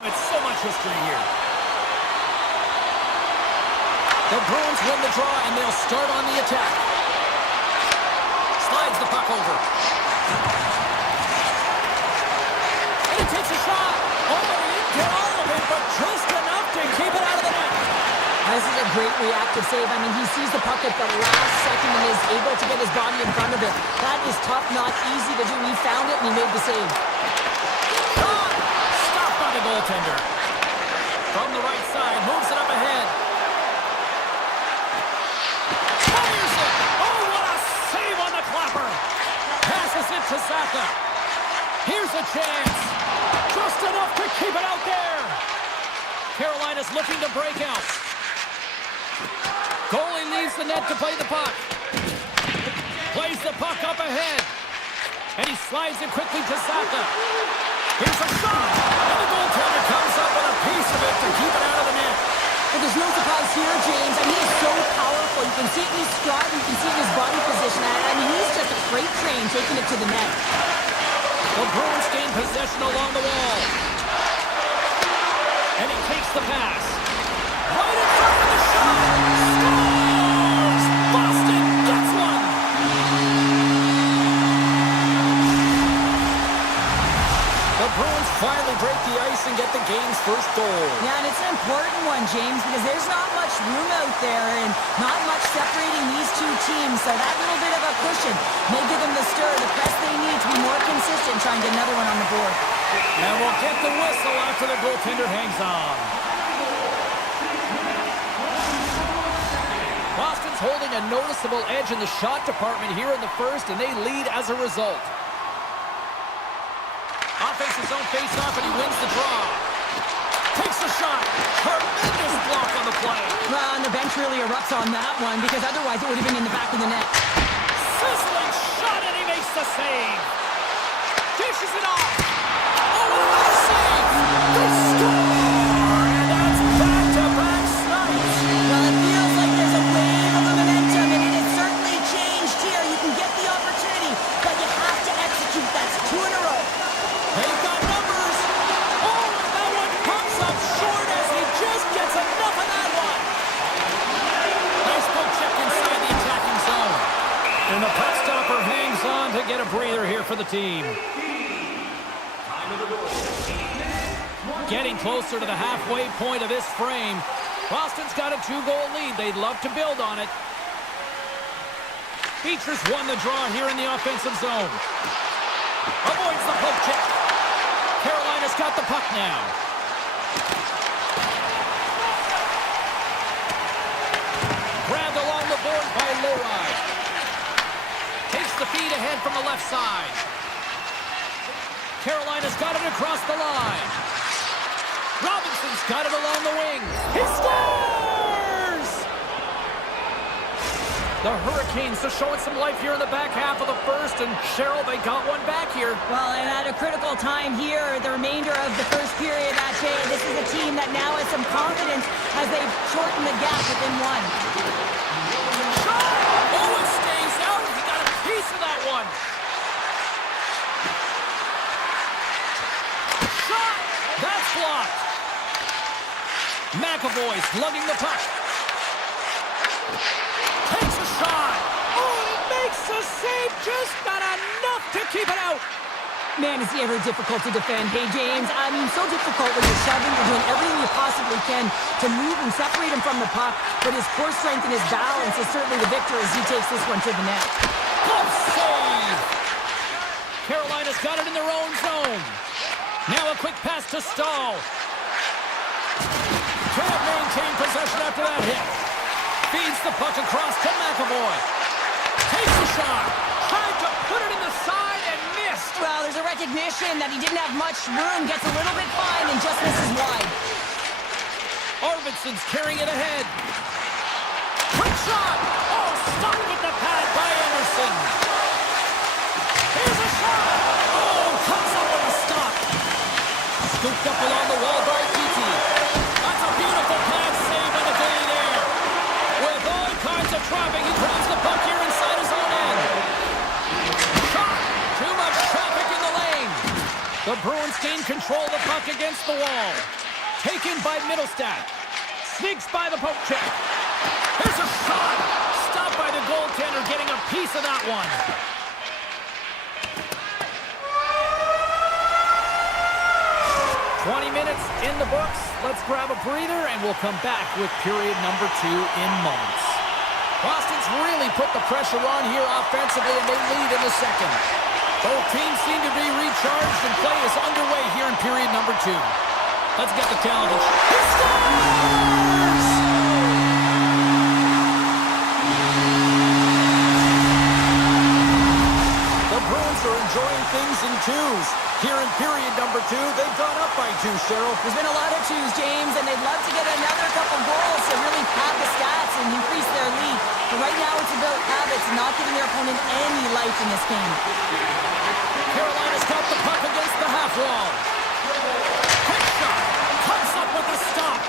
It's so much history here. The Bruins win the draw, and they'll start on the attack. Slides the puck over. And he takes a shot. Oh, he didn't get all of it, but just enough to keep it out of the net. This is a great reactive save. I mean, he sees the puck at the last second and is able to get his body in front of it. That is tough, not easy to do. He found it, and he made the save. Shot! Stopped by the goaltender. From the right side, moves it up ahead. Fires it! Oh, what a save on the clapper! Passes it to Saka. Here's a chance. Just enough to keep it out there. Carolina's looking to break out. Goalie leaves the net to play the puck. Plays the puck up ahead. And he slides it quickly to Saka. Here's a shot! And the goaltender comes up with a piece of it to keep it out of the net. But there's no surprise here, James. I mean, he's so powerful. You can see it in his stride. You can see it in his body position. I mean, he's just a freight train taking it to the net. The Bruins gain possession along the wall. And he takes the pass. Right in front of the shot! Scores! Boston gets one! The Bruins finally break the ice and get the game's first goal. Yeah, and it's an important one, James, because there's not much room out there and not much separating these two teams. So that little bit of a cushion may give them the stir, the press they need to be more consistent, try and get another one on the board. And we'll get the whistle after the goaltender hangs on. Boston's holding a noticeable edge in the shot department here in the first, and they lead as a result. Offensive zone face-off, and he wins the draw. Takes the shot. Tremendous block on the play. Well, and the bench really erupts on that one, because otherwise it would have been in the back of the net. Sizzling shot, and he makes the save. Dishes it off. Oh, another save. They score, and that's back-to-back snipes. Well, it feels like there's a wave of momentum, and it has certainly changed here. You can get the opportunity, but you have to execute. That's 2 in a row. They've got numbers. Oh, and that one comes up short as he just gets enough of that one. Nice poke check inside the attacking zone. And the puck stopper hangs on to get a breather here for the team. Getting closer to the halfway point of this frame. Boston's got a 2-goal lead. They'd love to build on it. Beecher's won the draw here in the offensive zone. Avoids the poke check. Carolina's got the puck now. Grabbed along the board by Lowride. Takes the feed ahead from the left side. Carolina's got it across the line. Robinson's got it along the wing. He scores! The Hurricanes are showing some life here in the back half of the first, and Cheryl, they got one back here. Well, and at a critical time here, the remainder of the first period, Ajay, this is a team that now has some confidence as they've shortened the gap within one. Shot! Oh, it stays out. He got a piece of that one. Shot! That's blocked. McAvoy's lugging the puck. Takes a shot. Oh, he makes the save. Just not enough to keep it out. Man, is he ever difficult to defend. Hey, James, I mean, so difficult when you're shoving, you're doing everything you possibly can to move and separate him from the puck, but his core strength and his balance is certainly the victor as he takes this one to the net. Good save. Carolina's got it in their own zone. Now a quick pass to Stahl. Can't maintain possession after that hit. Feeds the puck across to McAvoy. Takes a shot. Tried to put it in the side and missed. Well, there's a recognition that he didn't have much room. Gets a little bit fine and just misses wide. Arvidsson's carrying it ahead. Quick shot. Oh, stopped with the pad by Anderson. Here's a shot. Oh, comes up with a stop. Scooped up along the wall by Kiti. That's a beautiful pad save by the goalie there. With all kinds of traffic, he grabs the puck here inside his own end. Shot! Too much traffic in the lane. The Bruins gain control of the puck puck against the wall. Taken by Middlestat. Sneaks by the poke check. Here's a shot. Stopped by the goaltender, getting a piece of that one. "20 minutes in the books. Let's grab a breather, and we'll come back with period number 2 in moments." Boston's really put the pressure on here offensively, and they lead in the second. Both teams seem to be recharged, and play is underway here in period number 2. Let's get the talent. He scores! The Bruins are enjoying things in twos. Here in period number 2, they've gone up by 2, Cheryl. There's been a lot of twos, James, and they'd love to get another couple goals to really pad the stats and increase their lead. But right now it's about habits, not giving their opponent any life in this game. Carolina's got the puck against the half wall. Quick shot. Comes up with a stop.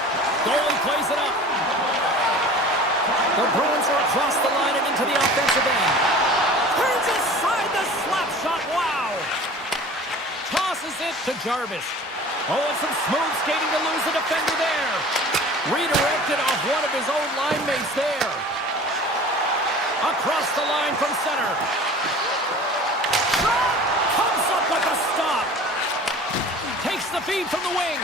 Goalie plays it up. The Bruins are across the line and into the offensive end. Turns aside the slap shot. Wow. Tosses it to Jarvis. Oh, and some smooth skating to lose the defender there. Redirected off one of his own line mates there. Across the line from center. Shot! Comes up with a stop. Takes the feed from the wing.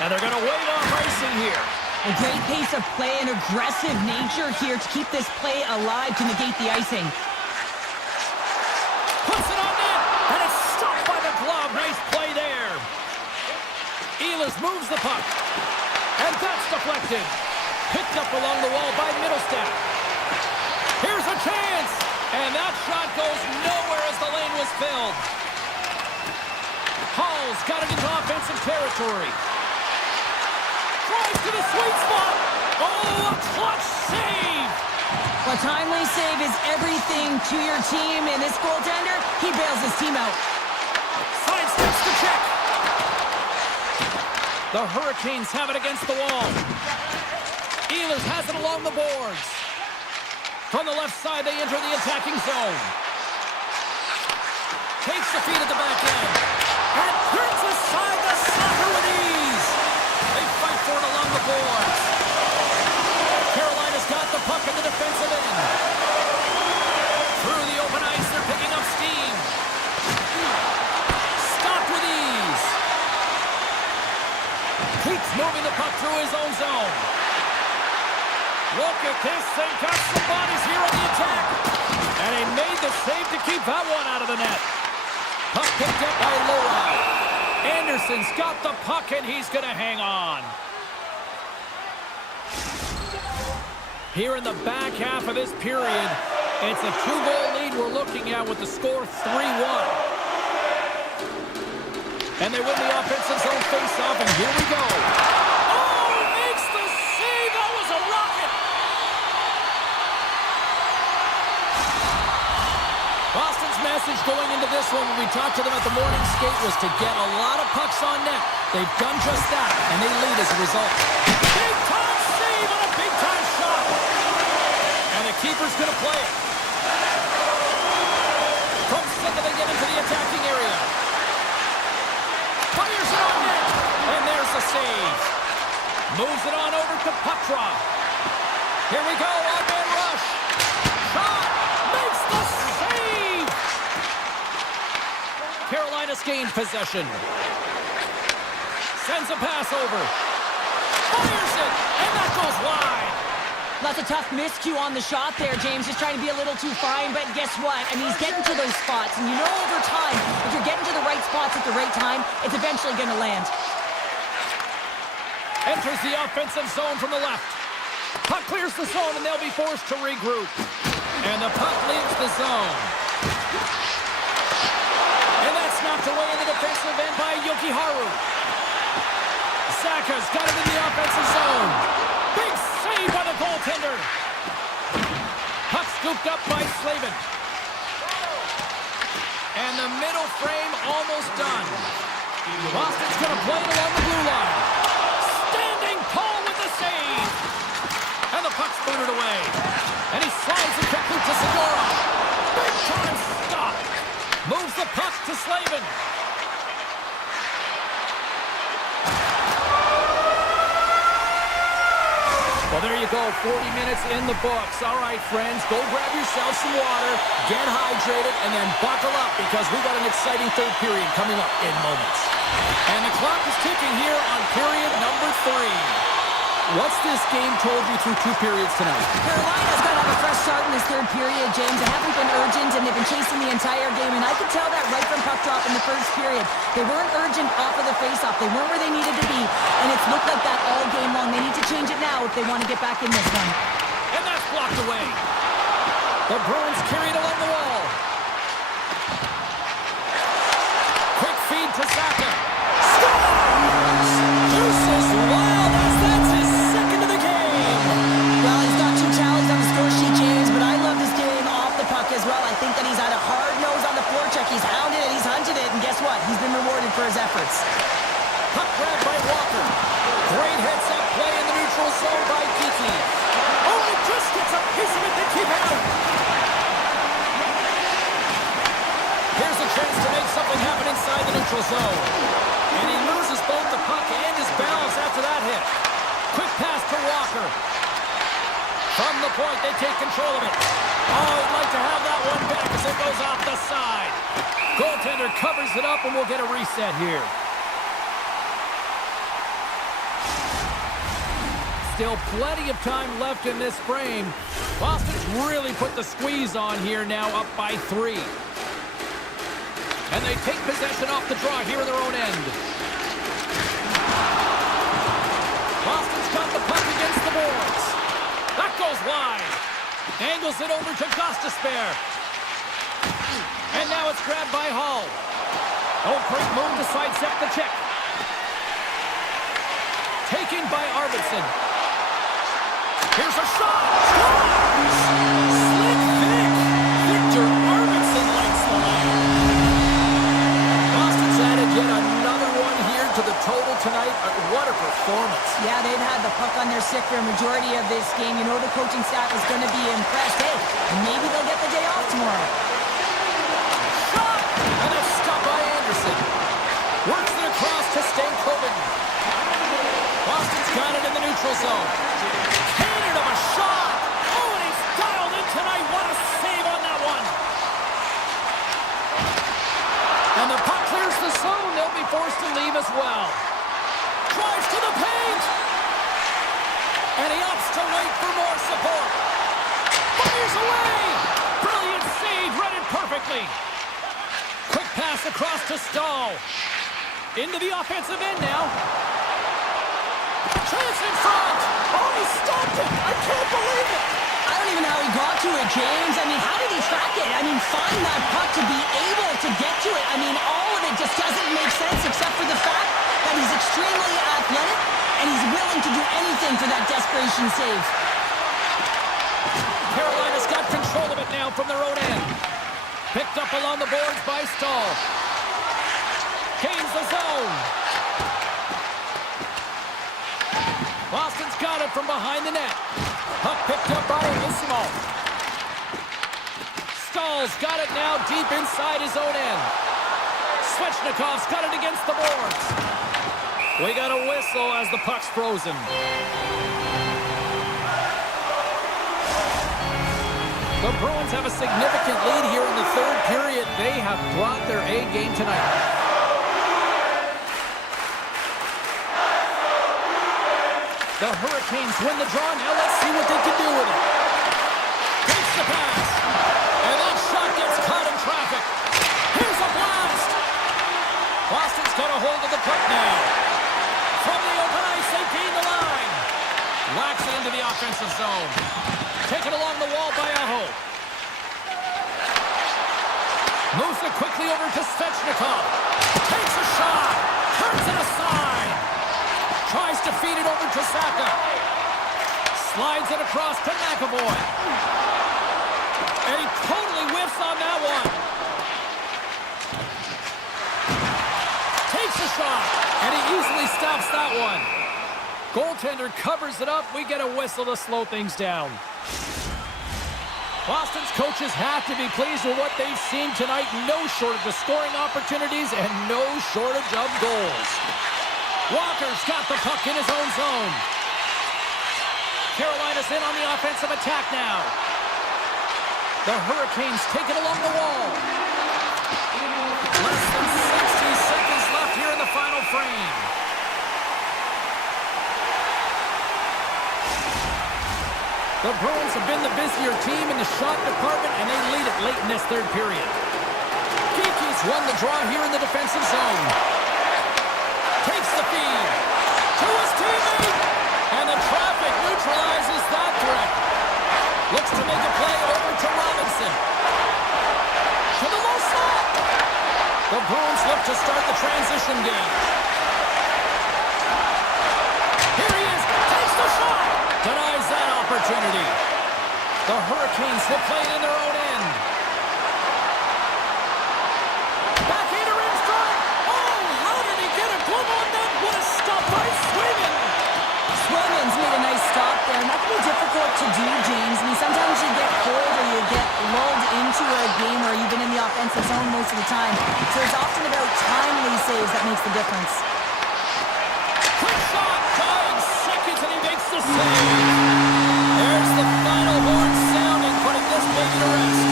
And they're going to wave off icing here. A great pace of play and aggressive nature here to keep this play alive to negate the icing. Puts it on net, and it's stopped by the glove. Nice play there. Ehlers moves the puck, and that's deflected. Picked up along the wall by Middlestat. Here's a chance, and that shot goes nowhere as the lane was filled. Hall's got it into offensive territory. Drives to the sweet spot. Oh, a clutch save. A timely save is everything to your team, and this goaltender, he bails his team out. Sidesteps the check. The Hurricanes have it against the wall. Ehlers has it along the boards. From the left side, they enter the attacking zone. Takes the feed at the back end. And turns aside the soccer with ease. They fight for it along the boards. Carolina's got the puck in the defensive end. Through the open ice, they're picking up steam. Stopped with ease. Keeps moving the puck through his own zone. Look at this. They've got some bodies here on the attack. And he made the save to keep that one out of the net. Puck picked up by Lowry. Anderson's got the puck, and he's going to hang on. Here in the back half of this period, it's a 2-goal lead we're looking at with the score 3-1. And they win the offensive zone face-off, and here we go. Oh, makes the save! That was a rocket! Boston's message going into this one when we talked to them at the morning skate was to get a lot of pucks on net. They've done just that, and they lead as a result. Big-time save and a big-time shot! And the keeper's going to play it. From center, they get into the attacking area. Fires it on net, and there's the save. Moves it on over to Petra. Here we go, on-man rush. Shot! Makes the save! Carolina's gained possession. Sends a pass over. Fires it, and that goes wide. That's a tough miscue on the shot there, James. Just trying to be a little too fine, but guess what? I mean, he's getting to those spots, and you know over time, if you're getting to the right spots at the right time, it's eventually going to land. Enters the offensive zone from the left. Puck clears the zone, and they'll be forced to regroup. And the puck leaves the zone. And that's knocked away in the defensive end by Yokiharu. Saka's got it in the offensive zone. Big save by the goaltender. Puck scooped up by Slavin. And the middle frame almost done. Boston's going to play it along the blue line. Standing tall with the save. And the puck's booted away. And he slides it quickly to Segura. Big time stop. Moves the puck to Slavin. Well, there you go, 40 minutes in the books. All right, friends, go grab yourself some water, get hydrated, and then buckle up because we got an exciting third period coming up in moments. And the clock is ticking here on period number 3. What's this game told you through 2 periods tonight? Carolina's got to have a fresh start in this third period, James. They haven't been urgent, and they've been chasing the entire game, and I could tell that right from puck drop in the first period. They weren't urgent off of the faceoff. They weren't where they needed to be, and it's looked like that all game long. They need to change it now if they want to get back in this one. And that's blocked away. The Bruins carry it along the wall. Quick feed to Saka. Scores! Deuces, wow, that's his second of the game. Well, he's got 2 tallies on the score sheet, James, but I love this game off the puck as well. I think that he's had a hard nose on the forecheck. He's hounded it, he's hunted it, and guess what? He's been rewarded for his efforts. Puck grab by Walker. Great heads-up play in the neutral zone by Kiki. Oh, he just gets a piece of it to keep it out. Here's a chance to make something happen inside the neutral zone. And he loses both the puck and his balance after that hit. Quick pass to Walker. From the point, they take control of it. Oh, he'd like to have that one back as it goes off the side. Goaltender covers it up, and we'll get a reset here. Still plenty of time left in this frame. Boston's really put the squeeze on here now, up by 3. And they take possession off the draw here in their own end. Boston's got the puck against the boards. That goes wide. Angles it over to Gostisbehere. And now it's grabbed by Hall. Oh, great move to sidestep the check. Taken by Arvidsson. Here's a shot! Scores! Slick Vic! Victor Arvidsson lights the line. Boston's added yet another one here to the total tonight. What a performance. Yeah, they've had the puck on their stick for a majority of this game. You know the coaching staff is going to be impressed. Hey, maybe they'll get the day off tomorrow. Shot! And it's stopped by Anderson. Works it across to Stankoven. Boston's got it in the neutral zone. Cannon of a shot! Oh, and he's dialed in tonight. What a save on that one! And the puck clears the zone. They'll be forced to leave as well. Drives to the paint! And he opts to wait for more support. Fires away! Brilliant save, read it perfectly. Quick pass across to Stahl. Into the offensive end now. Chance in front! Oh, he stopped it! I can't believe it! I don't even know how he got to it, James. I mean, how did he track it? I mean, find that puck to be able to get to it. I mean, all of it just doesn't make sense except for the fact that he's extremely athletic and he's willing to do anything for that desperation save. Carolina's got control of it now from their own end. Picked up along the boards by Stahl. Gains the zone. Boston's got it from behind the net. Puck picked up by Ismo. Stahl's got it now deep inside his own end. Svechnikov's got it against the boards. We got a whistle as the puck's frozen. The Bruins have a significant lead here in the third period. They have brought their A game tonight. The Hurricanes win the draw. Now let's see what they can do with it. Takes the pass. And that shot gets caught in traffic. Here's a blast. Boston's got a hold of the puck now. From the open ice, they gain the line. Lacks it into the offensive zone. Taken along the wall by Aho. Moves it quickly over to Svechnikov. Takes a shot. Turns it aside. Tries to feed it over to Saka. Slides it across to McAvoy. And he totally whiffs on that one. Takes a shot. And he easily stops that one. Goaltender covers it up. We get a whistle to slow things down. Boston's coaches have to be pleased with what they've seen tonight. No shortage of scoring opportunities and no shortage of goals. Walker's got the puck in his own zone. Carolina's in on the offensive attack now. The Hurricanes take it along the wall. Less than 60 seconds left here in the final frame. The Bruins have been the busier team in the shot department, and they lead it late in this third period. Geeky's won the draw here in the defensive zone. Takes the feed. To his teammate. And the traffic neutralizes that threat. Looks to make a play over to Robinson. To the low slot. The Bruins look to start the transition game. Here he is. Takes the shot. Denies that opportunity. The Hurricanes will play it in their own end. Backhander in front. Oh, how did he get a glove on that? What a stop by Swayman. Swayman's made a nice stop there, and that can be difficult to do, James. I mean, sometimes you get pulled or you get lulled into a game where you've been in the offensive zone most of the time. So it's often about timely saves that makes the difference. Quick shot. Dying seconds, and he makes the save. There's the final horn sounding, putting this baby to rest.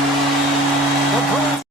The Bruins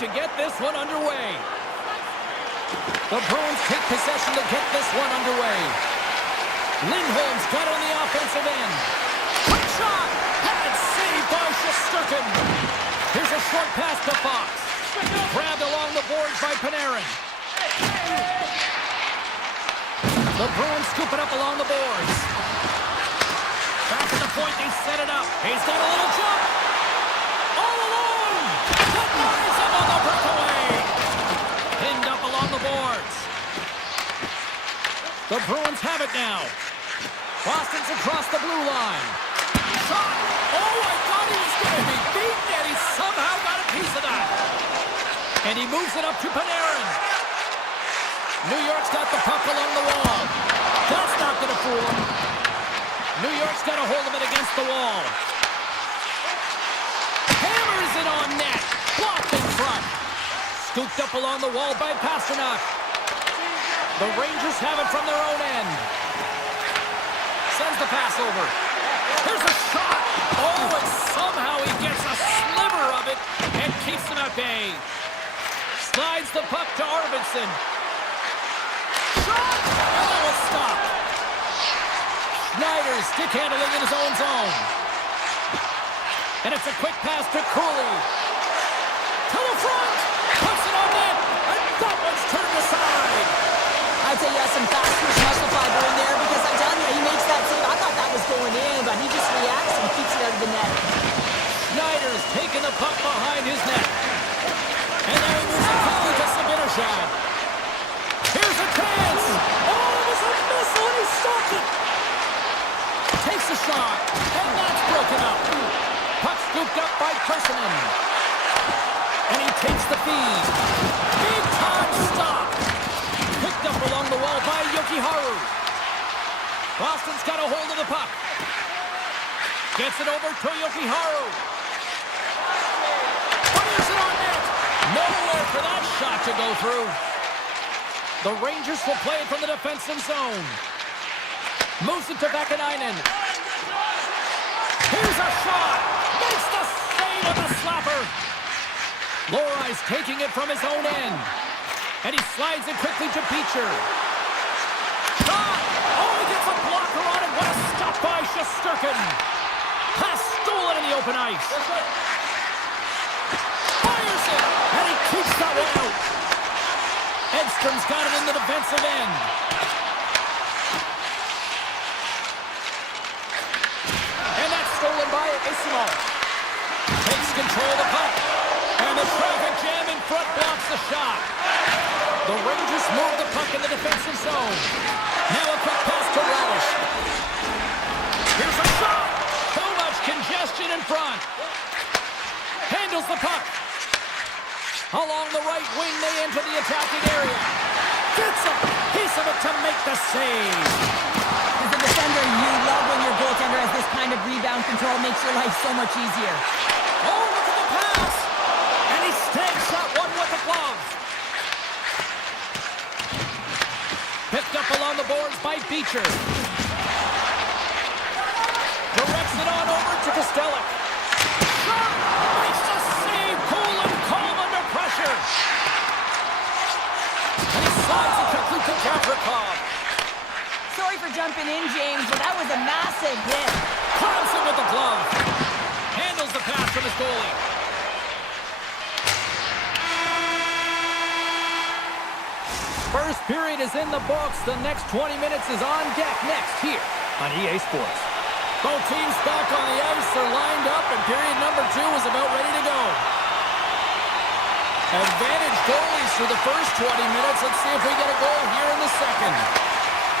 to get this one underway. The Bruins take possession to get this one underway. Lindholm's got it on the offensive end. Quick shot! And saved by Shesterkin. Here's a short pass to Fox. Grabbed along the boards by Panarin. The Bruins scoop it up along the boards. Back to the point, they set it up. He's got a little jump. All alone! Denies him on the breakaway. Pinned up along the boards. The Bruins have it now. Boston's across the blue line. Shot! Oh, I thought he was going to be beaten, and he somehow got a piece of that. And he moves it up to Panarin. New York's got the puck along the wall. That's not going to fool him. New York's got a hold of it against the wall. Hammers it on net. Blocked in front. Scooped up along the wall by Pasternak. The Rangers have it from their own end. Sends the pass over. There's a shot. Oh, and somehow he gets a sliver of it and keeps them at bay. Slides the puck to Arvidsson. Shot! And that will stop. Schneider stick handling in his own zone. And it's a quick pass to Cooley. To the front. Puts it on net. And that one's turned aside. I'd say he has some fast twitch muscle fiber in there because I'm telling you, he makes that save. I thought that was going in, but he just reacts and keeps it out of the net. Schneider's taking the puck behind his net. And now he moves it quickly to Sabinishad. Here's a chance. Oh, it was a missile and he stopped it. Takes a shot. And that's broken up. Puck scooped up by Persinen. And he takes the feed. Big time stop. Picked up along the wall by Yokiharu. Boston's got a hold of the puck. Gets it over to Yokiharu. Fires it on net. Nowhere for that shot to go through. The Rangers will play it from the defensive zone. Moves it to Vakanainen. Here's a shot. Makes the save with a slapper. Lorai's taking it from his own end. And he slides it quickly to Beecher. Shot! Oh, he gets a blocker on it. What a stop by Shesterkin. Pass stolen in the open ice. Fires it, and he keeps that one out. Edstrom's got it in the defensive end. And that's stolen by Isimo. Takes control of the puck. And the traffic jam in front blocks the shot. The Rangers move the puck in the defensive zone. Now a quick pass to Relish. Here's a shot. Too much congestion in front. Handles the puck. Along the right wing, they enter the attacking area. Gets a piece of it to make the save. As a defender, you love when your goaltender has this kind of rebound control. Makes your life so much easier. Oh, look at the pass. And he snags that one with the glove. Picked up along the boards by Beecher. Directs it on over to Kostelic. Shot! Makes the save. Cool and calm under pressure. And he slides it quickly to Gavrikov. Sorry for jumping in, James, but that was a massive hit. Crowds him with the glove. Handles the pass from his goalie. First period is in the books. The next 20 minutes is on deck next here on EA Sports. Both teams back on the ice. They're lined up, and period number 2 is about ready to go. Advantage goalies for the first 20 minutes. Let's see if we get a goal here in the second.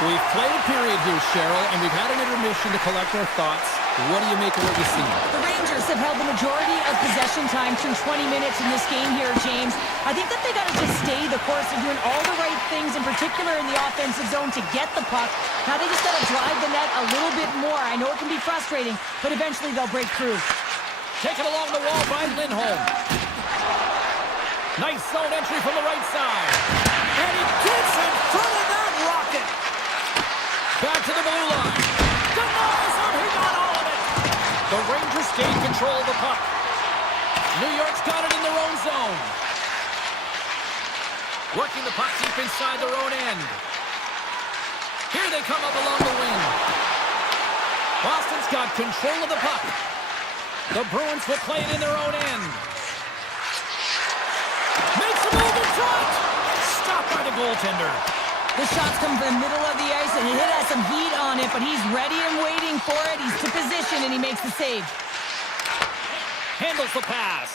We've played a period here, Cheryl, and we've had an intermission to collect our thoughts. What do you make of what you've seen? The Rangers have held the majority of possession time through 20 minutes in this game here, James. I think that they got to just stay the course. They're doing all the right things, in particular in the offensive zone, to get the puck. Now they just got to drive the net a little bit more. I know it can be frustrating, but eventually they'll break through. Taken along the wall by Lindholm. Nice zone entry from the right side. And he gets in front of that rocket. Back to the blue line. Denies him. He got all of it. The Rangers gain control of the puck. New York's got it in their own zone. Working the puck deep inside their own end. Here they come up along the wing. Boston's got control of the puck. The Bruins will play it in their own end. Makes a move in front. Stopped by the goaltender. The shots come from the middle of the ice, and it has some heat on it, but he's ready and waiting for it. He's to position, and he makes the save. Handles the pass.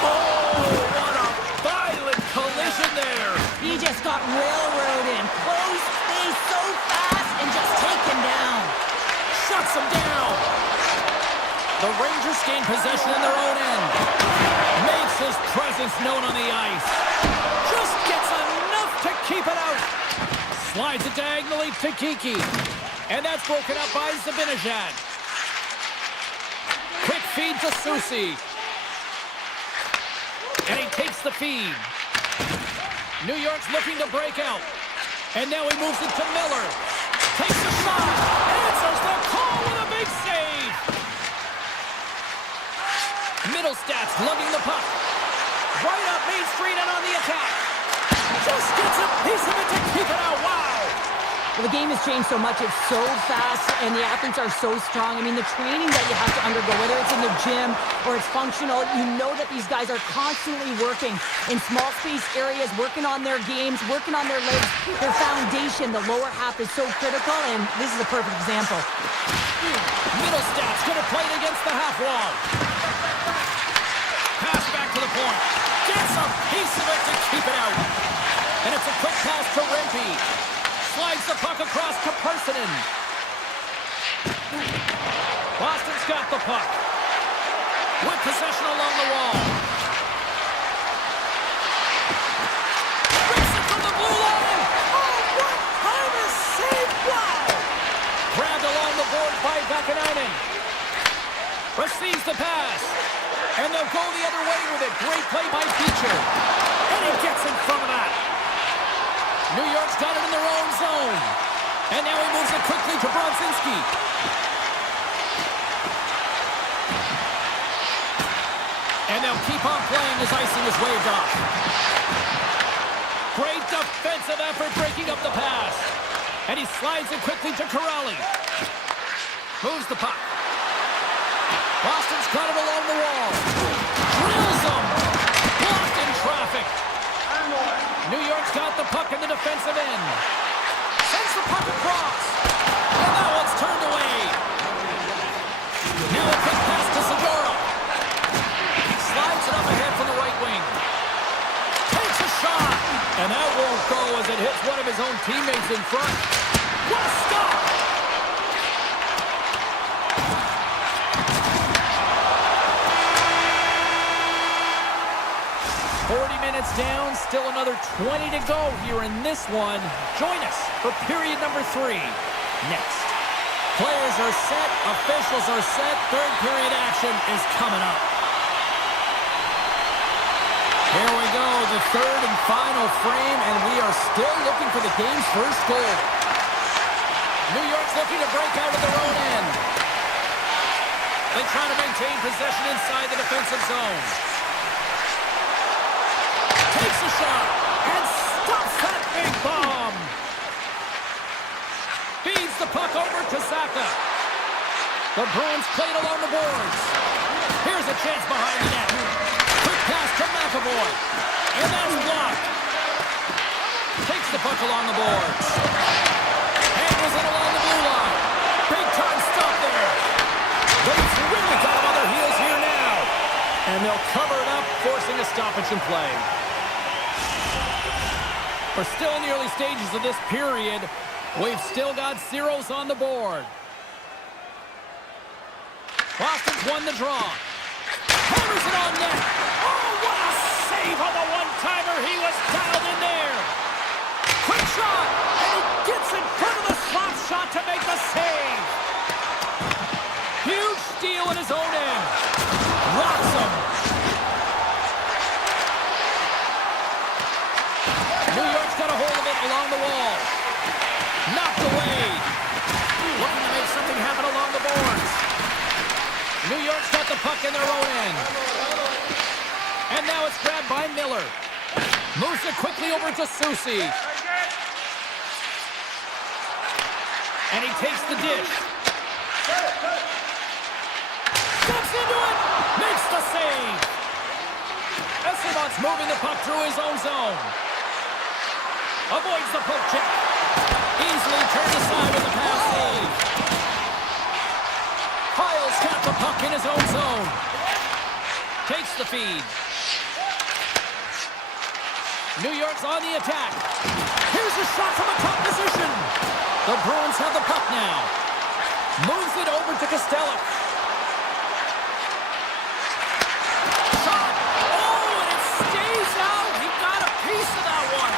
Oh, what a violent collision there. He just got railroaded. Close space so fast and just taken down. Shuts him down. The Rangers gain possession in their own end. Makes his presence known on the ice. Just gets enough to keep it out. Slides it diagonally to Kiki. And that's broken up by Zibanejad. Quick feed to Susi. And he takes the feed. New York's looking to break out. And now he moves it to Miller. Takes a shot. Answers the call with a big save. Middlestats lugging the puck. Right up Main Street and on the attack. Just gets a piece of it to keep it out. Wow. Well, the game has changed so much. It's so fast, and the athletes are so strong. I mean, the training that you have to undergo, whether it's in the gym or it's functional, you know that these guys are constantly working in small space areas, working on their games, working on their legs. Their foundation, the lower half, is so critical, and this is a perfect example. Middlestats going to play it against the half wall. Pass back to the point. Gets a piece of it to keep it out. And it's a quick pass to Rempe. Slides the puck across to Parsonen. Boston's got the puck. With possession along the wall. Rips it from the blue line. Oh, what kind of save! Wow! Grabbed along the board by Vakanainen. Receives the pass. And they'll go the other way with it. Great play by Beecher. And he gets in front of that. New York's got it in their own zone. And now he moves it quickly to Brodzinski. And they'll keep on playing as icing is waved off. Great defensive effort breaking up the pass. And he slides it quickly to Corrali. Moves the puck. Boston's got it along the wall. Drills him. Blocked in traffic. New York's got the puck in the defensive end. Sends the puck across. And now it's turned away. Now a quick pass to Segura. Slides it up ahead from the right wing. Takes a shot. And that won't go as it hits one of his own teammates in front. What a stop! 40 minutes down, still another 20 to go here in this one. Join us for period number 3. Next. Players are set, officials are set, third period action is coming up. Here we go, the third and final frame, and we are still looking for the game's first goal. New York's looking to break out of their own end. They try to maintain possession inside the defensive zone. Takes a shot and stops that big bomb. Feeds the puck over to Saka. The Bruins played along the boards. Here's a chance behind the net. Quick pass to McAvoy. And that's blocked. Takes the puck along the boards. Handles it along the blue line. Big time stop there. They've really got him on their heels here now. And they'll cover it up, forcing a stoppage in play. We're still in the early stages of this period. We've still got zeros on the board. Boston's won the draw. Hammers it on net. Oh, what a save on the one-timer. He was dialed in there. Quick shot. And he gets in front of the slap shot to make the save. Huge steal in his own end. Rocks him. New York's got a hold of it along the wall. Knocked away. Looking to make something happen along the boards. New York's got the puck in their own end. And now it's grabbed by Miller. Moves it quickly over to Susie. And he takes the dish. Steps into it! Makes the save! Esteban's moving the puck through his own zone. Avoids the poke check. Easily turned aside with a pass save. Piles got the puck in his own zone. Takes the feed. New York's on the attack. Here's a shot from a top position. The Bruins have the puck now. Moves it over to Costello. Shot! Oh, and it stays out. He got a piece of that one.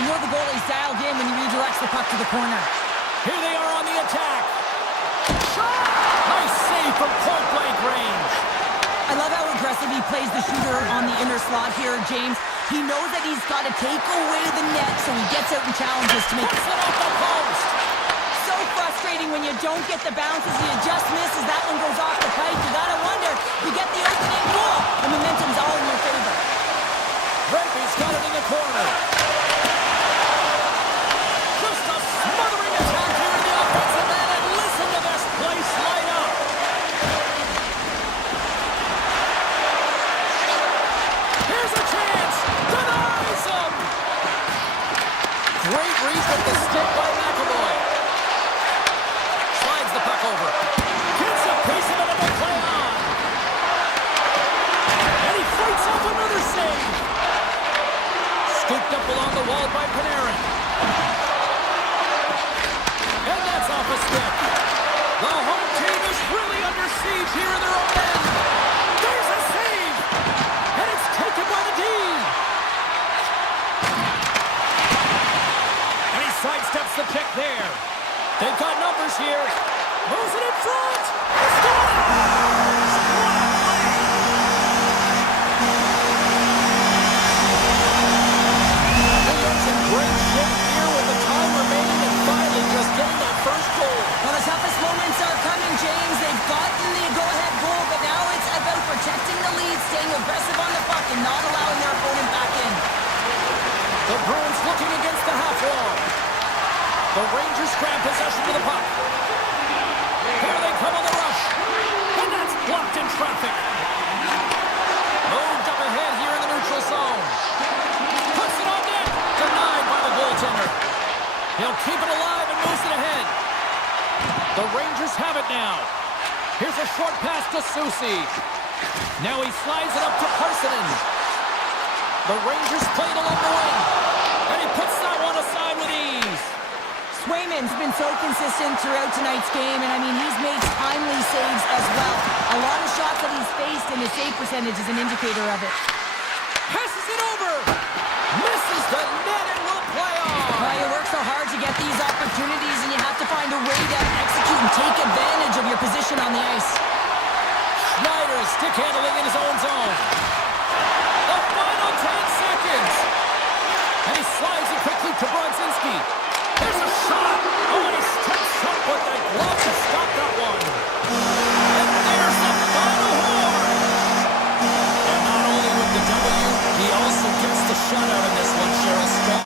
You know the goalie's dialed in when he redirects the puck to the corner. Here they are on the attack. Shot! Nice save from point-blank range. I love how aggressive he plays the shooter on the inner slot here, James. He knows that he's got to take away the net, so he gets out and challenges to make Puts it off the post. So frustrating when you don't get the bounces, you just miss as that one goes off the pipe. You gotta wonder, you get the opening goal, the momentum's all in your favor. Brentby's got it in the corner. Just a smothering attack here in the offensive end, and listen to this place light up. Here's a chance. Denies him. Great reach with the stick by McAvoy. Slides the puck over. Gets a piece of it and will play on. And he fights off another save. Scooped up along the wall by Panarin. And that's off a stick. The home team is really under siege here in their own end. There's a save. And it's taken by the D. And he sidesteps the pick there. They've got numbers here. Moves it in front. He's got it. What a play. New York's in great shape here with the time remaining and finally just getting that first goal. Well, the toughest moments are coming, James. They've gotten the go-ahead goal, but now it's about protecting the lead, staying aggressive on the puck, and not allowing their opponent back in. The Bruins looking against the half wall. The Rangers grab possession of the puck. Here they come on the rush. And that's blocked in traffic. Moved up ahead here in the neutral zone. Puts it on net. Denied by the goaltender. He'll keep it alive and moves it ahead. The Rangers have it now. Here's a short pass to Susie. Now he slides it up to Parsonen. The Rangers play it along the wing. And he puts that one aside with ease. Swayman's been so consistent throughout tonight's game, and I mean, he's made timely saves as well. A lot of shots that he's faced, and his save percentage is an indicator of it. Passes it over. Misses the net and will play on. You work so hard to get these opportunities, and you have to find a way to execute and take advantage of your position on the ice. Schneider stick handling in his own zone. The final 10 seconds. And he slides it quickly to Brodzinski. There's a shot. Oh, and he steps up with that glove to stop that one. And there's the final horn. And not only with the W, he also gets the shutout in this one, Cheryl Strong.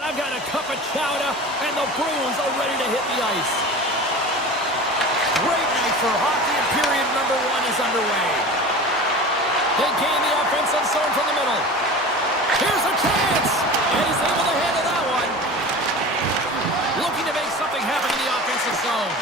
I've got a cup of chowder, and the Bruins are ready to hit the ice. Great night for hockey, and period number 1 is underway. They gain the offensive zone from the middle. Here's a chance, and he's able to handle that one. Looking to make something happen in the offensive zone.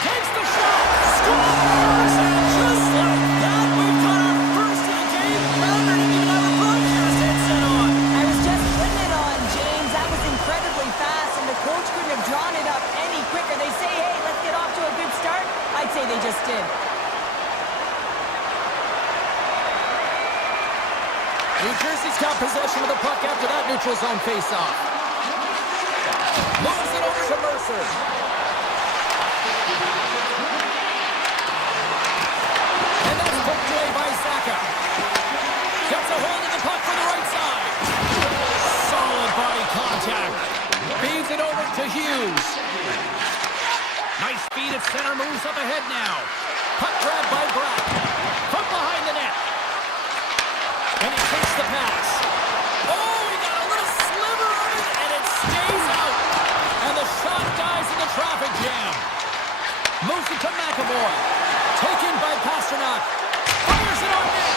Takes the shot, scores, and just like that, we've got our first of the game. Rounder didn't even have a broadcast headset on. I was just putting it on, James. That was incredibly fast, and the coach couldn't have drawn it up any quicker. They say, hey, let's get off to a good start. I'd say they just did. New Jersey's got possession of the puck after that neutral zone faceoff. Moves it over to Mercer. And that's poked away by Saka. Gets a hold of the puck from the right side. Solid body contact. Feeds it over to Hughes. Nice feed at center, moves up ahead now. Puck grabbed by Brack. From behind the net. And he takes the pass. Oh, he got a little sliver of it, and it stays out. And the shot dies in the traffic jam. Moves it to McAvoy. Taken by Pasternak. Fires it on net.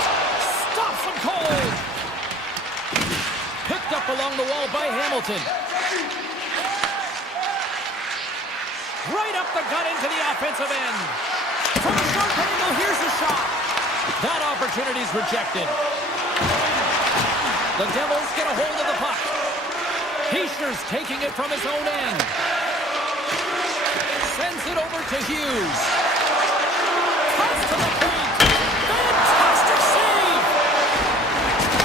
Stops him cold. Picked up along the wall by Hamilton. Right up the gut into the offensive end. From a short angle, here's the shot. That opportunity's rejected. The Devils get a hold of the puck. Heischer's taking it from his own end. Sends it over to Hughes. Cuts to the paint. Fantastic save!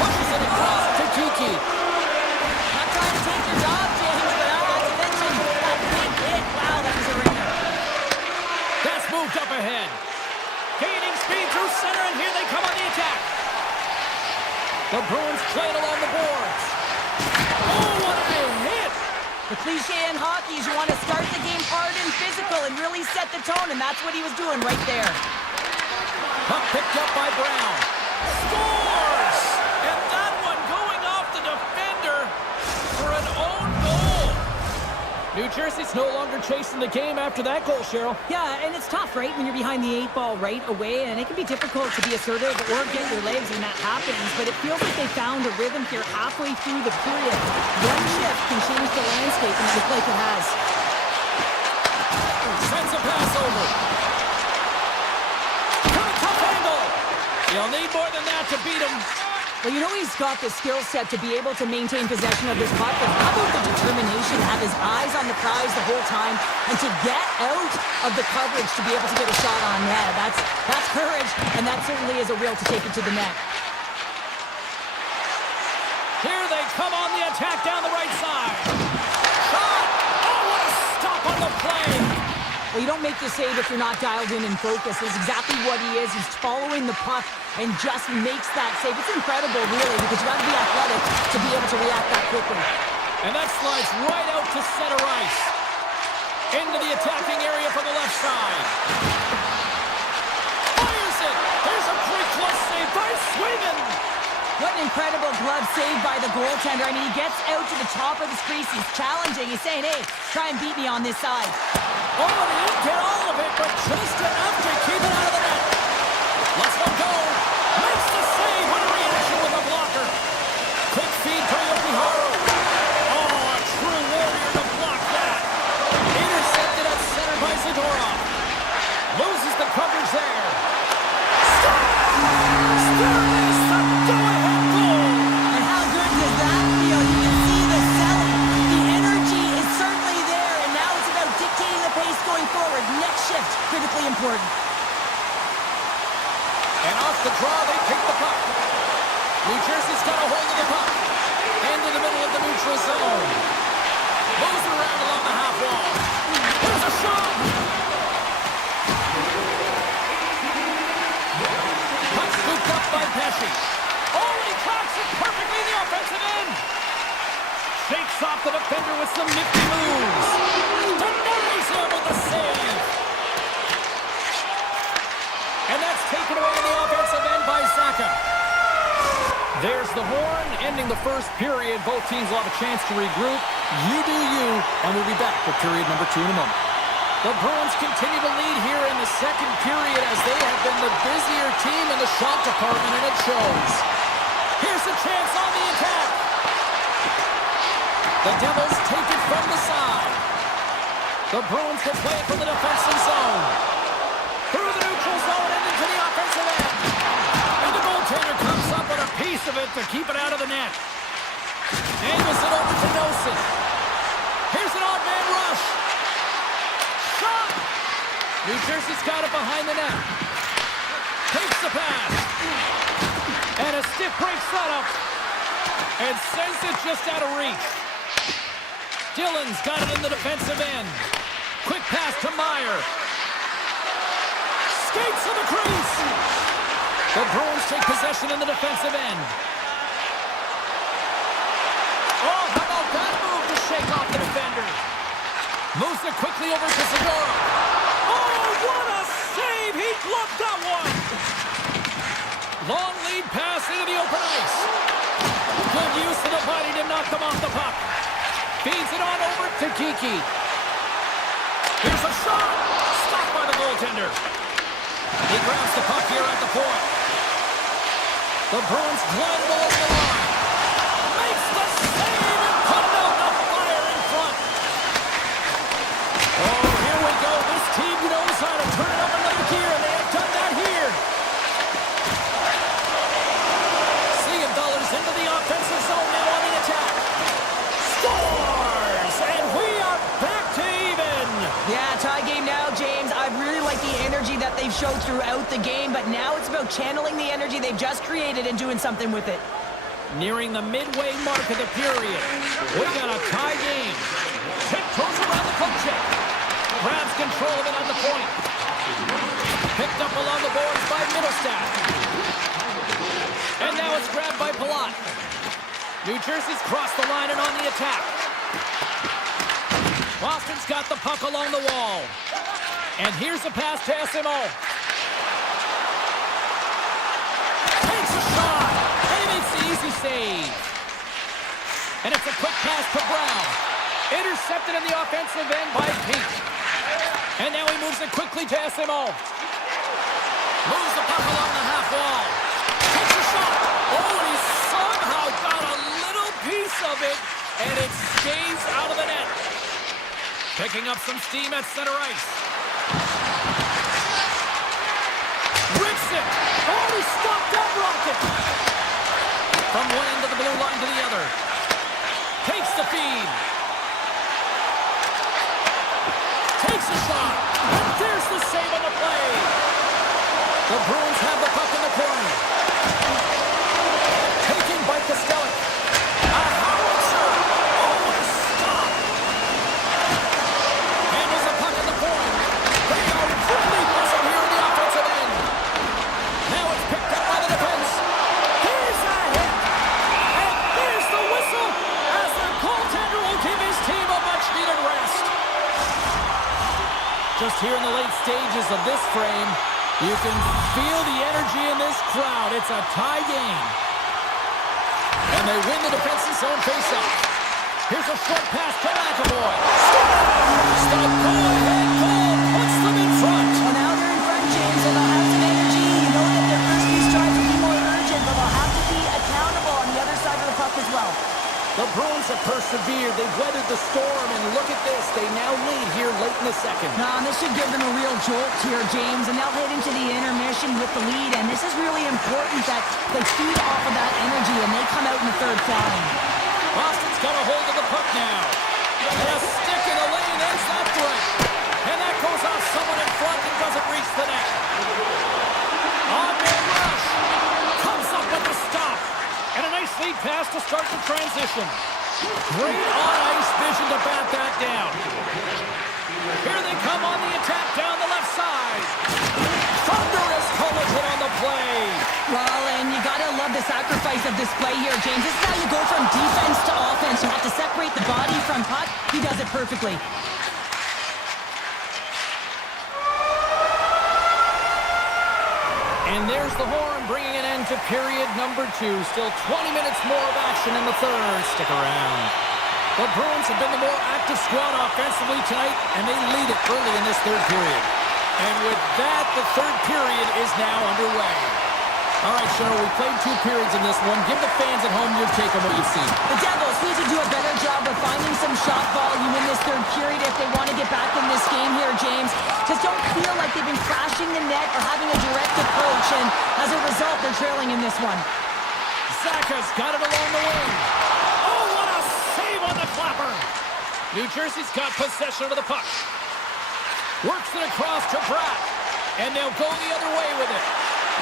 Pushes it across to Kiki. Not trying to take your job, James, but I want to mention that big hit. Wow, that was a ringer. That's moved up ahead. Gaining speed through center, and here they come on the attack. The Bruins play it along the boards. Oh, what a hit! The cliche in hockey is you want to start the game hard and physical and really set the tone, and that's what he was doing right there. Puck picked up by Brown. Scores! And that one going off the defender for an own goal. New Jersey's no longer chasing the game after that goal, Cheryl. Yeah, and it's tough, right, when you're behind the 8 ball right away, and it can be difficult to be assertive or get your legs when that happens, but it feels like they found a rhythm here halfway through the period. One shift can change the landscape, and it looks like it has. Sends a pass over. From a tough angle. You'll need more than that to beat him. Well, you know he's got the skill set to be able to maintain possession of this puck, but how about the determination to have his eyes on the prize the whole time and to get out of the coverage to be able to get a shot on net? That's courage, and that certainly is a will to take it to the net. Here they come on the attack down the right side. Shot! Oh, what a stop on the play! Well, you don't make the save if you're not dialed in and focused. That's exactly what he is. He's following the puck and just makes that save. It's incredible, really, because you have to be athletic to be able to react that quickly. And that slides right out to center ice. Into the attacking area from the left side. Fires it! There's a great close save by Sweden! What an incredible glove save by the goaltender. I mean, he gets out to the top of his crease. He's challenging. He's saying, hey, try and beat me on this side. Oh, and he didn't get all of it, but just enough to keep it out of the net. Lets one go. Makes the save. What a reaction with a blocker. Quick feed to Yokiharu. Oh, a true warrior to block that. Intercepted at center by Zadorov. Loses the coverage there. Scores! There is the go-ahead goal. And how good does that feel? You can see the selling. The energy is certainly there, and now it's about dictating the pace going forward. Next shift, critically important. And off the draw, they pick the puck. New Jersey's got a hold of the puck. Into the middle of the neutral zone. Moves around along the half wall. There's a shot! Puck scooped up by Pesci. Oh, he clocks it perfectly in the offensive end. Shakes off the defender with some nifty moves. Denies him with a save. And that's taken away in the offensive end by Saka. There's the horn, ending the first period. Both teams will have a chance to regroup. You do you, and we'll be back with period number 2 in a moment. The Bruins continue to lead here in the second period as they have been the busier team in the shot department, and it shows. Here's a chance on the attack. The Devils take it from the side. The Bruins will play it from the defensive zone. Through the neutral zone and into the offensive end. And the goaltender comes up with a piece of it to keep it out of the net. Angles it over to Nelson. Here's an odd man rush. Shot! New Jersey's got it behind the net. Takes the pass. And a stiff break setup. And sends it just out of reach. Dillon's got it in the defensive end. Quick pass to Meyer. Skates to the crease. The Bruins take possession in the defensive end. Oh, how about that move to shake off the defender? Moves it quickly over to Segura. Oh, what a save! He gloved that one! Long lead pass into the open ice. Good use of the body to knock them off the puck. Feeds it on over to Kiki. Here's a shot! Stopped by the goaltender. He grabs the puck here at the point. The Bruins glide it along the line. Makes the save and put it out the fire in front. Oh, here we go. This team knows how to turn it up another gear, and they have done that here. Siegenthalers into the offensive zone now on the attack. Scores! And we are back to even. Yeah, tie game now, James. I really like the energy that they've showed throughout the game, but now it's about channeling the energy they've just created and doing something with it. Nearing the midway mark of the period. We got a tie game. Tiptoes around the poke check. Grabs control of it on the point. Picked up along the boards by Middlestadt. And now it's grabbed by Palat. New Jersey's crossed the line and on the attack. Boston's got the puck along the wall. And here's the pass to SMO. Takes a shot. And he makes the easy save. And it's a quick pass to Brown. Intercepted in the offensive end by Pete. And now he moves it quickly to SMO. Moves the puck along the half wall. Takes a shot. Oh, and he somehow got a little piece of it. And it stays out of the net. Picking up some steam at center ice. Rips it. Oh, he stopped that rocket. From one end of the blue line to the other. Takes the feed. Takes a shot. And there's the save on the play. The Bruins have the puck in the corner. Taken by Costello. A howitzer. Oh, what a stop. Handles the puck at the point. They are really puzzled here in the offensive end. Now it's picked up by the defense. Here's a hit. And there's the whistle as the goaltender will give his team a much-needed rest. Just here in the late stages of this frame, you can feel the energy in this crowd. It's a tie game. And they win the defensive zone faceoff. Here's a short pass to McAvoy. Scores! The go-ahead goal puts them in front. Well, now they're in front, James, and they'll have some energy. You know that their first few strides will be more urgent, but they'll have to be accountable on the other side of the puck as well. The Bruins have persevered. They've weathered the storm, and look at this. They now lead here late in the second. This should give them a real jolt here, James, and they'll head into the intermission with the lead, and this is really important that they feed off of that energy and they come out in the third flying. Boston's got a hold of the puck now. And a stick in the lane ends that break. And that goes off someone in front and doesn't reach the net. On-man rush. Comes up with the stop. And a nice lead pass to start the transition. Great on-ice vision to bat that down. Here they come on the attack down the left side. Thunderous collision on the play. Well, and you gotta love the sacrifice of this play here, James. This is how you go from defense to offense. You have to separate the body from puck. He does it perfectly. And there's the horn, bringing an end to period number 2. Still 20 minutes more of action in the third. Stick around. The Bruins have been the more active squad offensively tonight, and they lead it early in this third period. And with that, the third period is now underway. All right, Cheryl, we played 2 periods in this one. Give the fans at home your take on what you've seen. The Devils need to do a better job of finding some shot volume in this third period if they want to get back in this game here, James. Just don't feel like they've been crashing the net or having a direct approach, and as a result, they're trailing in this one. Zaka's got it along the wing. Oh, what a save on the flapper. New Jersey's got possession of the puck. Works it across to Pratt, and they'll go the other way with it.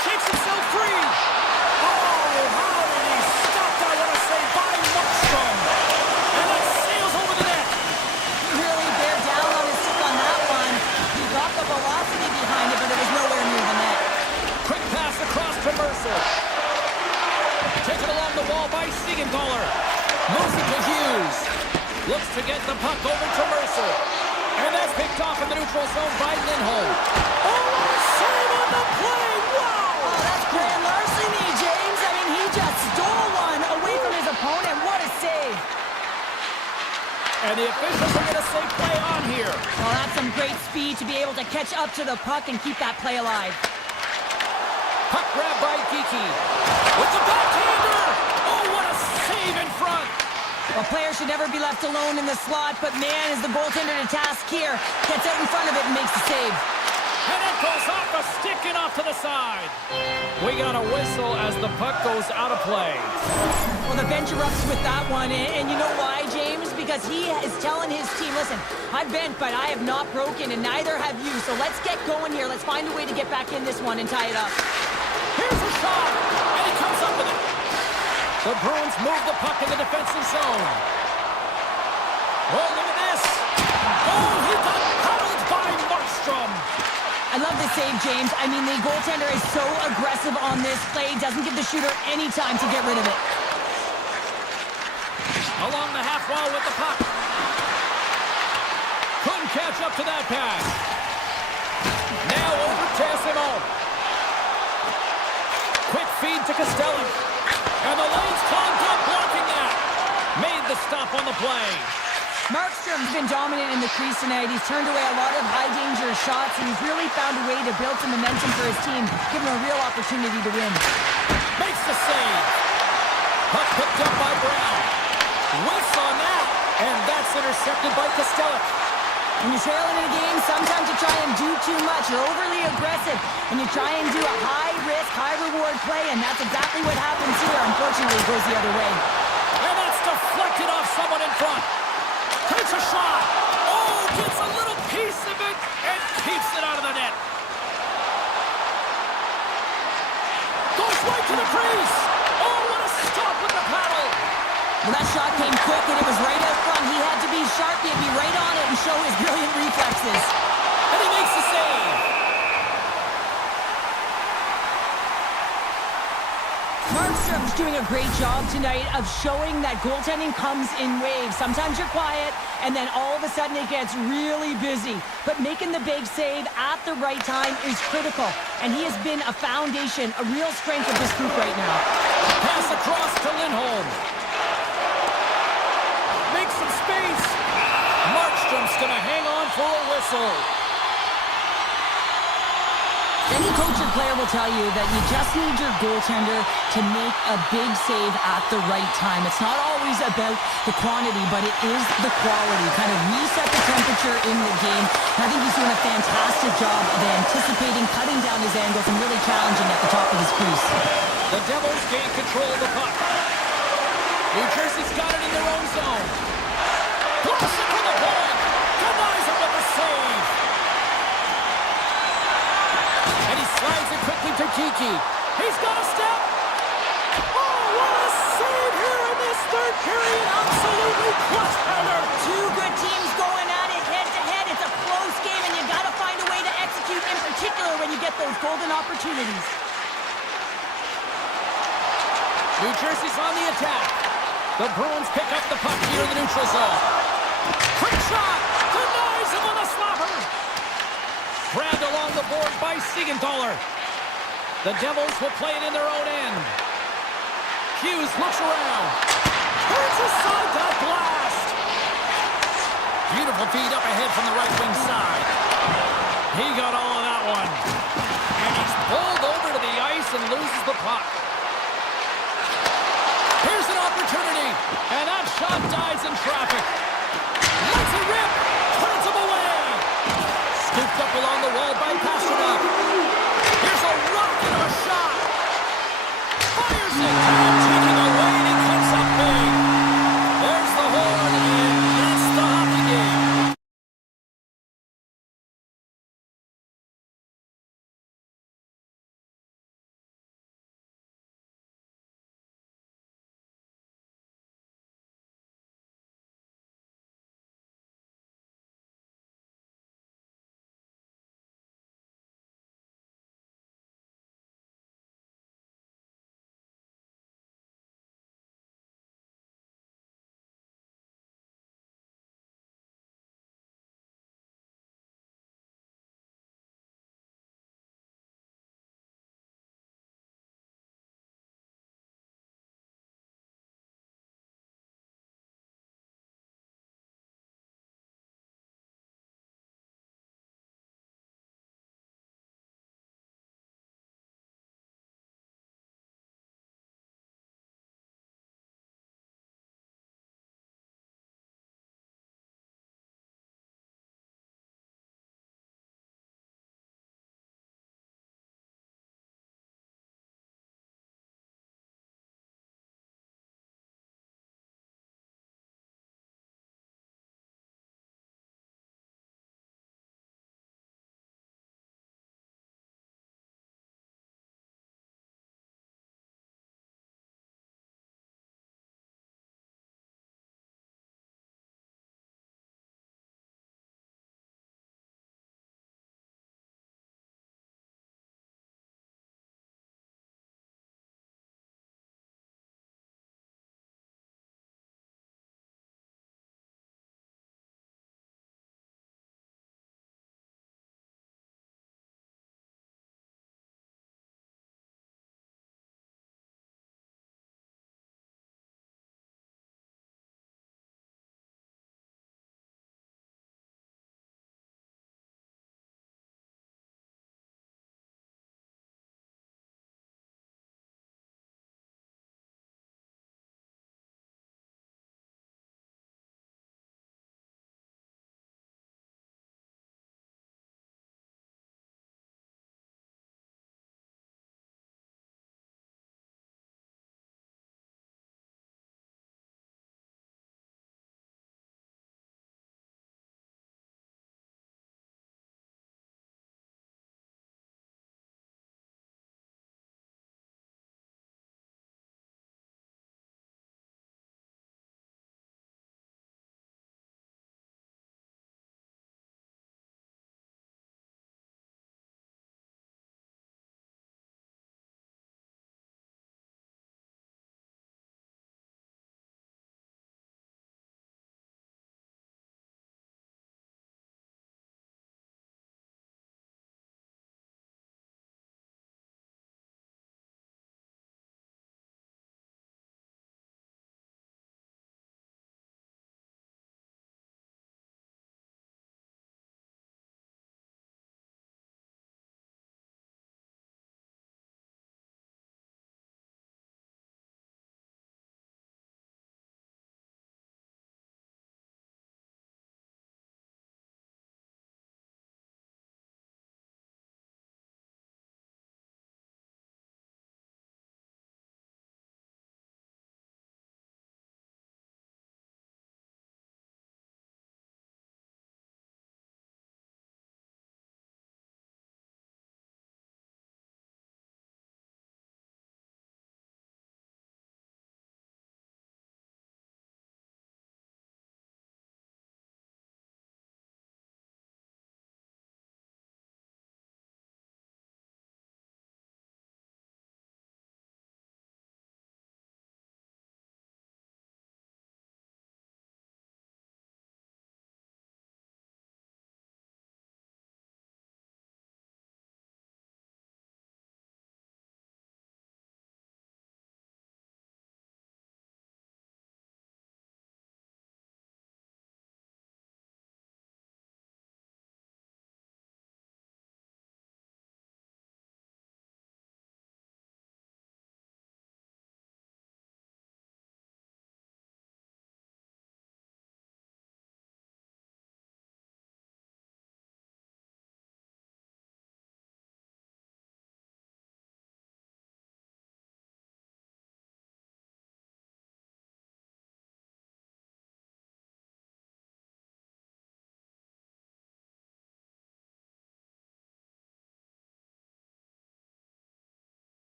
Shakes himself free. Oh, how did he stop that? What a save by Markstrom. And that sails over the net. Really bear down on his stick on that one. He got the velocity behind it, but it was nowhere near the net. Quick pass across to Mercer. Taken along the wall by Siegenthaler. Moves it to Hughes. Looks to get the puck over to Mercer. And that's picked off in the neutral zone by Lindholm. Oh, what a save on the play. Oh, that's grand larceny, James. I mean, he just stole one away from his opponent. What a save. And the officials are going to say play on here. Well, that's some great speed to be able to catch up to the puck and keep that play alive. Puck grab by Geekie. With the backhander. Oh, what a save in front. Well, players should never be left alone in the slot, but man, is the goaltender to task here. Gets out in front of it and makes the save. And it goes off a stick and off to the side. We got a whistle as the puck goes out of play. Well, the bench erupts with that one, and you know why, James? Because he is telling his team, listen, I've bent, but I have not broken, and neither have you. So let's get going here. Let's find a way to get back in this one and tie it up. Here's a shot, and he comes up with it. The Bruins move the puck in the defensive zone. Oh, look at this. Oh, he got hobbled by Markstrom. I love this save, James. I mean, the goaltender is so aggressive on this play. Doesn't give the shooter any time to get rid of it. Along the half wall with the puck. Couldn't catch up to that pass. Now over to Simone. Quick feed to Costello. And the lane's clogged up, blocking that. Made the stop on the play. Markstrom's been dominant in the crease tonight. He's turned away a lot of high-danger shots, and he's really found a way to build some momentum for his team, giving him a real opportunity to win. Makes the save. Puck picked up by Brown. Whiffs on that, and that's intercepted by Costello. When you're trailing in a game, sometimes you try and do too much. You're overly aggressive, and you try and do a high-risk, high-reward play, and that's exactly what happens here. Unfortunately, it goes the other way. And that's deflected off someone in front. Takes a shot. Oh, gets a little piece of it and keeps it out of the net. Goes right to the crease. Oh, what a stop with the paddle. Well, that shot came quick, and it was right out front. He had to be sharp. He had to be right on it and show his brilliant reflexes. And he makes the save. Markstrom's doing a great job tonight of showing that goaltending comes in waves. Sometimes you're quiet, and then all of a sudden it gets really busy. But making the big save at the right time is critical, and he has been a foundation, a real strength of this group right now. Pass across to Lindholm. Makes some space. Markstrom's going to hang on for a whistle. Any coach or player will tell you that you just need your goaltender to make a big save at the right time. It's not always about the quantity, but it is the quality. Kind of reset the temperature in the game. And I think he's doing a fantastic job of anticipating, cutting down his angles, and really challenging at the top of his crease. The Devils gain control of the puck. New Jersey's got it in their own zone. Closer to the point. Denies him with the save. And he slides it quickly to Kiki. He's got a step. Oh, what a save here in this third period. Absolutely clutch pounder. Two good teams going at it head-to-head. It's a close game, and you got to find a way to execute, in particular when you get those golden opportunities. New Jersey's on the attack. The Bruins pick up the puck here in the neutral zone. Quick shot. Denies him on the slapper. Grabbed along the board by Siegenthaler. The Devils will play it in their own end. Hughes looks around. Turns aside that blast. Beautiful feed up ahead from the right wing side. He got all of that one. And he's pulled over to the ice and loses the puck. Here's an opportunity. And that shot dies in traffic. Let's it rip. Turns him away. Scooped up along the wall by Pasternak. Here's a rocket of a shot. Fires it. And taking away, and he comes up big. There's the horn, and that's the hockey game.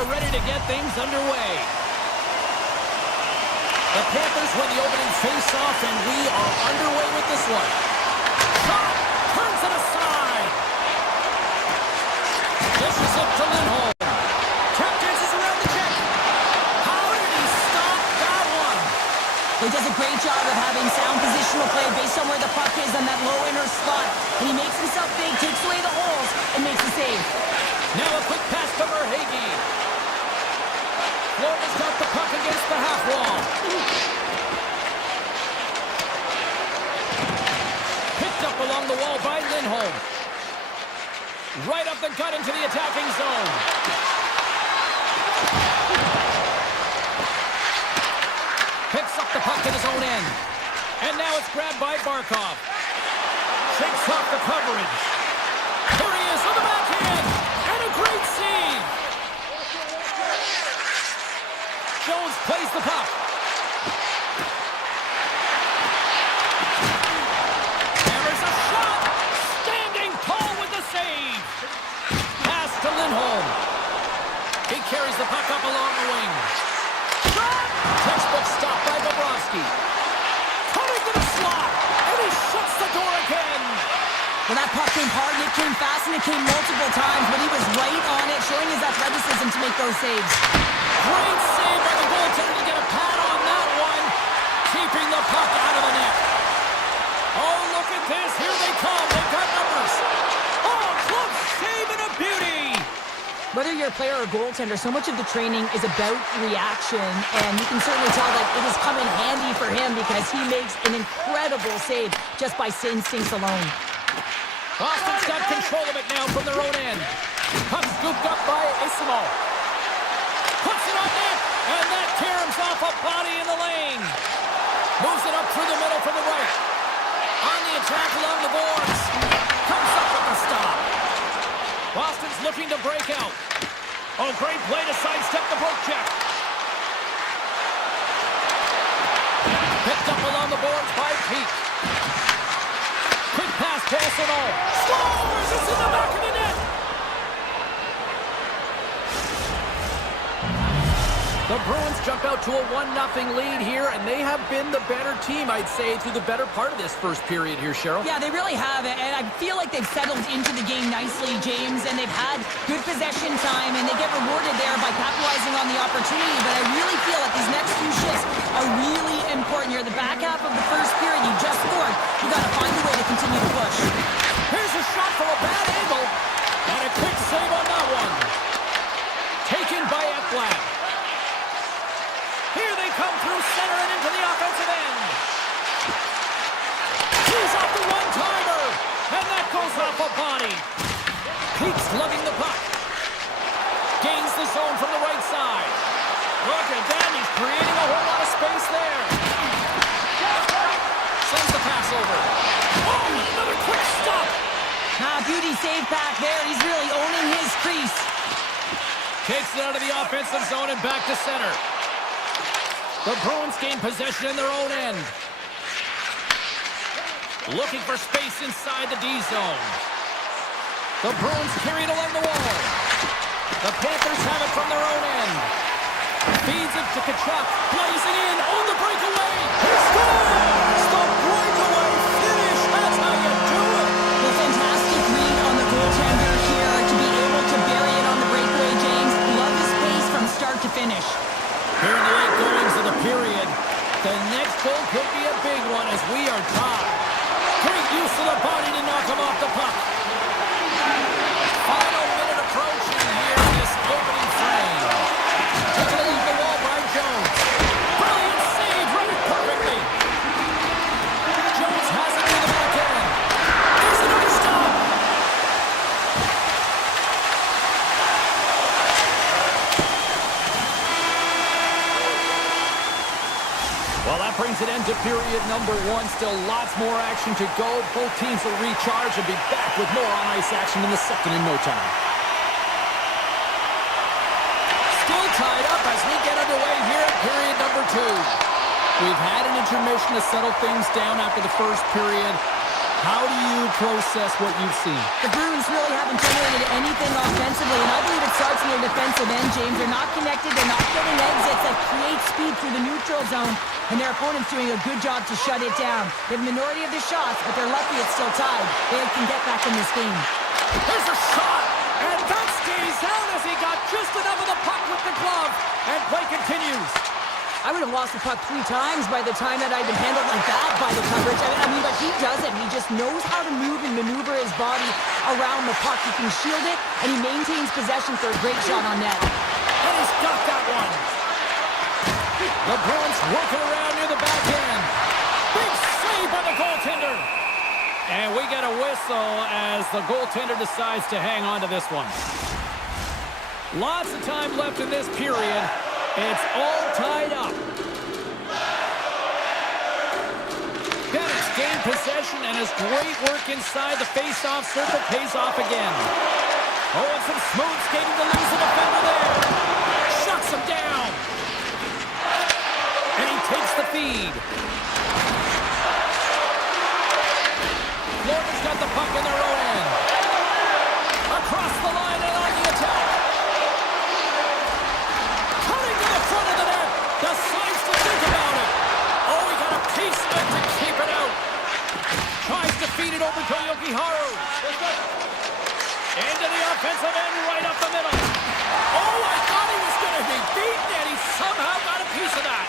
are ready to get things underway. The Panthers win the opening face-off, and we are underway with this one. Shot! Turns it aside! Dishes it to Lindholm. Tap dances around the check. How did he stop that one? He does a great job of having sound positional play based on where the puck is on that low inner slot. And he makes himself big, takes away the holes, and makes the save. Now a quick pass to Verhaeghe. Florida's got the puck against the half wall. Picked up along the wall by Lindholm. Right up the gut into the attacking zone. Picks up the puck in his own end. And now it's grabbed by Barkov. Shakes off the coverage. There he is on the backhand. And a great save. Jones plays the puck. There's a shot. Standing tall with the save. Pass to Lindholm. He carries the puck up along the wing. Shot. Textbook stop by Bobrovsky. Coming to the slot. And he shuts the door again. Well, that puck came hard, and it came fast, and it came multiple times, but he was right on it, showing his athleticism to make those saves. Great save by the goaltender to get a pad on that one. Keeping the puck out of the net. Oh, look at this. Here they come. They've got numbers. Oh, close save and a beauty. Whether you're a player or a goaltender, so much of the training is about reaction, and you can certainly tell that it has come in handy for him because he makes an incredible save just by instincts alone. Boston's got control of it now from their own end. Puck scooped up by Isimo. Puts it on net, and that caroms off a body in the lane. Moves it up through the middle for the right. On the attack along the boards. Comes up with the stop. Boston's looking to break out. Oh, great play to sidestep the poke check. Picked up along the boards by Peak. Quick pass to Esimo. Scores! It's in the back of the net. The Bruins jump out to a 1-0 lead here, and they have been the better team, I'd say, through the better part of this first period here, Cheryl. Yeah, they really have, and I feel like they've settled into the game nicely, James, and they've had good possession time, and they get rewarded there by capitalizing on the opportunity, but I really feel like these next few shifts are really important. You're at the back half of the first period, you just scored, you got to find a way to continue to push. Here's a shot from a bad angle, and a quick save on that one. Taken by Ekblad. Here they come through center and into the offensive end. He's off the one-timer, and that goes off a body. Peaks lugging the puck. Gains the zone from the right side. Look at that, he's creating a whole lot of space there. Sends the pass over. Oh, another quick stop. Beauty save back there. He's really owning his crease. Takes it out of the offensive zone and back to center. The Bruins gain possession in their own end. Looking for space inside the D zone. The Bruins carry it along the wall. The Panthers have it from their own end. Feeds it to Tkachuk. Blazing in on the breakaway. He scores! The breakaway finish. That's how you do it. The fantastic read on the goaltender here to be able to bury it on the breakaway, James. Love his pace from start to finish. Here in the late goings of the period, the next goal could be a big one as we are tied. Great use of the body to knock him off the puck. Final minute approaching here in this opening frame. Taken along the wall by Jones. Brilliant save, read it perfectly. Jones has it to the back end. There's another stop. Well, that brings an end to period number one. Still lots more action to go. Both teams will recharge and be back with more on-ice action in the second in no time. Still tied up as we get underway here at period number two. We've had an intermission to settle things down after the first period. How do you process what you've seen? The Bruins really haven't generated anything offensively, and I believe it starts in their defensive end, James. They're not connected. They're not getting exits that create speed through the neutral zone, and their opponent's doing a good job to shut it down. They have the minority of the shots, but they're lucky it's still tied. They can get back in this game. There's a shot, and that stays out as he got just enough of the puck with the glove, and play continues. I would have lost the puck 3 times by the time that I'd been handled like that by the coverage. I mean, but he doesn't. He just knows how to move and maneuver his body around the puck. He can shield it, and he maintains possession for a great shot on net. And he's got that one. The Bruins working around near the back end. Big save by the goaltender. And we get a whistle as the goaltender decides to hang on to this one. Lots of time left in this period. It's all tied up. Bennett's gained possession, and his great work inside the face-off circle pays off again. Oh, and some smooth skating to lose the defender there. Shuts him down. And he takes the feed. Florida's got the puck in their own end. Across the line and on the attack. Front of the net, decides to think about it. Oh, he got a piece of it to keep it out. Tries to feed it over to Yokiharu. Into the offensive end, right up the middle. Oh, I thought he was going to be beaten, and he somehow got a piece of that.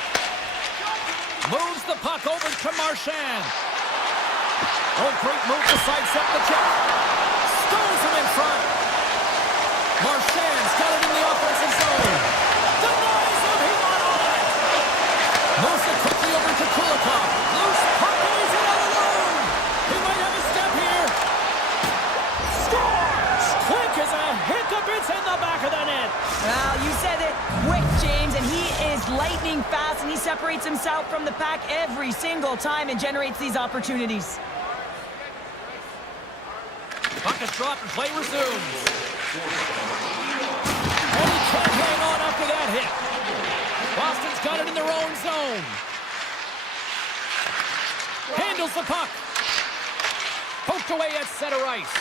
Moves the puck over to Marchand. Oh, great move to sidestep the check. Stones him in front. Marchand's got it in the offensive zone. Moves it quickly over to Kulikov. Loose puck, and he's in all alone. He might have a step here. Scores! Quick as a hiccup. It's in the back of the net. Well, you said it. Quick, James, and he is lightning fast, and he separates himself from the pack every single time and generates these opportunities. Puck is dropped and play resumes. And he can't hang on after that hit. Boston's got it in their own zone. Handles the puck. Poked away at center ice.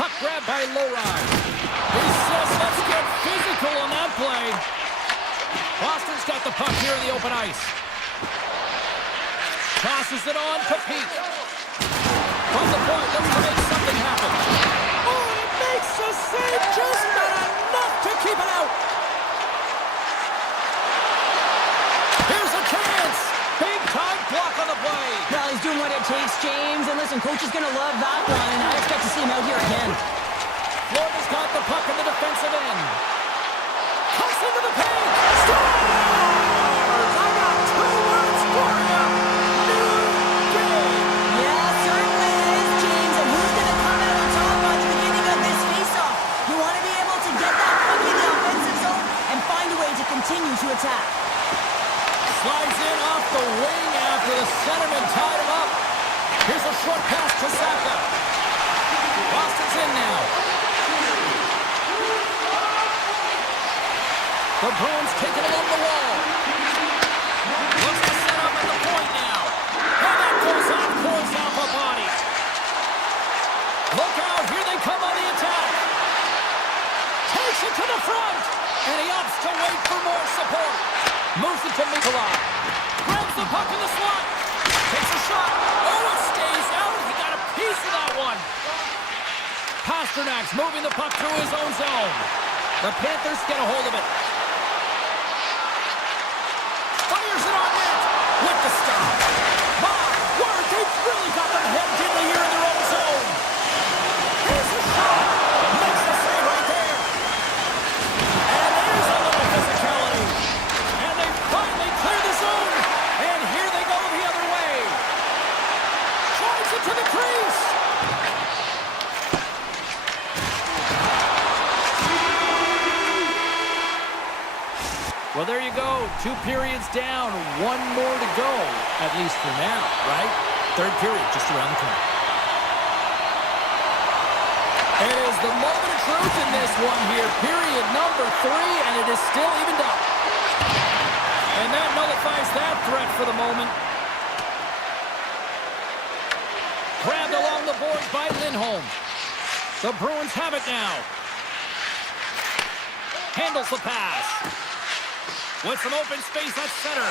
Puck grabbed by Lowry. He says, let's get physical on that play. Boston's got the puck here in the open ice. Tosses it on to Pete. From the point, looks to make something happen. Oh, he makes the save, just not enough to keep it out. Here's a chance. Big time block on the play. Well, he's doing what it takes, James. And listen, coach is going to love that one, and I expect to see him out here again. Florida's got the puck in the defensive end. Cuts into the paint. Scores! I got 2 words for you. New game. Yeah, certainly is, James. And who's going to come out on top at the beginning of this faceoff? You want to be able to get that puck in the offensive zone and find a way to continue to attack. Slides in off the wing after the centerman tied him up. Here's a short pass to Saka. Boston's in now. The Bruins take it along the wall. Looks to set up at the point now. And that goes off, pulls off a body. Look out, here they come on the attack. Takes it to the front. And he opts to wait for more support. Moves it to Nikolai. Grabs the puck in the slot. Takes a shot. Oh, it stays out. He got a piece of that one. Pasternak's moving the puck through his own zone. The Panthers get a hold of it. Fires it on net. With the stop. My word, they've really got them hemmed in here in their own zone. Here's a shot. Makes the save right there. And there's a little physicality. And they finally clear the zone. And here they go the other way. Drives it to the crease. Well, there you go. 2 periods down, 1 more to go, at least for now, right? 3rd period just around the corner. It is the moment of truth in this one here. Period number 3, and it is still evened up. And that nullifies that threat for the moment. Grabbed along boards by Lindholm. The Bruins have it now. Handles the pass. With some open space at center.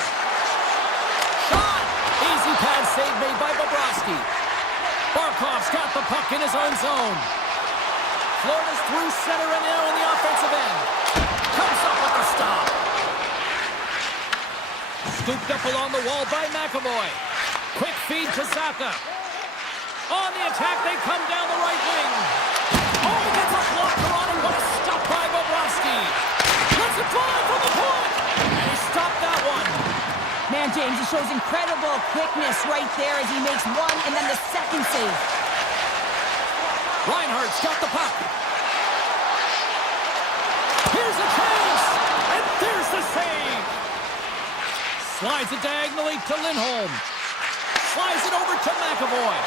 Shot! Easy pad save made by Bobrovsky. Barkov's got the puck in his own zone. Florida's through center and now in the offensive end. Comes up with the stop. Scooped up along the wall by McAvoy. Quick feed to Zaka. On the attack, they come down the right wing. Oh, he gets a blocker on him. What a stop by Bobrovsky. Let's it fly from the point. And he stopped that one. Man, James, he shows incredible quickness right there as he makes one and then the second save. Reinhardt's got the puck. Here's a chance. And there's the save. Slides it diagonally to Lindholm. Slides it over to McAvoy.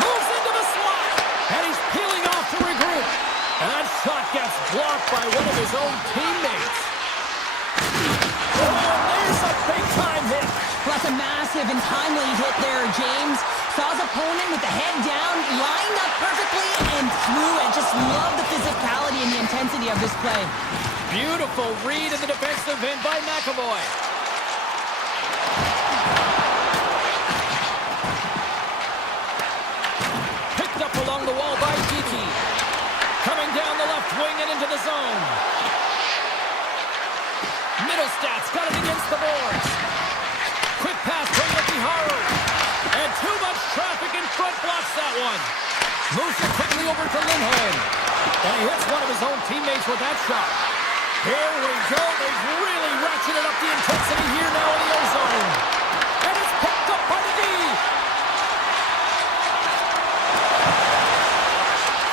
Moves into the slot. And he's peeling off to regroup. And that shot gets blocked by one of his own teammates. Oh, and there's a big-time hit. Well, that's a massive and timely hit there, James. Saw his opponent with the head down, lined up perfectly, and threw it. Just love the physicality and the intensity of this play. Beautiful read in the defensive end by McAvoy. Picked up along the wall by Geeky. Coming down the left wing and into the zone. Middlestats got it against the boards. Quick pass to Yokiharu. And too much traffic in front blocks that one. Moves it quickly over to Lindholm. And he hits one of his own teammates with that shot. Here we go. They've really ratcheted up the intensity here now in the O-zone. And it's picked up by the D.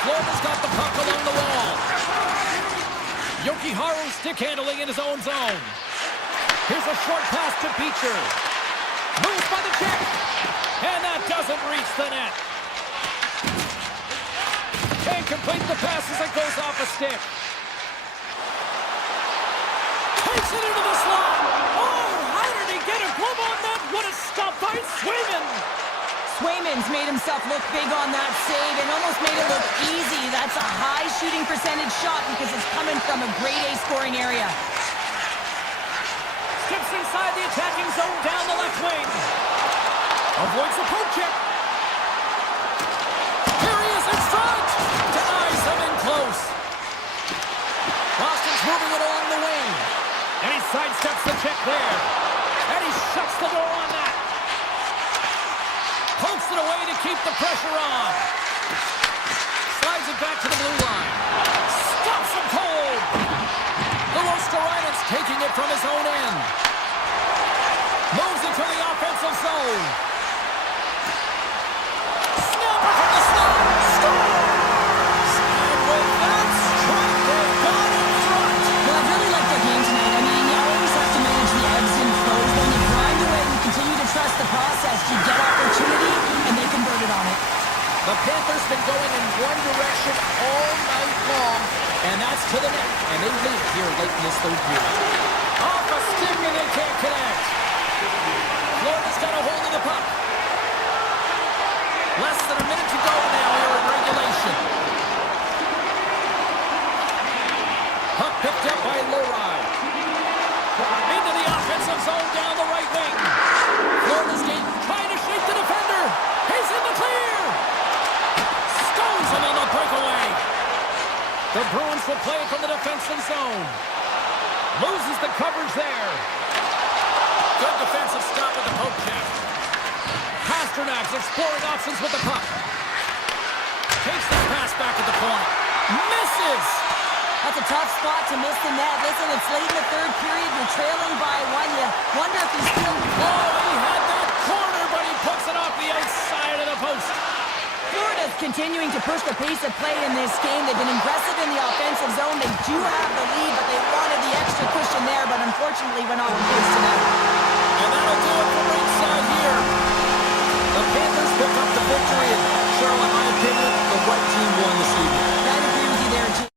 Florida's got the puck along the wall. Yokiharu stick handling in his own zone. Here's a short pass to Beecher. Moves by the check. And that doesn't reach the net. Can't complete the pass as it goes off a stick. Takes it into the slot. Oh, how did he get a glove on that? What a stop by Swayman. Swayman's made himself look big on that save and almost made it look easy. That's a high shooting percentage shot because it's coming from a grade A scoring area. Steps inside the attacking zone down the left wing. Avoids the poke check. Here he is in front. Denies him in close. Boston's moving it along the wing. And he sidesteps the check there. And he shuts the door on that. Pokes it away to keep the pressure on. Slides it back to the blue line. Stops him cold. Luosterainen's taking it from his own end. Moves it to the offensive zone. Snapper from the slot. Scores! And with that strike, they've gone in front. Well, I really like their game tonight. I mean, you always have to manage the ebbs and flows. When you grind away and you continue to trust the process, you get opportunity, and they converted on it. The Panthers been going in one direction all night long, and that's to the net. And they lead it here late in this third period. Off a stick, and they can't connect. Florida's got a hold of the puck. Less than a minute to go now here in regulation. Puck picked up by Lowry. Into the offensive zone down the right wing. Florida's game trying to shake the defender. He's in the clear. Stones him on the breakaway. The Bruins will play it from the defensive zone. Loses the coverage there. Good defensive stop with the poke check. Pasternak's exploring options with the puck. Takes the pass back at the point. Misses! That's a tough spot to miss the net. Listen, it's late in the third period. You're trailing by one. You wonder if he's still... Oh, he had that corner, but he puts it off the outside of the post. Florida's continuing to push the pace of play in this game. They've been aggressive in the offensive zone. They do have the lead, but they wanted the extra cushion there, but unfortunately went off the pace tonight. And that'll do it from ringside here. The Panthers pick up the victory, and Cheryl, in my opinion, the right team won this evening. I agree with you there, Jim.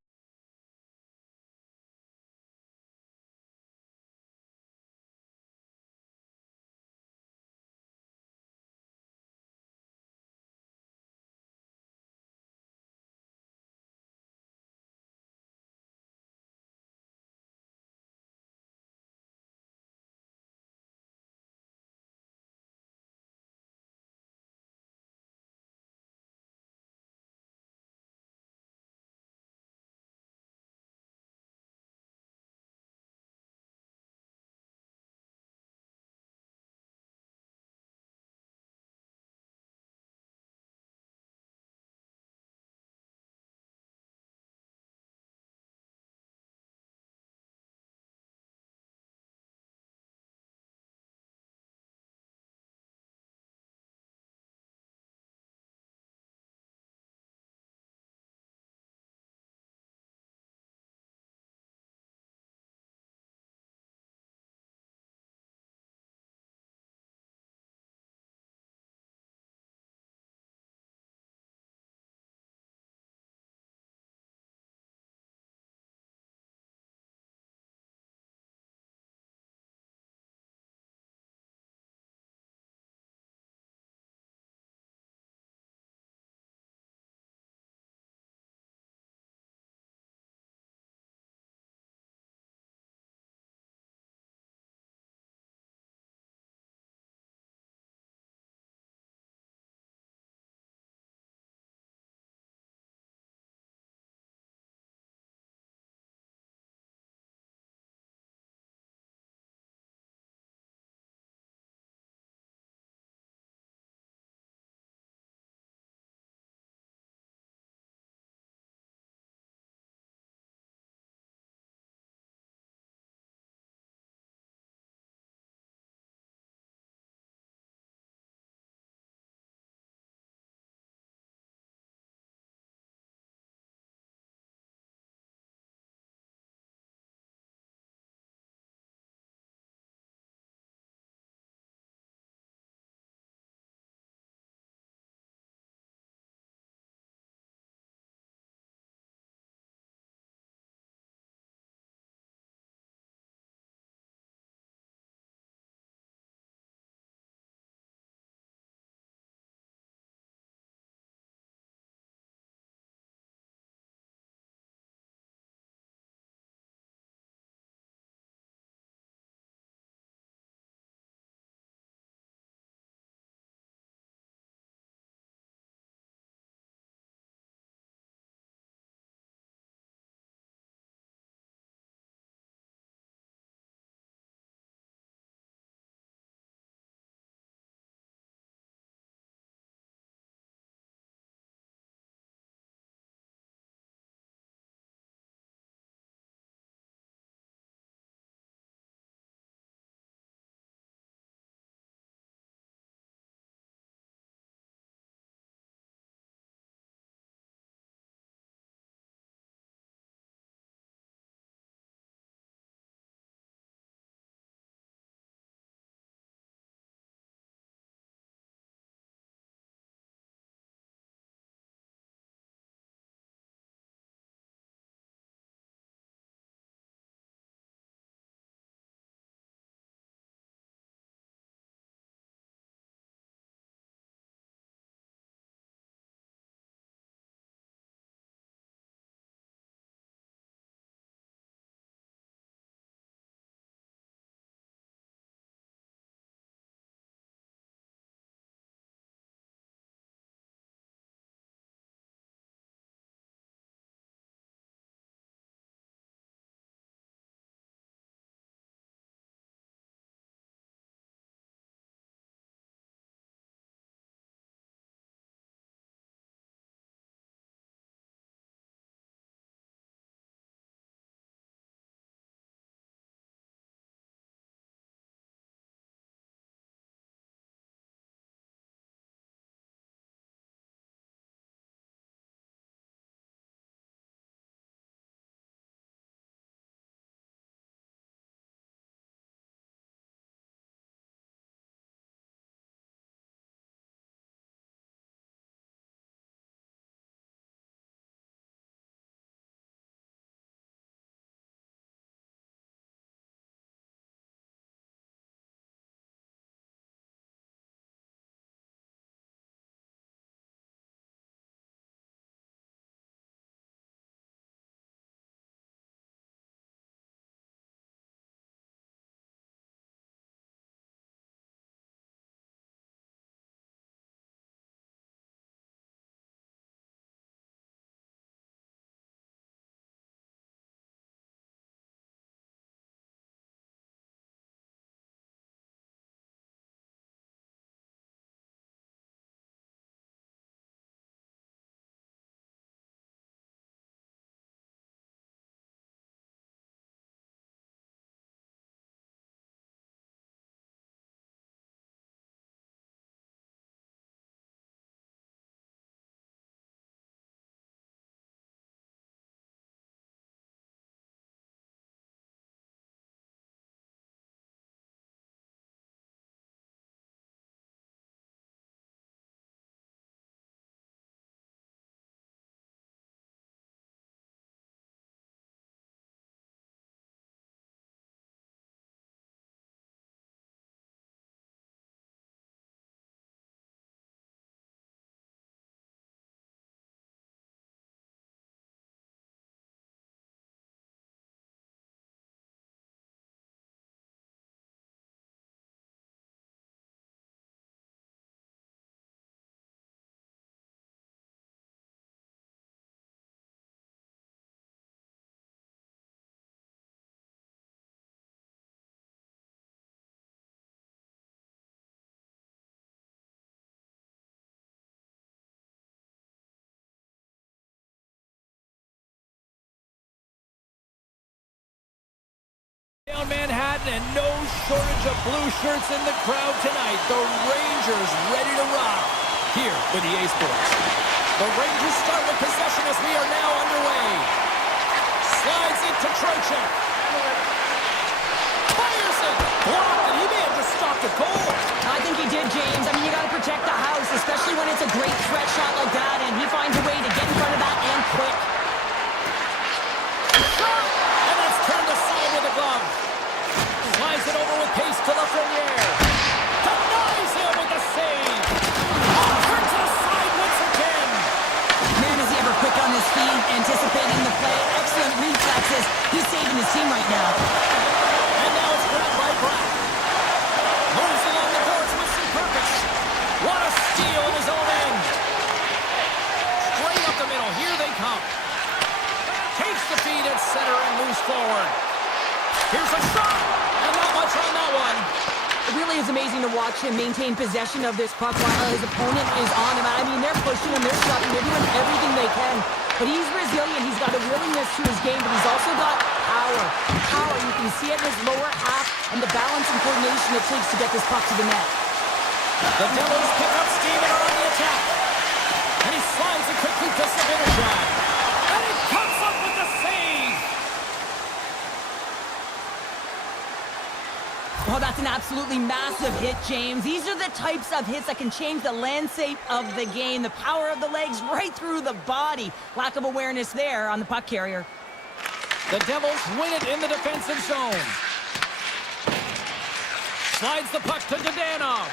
on Manhattan, and no shortage of blue shirts in the crowd tonight. The Rangers ready to rock here with EA Sports. The Rangers start with possession as we are now underway. Slides it to Trocheck. Fires it. Blocked, and he may have just stopped a goal. I think he did, James. I mean, you got to protect the house, especially when it's a great threat shot like that, and he finds a way to get in front of that and quick. And that's turned aside with a glove. Slides it over with pace to Lafreniere. Denies him with the save. Turns it aside once again. Man, is he ever quick on his feet, anticipating the play. Excellent reflexes. He's saving his team right now. And now it's grabbed by Brown. Moves along the boards with some purpose. What a steal in his own end. Straight up the middle. Here they come. Takes the feed at center and moves forward. Here's a shot. And not much on that one. It really is amazing to watch him maintain possession of this puck while his opponent is on him. I mean, they're pushing him, they're shoving, they're doing everything they can. But he's resilient, he's got a willingness to his game, but he's also got power. Power, you can see it in his lower half and the balance and coordination it takes to get this puck to the net. The Devils pick up steam and are on the attack. And he slides it quickly to Sabinajad. And he comes up with the save. Oh, that's an absolutely massive hit, James. These are the types of hits that can change the landscape of the game. The power of the legs right through the body. Lack of awareness there on the puck carrier. The Devils win it in the defensive zone. Slides the puck to Zhdanov.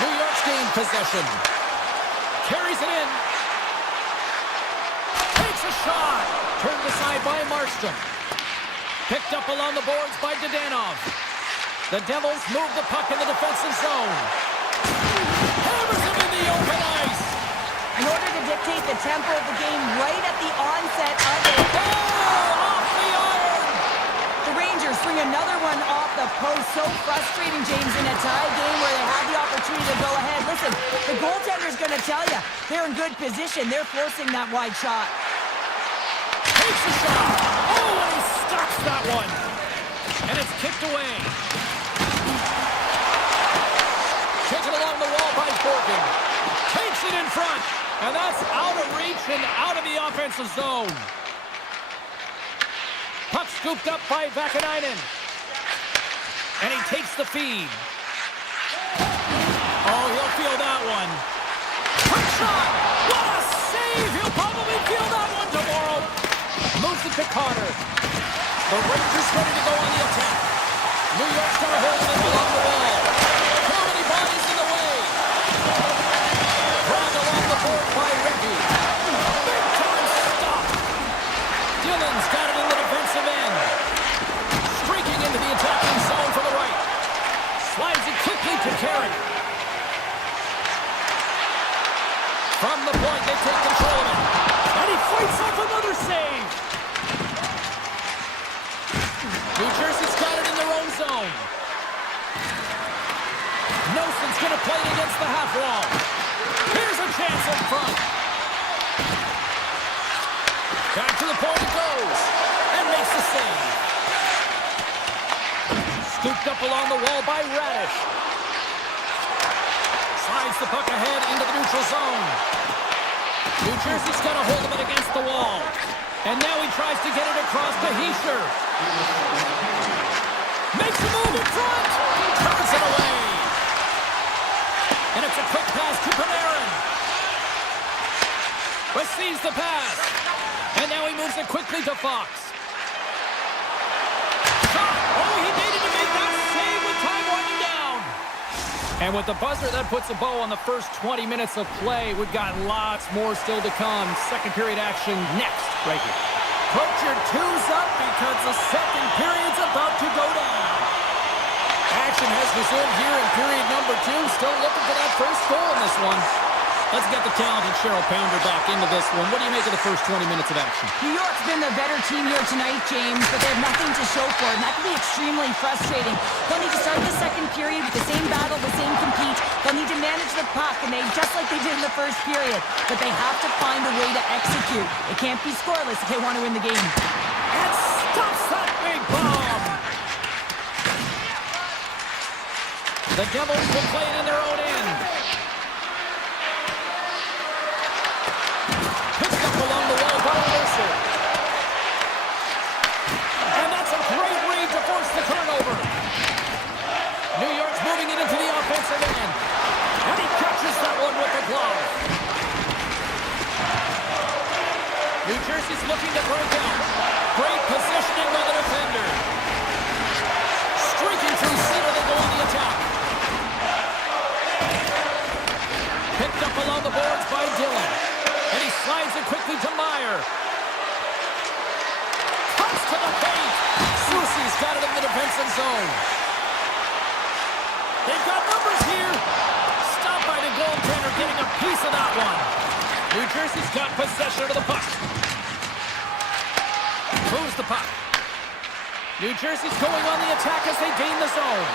New York's gained possession. Carries it in. Takes a shot. Turned aside by Markstrom. Picked up along the boards by Zhdanov. The Devils move the puck in the defensive zone. Hammers him in the open ice. In order to dictate the tempo of the game right at the onset of it. Oh, off the iron. The Rangers bring another one off the post. So frustrating, James, in a tie game where they have the opportunity to go ahead. Listen, the goaltender's going to tell you they're in good position. They're forcing that wide shot. Takes a shot. Oh, and he stops that one. And it's kicked away. Taken along the wall by Borgen. Takes it in front. And that's out of reach and out of the offensive zone. Puck scooped up by Vakanainen. And he takes the feed. Oh, he'll feel that one. Quick shot. What a save. He'll probably feel that one tomorrow. Moves it to Carter. The Rangers ready to go on the attack. New York's got a hold of it along the wall. Too many bodies in the way. Dragged along the board by Ricky. Big time stop. Dillon's got it in the defensive end. Streaking into the attacking zone for the right. Slides it quickly to Carey. From the point, they take control of it. And he fights off another save. New Jersey's got it in their own zone. Nelson's going to play it against the half wall. Here's a chance up front. Back to the point it goes. And makes the save. Scooped up along the wall by Radish. Slides the puck ahead into the neutral zone. New Jersey's got a hold of it against the wall. And now he tries to get it across to Hischier. Makes a move in front. Turns it away. And it's a quick pass to Panarin. Receives the pass. And now he moves it quickly to Fox. Shot. Oh, he needed to make that save with time winding down. And with the buzzer, that puts a bow on the first 20 minutes of play. We've got lots more still to come. Second period action next, right here. Put your twos up because the second period's about to go down. Action has resumed here in period number 2. Still looking for that first goal in this one. Let's get the talented Cheryl Pander back into this one. What do you make of the first 20 minutes of action? New York's been the better team here tonight, James, but they have nothing to show for it, and that can be extremely frustrating. They'll need to start the second period with the same battle, the same compete. They'll need to manage the the puck, and just like they did in the first period, but they have to find a way to execute. It can't be scoreless if they want to win the game. And stops that big bomb. The Devils will play it in their own end. Picked up along the wall by Mercer. And that's a great read to force the turnover. New York's moving it into the offensive end. And he catches that one with the glove. New Jersey's looking to break out. Great positioning by the defender. Streaking through center, they go on the attack. Picked up along the boards by Dillon. And he slides it quickly to Meyer. Comes to the paint. Soucy's got it in the defensive zone. They've got numbers here. Stopped by the goaltender, getting a piece of that one. New Jersey's got possession of the puck. Moves the puck. New Jersey's going on the attack as they gain the zone.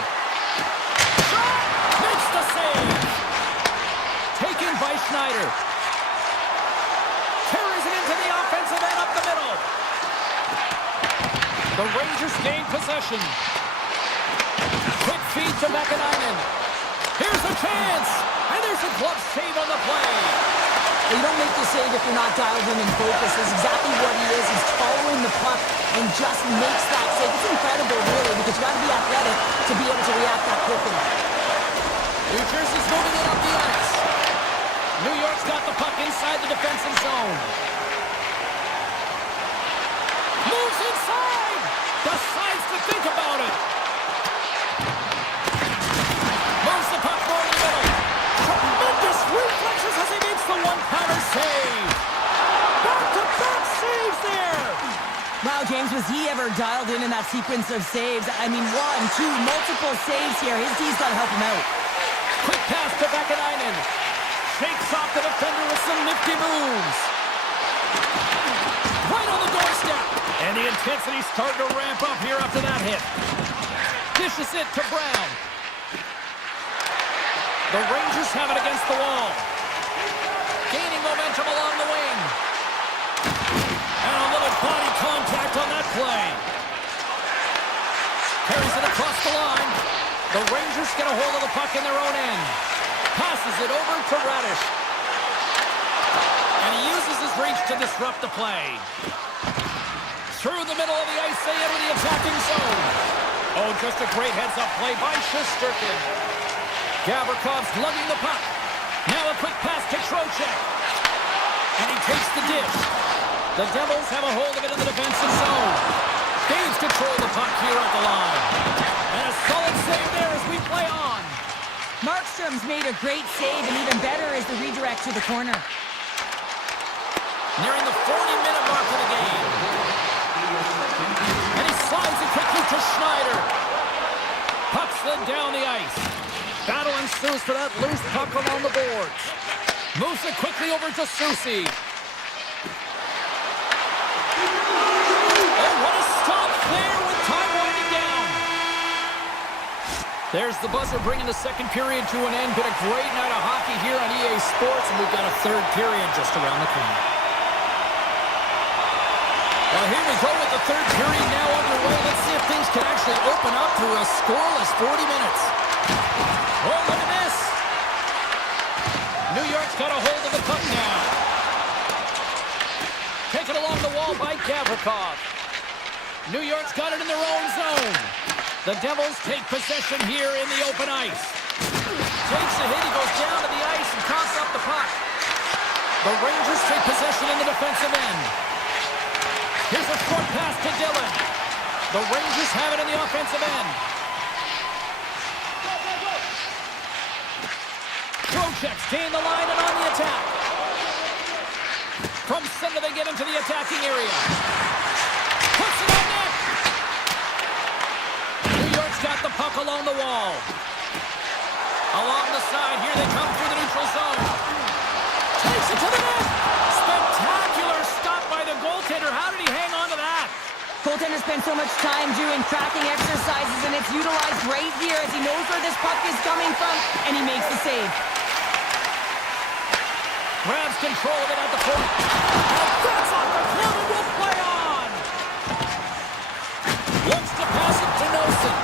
Shot! Makes the save. Taken by Schneider. Carries it into the offensive end up the middle. The Rangers gain possession. Quick feed to Mäkinen. Here's a chance. And there's a glove save on the play. You don't make the save if you're not dialed in and focused. That's exactly what he is. He's following the puck and just makes that save. It's incredible, really, because you got to be athletic to be able to react that quickly. New Jersey's moving it up the ice. New York's got the puck inside the defensive zone. Moves inside. Decides to think about it. Moves the puck more in the middle. Tremendous reflexes as he makes the one-pounder save. Back-to-back saves there. Wow, James, was he ever dialed in that sequence of saves? I mean, one, two, multiple saves here. His D's got to help him out. Quick pass to Mäkinen. Shakes off the defender with some nifty moves. Right on the doorstep. And the intensity's starting to ramp up here after that hit. Dishes it to Brown. The Rangers have it against the wall. Gaining momentum along the wing. And a little body contact on that play. Carries it across the line. The Rangers get a hold of the puck in their own end. Passes it over to Radish. And he uses his reach to disrupt the play. Through the middle of the ice, they enter the attacking zone. Oh, just a great heads-up play by Shesterkin. Gavrikov's lugging the puck. Now a quick pass to Trocheck. And he takes the dish. The Devils have a hold of it in the defensive zone. Gaines control the puck here at the line. And a solid save there as we play on. Markstrom's made a great save, and even better is the redirect to the corner. Nearing the 40-minute mark of the game. And he slides it quickly to Schneider. Puck slid down the ice. Battle ensues for that loose puck along the boards. Moves it quickly over to Soucy. Oh, what a stop there with time winding down. There's the buzzer bringing the second period to an end. Been a great night of hockey here on EA Sports, and we've got a third period just around the corner. Well, here we go with the third period now underway. Let's see if things can actually open up through a scoreless 40 minutes. Oh, look at this. New York's got a hold of the puck now. Taken along the wall by Gavrikov. New York's got it in their own zone. The Devils take possession here in the open ice. Takes a hit, he goes down to the ice and coughs up the puck. The Rangers take possession in the defensive end. Here's a short pass to Dillon. The Rangers have it in the offensive end. Trocheck's gain the line and on the attack. From center they get into the attacking area. Puts it on net. New York's got the puck along the wall. Along the side, here they come through the neutral zone. Takes it to the net. Spectacular stop by the goaltender. How did he hang on to that? Goaltender spent so much time doing tracking exercises, and it's utilized right here as he knows where this puck is coming from, and he makes the save. Grabs control of it at the point. And that's off the club and will play on. Looks to pass it to Nelson.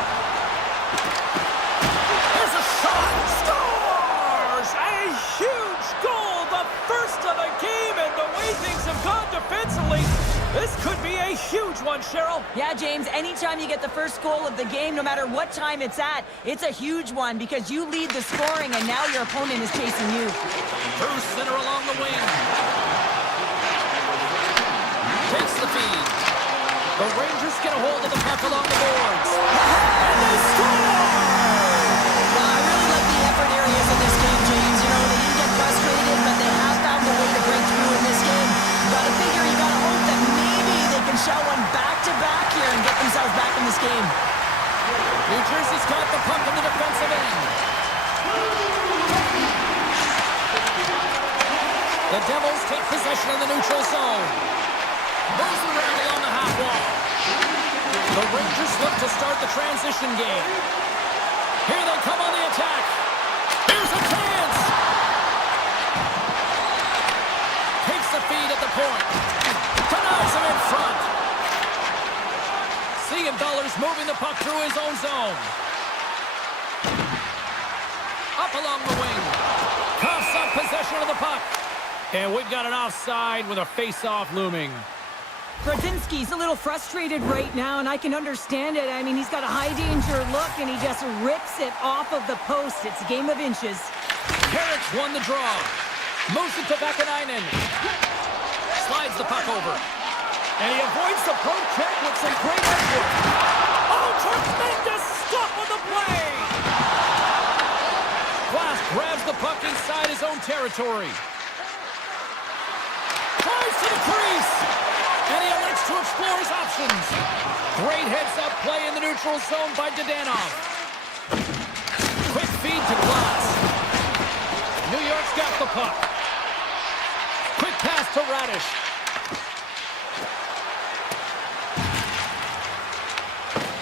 There's a shot. Scores! A huge goal. The first of the game, and the way things have gone defensively, this could be a huge one, Cheryl. Yeah, James, anytime you get the first goal of the game, no matter what time it's at, it's a huge one because you lead the scoring and now your opponent is chasing you. Through center along the wing. Takes the feed. The Rangers get a hold of the puck along the boards. And they score! Well, I really like the effort areas of this game, James. You know, they didn't get frustrated, but they have found a way to break through in this game. You gotta figure, you gotta hope that maybe they can shell one back-to-back here and get themselves back in this game. New Jersey's got the puck in the defensive end. The Devils take possession of the neutral zone. Moves around along the half wall. The Rangers look to start the transition game. Here they come on the attack. Here's a chance. Takes the feed at the point. Denies him in front. Dollars moving the puck through his own zone. Up along the wing. Coughs up possession of the puck. And we've got an offside with a face-off looming. Brodzinski's a little frustrated right now, and I can understand it. I mean, he's got a high-danger look, and he just rips it off of the post. It's a game of inches. Carrick's won the draw. Moves it to Vakanainen. Slides the puck over. And he avoids the poke check with some great effort. Oh, tremendous stop on the play! Glass grabs the puck inside his own territory. Drives to the crease! And he elects to explore his options. Great heads-up play in the neutral zone by Dadonov. Quick feed to Glass. New York's got the puck. Quick pass to Radish.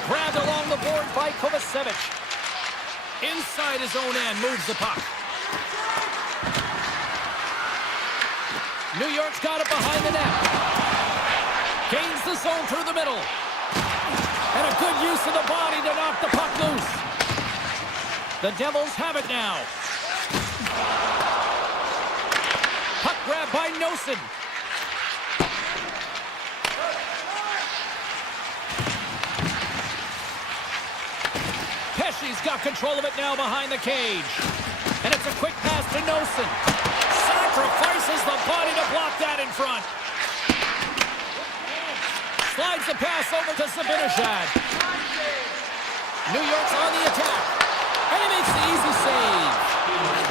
Grabbed along the board by Kovacevic. Inside his own end, moves the puck. New York's got it behind the net. Gains the zone through the middle. And a good use of the body to knock the puck loose. The Devils have it now. Puck grab by Nosen. Pesci's got control of it now behind the cage. And it's a quick pass to Nosen. Sacrifices the body to block that in front. Slides the pass over to Zibanejad. New York's on the attack. And he makes the easy save.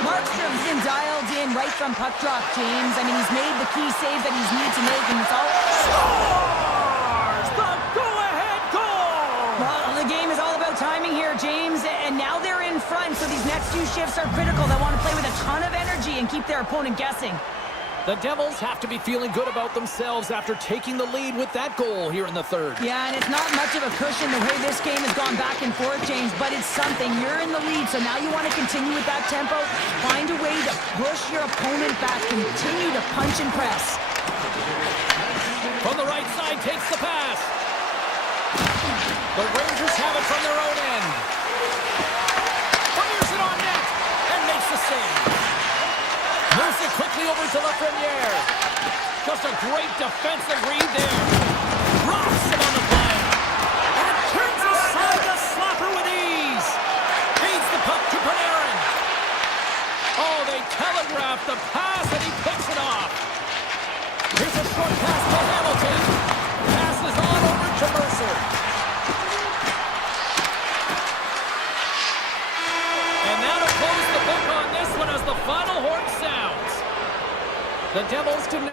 Markstrom's been dialed in right from puck drop, James. I mean, he's made the key save that he's needed to make, and it's all... Scores! The go-ahead goal! Well, the game is all about timing here, James, and now they're in front, so these next few shifts are critical. They want to play with a ton of energy and keep their opponent guessing. The Devils have to be feeling good about themselves after taking the lead with that goal here in the third. Yeah, and it's not much of a cushion the way this game has gone back and forth, James, but it's something. You're in the lead, so now you want to continue with that tempo. Find a way to push your opponent back. Continue to punch and press. From the right side, takes the pass. The Rangers have it from their own end. Fires it on net and makes the save. Moves it quickly over to Lafreniere. Just a great defensive read there. Drops him on the play. And turns aside the slapper with ease. Feeds the puck to Panarin. Oh, they telegraph the pass and he picks it off. Here's a short pass to Hamilton. Passes on over to Mercer. And now to close the book on this one as the final horn sounds. The Devils to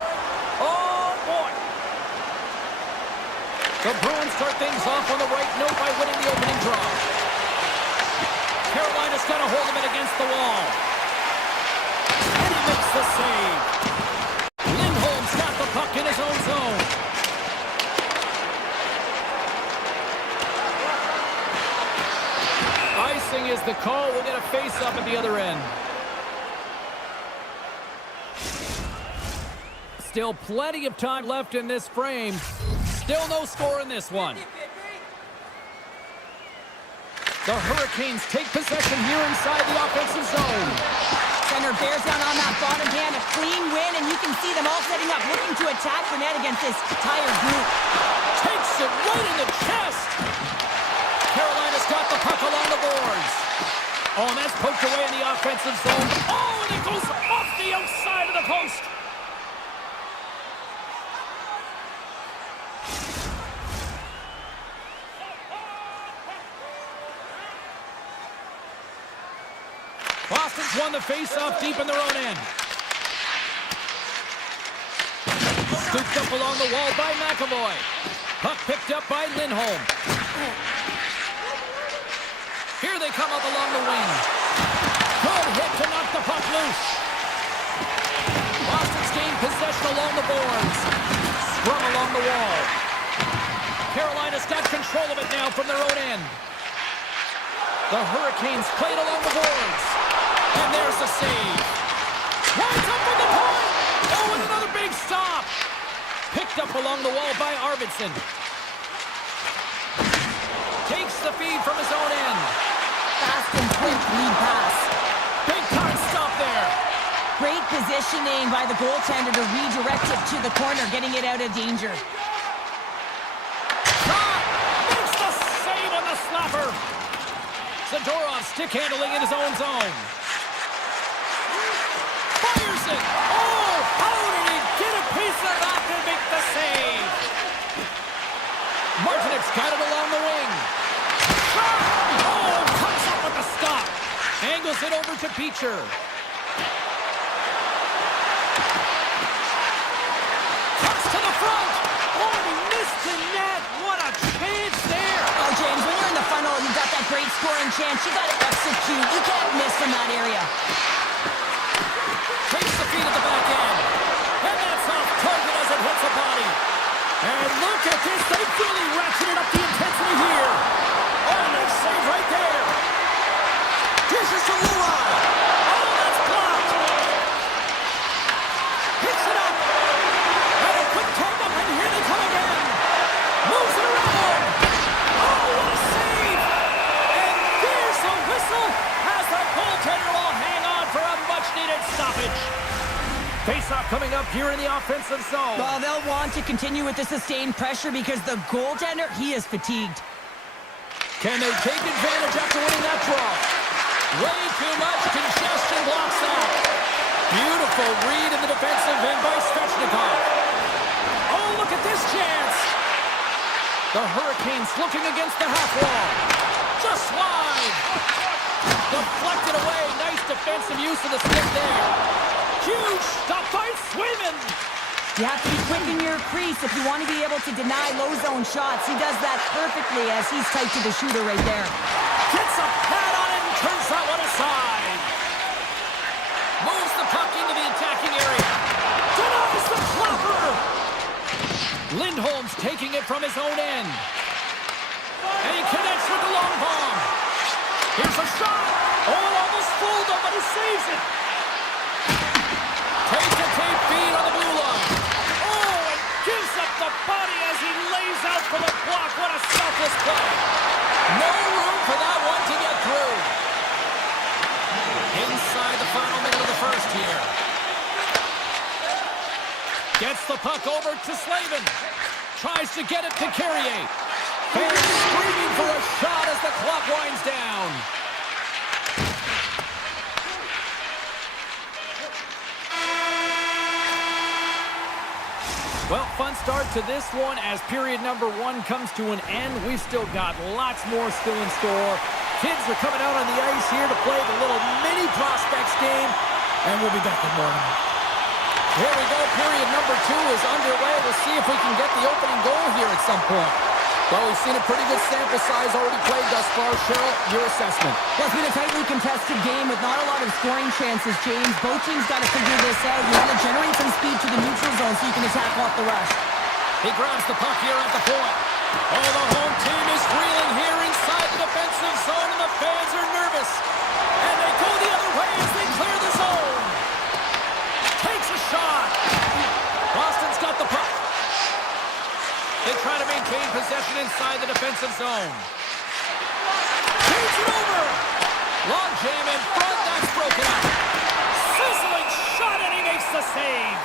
Oh, boy. The Bruins start things off on the right note by winning the opening draw. Carolina's got to hold him in against the wall. And he makes the save. Lindholm's got the puck in his own zone. Icing is the call. We'll get a face-up at the other end. Still plenty of time left in this frame. Still no score in this one. The Hurricanes take possession here inside the offensive zone. Center bears down on that bottom hand. A clean win, and you can see them all setting up, looking to attack the net against this tired group. Takes it right in the chest. Carolina's got the puck along the boards. Oh, and that's poked away in the offensive zone. Oh, and it goes off the outside of the post. Boston's won the face-off deep in their own end. Scooped up along the wall by McAvoy. Puck picked up by Lindholm. Here they come up along the wing. Good hit to knock the puck loose. Boston's gained possession along the boards. Sprung along the wall. Carolina's got control of it now from their own end. The Hurricanes played along the boards. And there's the save. Winds up from the point. Oh, and another big stop. Picked up along the wall by Arvidsson. Takes the feed from his own end. Fast and quick lead pass. Big time stop there. Great positioning by the goaltender to redirect it to the corner, getting it out of danger. Shot. Makes the save on the slapper. Zadorov stick handling in his own zone. Fires it. Oh, how did he get a piece of that to make the save? Martinek's got it along the wing. Shot. Oh, comes up with the stop. Angles it over to Beecher. Cuts to the front. Oh, he missed the net. What a chance there. Oh, James, when you're in the funnel, you've got that great scoring chance. You got to execute. You can't miss in that area. Takes the feed at the back end. And that's off target as it hits the body. And look at this. They've really ratcheted up the intensity here. Oh, nice save right there. Dishes to Leroy. Oh, that's blocked. Hits it up. And a quick tag up, and here they come again. Moves it around. Oh, what a save. And there's the whistle as the goaltender will hang on for a much-needed stoppage. Face-off coming up here in the offensive zone. Well, they'll want to continue with the sustained pressure because the goaltender, he is fatigued. Can they take advantage after winning that draw? Way too much congestion blocks that. Beautiful read in the defensive end by Svechnikov. Oh, look at this chance. The Hurricanes looking against the half wall. Just wide. Deflected away. Nice defensive use of the stick there. Huge stop by Swayman. You have to be quick in your crease if you want to be able to deny low zone shots. He does that perfectly as he's tight to the shooter right there. Gets a pad on it and turns that one aside. Moves the puck into the attacking area. Denies the flopper. Lindholm's taking it from his own end. And he connects with the long bomb. Here's a shot. Oh, it almost fooled him, but he saves it. Tape-to-tape feed on the blue line. Oh, and gives up the body as he lays out for the block. What a selfless play. No room for that one to get through. Inside the final minute of the first here. Gets the puck over to Slavin. Tries to get it to Carrier. Fans screaming for a shot as the clock winds down. Well, fun start to this one as period number one comes to an end. We've still got lots more still in store. Kids are coming out on the ice here to play the little mini prospects game, and we'll be back in more. Here we go. Period number 2 is underway. We'll see if we can get the opening goal here at some point. Well, we've seen a pretty good sample size already played thus far. Cheryl, your assessment? Well, it's been a tightly contested game with not a lot of scoring chances, James. Both teams got to figure this out. You want to generate some speed to the neutral zone so you can attack off the rush. He grabs the puck here at the point. Oh, the home team is reeling here inside the defensive zone, and the fans are nervous. And they go the other way as they clear the zone. Takes a shot. Boston's got the puck. They try to maintain possession inside the defensive zone. Shoots it over. Long jam in front. That's broken up. Sizzling shot, and he makes the save.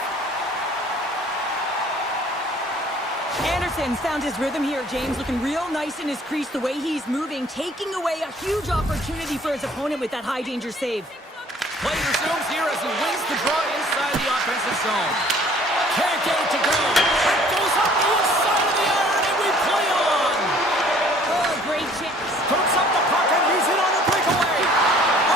Anderson's found his rhythm here, James. Looking real nice in his crease the way he's moving, taking away a huge opportunity for his opponent with that high-danger save. Play resumes here as he wins the draw inside the offensive zone. Can't get it to go. It goes up the inside of the iron, and we play on. Oh, great chance. Puts up the puck, and he's in on the breakaway.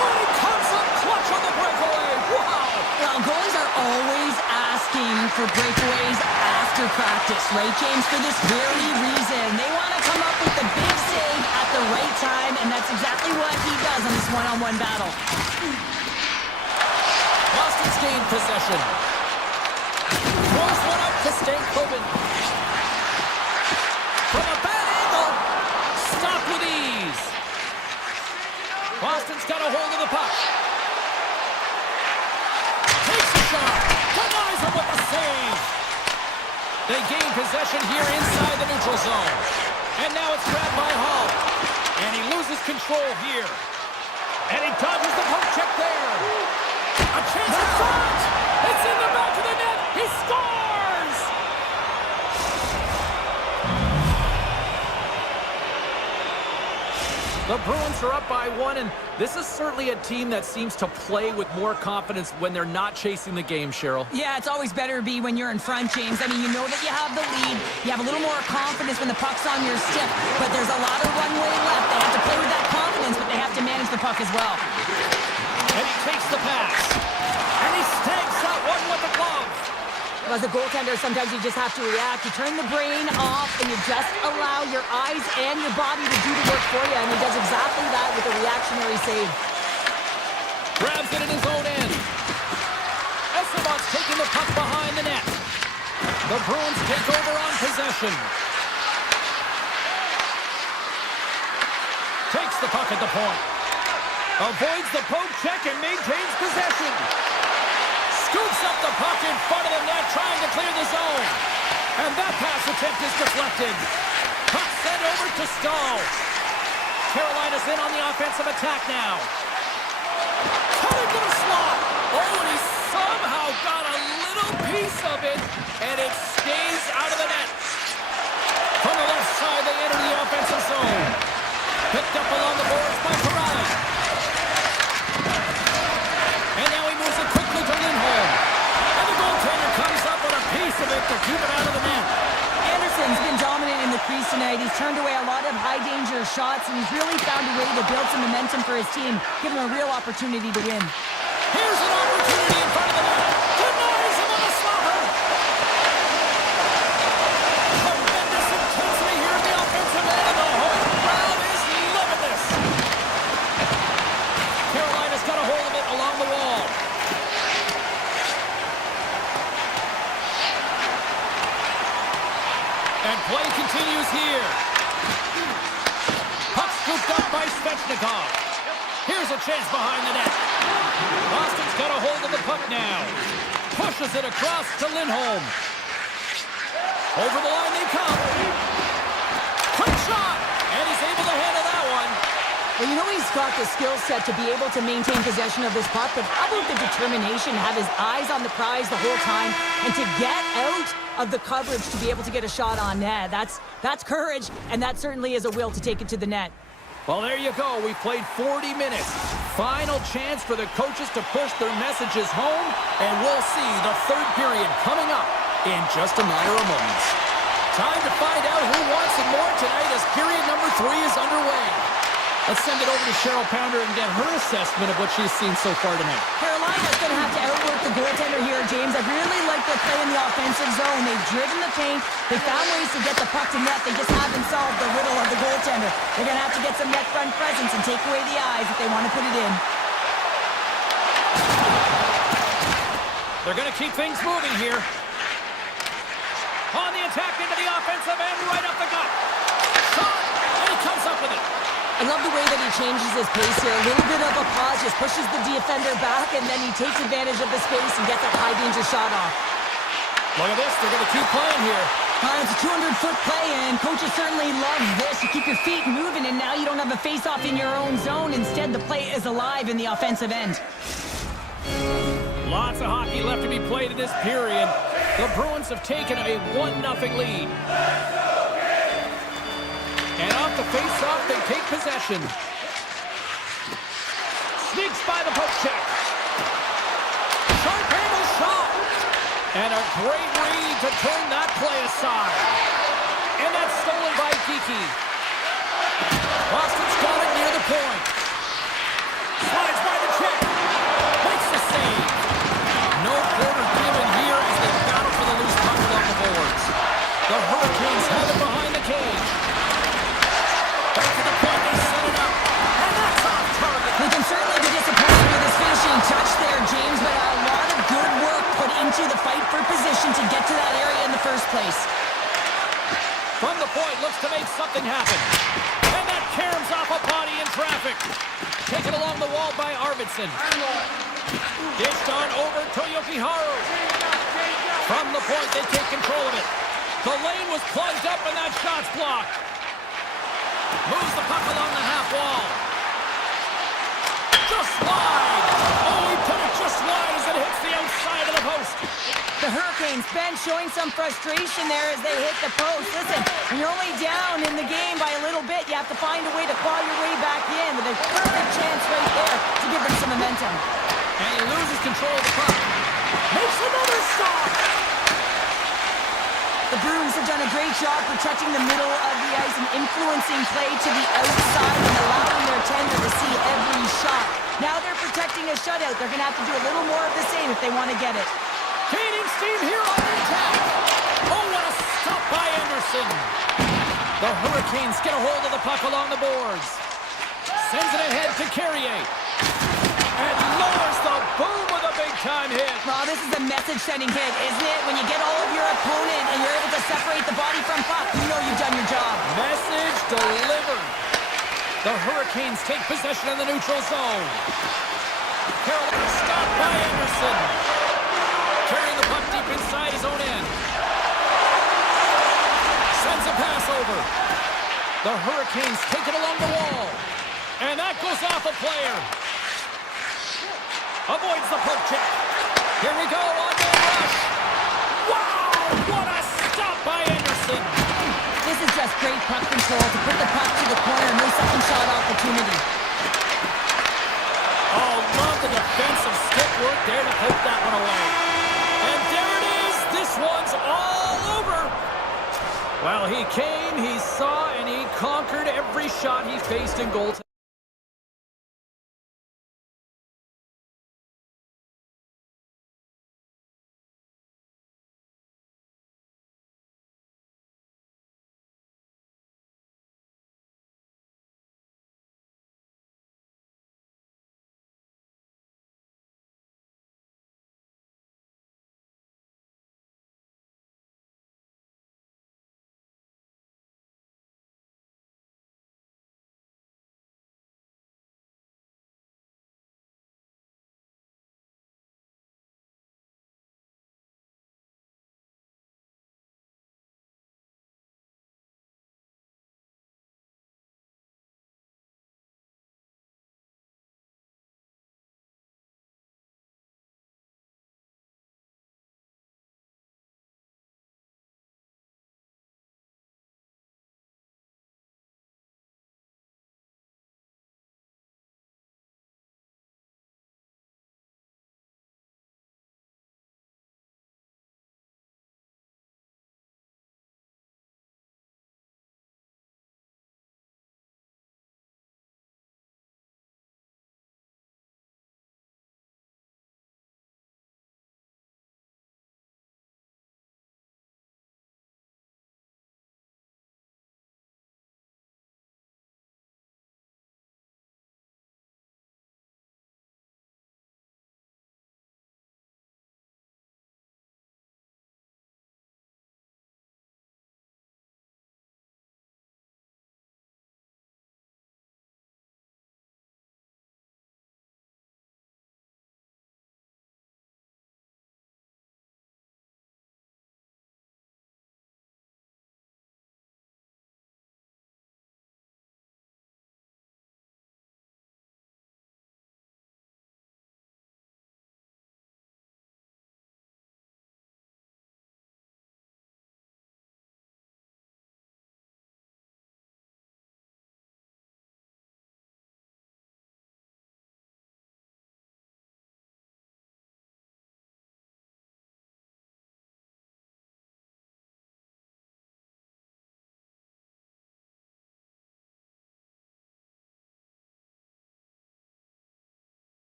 Oh, he comes up clutch on the breakaway. Wow. Well, goalies are always asking for breakaways after practice, right, James? For this very reason. They want to come up with the big save at the right time, and that's exactly what he does on this one-on-one battle. Boston's gained possession. Throws one up to Stankoven. From a bad angle. Stopped with ease. Boston's got a hold of the puck. Takes a shot. Denies him with a save. They gain possession here inside the neutral zone. And now it's grabbed by Hall. And he loses control here. And he dodges the poke check there. A chance in front! It's in the back of the net! He scores! The Bruins are up by 1, and this is certainly a team that seems to play with more confidence when they're not chasing the game, Cheryl. Yeah, it's always better to be when you're in front, James. I mean, you know that you have the lead. You have a little more confidence when the puck's on your stick, but there's a lot of runway left. They have to play with that confidence, but they have to manage the puck as well. And he takes the pass. And he snags that one with the glove. As a goaltender, sometimes you just have to react. You turn the brain off, and you just allow your eyes and your body to do the work for you, and he does exactly that with a reactionary save. Grabs it in his own end. Esteban's taking the puck behind the net. The Bruins take over on possession. Takes the puck at the point. Avoids the poke check and maintains possession. Scoops up the puck in front of the net, trying to clear the zone. And that pass attempt is deflected. Puck sent over to Stahl. Carolina's in on the offensive attack now. Cutting to the slot. Oh, and he somehow got a little piece of it, and it stays out of the net. From the left side, they enter the offensive zone. Picked up along the boards by Perrelli. And now he moves it quickly to Lindholm. And the goaltender comes up with a piece of it to keep it out of the net. Anderson's been dominant in the crease tonight. He's turned away a lot of high-danger shots, and he's really found a way to build some momentum for his team, giving him a real opportunity to win. Here's an opportunity in front of the net. Denies him on a slapper. Tremendous intensity here at the offensive end, and the whole crowd is loving this. Carolina's got a hold of it along the wall. And play continues here. Puck scooped up by Svechnikov. Here's a chance behind the net. Boston's got a hold of the puck now. Pushes it across to Lindholm. Over the line they come. Quick shot! And he's able to handle that one. Well, you know he's got the skill set to be able to maintain possession of this puck, but how about the determination to have his eyes on the prize the whole time and to get out of the coverage to be able to get a shot on net? That's courage, and that certainly is a will to take it to the net. Well, there you go. We played 40 minutes. Final chance for the coaches to push their messages home, and we'll see the third period coming up in just a matter of moments. Time to find out who wants it more tonight as period number 3 is underway. Let's send it over to Cheryl Pounder and get her assessment of what she's seen so far tonight. Carolina's going to have to outwork the goaltender here, James. I really like their play in the offensive zone. They've driven the paint. They found ways to get the puck to net. They just haven't solved the riddle of the goaltender. They're going to have to get some net front presence and take away the eyes if they want to put it in. They're going to keep things moving here. On the attack into the offensive end, right up the gut. Shot, and he comes up with it. I love the way that he changes his pace here. A little bit of a pause, just pushes the defender back, and then he takes advantage of the space and gets that high-danger shot off. Look at this. They're going to keep playing here. It's a 200-foot play, and coaches certainly love this. You keep your feet moving, and now you don't have a face-off in your own zone. Instead, the play is alive in the offensive end. Lots of hockey left to be played in this period. The Bruins have taken a 1-0 lead. And off the face-off, they take possession. Sneaks by the poke check. Sharp handle shot. And a great read to turn that play aside. And that's stolen by Kiki. Boston's got it near the point. Slides by the check. Makes the save. No quarter given here as they battle for the loose puck along the boards. The Hurricanes have it behind the cage. Back to the point, they set it up. And that's off target. They can certainly be disappointed with his finishing touch there, James, but a lot of good work put into the fight for position to get to that area in the first place. From the point, looks to make something happen. And that caroms off a body in traffic. Taken along the wall by Arvidsson. Dished on over to Yokiharu. From the point, they take control of it. The lane was plugged up and that shot's blocked. Moves the puck along the half wall. Just wide. Oh, he put it just wide as it hits the outside of the post. The Hurricanes, Ben, showing some frustration there as they hit the post. Listen, when you're only down in the game by a little bit, you have to find a way to claw your way back in. With a perfect chance right there to give them some momentum. And he loses control of the puck. Makes another stop. The Bruins have done a great job protecting the middle of the ice and influencing play to the outside and allowing their tender to see every shot. Now they're protecting a shutout. They're going to have to do a little more of the same if they want to get it. Gaining steam here on the attack. Oh, what a stop by Anderson. The Hurricanes get a hold of the puck along the boards. Sends it ahead to Carrier. And lowers the boom with a big-time hit. Oh, this is a message-sending hit, isn't it? When you get all of your opponent and you're able to separate the body from puck, you know you've done your job. Message delivered. The Hurricanes take possession in the neutral zone. Carolina stopped by Anderson. Carrying the puck deep inside his own end. Sends a pass over. The Hurricanes take it along the wall. And that goes off a player. Avoids the poke check. Here we go on the rush. Wow, what a stop by Anderson. This is just great puck control to put the puck to the corner. No second shot opportunity. Oh, love the defensive stick work there to poke that one away. And there it is. This one's all over. Well, he came, he saw, and he conquered every shot he faced in goal.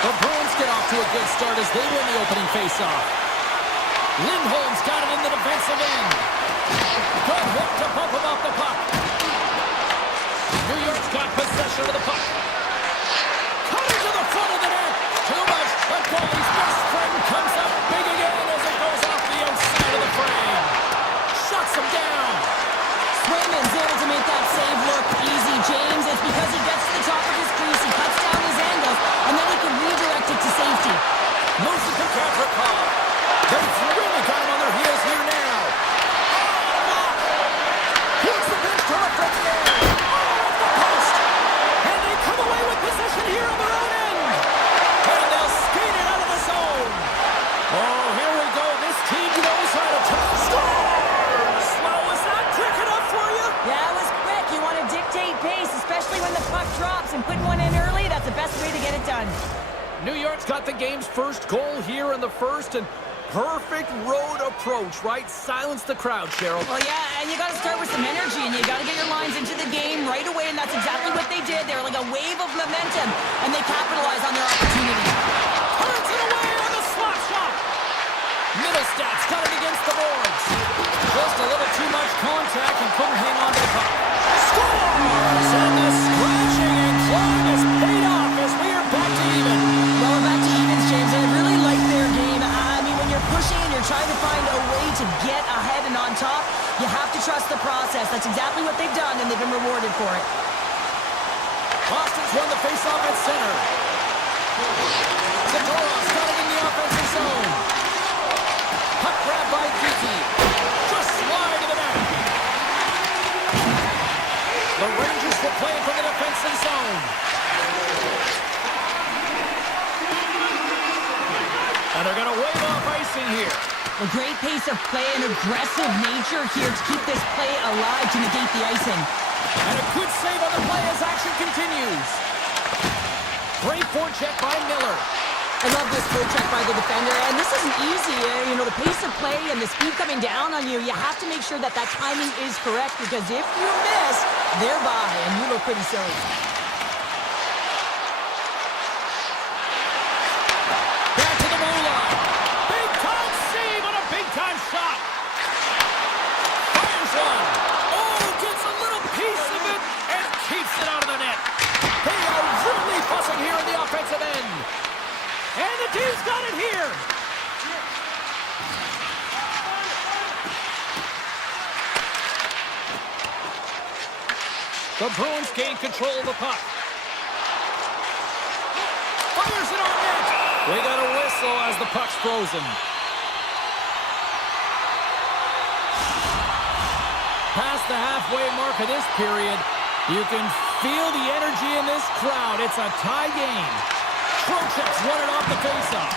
The Bruins get off to a good start as they win the opening faceoff. Lindholm's got it in the defensive end. Good hit to bump him off the puck. New York's got possession of the puck. Cutting to the front of the net. Too much. The goalie's best friend comes up big again as it goes off the outside of the frame. Shuts him down. Swayman's able to make that save look easy, James. It's because he gets to the top of his crease, he cuts down his angles, and then he can redirect it to safety. Moves it to Gavrikov. They've really got him on their heels here now. Here's the bench to left from there. Off the post. And they come away with possession here on their own end. And they'll skate it out of the zone. Oh, here we go. This team knows how to scores. Well, was that quick enough for you? Yeah, it was quick. You want to dictate pace, especially when the puck drops, and putting one in early, that's the best way to get it done. New York's got the game's first goal here in the first, and perfect road approach, right? Silence the crowd, Cheryl. Well, yeah, and you got to start with some energy, and you got to get your lines into the game right away, and that's exactly what they did. They were like a wave of momentum, and they capitalized on their opportunity. Turns it away on the slap shot. Middlestad's got it against the boards. Just a little too much contact and couldn't hang on to the puck. Scores! And the scratching and clawing is paid off as we are back to even. Well, we're back to evens, James, and I really like their game. I mean, when you're pushing and you're trying to find a way to get ahead and on top, you have to trust the process. That's exactly what they've done, and they've been rewarded for it. Boston's won the faceoff at center. Zadorov's got it in the offensive zone. Puck grab by Kiki. Just slide to the net. The Rangers will play from the defensive zone. And they're going to wave off icing here. A great pace of play and aggressive nature here to keep this play alive to negate the icing. And a good save on the play as action continues. Great forecheck by Miller. I love this forecheck by the defender, and this isn't easy. You know, the pace of play and the speed coming down on you, you have to make sure that that timing is correct, because if you miss, they're by, and you look pretty silly. Back to the blue line. Big-time save on a big-time shot. Fires one. Oh, gets a little piece of it and keeps it out of the net. They are really fussing here in the offensive end. And the team's got it here. The Bruins gain control of the puck. Fires it on net. We got a whistle as the puck's frozen. Past the halfway mark of this period, you can feel the energy in this crowd. It's a tie game. Trocheck's won it off the faceoff.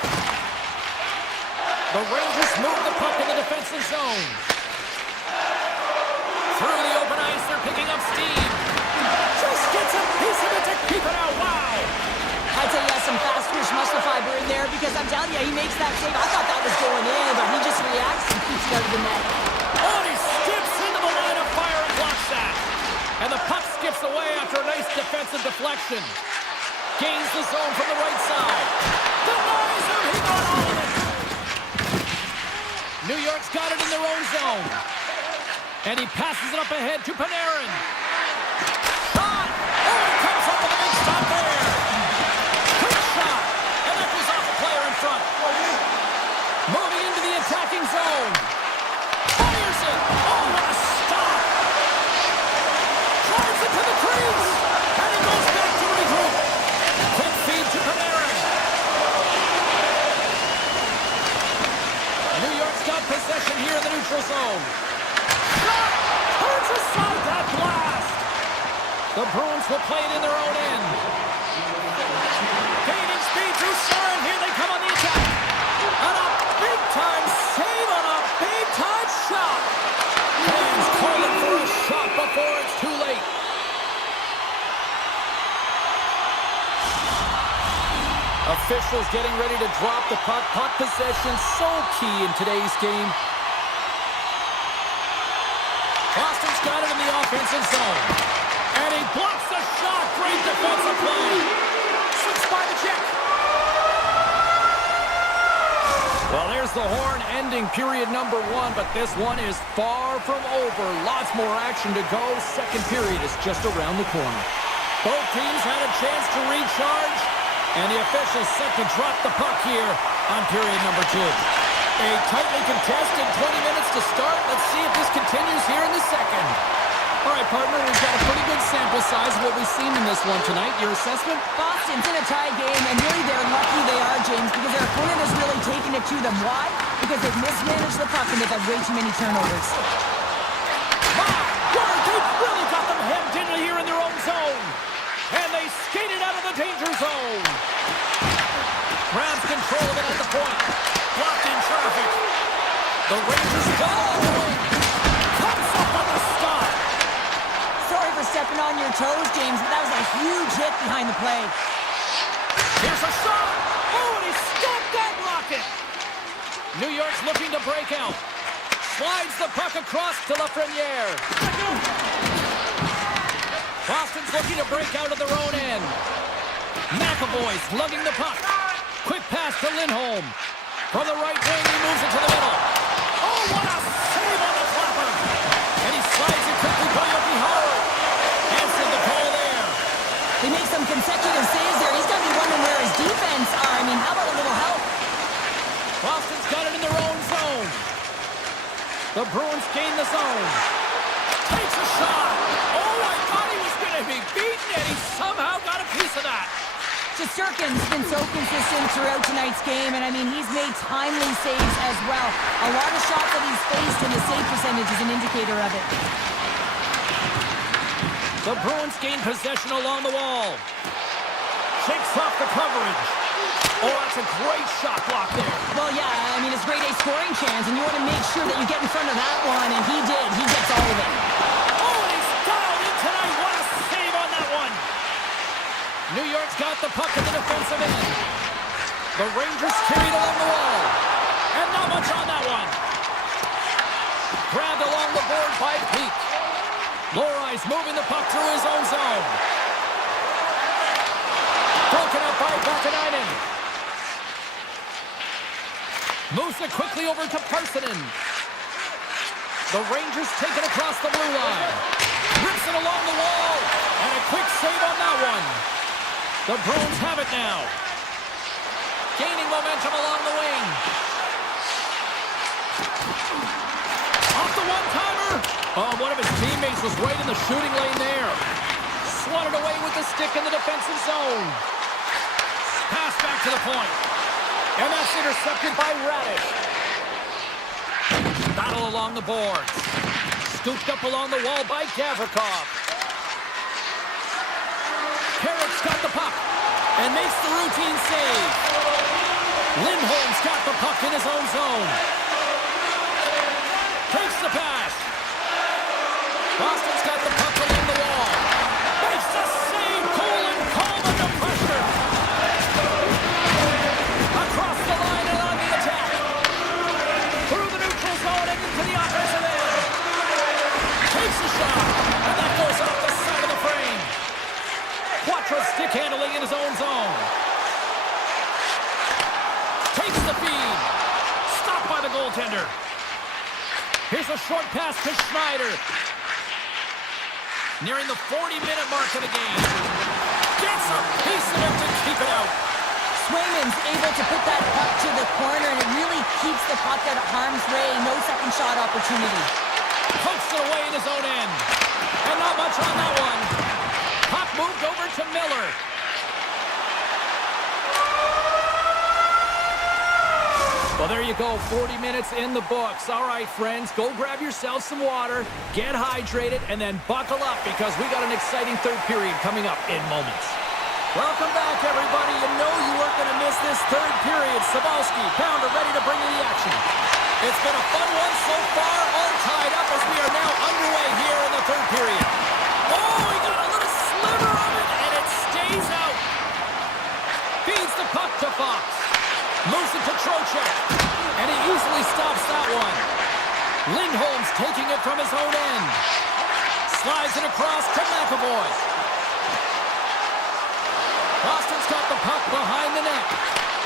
The Rangers move the puck in the defensive zone. Through the open ice, they're picking up steam. Just gets a piece of it to keep it out. Wow! I'd say he has some fast twitch muscle fiber in there, because I'm telling you, he makes that save. I thought that was going in, but he just reacts and keeps it out of the net. Oh, and he skips into the line of fire and blocks that. And the puck skips away after a nice defensive deflection. Gains the zone from the right side. Denies him. He got all of it. New York's got it in their own zone. And he passes it up ahead to Panarin. Shot. Oh, he comes up with a big stop there. Quick shot. And that goes off the player in front. Moving into the attacking zone. Fires it. Oh, what a stop. Drives it to the crease. And he goes back to regroup. Quick feed to Panarin. New York's got possession here in the neutral zone. Shot! Turns aside that blast. The Bruins will play it in their own end. Gaining speed through Sharon. Here they come on the attack. And a big-time save on a big-time shot. Fans calling for a shot before it's too late. Officials getting ready to drop the puck. Puck possession so key in today's game. Boston's got it in the offensive zone. And he blocks the shot. Great defensive play. Switched by the check. the horn, ending period number 1, but this one is far from over. Lots more action to go. Second period is just around the corner. Both teams had a chance to recharge, and the officials set to drop the puck here on period number 2. A tightly contested 20 minutes to start. Let's see if this continues here in the second. All right, partner, we've got a pretty good sample size of what we've seen in this one tonight. Your assessment? Boston's in a tie game, and really they're lucky they are, James, because their opponent has really taken it to them. Why? Because they've mismanaged the puck and they've had way too many turnovers. My word, they've really got them hemmed in here in their own zone. And they skated out of the danger zone. Grabs control of it at the point. Blocked in traffic. The Rangers go all the way. Comes up on the stop. Sorry for stepping on your toes, James, but that was a huge hit behind the play. Here's a shot. Oh, and he stopped that rocket. New York's looking to break out. Slides the puck across to Lafreniere. Boston's looking to break out of their own end. McAvoy's lugging the puck. Quick pass to Lindholm. From the right wing, he moves it to the middle. Oh, what a save on the clapper. And he slides it quickly by Yoki Howard. Answered the call there. They make some consecutive saves there. He's got to be wondering where his defense are. I mean, how about a little help? Boston's got it in their own zone. The Bruins gain the zone. Takes a shot. Oh, I thought he was going to be beaten, and he somehow got a piece of that. Shesterkin's been so consistent throughout tonight's game, and I mean, he's made timely saves as well. A lot of shots that he's faced, and the save percentage is an indicator of it. The Bruins gain possession along the wall. Shakes off the coverage. Oh, that's a great shot block there. Well, yeah, I mean, it's grade A scoring chance, and you want to make sure that you get in front of that one, and he did. He gets all of it. Oh, and he's dialed in tonight. What a save on that one. New York's got the puck in the defensive end. The Rangers carried along the wall. And not much on that one. Grabbed along the board by Peak. Lorai's moving the puck through his own zone. Broken up by Vakanainen. Moves it quickly over to Parsonen. The Rangers take it across the blue line. Rips it along the wall. And a quick save on that one. The Bruins have it now. Gaining momentum along the wing. Off the one-timer. Oh, one of his teammates was right in the shooting lane there. Swatted away with the stick in the defensive zone. Pass back to the point. And that's intercepted by Radish. Battle along the boards. Scooped up along the wall by Gavrikov. Carrick's got the puck and makes the routine save. Lindholm's got the puck in his own zone. Takes the pass. Boston's got the puck along the wall. Makes the save. Cool and calm under pressure. Across the line and on the attack. Through the neutral zone and into the offensive end. Takes a shot. And that goes off the side of the frame. Quattro stick handling in his own zone. Takes the feed. Stopped by the goaltender. Here's a short pass to Schneider. Nearing the 40-minute mark of the game. Gets a piece of it to keep it out. Swayman's able to put that puck to the corner, and it really keeps the puck out of harm's way. No second shot opportunity. Pokes it away in his own end. And not much on that one. Puck moved over to Miller. Well, there you go. 40 minutes in the books. All right, friends, go grab yourself some water, get hydrated, and then buckle up because we got an exciting third period coming up in moments. Welcome back, everybody. You know you weren't going to miss this third period. Sabalski, Pounder, ready to bring you the action. It's been a fun one so far, all tied up as we are now underway here in the third period. Oh, he got a little sliver of it, and it stays out. Feeds the puck to Fox. Moves it to Trocheck, and he easily stops that one. Lindholm's taking it from his own end. Slides it across to McAvoy. Boston's got the puck behind the net.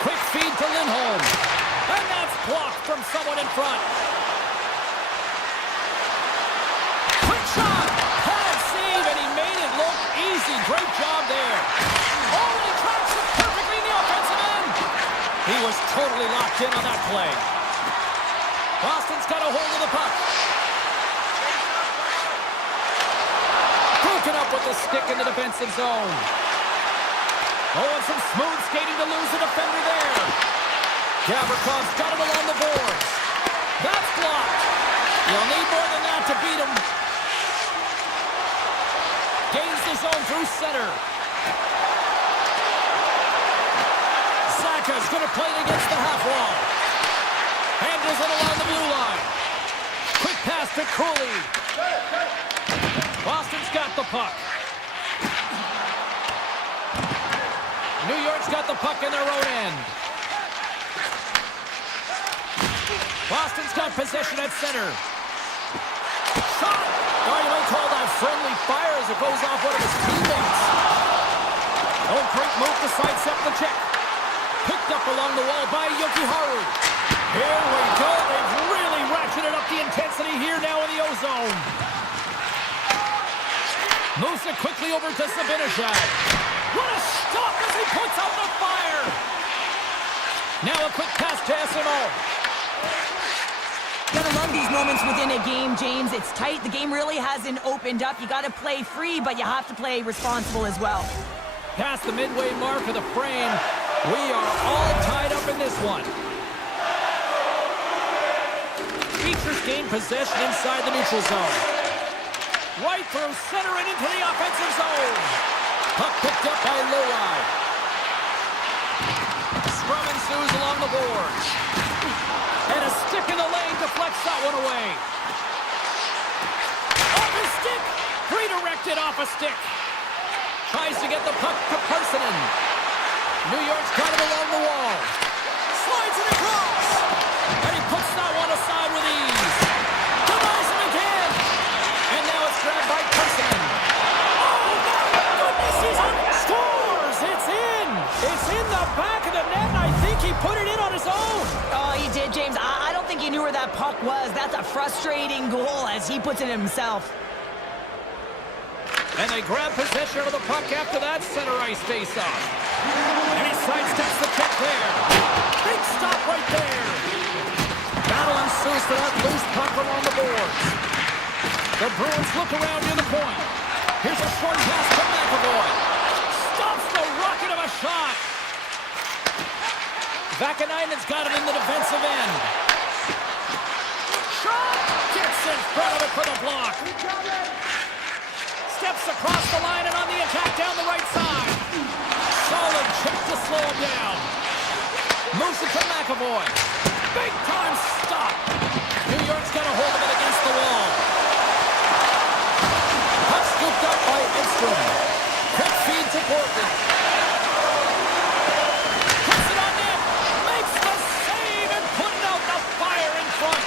Quick feed to Lindholm. And that's blocked from someone in front. Quick shot! Pad save, and he made it look easy. Great job there. Oh, and he tracks it perfectly in the offensive end. He was totally locked in on that play. Boston's got a hold of the puck. Broken up with the stick in the defensive zone. Oh, and some smooth skating to lose the defender there. Gavrikov's got it along the boards. That's blocked. You'll need more than that to beat him. Gains the zone through center. Zaka's going to play it against the half wall. Handles it along the blue line. Quick pass to Cooley. Boston's got the puck. New York's got the puck in their own end. Boston's got possession at center. Shot! Oh, you might call that friendly fire as it goes off one of his teammates. Oh, great move to sidestep the check. Picked up along the wall by Yokiharu. Here we go. They've really ratcheted up the intensity here now in the O-zone. Moves it quickly over to Sabinishad. What a stop as he puts out the fire. Now a quick pass to SMO. Gotta love these moments within a game, James. It's tight. The game really hasn't opened up. You gotta play free, but you have to play responsible as well. Past the midway mark of the frame, we are all tied up in this one. Features gain possession inside the neutral zone. Right through center and into the offensive zone. Puck picked up by Luai. Scrum ensues along the boards. And a stick in the lane deflects that one away. Off his stick! Redirected off a stick. Tries to get the puck to Parsonen. New York's got it along the wall. Slides it across. And he puts that one aside with ease. Denies him again. And now it's grabbed by Parsonen. Oh, my goodness, he's on. Scores! It's in! It's in the back of the net, and I think he put it in on his own. Oh, he did, James. I don't think he knew where that puck was. That's a frustrating goal as he puts it himself. And they grab possession of the puck after that center ice face-off. And he sidesteps the check there. Big stop right there. Battle ensues for that loose puck along the boards. The Bruins look around near the point. Here's a short pass to McAvoy. Stops the rocket of a shot. Vakanainen's got it in the defensive end. Shot! Gets in front of it for the block. Steps across the line and on the attack down the right side. Solid check to slow him down. Moves it to McAvoy. Big time stop. New York's got a hold of it against the wall. Puck scooped up by Edstrom. Quick feed to Portland. Puts it on net. Makes the save and putting out the fire in front.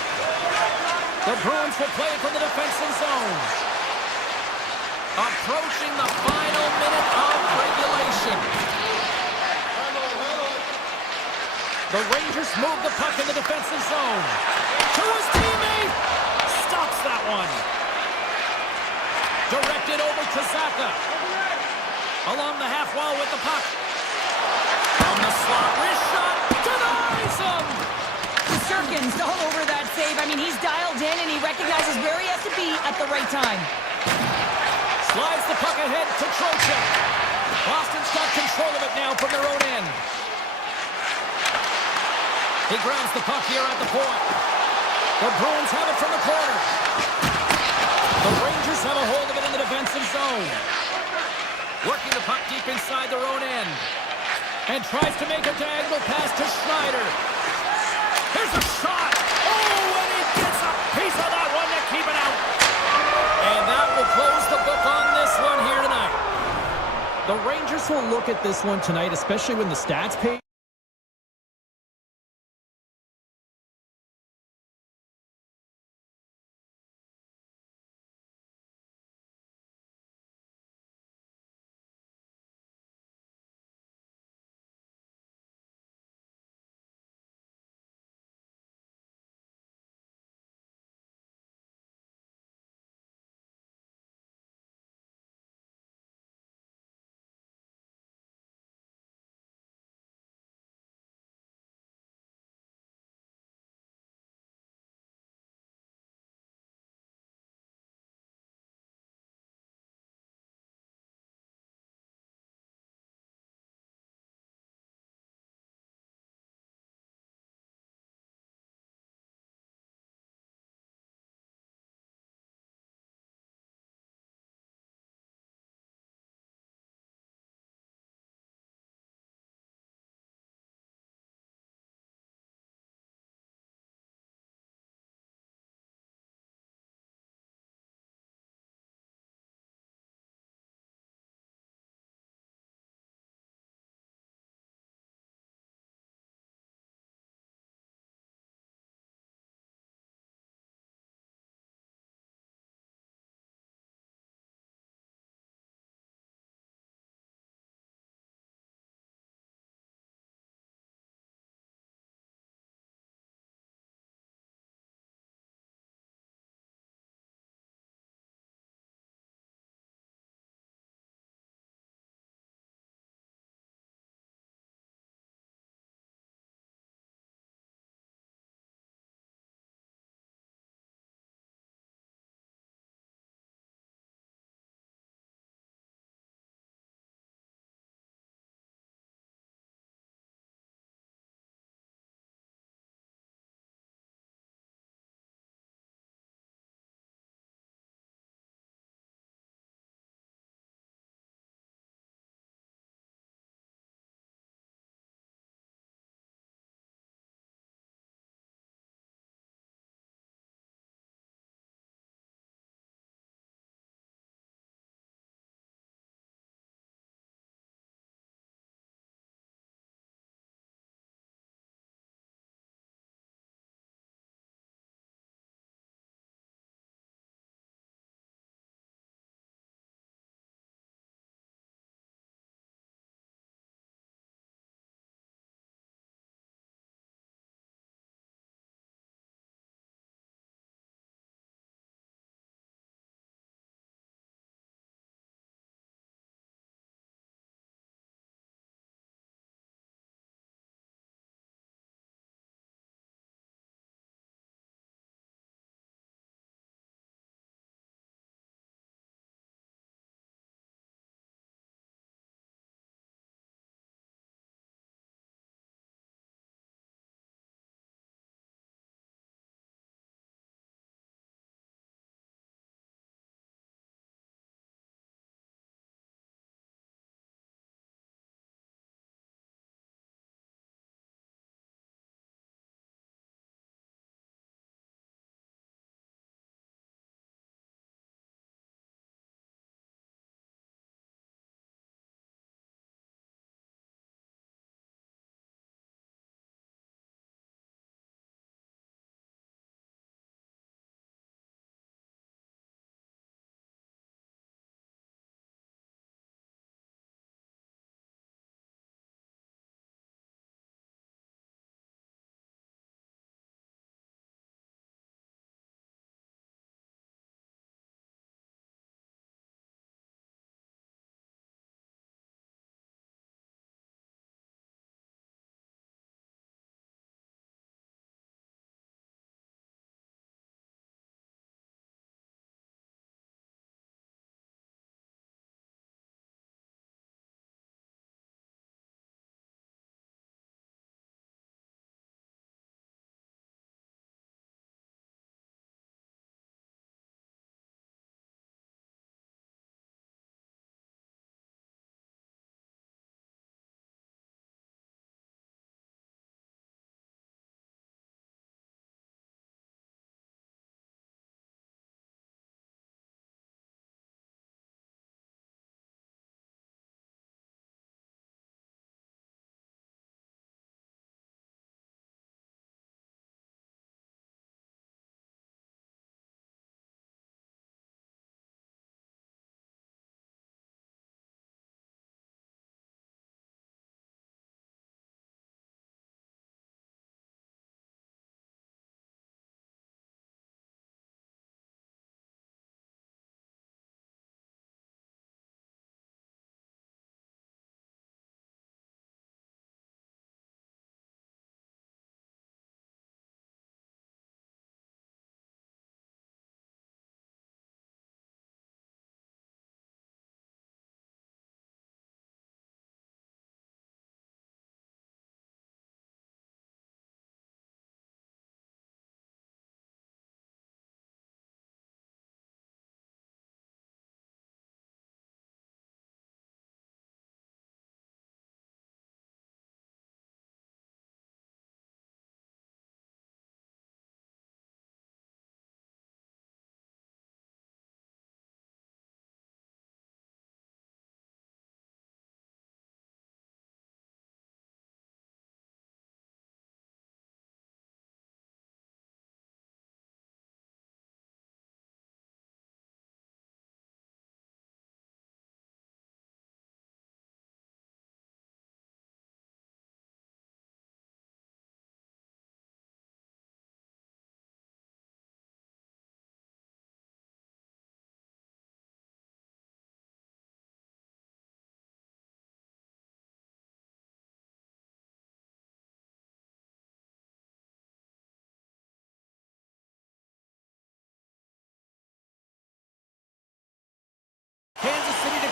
The Bruins will play it from the defensive zone. Approaching the final minute of regulation. The Rangers move the puck in the defensive zone. To his teammate. Stops that one. Directed over to Zaka. Along the half wall with the puck. From the slot, wrist shot. Denies him. Sturkin's all over that save. I mean, he's dialed in and he recognizes where he has to be at the right time. Slides the puck ahead to Trocheck. Boston's got control of it now from their own end. He grabs the puck here at the point. The Bruins have it from the corner. The Rangers have a hold of it in the defensive zone. Working the puck deep inside their own end. And tries to make a diagonal pass to Schneider. Here's a shot. Oh, and he gets a piece of that one to keep it out. And that will close the book on this one here tonight. The Rangers will look at this one tonight, especially when the stats page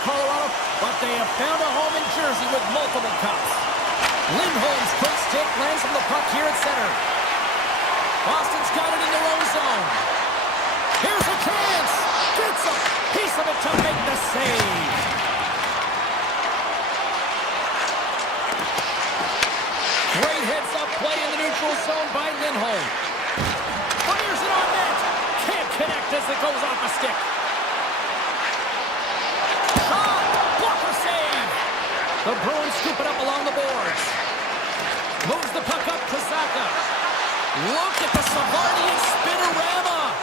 Colorado, but they have found a home in Jersey with multiple cups. Lindholm's quick stick lands from the puck here at center. Boston's got it in their own zone. Here's a chance. Gets a piece of it to make the save. Great heads-up play in the neutral zone by Lindholm. Fires it on net. Can't connect as it goes off a stick. Shot. Blocker save. The Bruins scoop it up along the boards. Moves the puck up to Saka. Look at the Savardian spinorama.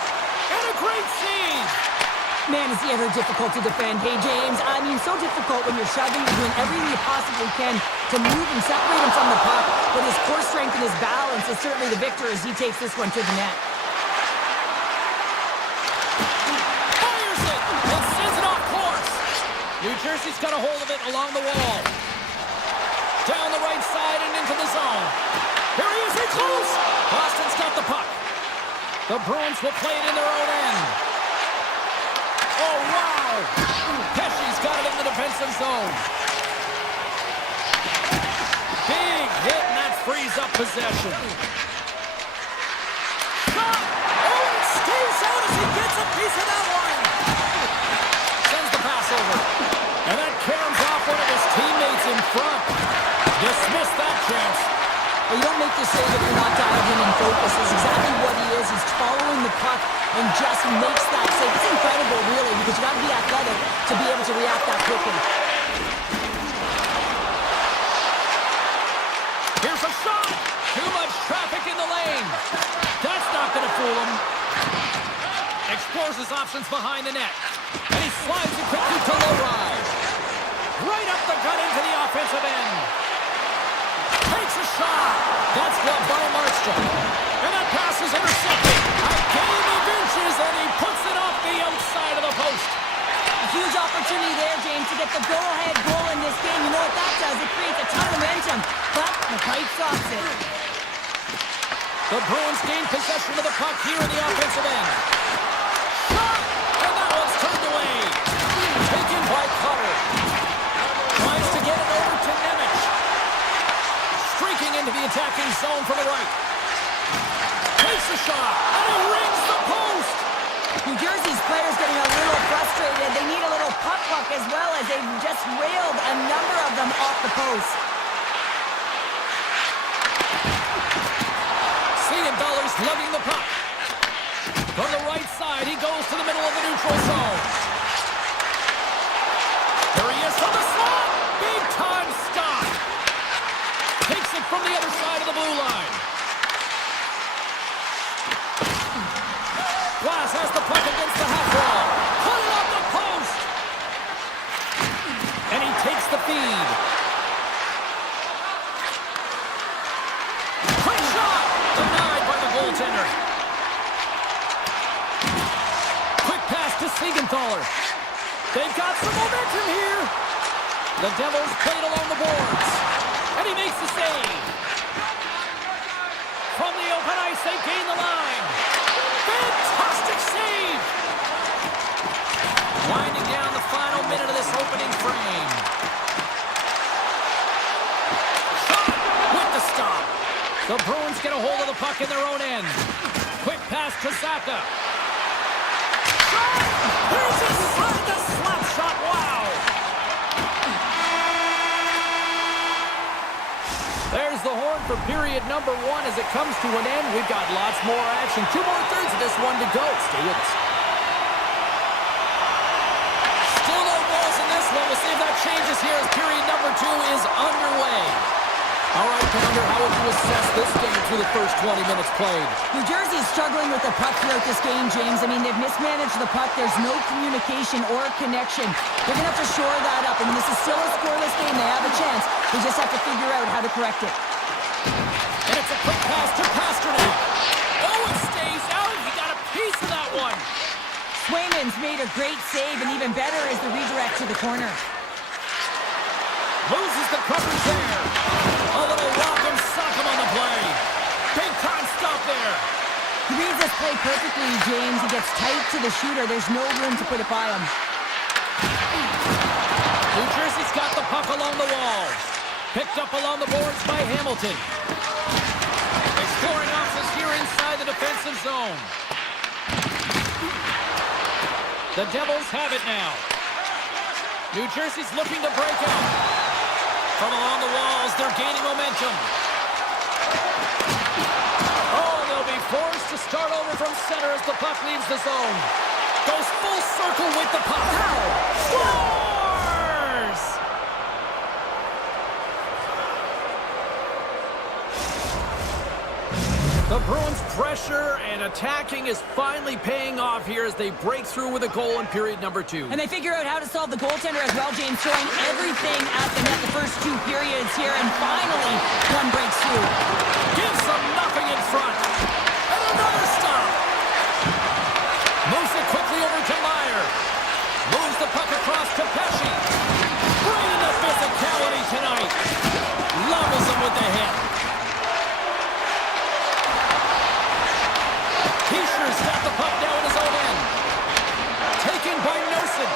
And a great save. Man, is he ever difficult to defend. Hey, James, I mean, so difficult when you're shoving. You're doing everything you possibly can to move and separate him from the puck. But his core strength and his balance is certainly the victor as he takes this one to the net. Fires it and sends it off course. New Jersey's got a hold of it along the wall. Down the right side and into the zone. Here he is, in close. Boston's got the puck. The Bruins will play it in their own end. Oh, wow! Pesci's got it in the defensive zone. Big hit, and that frees up possession. Shot! Oh, it stays out as he gets a piece of that one. Sends the pass over. And that caroms off one of his teammates in front. Dismissed that chance. Well, you don't make this save if you're not dialed in and focused. That's exactly what he is. He's following the puck and just makes that save. It's incredible, really, because you got to be athletic to be able to react that quickly. Here's a shot. Too much traffic in the lane. That's not going to fool him. Explores his options behind the net. And he slides it quickly to low rise. Right up the gut into the offensive end. Takes a shot. That's blocked by Markstrom. And that pass is intercepted. A game of inches, and he puts it off the outside of the post. A huge opportunity there, James, to get the go-ahead goal in this game. You know what that does? It creates a ton of momentum, but the pipe stops it. The Bruins gain possession of the puck here in the offensive end. Shot! And that one's turned away. Taken by Cutter. Tries to get it over to Nemec. Streaking into the attacking zone from the right. Takes a shot, and it rings the post. New Jersey's players getting a little frustrated. They need a little puck luck as well as they've just railed a number of them off the post. Siegenthaler's lugging the puck. From the right side, he goes to the middle of the neutral zone. There he is from the slot. Big time stop. Takes it from the other side of the blue line. Glass has the puck against the half wall. Put it off the post. And he takes the feed. Quick shot. Denied by the goaltender. Quick pass to Siegenthaler. They've got some momentum here. The Devils played along the boards. And he makes the save. From the open ice, they gain the line. Fantastic save! Winding down the final minute of this opening frame. Shot with the stop. The Bruins get a hold of the puck in their own end. Quick pass to Saka. Shot! Here's the slap shot. Wow! There's the horn for period number 1 as it comes to an end. We've got lots more action. 2 more thirds of this one to go. Stay with us. Still no goals in this one. We'll see if that changes here as period number 2 is underway. All right, Pounder, how would you assess this game through the first 20 minutes played? New Jersey is struggling with the puck throughout this game, James. I mean, they've mismanaged the puck. There's no communication or connection. They're going to have to shore that up. I mean, this is still a scoreless game. They have a chance. They just have to figure out how to correct it. And it's a quick pass to Pasternak. Oh, it stays out. He got a piece of that one. Swayman's made a great save, and even better is the redirect to the corner. Loses the coverage there. A little rock and sock him on the play. Big time stop there. He reads this play perfectly, James. He gets tight to the shooter. There's no room to put it by him. got the puck along the wall. Picked up along the boards by Hamilton. Exploring options here inside the defensive zone. The Devils have it now. New Jersey's looking to break out. From along the walls, they're gaining momentum. Oh, they'll be forced to start over from center as the puck leaves the zone. Goes full circle with the puck. Scores! The Bruins' pressure and attacking is finally paying off here as they break through with a goal in period number 2. And they figure out how to solve the goaltender as well, James, throwing everything at the net the first 2 periods here, and finally one breaks through. Gives them nothing in front. And another stop. Moves it quickly over to Meyer. Moves the puck across to Pesci. Bringing the physicality tonight. Levels him with the hit. Heischer's got the puck down in his own end. Taken by Nelson.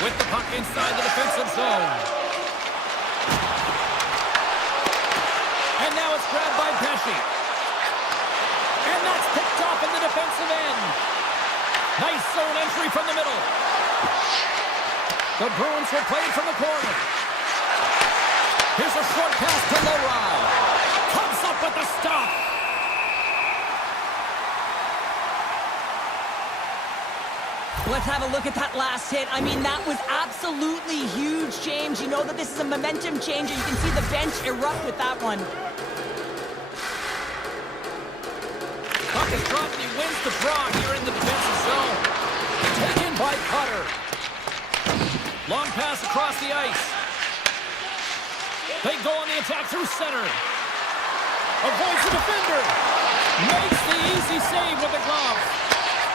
With the puck inside the defensive zone. And now it's grabbed by Pesci. And that's picked off in the defensive end. Nice zone entry from the middle. The Bruins will play it from the corner. Here's a short pass to Lowry. Comes up with the stop. Let's have a look at that last hit. I mean, that was absolutely huge, James. You know that this is a momentum changer. You can see the bench erupt with that one. Puck is dropped and he wins the draw here in the defensive zone. Taken by Cutter. Long pass across the ice. They go on the attack through center. Avoids the defender. Makes the easy save with the glove.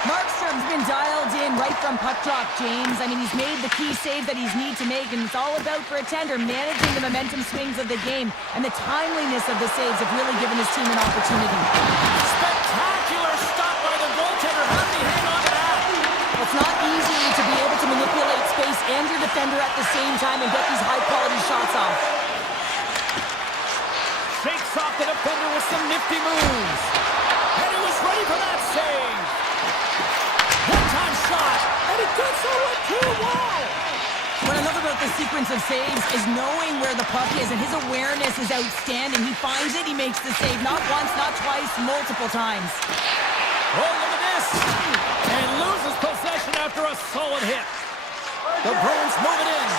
Markstrom's been dialed in right from puck drop, James. I mean, he's made the key save that he's need to make, and it's all about, for a tender, managing the momentum swings of the game, and the timeliness of the saves have really given his team an opportunity. Spectacular stop by the goaltender. How did he hang on to that? It's not easy to be able to manipulate space and your defender at the same time and get these high-quality shots off. Shakes off the defender with some nifty moves. And he was ready for that save. One-time shot, and he gets it with 2-1. What I love about this sequence of saves is knowing where the puck is, and his awareness is outstanding. He finds it, he makes the save, not once, not twice, multiple times. Oh, look at this. And loses possession after a solid hit. The Bruins move it in.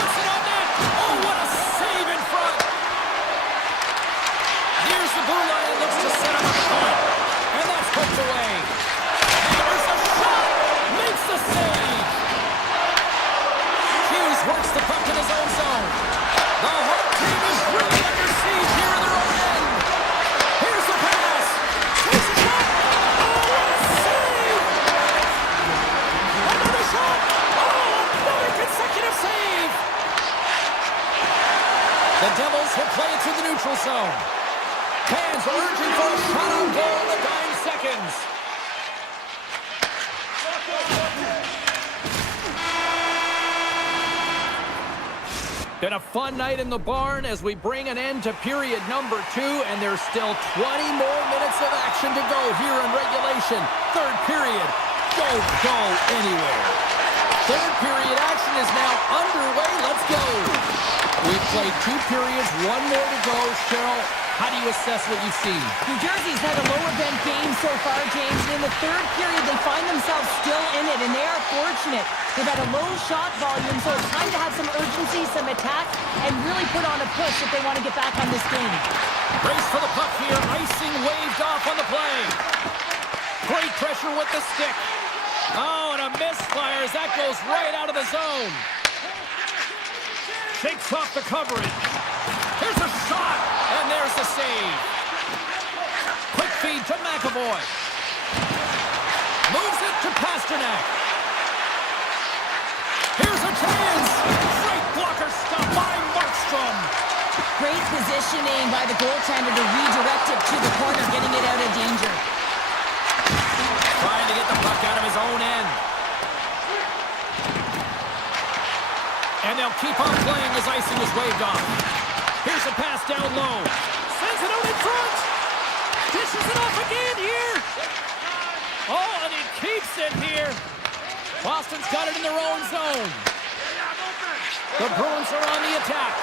Puts it on net. Oh, what a save in front. Here's the blue line, looks to set him up front. And that's hooked away. There's a shot! Makes the save! Hughes works the puck in his own zone. The home team is really under siege here in their own end. Here's the pass. Takes a shot. Oh, what a save! Another shot. Oh, another consecutive save! The Devils will play it through the neutral zone. Fans are urging for a shot on goal in the dying seconds. Been a fun night in the barn as we bring an end to period number 2, and there's still 20 more minutes of action to go here in regulation. Third period, don't go anywhere. Third period action is now underway. Let's go. We've played 2 periods, 1 more to go. Cheryl, how do you assess what you've seen? New Jersey's had a low-event game so far, James, and in the third period they find themselves still in it, and they are fortunate. They've had a low shot volume, so it's time to have some urgency, some attack, and really put on a push if they want to get back on this game. Race for the puck here. Icing waved off on the play. Great pressure with the stick. Oh, and a misfire as that goes right out of the zone. Shakes off the coverage. Here's a shot, and there's the save. Quick feed to McAvoy. Moves it to Pasternak. Here's a chance. Great blocker stop by Markstrom. Great positioning by the goaltender to redirect it to the corner, getting it out of danger. Trying to get the puck out of his own end. And And they'll keep on playing as icing is waved off. Here's a pass down low. Sends it out in front. Dishes it off again here. Oh, and he keeps it here. Boston's got it in their own zone. The Bruins are on the attack.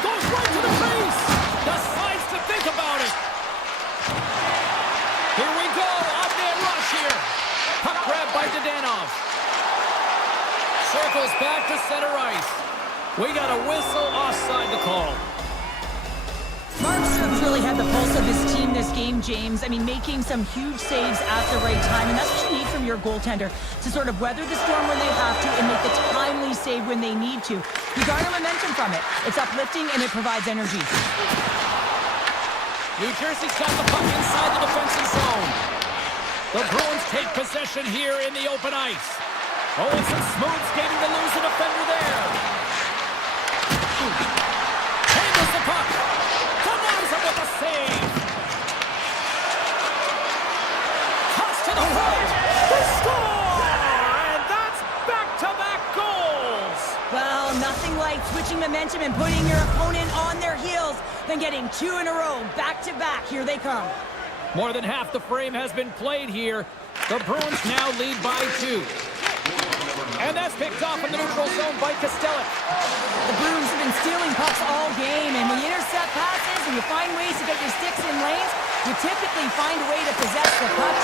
Goes right to the face. Decides to think about it. Here we go. On-man rush here. Puck grab by Zhdanov. Circles back to center ice. We got a whistle offside to call. Markstrom's really had the pulse of his team this game, James. I mean, making some huge saves at the right time, and that's what you need from your goaltender, to sort of weather the storm when they have to and make the timely save when they need to. You garner momentum from it. It's uplifting and it provides energy. New Jersey's got the puck inside the defensive zone. The Bruins take possession here in the open ice. Oh, it's a smooth skating to lose a defender there. Handles the puck. Denies him with a save. Toss to the right. They score! And that's back-to-back goals. Well, nothing like switching momentum and putting your opponent on their heels than getting two in a row, back-to-back. Here they come. More than half the frame has been played here. The Bruins now lead by 2. And that's picked off in the neutral zone by Kostelic. The Bruins have been stealing pucks all game, and when you intercept passes and you find ways to get your sticks in lanes, you typically find a way to possess the puck.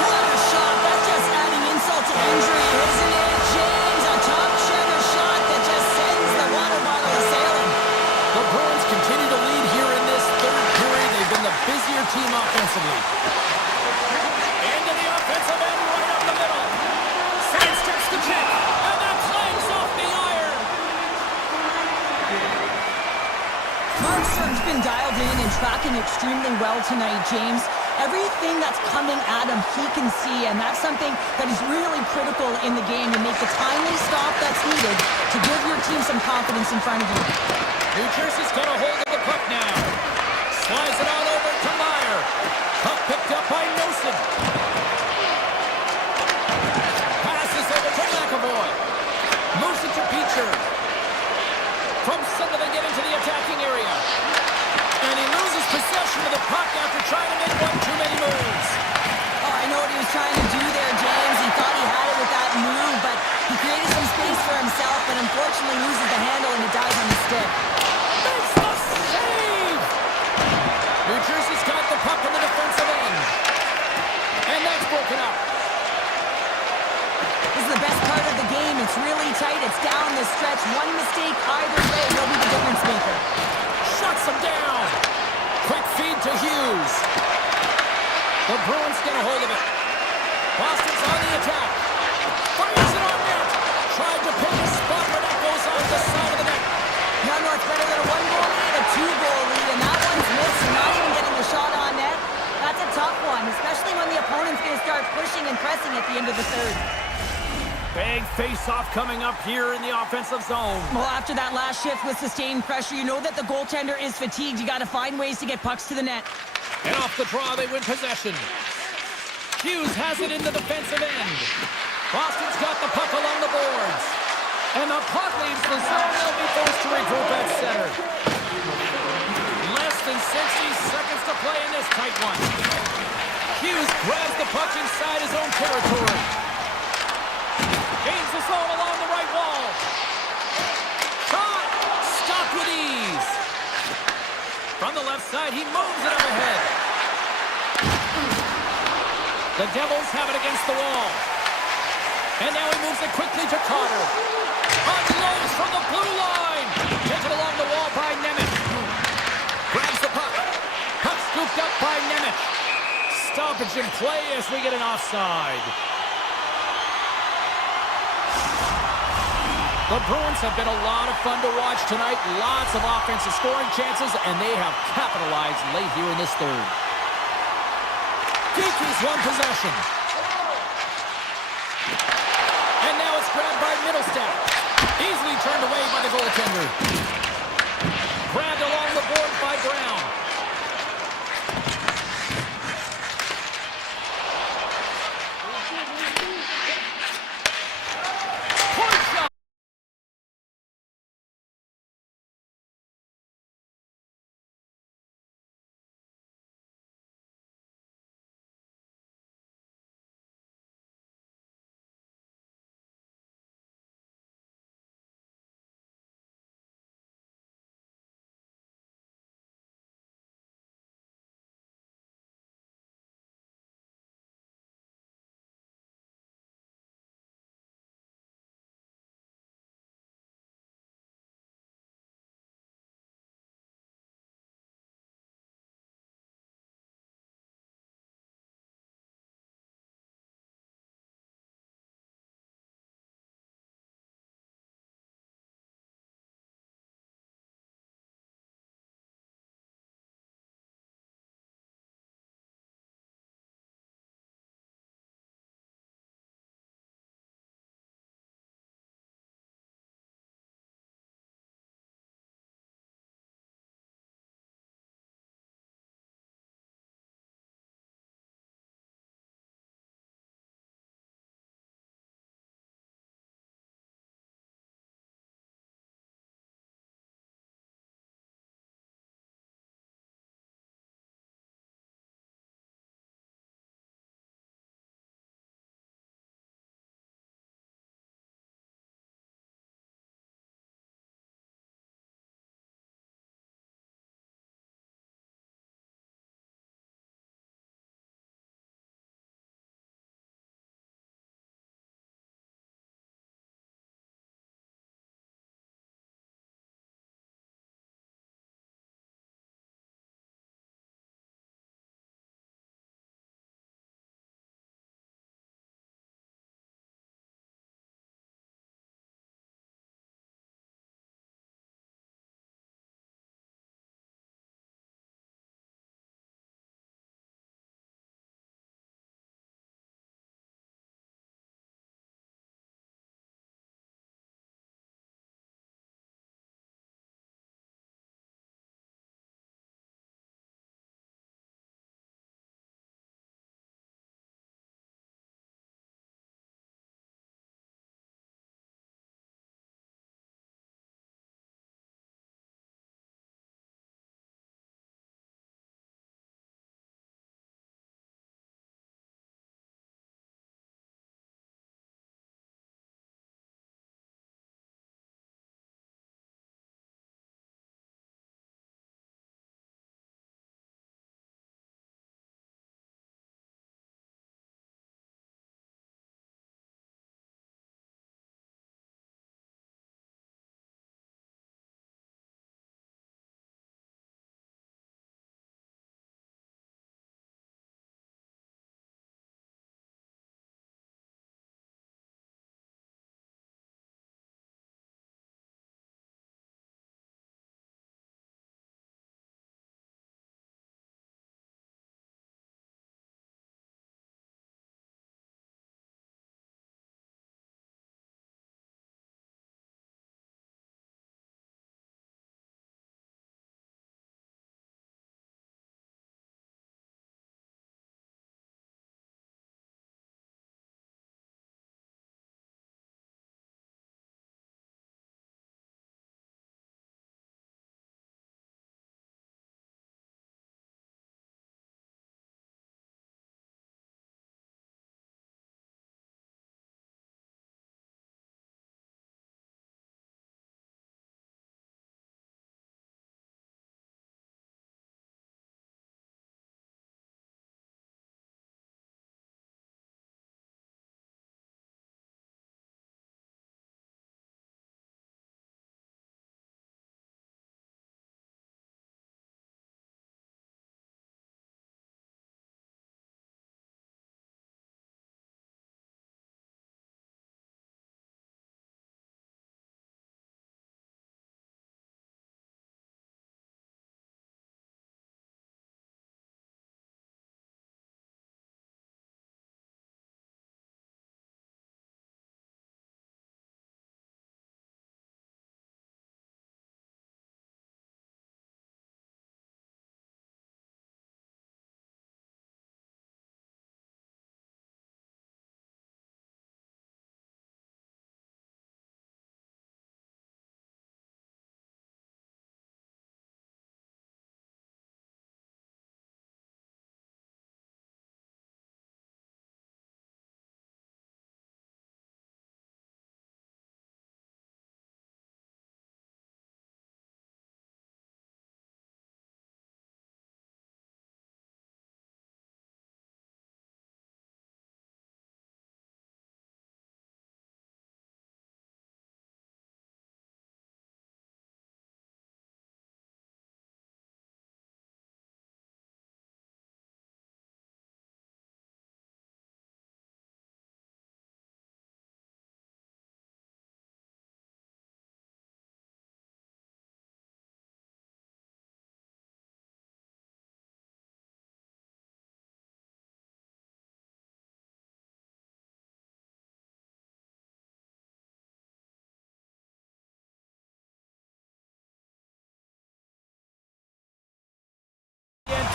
What a shot! That's just adding insult to injury, isn't it, James? A top cheddar shot that just sends the water bottle a-sailing. The Bruins continue to lead here in this third period. They've been the busier team offensively. Into the offensive end, right up the middle. Sidesteps the kick, and that clangs off the iron. Markstrom's been dialed in and tracking extremely well tonight, James. Everything that's coming at him, he can see, and that's something that is really critical in the game to make the timely stop that's needed to give your team some confidence in front of you. New Jersey's got a hold of the puck now. Slides it on over to Meyer. Puck picked up by Nosen. Passes over to McAvoy. Moves it to Beecher. From center they get into the attacking area. And he loses possession of the puck after trying to make one too many moves. Oh, I know what he was trying to do there, James. He thought he had it with that move, but he created some space for himself, but unfortunately loses the handle and it dies on the stick. That's the save! New Jersey's got the puck in the defensive end. And that's broken up. This is the best part of the game. It's really tight. It's down the stretch. One mistake either way will be the difference maker. Shuts him down. Quick feed to Hughes. The Bruins get a hold of it. Boston's on the attack. Fires it on net. Tried to pick a spot, but that goes off the side of the net. No, it's better than a one-goal lead, a two-goal lead, and that one's missed, and not even getting the shot on net. That's a tough one, especially when the opponent's going to start pushing and pressing at the end of the third. Big face-off coming up here in the offensive zone. Well, after that last shift with sustained pressure, you know that the goaltender is fatigued. You got to find ways to get pucks to the net. And off the draw, they win possession. Hughes has it in the defensive end. Boston's got the puck along the boards. And the puck leaves the zone. They'll be forced to regroup at center. Less than 60 seconds to play in this tight one. Hughes grabs the puck inside his own territory. Gains the zone along the right wall. Shot! Stopped with ease. From the left side, he moves it up ahead. The Devils have it against the wall. And now he moves it quickly to Carter. Unloads from the blue line. Taken along the wall by Nemeth. Grabs the puck. Puck scooped up by Nemeth. Stoppage in play as we get an offside. The Bruins have been a lot of fun to watch tonight. Lots of offensive scoring chances, and they have capitalized late here in this third. Geeky's won possession. And now it's grabbed by Middlestat. Easily turned away by the goaltender. Grabbed along the board by Brown.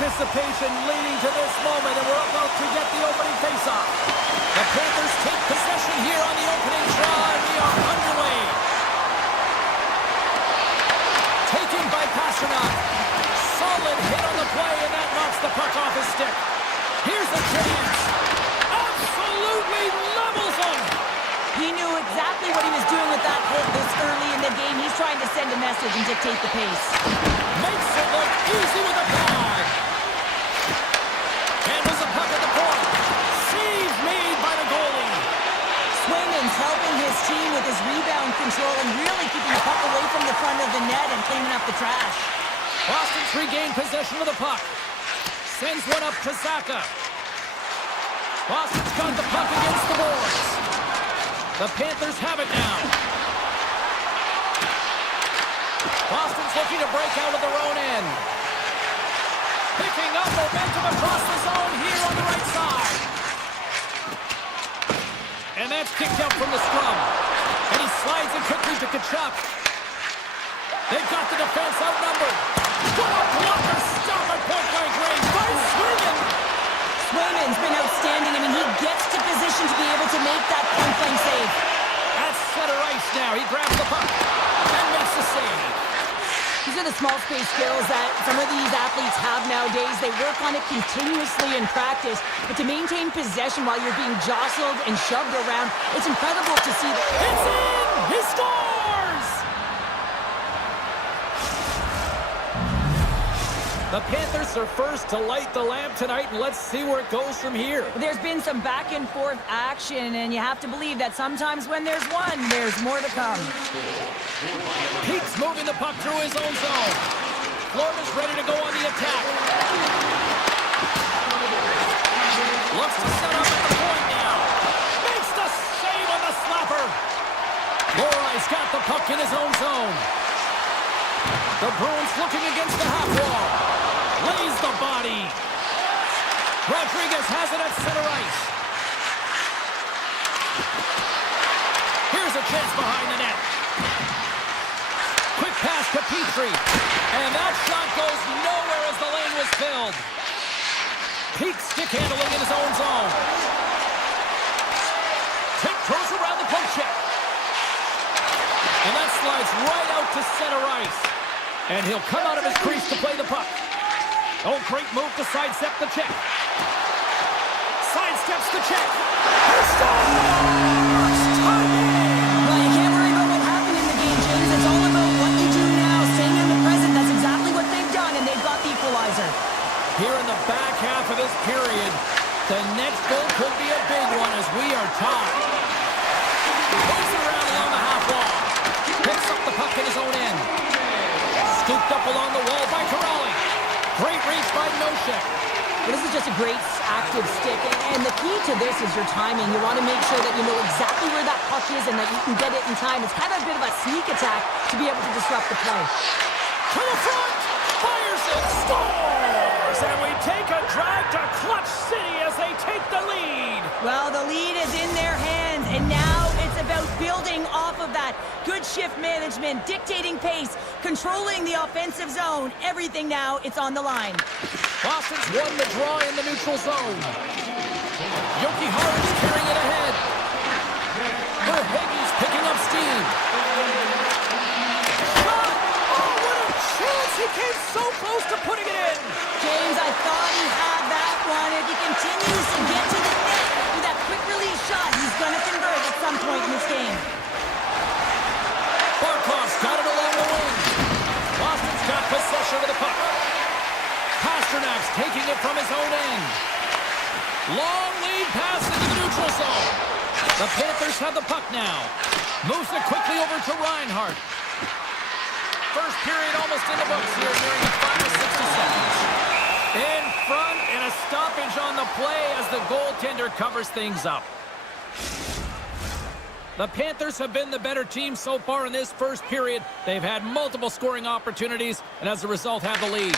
anticipation leading to this moment, and we're about to get the opening faceoff. The Panthers take possession here on the opening draw, and we are underway. Taken by Pasternak. Solid hit on the play, and that knocks the puck off his stick. Here's a chance. Absolutely levels him. He knew exactly what he was doing with that hit this early in the game. He's trying to send a message and dictate the pace. Makes it look easy with a pad. Handles the puck at the point. Save made by the goalie. Swayman's helping his team with his rebound control and really keeping the puck away from the front of the net and cleaning up the trash. Boston's regained possession of the puck. Sends one up to Zaka. Boston's got the puck against the boards. The Panthers have it now. Boston's looking to break out of their own end. Picking up momentum across the zone here on the right side. And that's kicked out from the scrum. And he slides it quickly to Kachuk. They've got the defense outnumbered. What a blocker stop at point-blank range by Swayman. Swayman's been outstanding. I mean, he gets to position to be able to make that point-blank save. At center ice now, he grabs the puck and makes the save. These are the small space skills that some of these athletes have nowadays. They work on it continuously in practice, but to maintain possession while you're being jostled and shoved around, it's incredible to see. It's in! He scores! The Panthers are first to light the lamp tonight, and let's see where it goes from here. There's been some back and forth action, and you have to believe that sometimes when there's one, there's more to come. Pete's moving the puck through his own zone. Florida's ready to go on the attack. Looks to set up at the point now. Makes the save on the slapper. Lorai's got the puck in his own zone. The Bruins looking against the half wall. Lays the body. Rodriguez has it at center ice. Here's a chance behind the net. Quick pass to Petrie. And that shot goes nowhere as the lane was filled. Pete stick handling in his own zone. Tiptoes around the poke check. And that slides right out to center ice. And he'll come out of his crease to play the puck. Oh, great move to sidestep the check. Sidesteps the check. He scores! Well, you can't worry about what happened in the game, James. It's all about what you do now, staying in the present. That's exactly what they've done, and they've got the equalizer. Here in the back half of this period, the next goal could be a big one as we are tied. Moves around along the half wall. Picks up the puck in his own end. Scooped up along the wall by Corrali. Great reach by Noshek. Well, this is just a great active stick, and the key to this is your timing. You want to make sure that you know exactly where that puck is and that you can get it in time. It's kind of a bit of a sneak attack to be able to disrupt the play. To the front, fires it, scores! And we take a drag to Clutch City as they take the lead. Well, the lead is in their hands, and now it's about building off of that. Good shift management, dictating pace, controlling the offensive zone. Everything now, it's on the line. Boston's won the draw in the neutral zone. Yoki Haru's carrying it ahead. Verhaeghe's picking up steam. Shot! Oh, what a chance! He came so close to putting it in. James, I thought he had that one. If he continues to get to the net with that quick release shot, he's going to convert at some point in this game. Barkov's got it along the wing. Boston's got possession of the puck. Pasternak's taking it from his own end. Long lead pass into the neutral zone. The Panthers have the puck now. Moves it quickly over to Reinhardt. First period almost in the books here, nearing the final 60 seconds. In front and a stoppage on the play as the goaltender covers things up. The Panthers have been the better team so far in this first period. They've had multiple scoring opportunities and as a result have the lead.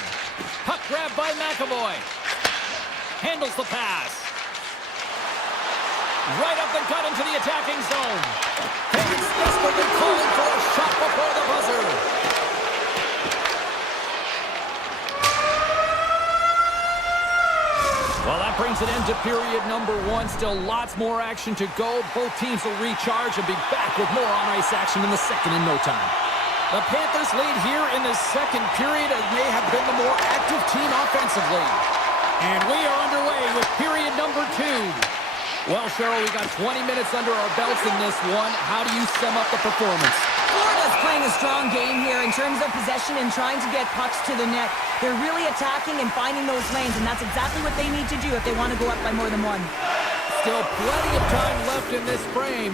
Puck grab by McAvoy. Handles the pass. Right up the gut into the attacking zone. Fans desperately calling for a shot before the buzzer. comes an end to period number one. Still lots more action to go. Both teams will recharge and be back with more on-ice action in the second in no time. The Panthers lead here in the second period and may have been the more active team offensively. And we are underway with period number two. Well, Cheryl, we got 20 minutes under our belts in this one. How do you sum up the performance? Florida's playing a strong game here in terms of possession and trying to get pucks to the net. They're really attacking and finding those lanes, and that's exactly what they need to do if they want to go up by more than one. Still plenty of time left in this frame.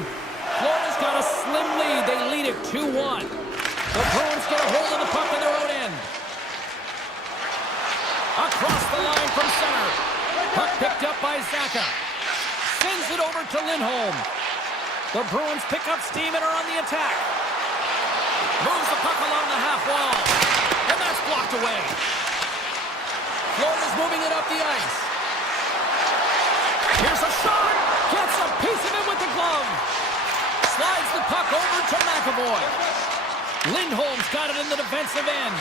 Florida's got a slim lead. They lead it 2-1. The Bruins get a hold of the puck in their own end. Across the line from center. Puck picked up by Zaka. Sends it over to Lindholm. The Bruins pick up steam and are on the attack. Moves the puck along the half wall. And that's blocked away. Florida's moving it up the ice. Here's a shot. Gets a piece of it with the glove. Slides the puck over to McAvoy. Lindholm's got it in the defensive end.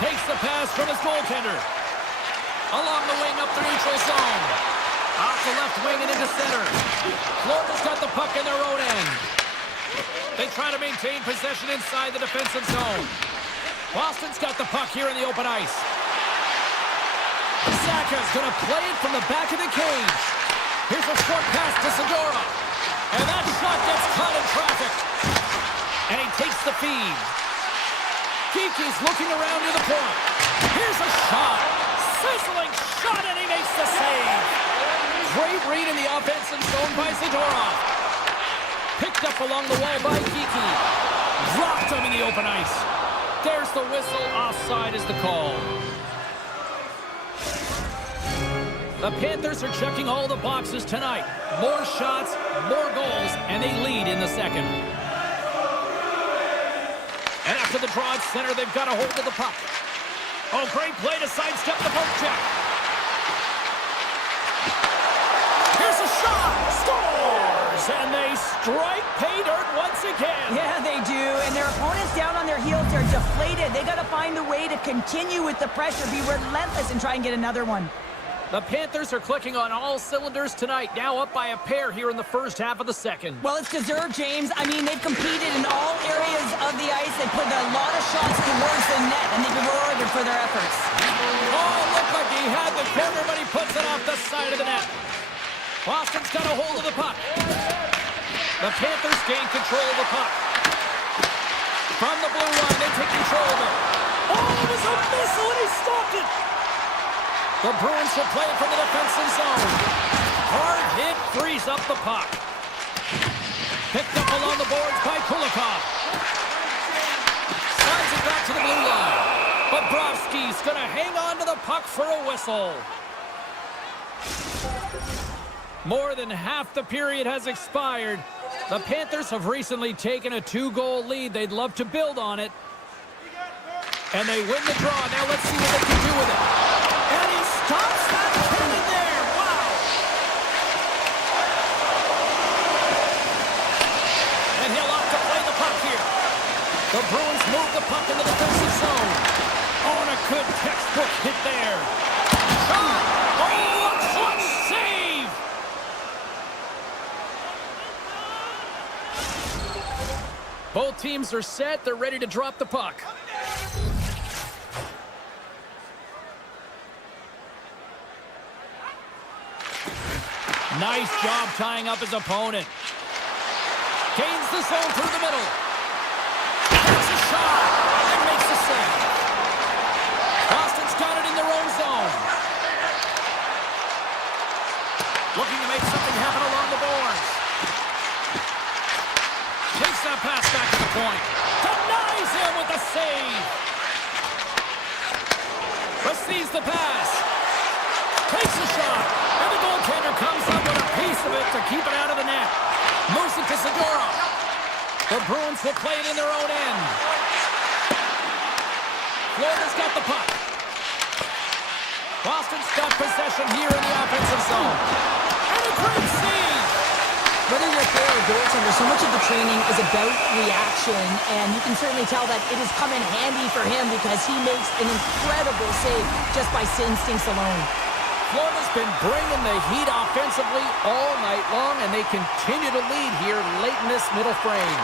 Takes the pass from his goaltender. Along the wing up the neutral zone. Off the left wing and into center. Florida's got the puck in their own end. They try to maintain possession inside the defensive zone. Boston's got the puck here in the open ice. Saka's going to play it from the back of the cage. Here's a short pass to Segura. And that shot gets caught in traffic. And he takes the feed. Kiki's looking around to the point. Here's a shot. Sizzling shot, and he makes the save. Great read in the offensive zone by Zadorov. Picked up along the wall by Kiki. Dropped him in the open ice. There's the whistle. Offside is the call. The Panthers are checking all the boxes tonight. More shots, more goals, and they lead in the second. And after the draw at center, they've got a hold of the puck. Oh, great play to sidestep the poke check. Here's a shot. Scores! And they strike pay dirt once again. Yeah, they do. And their opponents down on their heels, they're deflated. They got to find a way to continue with the pressure, be relentless, and try and get another one. The Panthers are clicking on all cylinders tonight, now up by a pair here in the first half of the second. Well, it's deserved, James. I mean, they've competed in all areas of the ice. They put a lot of shots towards the net, and they've been rewarded for their efforts. Oh, looked like he had the corner, but he puts it off the side of the net. Boston's got a hold of the puck. The Panthers gain control of the puck. From the blue line, they take control of it. Oh, it was a missile, and he stopped it. The Bruins will play it from the defensive zone. Hard hit frees up the puck. Picked up along the boards by Kulikov. Slides it back to the blue line. Bobrovsky's going to hang on to the puck for a whistle. More than half the period has expired. The Panthers have recently taken a 2-goal lead. They'd love to build on it. And they win the draw. Now let's see what they can do with it. And he stops that cannon there. Wow. And he'll opt to play the puck here. The Bruins move the puck in the defensive zone. Oh, and a good textbook hit there. Shot. Oh, a clutch save. Both teams are set. They're ready to drop the puck. Nice job tying up his opponent. Gains the zone through the middle. Takes a shot and makes the save. Boston's got it in their own zone. Looking to make something happen along the boards. Takes that pass back to the point. Denies him with the save. Receives the pass. Takes a shot. And the goaltender comes up with a piece of it to keep it out of the net. Moves it to Segura. The Bruins will play it in their own end. Florida's got the puck. Boston's got possession here in the offensive zone. And a great save. Whether you're a player or goaltender, so much of the training is about reaction, and you can certainly tell that it has come in handy for him because he makes an incredible save just by instincts alone. Florida's been bringing the heat offensively all night long, and they continue to lead here late in this middle frame.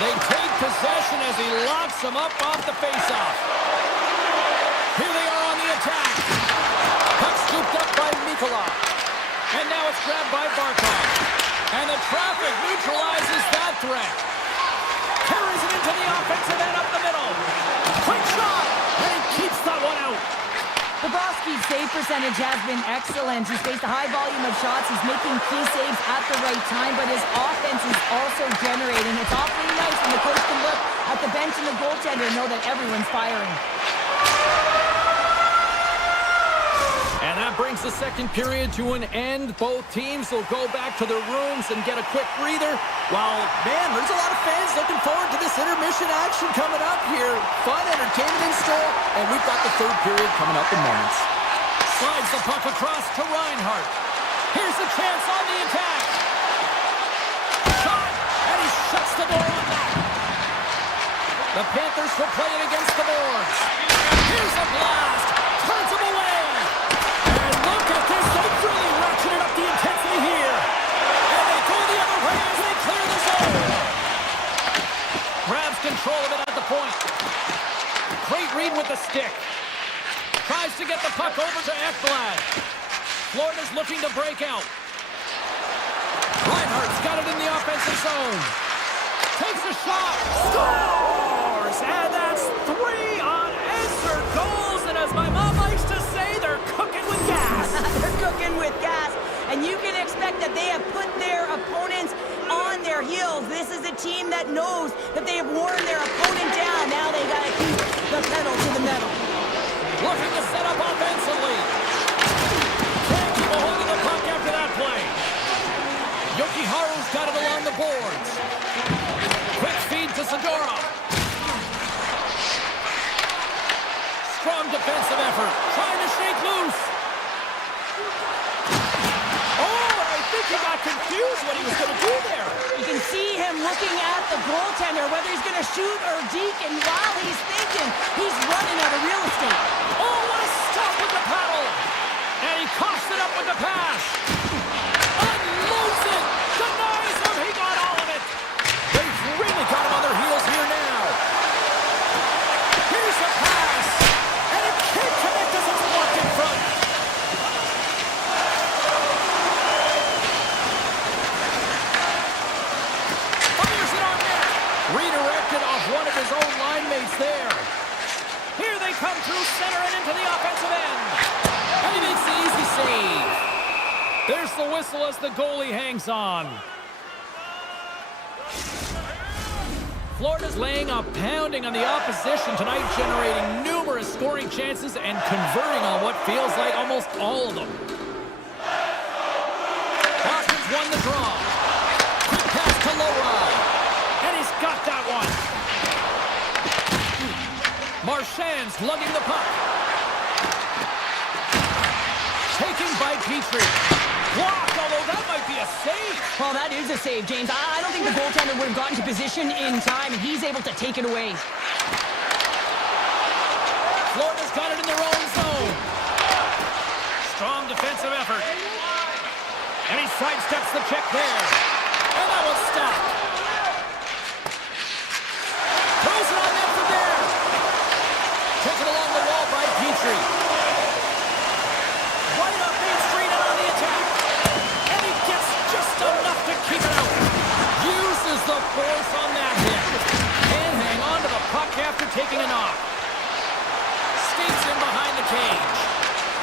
They take possession as he locks them up off the faceoff. Here they are on the attack. Puck scooped up by Mikola. And now it's grabbed by Barkov. And the traffic neutralizes that threat. Carries it into the offensive end up the middle. Quick shot! And he keeps that one out. Bobrovsky's save percentage has been excellent. He's faced a high volume of shots. He's making key saves at the right time, but his offense is also generating. It's awfully nice when the coach can look at the bench and the goaltender and know that everyone's firing. And that brings the second period to an end. Both teams will go back to their rooms and get a quick breather. While, man, there's a lot of fans looking forward to this intermission action coming up here. Fun entertainment in store, and we've got the third period coming up in moments. Slides the puck across to Reinhart. Here's a chance on the attack. Shot, and he shuts the door on that. The Panthers will play it against the boards. Here's a blast. Turns him away. And look at this. They've really ratcheted up the intensity here. And they go the other way as they clear the zone. Grabs control of it at the point. Great read with the stick. Tries to get the puck over to Ekblad. Florida's looking to break out. Reinhardt's got it in the offensive zone. Takes a shot. Scores! And that's 3 unanswered goals. And as my mom likes to say, they're cooking with gas. They're cooking with gas, and you can expect that they have put their opponents on their heels. This is a team that knows that they have worn their opponent down. Now they got to keep the pedal to the metal. Looking to set up offensively. Can't keep a hold of the puck after that play. Yokiharu's got it along the boards. Quick feed to Zadorov. Strong defensive effort. Trying to shake loose. Oh, I think he got confused what he was going to do there. You can see him looking at the goaltender, whether he's going to shoot or deke, and while he's thinking, he's running out of real estate. Oh, what a stop with the paddle. And he coughs it up with the pass. Unloads it. Denies him. He got all of it. They've really got him on their heels here now. Here's a pass. And it can't connect as it's blocked in front. Fires it on net. Redirected off one of his own line mates there. Here they come through center and into the offensive end. And he makes the easy save. There's the whistle as the goalie hangs on. Florida's laying a pounding on the opposition tonight, generating numerous scoring chances and converting on what feels like almost all of them. Boston's won the draw. Quick pass to Lowry. And he's got that one. Marchand's lugging the puck. Taken by Petrie. Blocked, although that might be a save. Well, that is a save, James. I don't think the goaltender would have gotten to position in time, and he's able to take it away. Florida's got it in their own zone. Strong defensive effort. And he sidesteps the check there. And that was stopped. Throws it on net from there. Taken along the wall by Petrie. Right up Main Street and on the attack. And he gets just enough to keep it out. Uses the force on that hit. And hang on to the puck after taking a knock. Skates in behind the cage.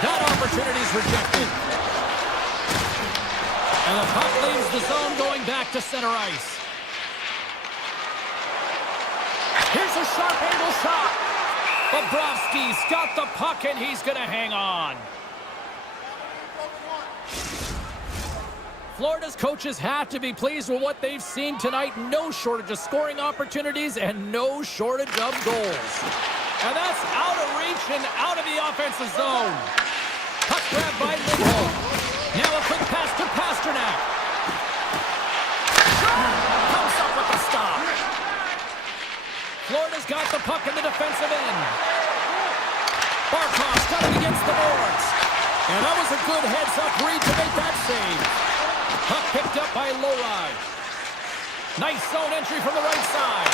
That opportunity's rejected. And the puck leaves the zone going back to center ice. Here's a sharp angle shot. Bobrovsky's got the puck and he's going to hang on. Florida's coaches have to be pleased with what they've seen tonight. No shortage of scoring opportunities and no shortage of goals. And that's out of reach and out of the offensive zone. Puck grabbed by Lindholm. Now a quick pass to Pasternak. defensive end. Barkov's got it against the boards. And that was a good heads-up read to make that save. Puck picked up by Lowry. Nice zone entry from the right side.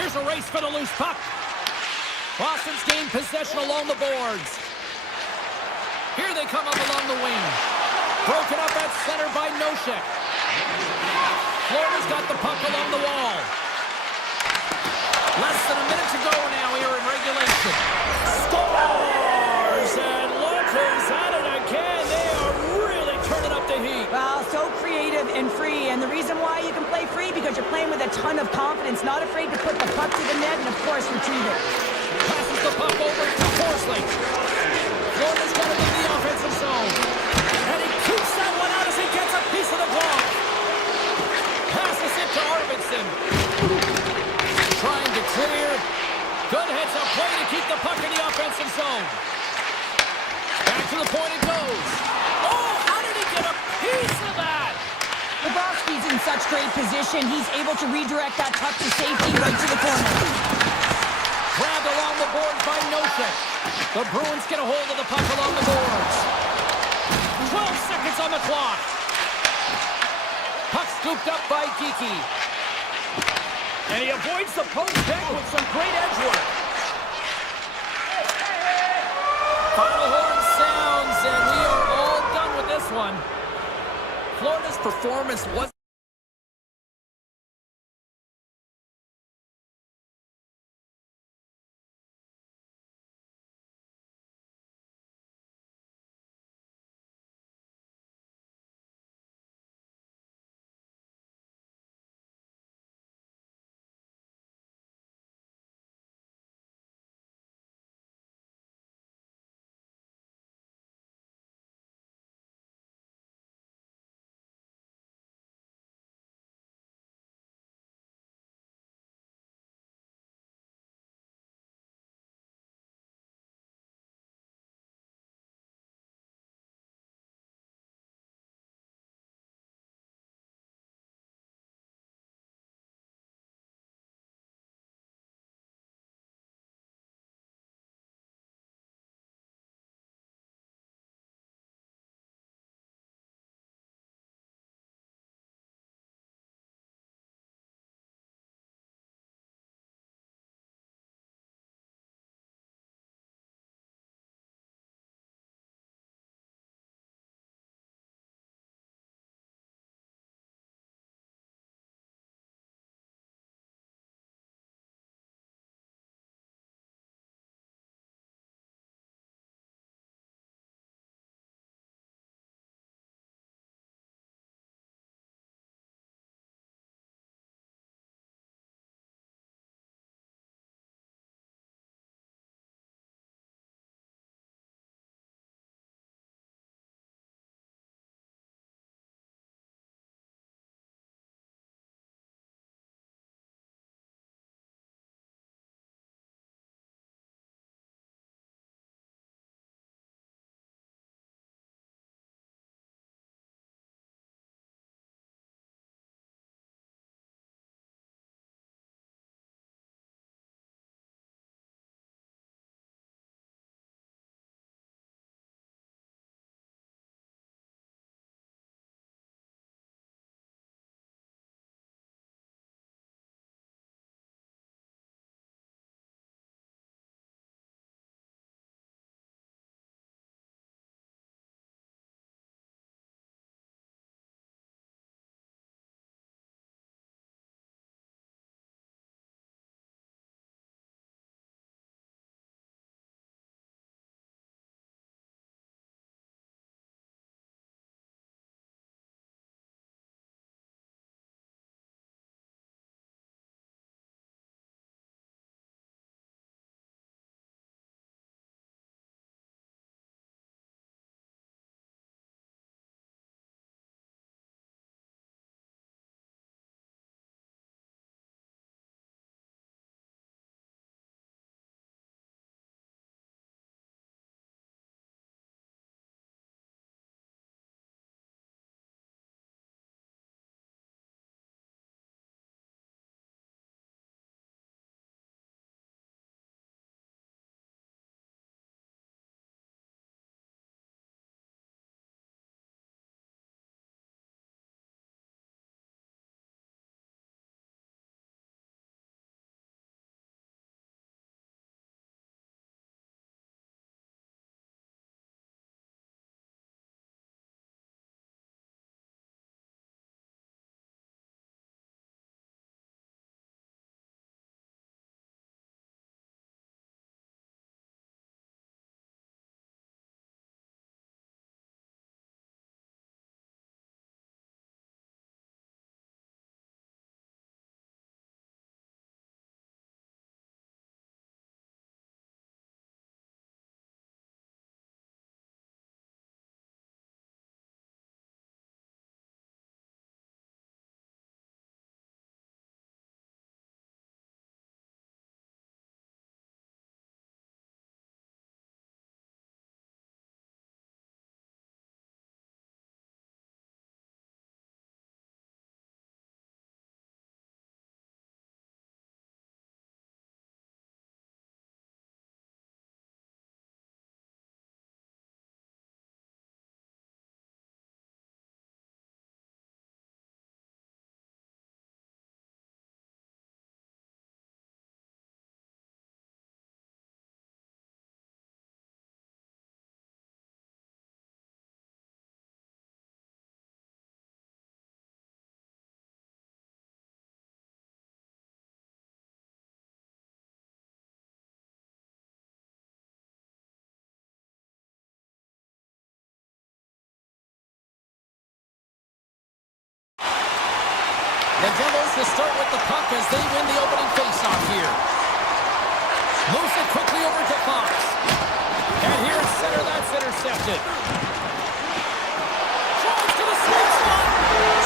Here's a race for the loose puck. Boston's gained possession along the boards. Here they come up along the wing. Broken up at center by Noshek. Florida's got the puck along the wall. Less than a minute to go now here in regulation. Scores! And look who's at it again. They are really turning up the heat. Well, so creative and free. And the reason why you can play free, because you're playing with a ton of confidence, not afraid to put the puck to the net and, of course, retrieve it. Passes the puck over to Horsley. Florida's got it in the offensive zone. And he keeps that one out as he gets a piece of the glove. Passes it to Arvidsson. Trying to clear. Good heads-up play to keep the puck in the offensive zone. Back to the point it goes. Oh, how did he get a piece of that? Bobrovsky's in such great position. He's able to redirect that puck to safety right to the corner. Grabbed along the boards by Noshek. The Bruins get a hold of the puck along the boards. 12 seconds on the clock. Puck scooped up by Geekie. And he avoids the post check with some great edge work. Final horn sounds, and we are all done with this one. Florida's performance was The Devils to start with the puck as they win the opening faceoff here. Moves it quickly over to Fox. And here at center, that's intercepted. Drives to the sweet spot.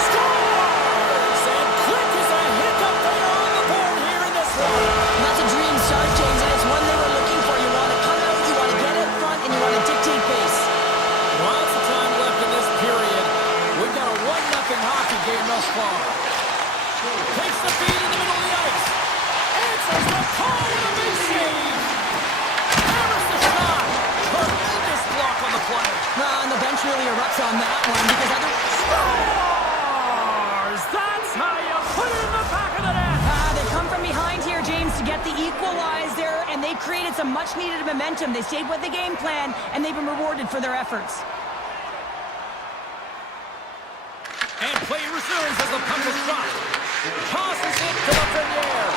Scores! And quick as a hiccup, they are on the board here in this one. That's a dream start, James, and it's one they were looking for. You want to come out, you want to get in front, and you want to dictate pace. Lots of time left in this period. We've got a 1-0 hockey game thus far. Takes the feed in the middle of the ice. Answers the call with a big save. Hammers the shot. Tremendous block on the play. And the bench really erupts on that one because other... Scores! That's how you put it in the back of the net. They come from behind here, James, to get the equalizer, and they created some much-needed momentum. They stayed with the game plan, and they've been rewarded for their efforts. And play resumes as the puck is dropped. Tosses it to the premiere.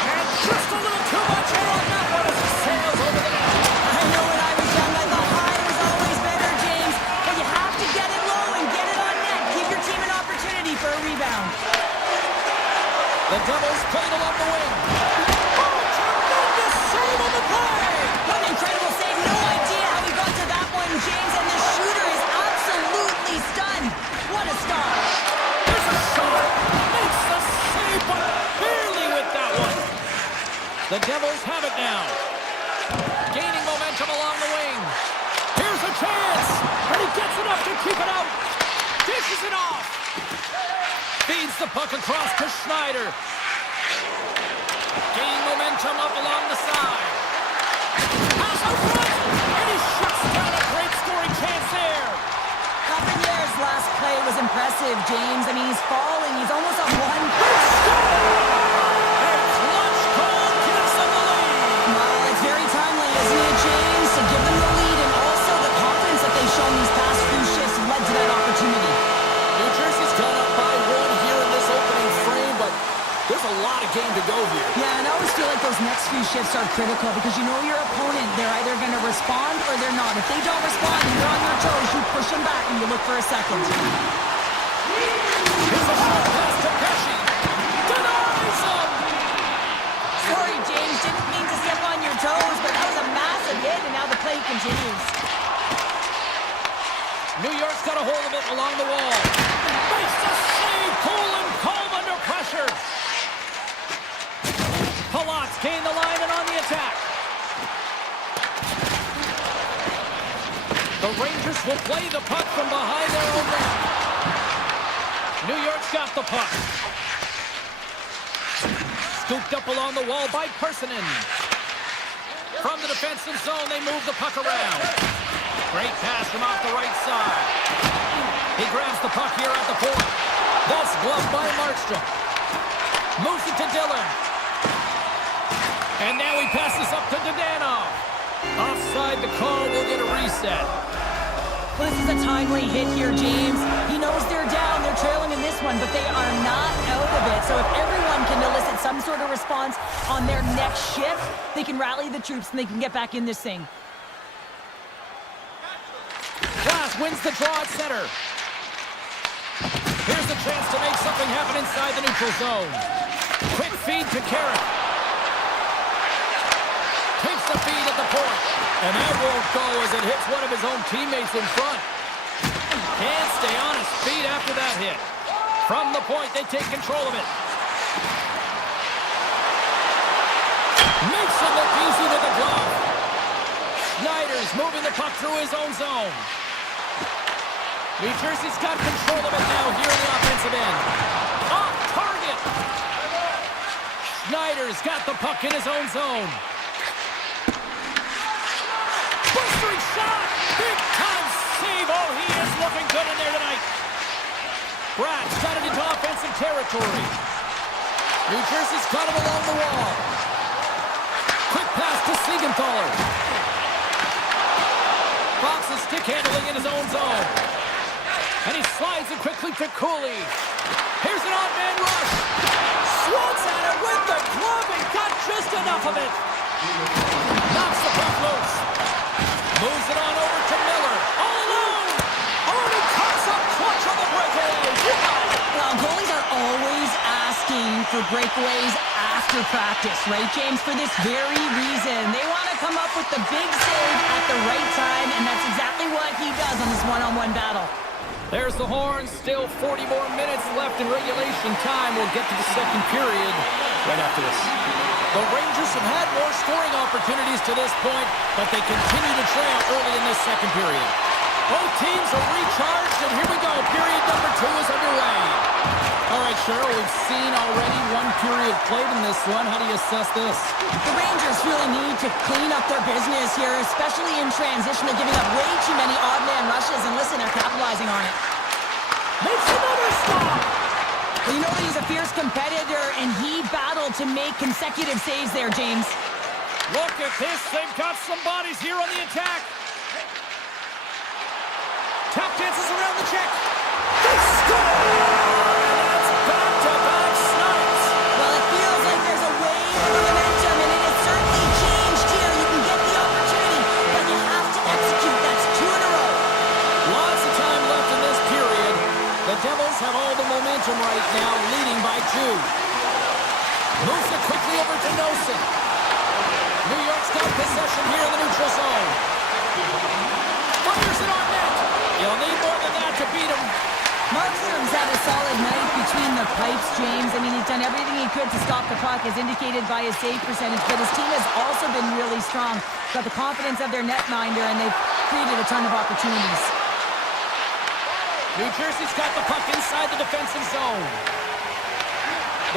And just a little too much air on that one as it sails over the net. I know when I was young, I thought high was always better, James. But you have to get it low and get it on net. Give your team an opportunity for a rebound. The Devils played along the wing. Oh, tremendous save on the play. What an incredible save. No idea how he got to that one, James. And the shooter is absolutely stunned. What a start. There's a shot. Makes the save, but barely with that one. The Devils have it now. Gaining momentum along the wing. Here's a chance. And he gets enough to keep it out. Dishes it off. Feeds the puck across to Schneider. Gaining momentum up along the side. Pass out front. And he shuts down a great scoring chance there. Cabrier's last play was impressive, James. I mean, he's falling. He's almost on one. And clutch goal gives them the lead. Well, it's very timely, isn't it, James? To give them the lead and also the confidence that they've shown these past few shifts led to that opportunity. New Jersey's gone up by 1 here in this opening frame, but there's a lot of game to go here. Yeah, and I always feel like those next few shifts are critical because you know your opponent, they're either going to respond or they're not. If they don't respond and you're on your toes, you push them back and you look for a second. Here's a short pass to Pesci. Denies him! Sorry, James, didn't mean to step on your toes, but that was a massive hit, and now the play continues. New York's got a hold of it along the wall. Makes the save, cool and calm under pressure. Palat's gained the line and on the attack. The Rangers will play the puck from behind their own net. New York's got the puck. Scooped up along the wall by Personin. From the defensive zone, they move the puck around. Great pass from off the right side. He grabs the puck here at the point. That's gloved by Markstrom. Moves it to Dillon. And now he passes up to Dadonov. Offside, the call will get a reset. Well, this is a timely hit here, James. He knows they're down, they're trailing in this one, but they are not out of it. So if everyone can elicit some sort of response on their next shift, they can rally the troops and they can get back in this thing. Glass wins the draw at center. Here's a chance to make something happen inside the neutral zone. Quick feed to Carrick. Takes the feed at the point. And that won't go as it hits one of his own teammates in front. Can't stay on his feet after that hit. From the point, they take control of it. Makes it look easy with the glove. Schneider's moving the puck through his own zone. New Jersey's got control of it now here in the offensive end. Off target. Schneider's got the puck in his own zone. Bustering shot! Big time save! Oh, he is looking good in there tonight. Brad's got it into offensive territory. New Jersey's got him along the wall. Quick pass to Siegenthaler. Fox is stick handling in his own zone. And he slides it quickly to Cooley. Here's an odd-man rush. Swats at it with the glove and got just enough of it. Knocks the puck loose. Moves it on over to Miller. All alone. Oh, and he cuts up clutch on the breakaway. Well, goalies are always for breakaways after practice, right, James? For this very reason. They want to come up with the big save at the right time, and that's exactly what he does on this one-on-one battle. There's the horn. Still 40 more minutes left in regulation time. We'll get to the second period right after this. The Rangers have had more scoring opportunities to this point, but they continue to trail early in this second period. Both teams are recharged, and here we go. Period number 2 is underway. All right, Cheryl, we've seen already one period played in this one. How do you assess this? The Rangers really need to clean up their business here, especially in transition. They're giving up way too many odd man rushes, and listen, they're capitalizing on it. Makes another stop! Well, you know that he's a fierce competitor, and he battled to make consecutive saves there, James. Look at this. They've got some bodies here on the attack. Tap dances around the check. They score! That's back-to-back snipes. Well, it feels like there's a wave of momentum, and it has certainly changed here. You can get the opportunity, but you have to execute. That's 2 in a row. Lots of time left in this period. The Devils have all the momentum right now, leading by 2. Moves it quickly over to Nosen. New York's got possession here in the neutral zone. Fires it on net. You'll need more than that to beat him. Markstrom's had a solid night between the pipes, James. I mean, he's done everything he could to stop the puck, as indicated by his save percentage, but his team has also been really strong. Got the confidence of their netminder, and they've created a ton of opportunities. New Jersey's got the puck inside the defensive zone.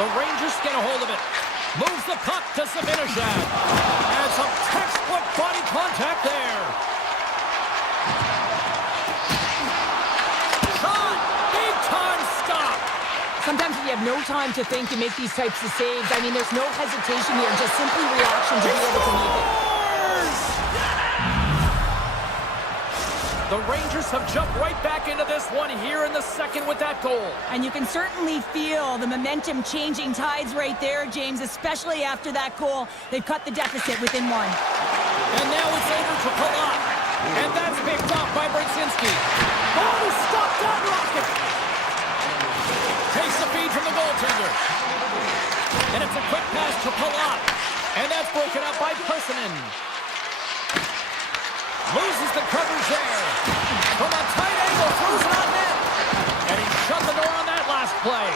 The Rangers get a hold of it. Moves the puck to Zibanejad. And some textbook body contact there. Shot! Big time stop! Sometimes when you have no time to think, you make these types of saves. I mean, there's no hesitation here, just simply reaction to be able to make it. The Rangers have jumped right back into this one here in the second with that goal. And you can certainly feel the momentum changing tides right there, James, especially after that goal. They've cut the deficit within 1. And now it's over to Palat. And that's picked off by Brzezinski. Oh, he stopped that rocket. Takes the feed from the goaltender. And it's a quick pass to Palat. And that's broken up by Persinen. Loses the coverage there. From a tight angle, throws it on net. And he shut the door on that last play.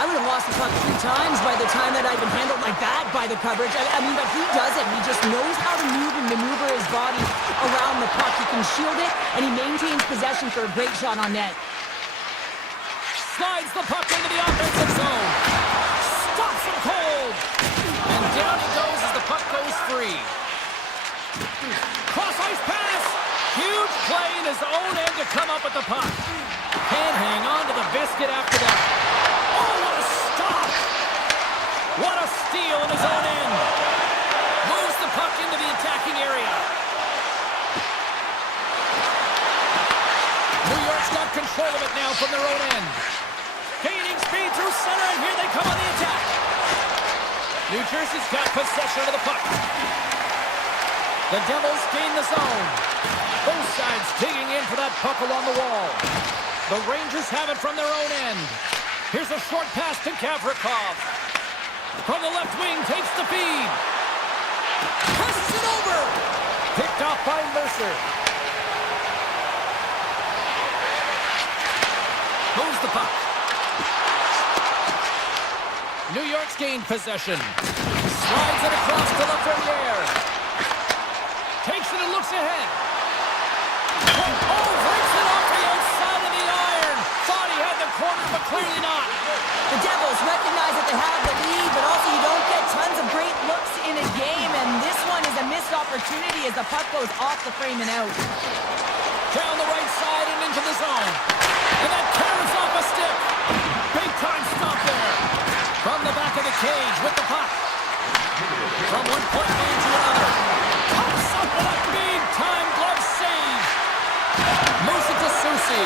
I would have lost the puck 3 times by the time that I've been handled like that by the coverage. I mean, but he doesn't. He just knows how to move and maneuver his body around the puck. He can shield it, and he maintains possession for a great shot on net. Slides the puck into the offensive zone. Stops him cold. And down he goes as the puck goes free. Cross-ice pass. Huge play in his own end to come up with the puck. Can't hang on to the biscuit after that. Oh, what a stop. What a steal in his own end. Moves the puck into the attacking area. New York's got control of it now from their own end. Gaining speed through center, and here they come on the attack. New Jersey's got possession of the puck. The Devils gain the zone. Both sides digging in for that puck along the wall. The Rangers have it from their own end. Here's a short pass to Gavrikov. From the left wing, takes the feed. Passes it over. Picked off by Mercer. Moves the puck. New York's gained possession. Slides it across to Lafreniere. Takes it and looks ahead. Oh, breaks it off the outside of the iron. Thought he had the corner, but clearly not. The Devils recognize that they have the lead, but also you don't get tons of great looks in a game, and this one is a missed opportunity as the puck goes off the frame and out. Down the right side and into the zone. And that carries off a stick. Big time stop there. From the back of the cage with the puck. From one point man to another. Pops up with a big time glove save. Moves it to Susi.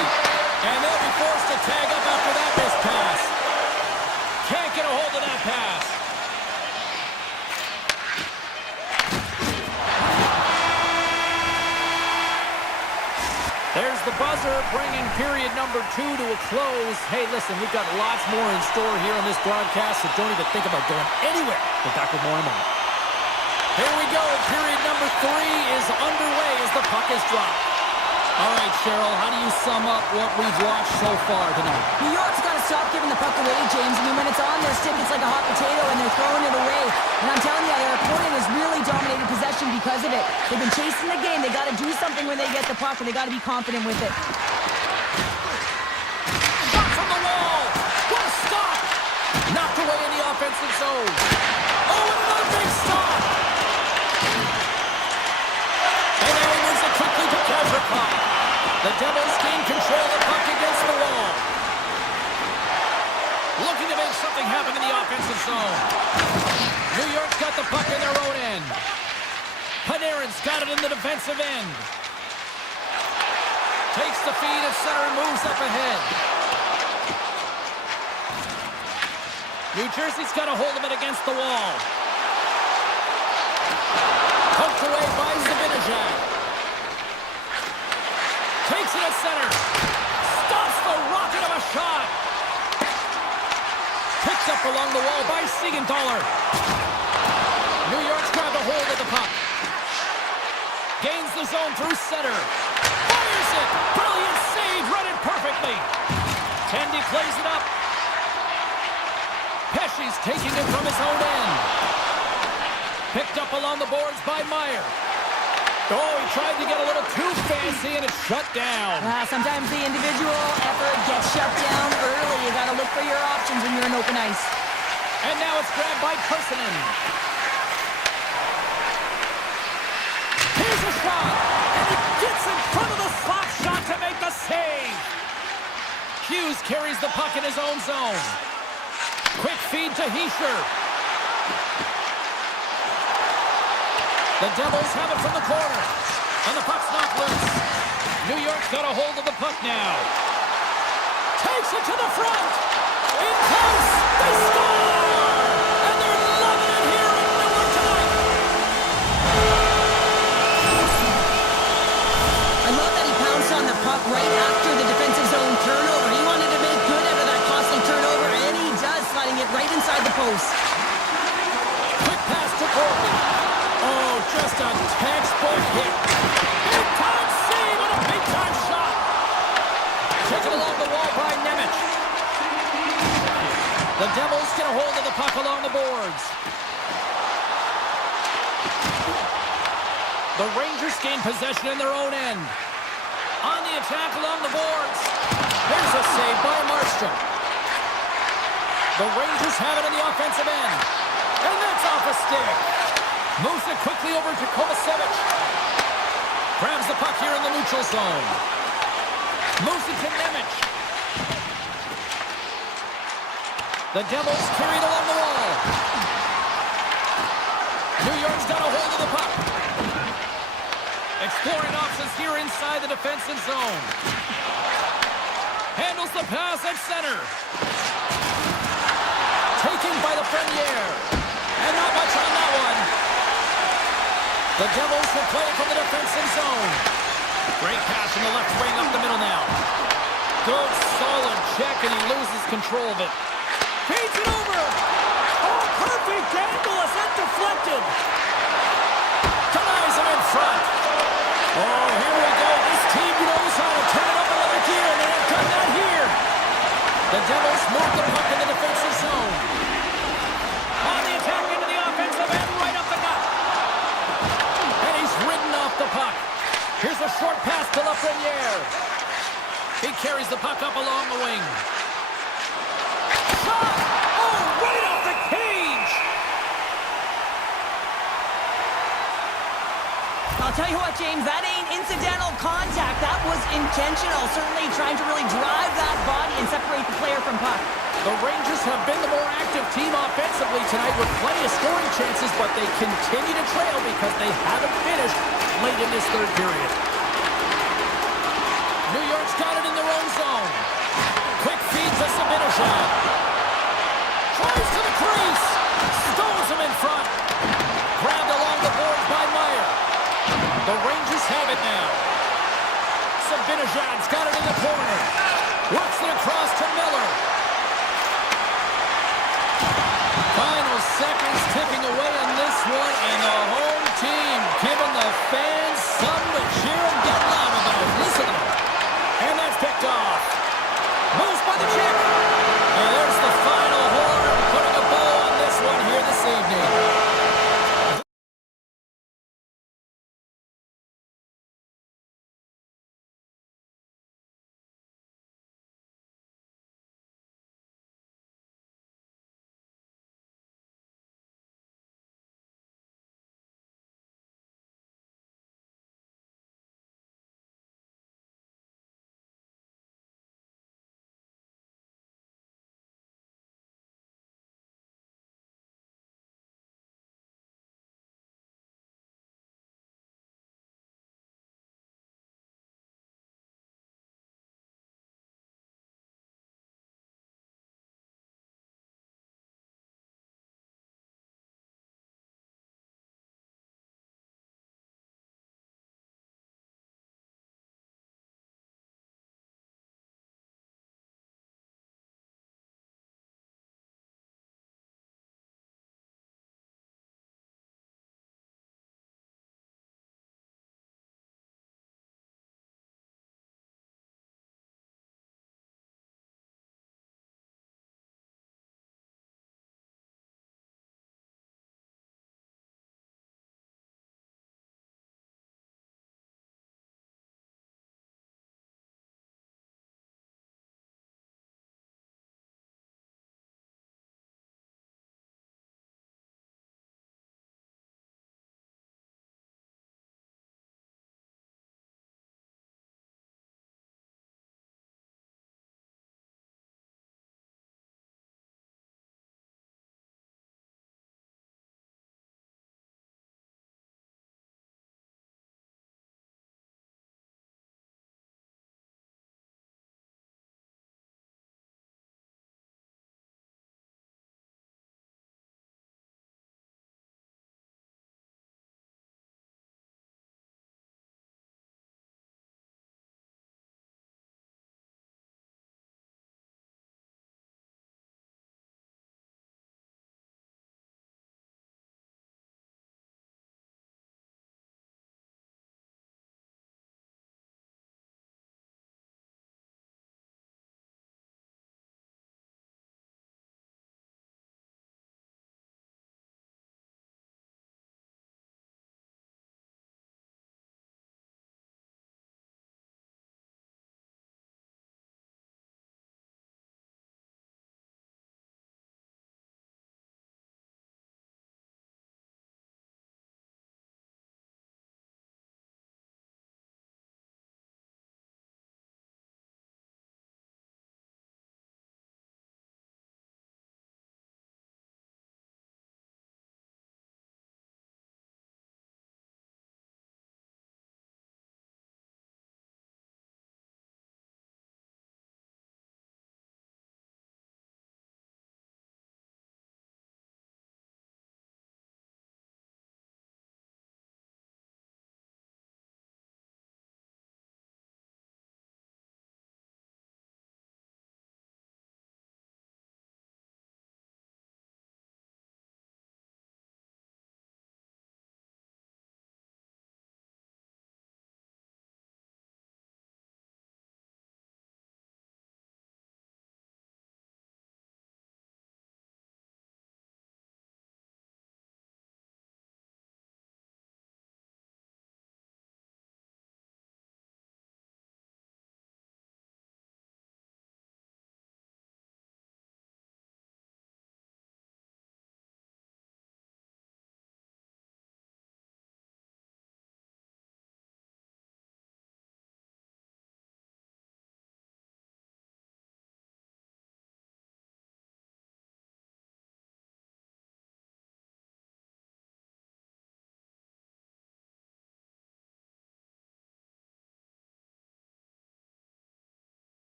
And they'll be forced to tag up after that missed pass. Can't get a hold of that pass. There's goes the buzzer, bringing period number 2 to a close. Hey, listen, we've got lots more in store here on this broadcast, so don't even think about going anywhere. We're back with more in a moment. Here we go. Period number 3 is underway as the puck is dropped. All right, Cheryl, how do you sum up what we've watched so far tonight? New York's got to stop giving the puck away, James. I mean, when it's on their stick, it's like a hot potato, and they're throwing it away. And I'm telling you, their opponent has really dominated possession because of it. They've been chasing the game. They got to do something when they get the puck, and they got to be confident with it. Shot from the wall. What a stop! Knocked away in the offensive zone. Oh, and another big stop! And now he moves it quickly to Kazakov. The Devils gain control of the puck against the wall. Looking to make something happen in the offensive zone. New York's got the puck in their own end. Panarin's got it in the defensive end. Takes the feed at center and moves up ahead. New Jersey's got a hold of it against the wall. Poked away by Zibanejad. Takes it at center. Stops the rocket of a shot. Picked up along the wall by Siegenthaler. New York's grabbed a hold of the puck. Gains the zone through center. Fires it. Brilliant save. Read it perfectly. Tendy plays it up. Pesci's taking it from his own end. Picked up along the boards by Meyer. Oh, he tried to get a little too fancy, and it's shut down. Sometimes the individual effort gets shut down early. You got to look for your options when you're in open ice. And now it's grabbed by Persinen. Here's a shot, and he gets in front of the slap shot to make the save. Hughes carries the puck in his own zone. Quick feed to Hischier. The Devils have it from the corner, and the puck's knocked loose. New York's got a hold of the puck now. Takes it to the front. In close. They score! And they're loving it here in Miller tonight. I love that he pounced on the puck right after the defensive zone turnover. He wanted to make good out of that costly turnover, and he does, sliding it right inside the post. Quick pass to Corby. Oh, just a textbook hit. Big-time save and a big-time shot. Taken along the wall by Nemec. The Devils get a hold of the puck along the boards. The Rangers gain possession in their own end. On the attack along the boards. Here's a save by Markstrom. The Rangers have it in the offensive end. And that's off a stick. Moves it quickly over to Kovacevic. Grabs the puck here in the neutral zone. Moves it to Nemec. The Devils carried along the wall. New York's got a hold of the puck. Exploring options here inside the defensive zone. Handles the pass at center. Taken by the Frenier. And not much on that one. The Devils will play from the defensive zone. Great pass in the left wing up the middle now. Good, solid check, and he loses control of it. Feeds it over. Oh, perfect angle as that deflected. Denies him in front. Oh, here we go. This team knows how to turn it up another gear, and they have done that here. The Devils move the puck in the defensive zone. On the attack into the offensive end, right up the gut. And he's ridden off the puck. Here's a short pass to Lafreniere. He carries the puck up along the wing. Shot! Oh, right off the cage! I'll tell you what, James, that ain't incidental contact. That was intentional. Certainly trying to really drive that body and separate the player from puck. The Rangers have been the more active team offensively tonight with plenty of scoring chances, but they continue to trail because they haven't finished late in this third period. New York's got it in their own zone. Quick feed to Zibanejad. Tries to the crease. Stones him in front. Grabbed along the boards by Meyer. The Rangers have it now. Zibanejad's got it in the corner. Works it across to Miller. Final seconds ticking away on this one, and the home team giving the fans something to cheer and get loud about. Listen to them. And that's picked off. Moves by the chick. And there's the final horn, putting a bow on this one here this evening.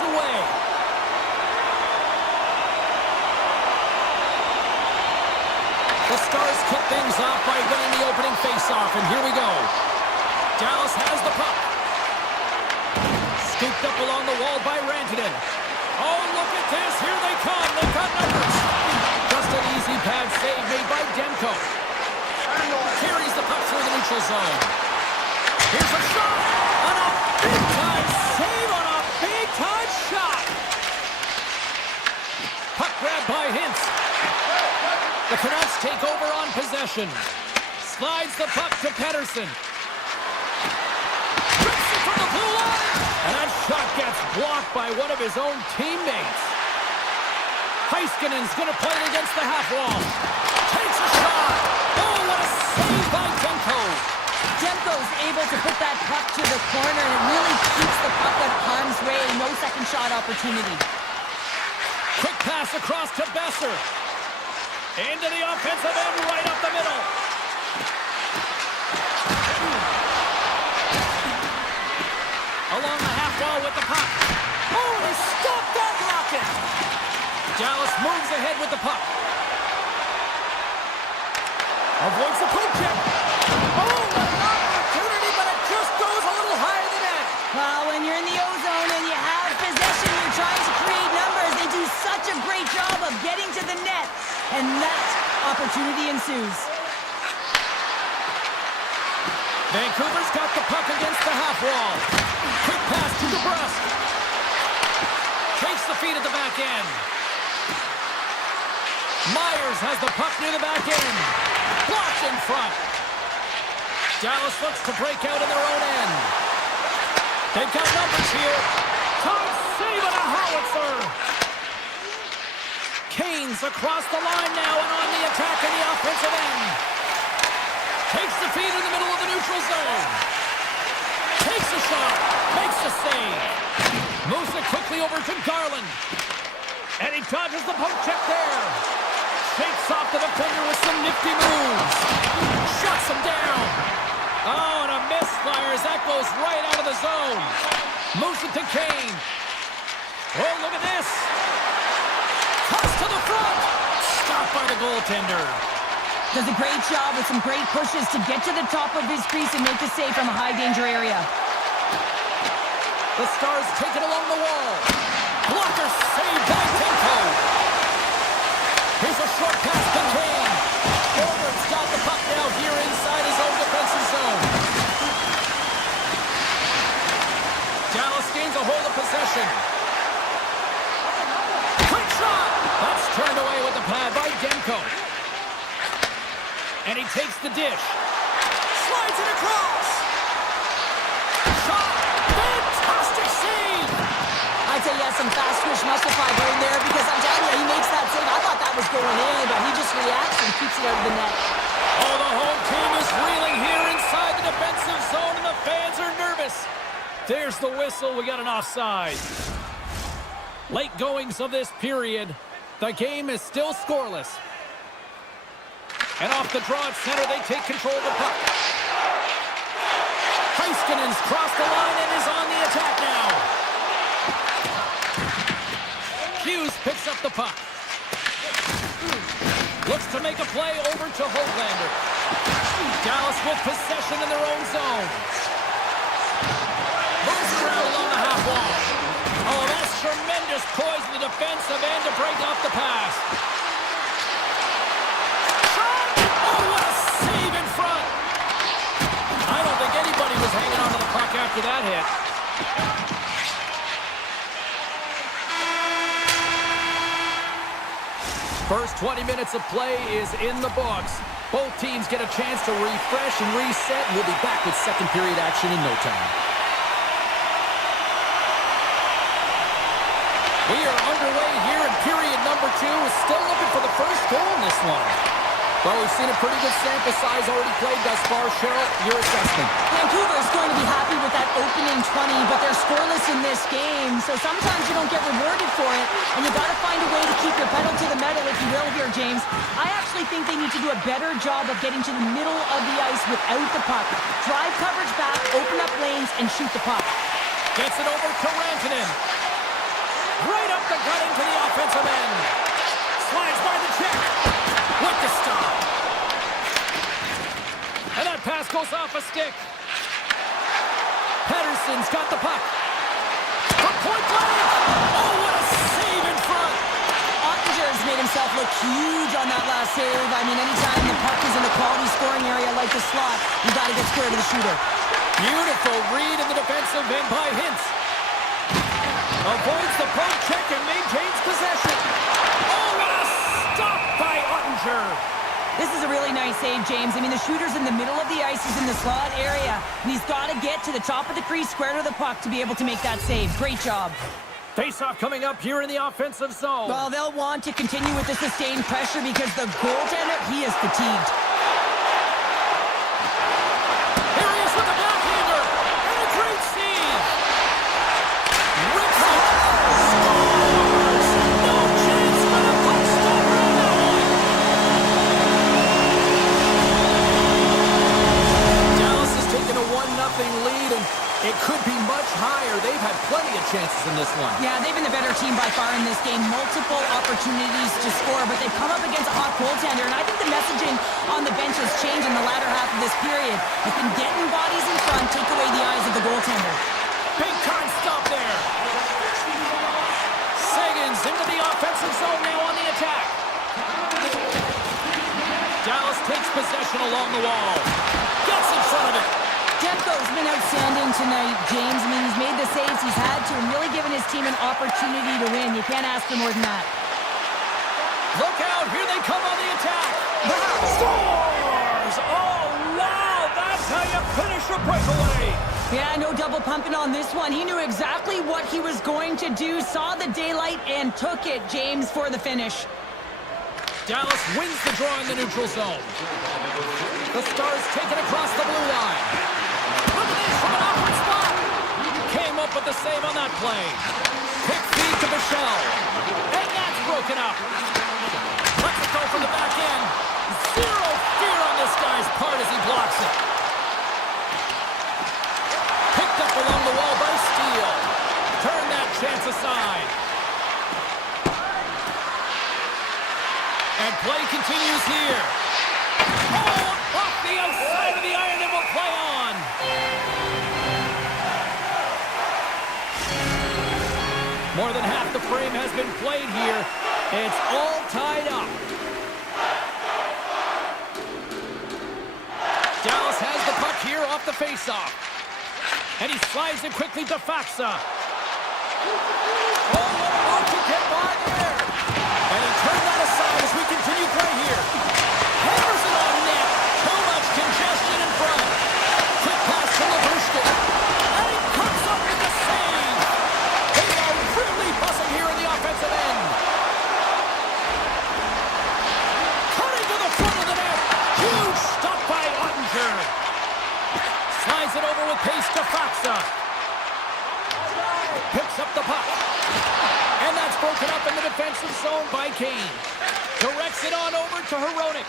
goes away. The Stars kick things off by winning the opening faceoff, and here we go. Dallas has the puck. Scooped up along the wall by Rantanen. Oh, look at this. Here they come. They've got numbers. Just an easy pad save made by Demko. Carries the puck through the neutral zone. Here's a shot. On a big-time save on a big-time shot. Puck grab by Hintz. The Canucks take over on possession. Slides the puck to Pettersson. Rips it from the blue line. And that shot gets blocked by one of his own teammates. Heiskanen's going to play it against the half wall. Takes a shot. Oh, what a save by Demko. Demko's able to put that puck to the corner, and it really keeps the puck out of harm's way. No second shot opportunity. Quick pass across to Besser. Into the offensive end, right up the middle. Along the half wall with the puck. Oh, and he stopped that rocket. Dallas moves ahead with the puck. Avoids the poke check. Oh, what an opportunity, but it just goes a little higher than that. Well, when you're in the O-zone and you have possession, you're trying to create numbers. They do such a great job of getting to the net, and that opportunity ensues. Vancouver's got the puck against the half wall. Quick pass to DeBrusque. Takes the feed at the back end. Myers has the puck near the back end. Blocked in front. Dallas looks to break out in their own end. They've got numbers here. Time save and a howitzer. Kane's across the line now and on the attack in the offensive end. Takes the feed in the middle of the neutral zone. Takes a shot. Makes the save. Moves it quickly over to Garland. And he dodges the poke check there. Shakes off the defender with some nifty moves. Shuts him down. Oh, and a misfire as that goes right out of the zone. Moves it to Kane. Oh, look at this. Toss to the front. Stopped by the goaltender. Does a great job with some great pushes to get to the top of his crease and make the save from a high-danger area. The Stars take it along the wall. Blocker saved by Demko. Here's a short pass to Kane. Forward's got the puck now here inside his own defensive zone. Dallas gains a hold of possession. Quick shot. That's turned away with the pad by Demko. And he takes the dish. Slides it across. Shot. Fantastic save. I'd say he has some fast twitch muscle fiber in there, because I'm telling you, he makes that save. I thought that was going in, but he just reacts and keeps it out of the net. Oh, the home team is reeling here inside the defensive zone, and the fans are nervous. There's the whistle. We got an offside. Late goings of this period. The game is still scoreless. And off the draw at center, they take control of the puck. Heiskanen's crossed the line and is on the attack now. Hughes picks up the puck. Looks to make a play over to Hoglander. Dallas with possession in their own zone. Moves around along the half wall. Oh, that's tremendous poise in the defensive end to break off the pass. Oh, what a save in front. I don't think anybody was hanging on to the puck after that hit. First 20 minutes of play is in the books. Both teams get a chance to refresh and reset, and we'll be back with second period action in no time. We are underway here in period number 2. Still looking for the first goal in this one. Well, we've seen a pretty good sample size already played thus far. Cheryl, your assessment. Vancouver's going to be happy with that opening 20, but they're scoreless in this game, so sometimes you don't get rewarded for it, and you got to find a way to keep your pedal to the metal, if you will, here, James. I actually think they need to do a better job of getting to the middle of the ice without the puck. Drive coverage back, open up lanes, and shoot the puck. Gets it over to Rantanen. Right up the gut into the offensive end. Slides by the check. With the stop. And that pass goes off a stick. Pedersen's got the puck. From point blank. Oh, what a save in front. Ottinger's made himself look huge on that last save. I mean, anytime the puck is in a quality scoring area like the slot, you got to get square to the shooter. Beautiful read in the defensive end by Hintz. Avoids the poke check and maintains possession. Oh, what a stop by Ottinger. This is a really nice save, James. I mean, the shooter's in the middle of the ice. He's in the slot area, and he's got to get to the top of the crease, square to the puck, to be able to make that save. Great job. Face-off coming up here in the offensive zone. Well, they'll want to continue with the sustained pressure because the goaltender, he is fatigued. Here he is with the backhander, and a great save. Rips it. Scores. No chance for the puck stopper on that one. Dallas has taken a 1-0 lead, and it could be much higher. They've had plenty of chances in this one. Yeah, they've been the better team by far in this game. Multiple opportunities to score, but they've come up against a hot goaltender, and I think the messaging on the bench has changed in the latter half of this period. You can get in bodies in front, take away the eyes of the goaltender. Big time stop there. Sagan's into the offensive zone now on the attack. Dallas takes possession along the wall. Gets in front of it. Demko's been outstanding tonight, James. I mean, he's made the saves he's had to and really given his team an opportunity to win. You can't ask for more than that. Look out, here they come on the attack. Scores! Oh, wow, that's how you finish a breakaway. Yeah, no double pumping on this one. He knew exactly what he was going to do, saw the daylight, and took it, James, for the finish. Dallas wins the draw in the neutral zone. The Stars take it across the blue line. From an awkward spot. Came up with the save on that play. Pick feed to Michelle. And that's broken up. Let's it go from the back end. Zero fear on this guy's part as he blocks it. Picked up along the wall by Steele. Turn that chance aside. And play continues here. Oh, off the outside of the iron and will play on. More than half the frame has been played here. It's all tied up. Dallas has the puck here off the faceoff. And he slides it quickly to Faxa. Oh, what a move to get by there. And he turned that aside as we continue play here. Hammers it on net. Too much congestion in front. Quick pass to Labushkin. And he comes up with the save. They are really buzzing here in the offensive end. Cutting to the front of the net. Huge stop by Ottinger. Slides it over with pace to Faxa. Picks up the puck. And that's broken up in the defensive zone by Kane. Directs it on over to Hronek.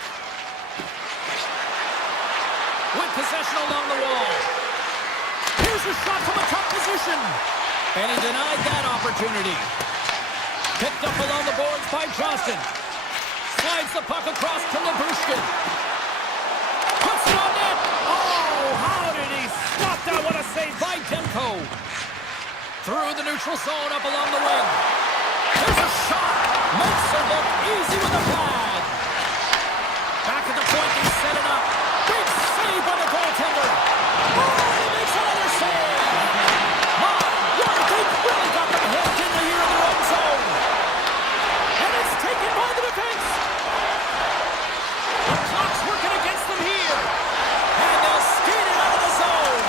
With possession along the wall. Here's a shot from a tough position. And he denied that opportunity. Picked up along the boards by Johnson. Slides the puck across to Labushkin. Puts it on net. Oh, how did he stop that? What a save by Demko. Through the neutral zone up along the wing. There's a shot. Makes it look easy with a pad. Back at the point, they set it up. Big save by the goaltender. Oh, he makes another save. My Lord, they've really got them hemmed in here in their own zone. And it's taken by the defense. The clock's working against them here. And they'll skate it out of the zone.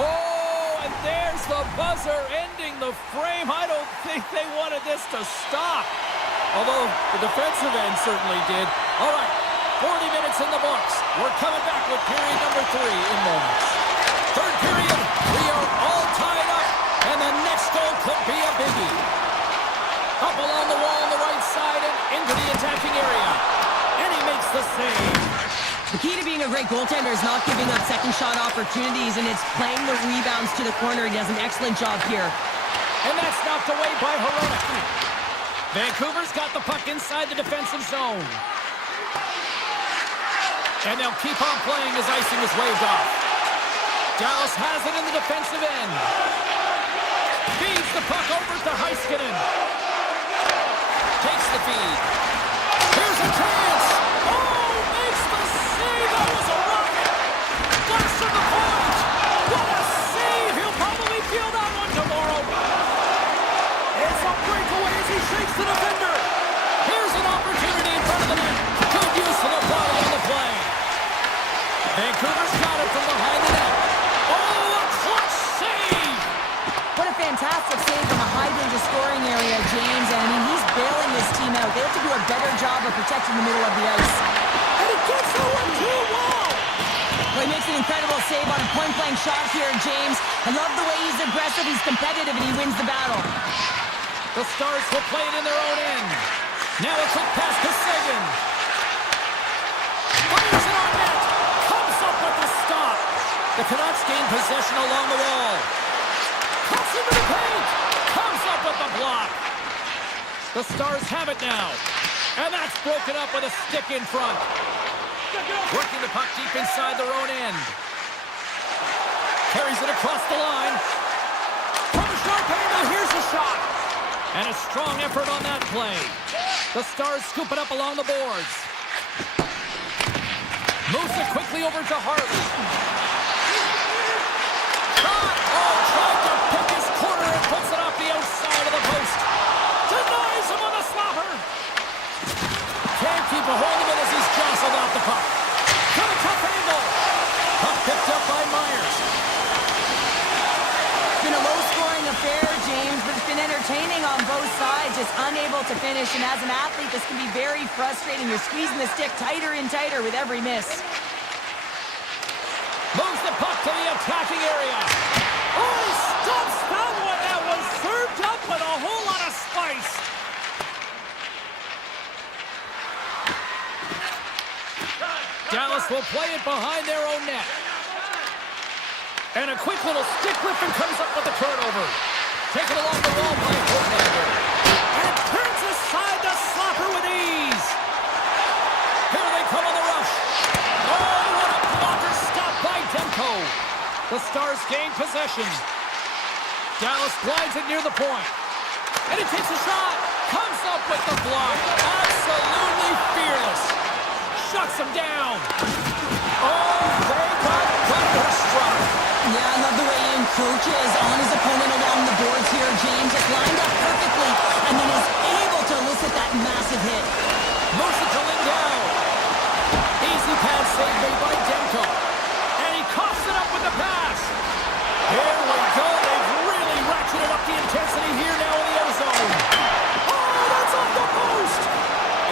Oh, and there's the buzzer ending the frame. I don't think they wanted this to stop. Although the defensive end certainly did. All right, 40 minutes in the books. We're coming back with period number 3 in moments. Third period, we are all tied up, and the next goal could be a biggie. Up along the wall on the right side and into the attacking area. And he makes the save. The key to being a great goaltender is not giving up second shot opportunities, and it's playing the rebounds to the corner. He does an excellent job here. And that's knocked away by Hronek. Vancouver's got the puck inside the defensive zone. And they'll keep on playing as icing is waved off. Dallas has it in the defensive end. Feeds the puck over to Heiskanen. Takes the feed. Here's a chance. Oh, makes the save. That was a rocket. Blast from the point. What a save. He'll probably feel that one tomorrow. It's a breakaway as he shakes the defender. Here's an opportunity in front of the net. Good use of the body on the play. Vancouver's got it from behind the net. Oh, a clutch save. What a fantastic save from a high-danger scoring area, James. And I mean, he's bailing his team out. They have to do a better job of protecting the middle of the ice. And he gets the 1-2 wall. Well, he makes an incredible save on a point-blank shot here, James. I love the way he's aggressive, he's competitive, and he wins the battle. The Stars will play it in their own end. Now a quick pass to Sagan. Fires it on net. Comes up with the stop. The Canucks gain possession along the wall. Cuts into the paint. Comes up with the block. The Stars have it now. And that's broken up with a stick in front. Working the puck deep inside their own end. Carries it across the line. From a sharp angle, here's the shot. And a strong effort on that play. The Stars scoop it up along the boards. Moves it quickly over to Harley. Shot! Oh, tried to pick his corner and puts it off the outside of the post. Denies him on the slapper. Can't keep a hold of it as he's jostled off the puck. Got a tough angle. Puck picked up by Myers. It's been a low-scoring affair, James, but it's been entertaining on both sides, just unable to finish. And as an athlete, this can be very frustrating. You're squeezing the stick tighter and tighter with every miss. Moves the puck to the attacking area. Oh, he stops that one. That was served up with a whole lot of spice. Dallas will play it behind their own net. And a quick little stick lift and comes up with the turnover. Taken along the wall by Hoaglander. And turns aside the slapper with ease. Here they come on the rush. Oh, what a blocker stop by Demko. The Stars gain possession. Dallas glides it near the point. And he takes a shot. Comes up with the block. Absolutely fearless. Shuts him down. Oh, they got thunderstruck. Yeah, I love the way he encroaches on his opponent along the boards here, James. Just lined up perfectly, and then is able to elicit that massive hit. Moves it to Lindell. Easy pass save made by Demko. And he coughs it up with the pass. Here we go. They've really ratcheted up the intensity here now in the ozone. Oh, that's off the post.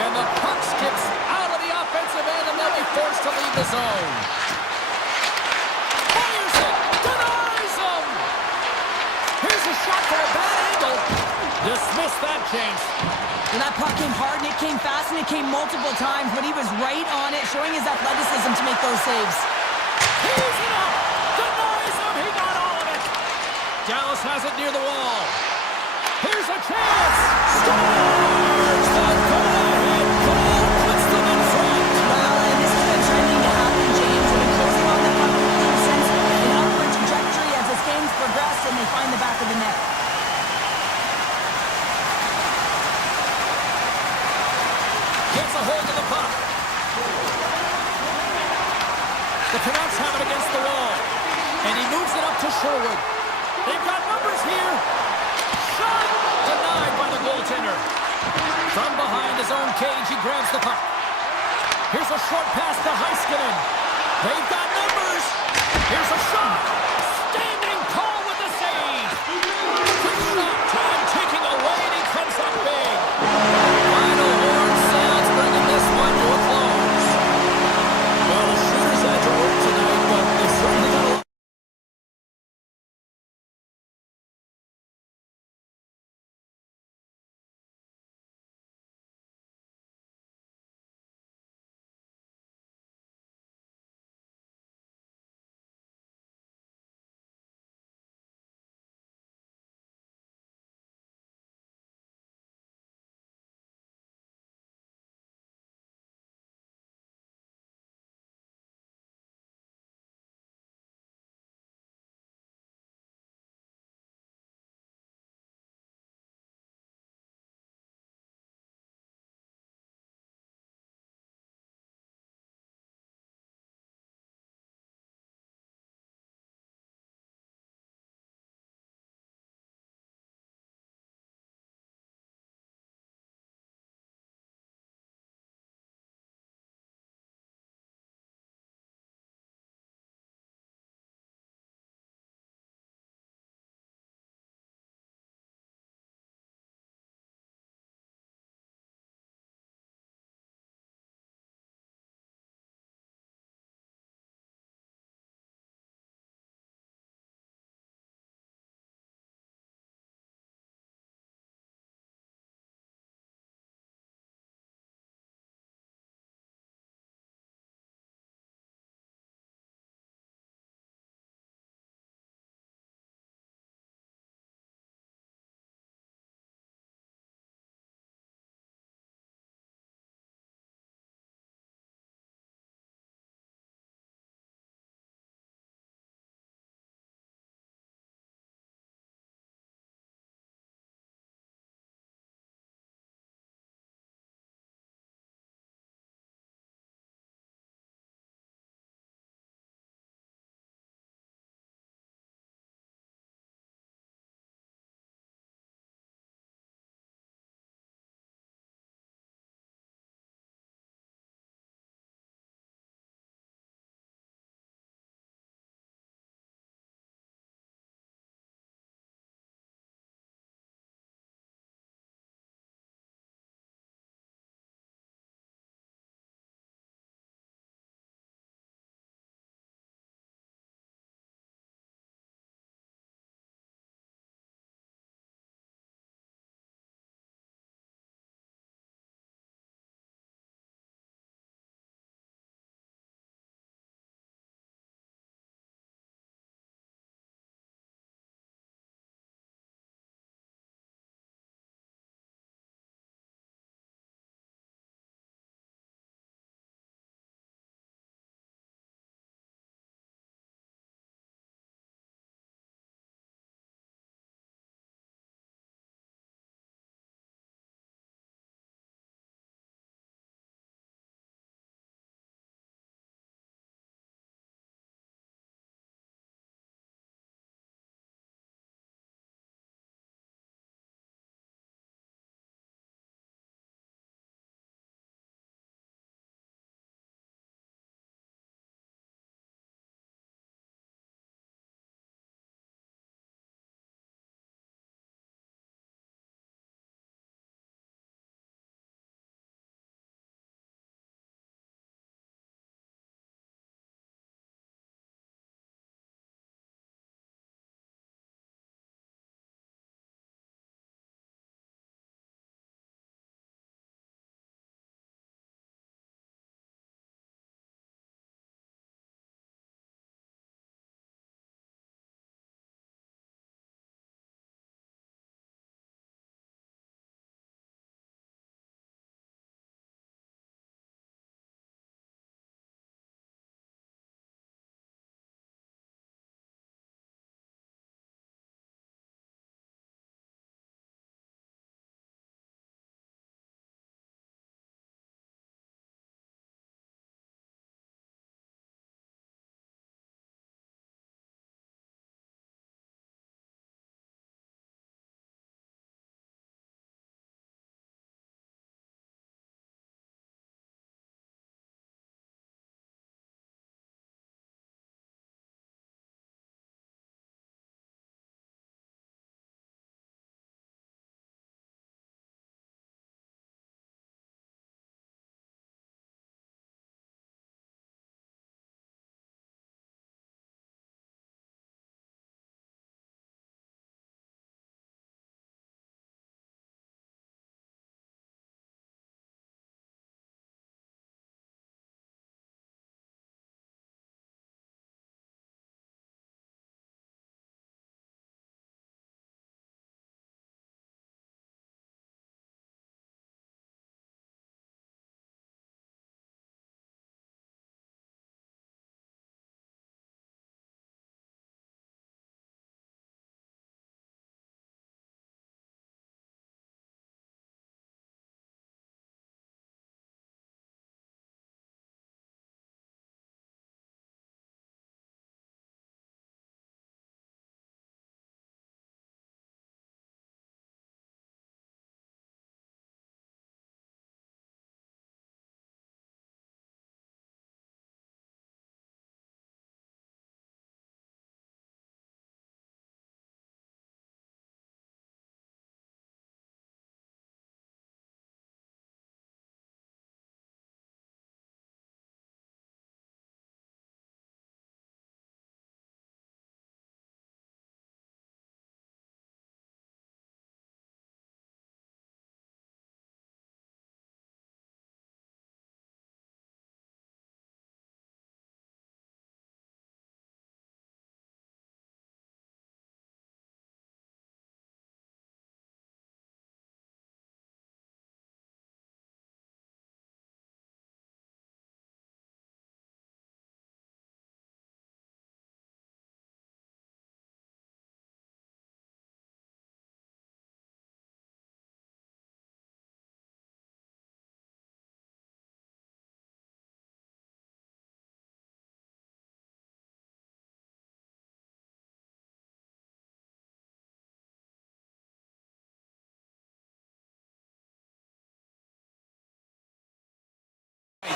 And the puck skips out of the offensive end, and they'll be forced to leave the zone. Fires it. Denies him. Here's a shot for a bad angle. Dismiss that chance. And that puck came hard, and it came fast, and it came multiple times, but he was right on it, showing his athleticism to make those saves. He's it up. Denies him. He got all of it. Dallas has it near the wall. Here's a chance. Stars! The go-ahead goal puts them in front. Well, and this has been trending to happen, James. They've been closing on the puck since an upward trajectory as this game's progressed, and they find the back of the net. Gets a hold of the puck. The Canucks have it against the wall. And he moves it up to Sherwood. They've got numbers here. Shot! Denied by the goaltender. From behind his own cage, he grabs the puck. Here's a short pass to Heiskanen. They've got numbers. Here's a shot.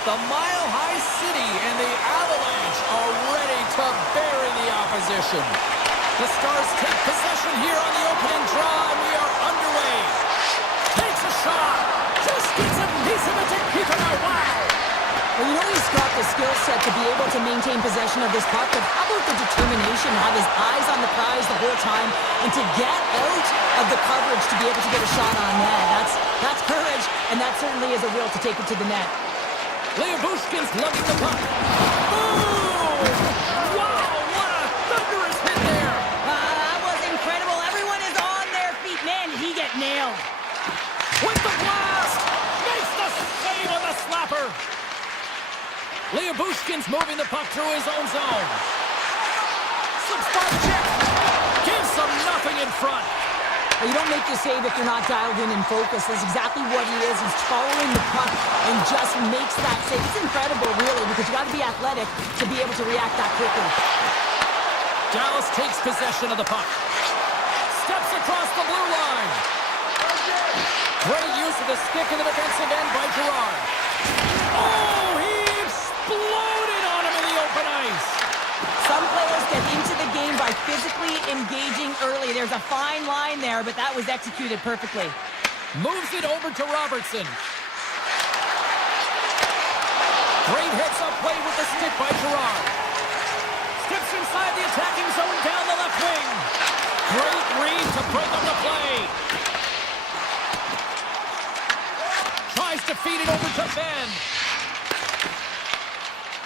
the Mile High City and the Avalanche are ready to bury the opposition. The Stars take possession here on the opening draw, and we are underway. Takes a shot. Just gets a piece of it to keep it out. Wow. Well, you know he's got the skill set to be able to maintain possession of this puck, but how about the determination to have his eyes on the prize the whole time and to get out of the coverage to be able to get a shot on net? That's courage, and that certainly is a will to take it to the net. Bushkin's lugging the puck. Boom! Wow, what a thunderous hit there! That was incredible. Everyone is on their feet. Man, did he get nailed. With the blast! Makes the save on the slapper! Bushkin's moving the puck through his own zone. Some spot check! Gives them nothing in front. Well, you don't make the save if you're not dialed in and focused. That's exactly what he is. He's following the puck and just makes that save. It's incredible, really, because you got to be athletic to be able to react that quickly. Dallas takes possession of the puck. Steps across the blue line. Great use of the stick in the defensive end by Girard. Oh, he exploded on him in the open ice. Some players get into the game by physically engaging early. There's a fine line there, but that was executed perfectly. Moves it over to Robertson. Great heads-up play with the stick by Girard. Steps inside the attacking zone down the left wing. Great read to break up the play. Tries to feed it over to Ben.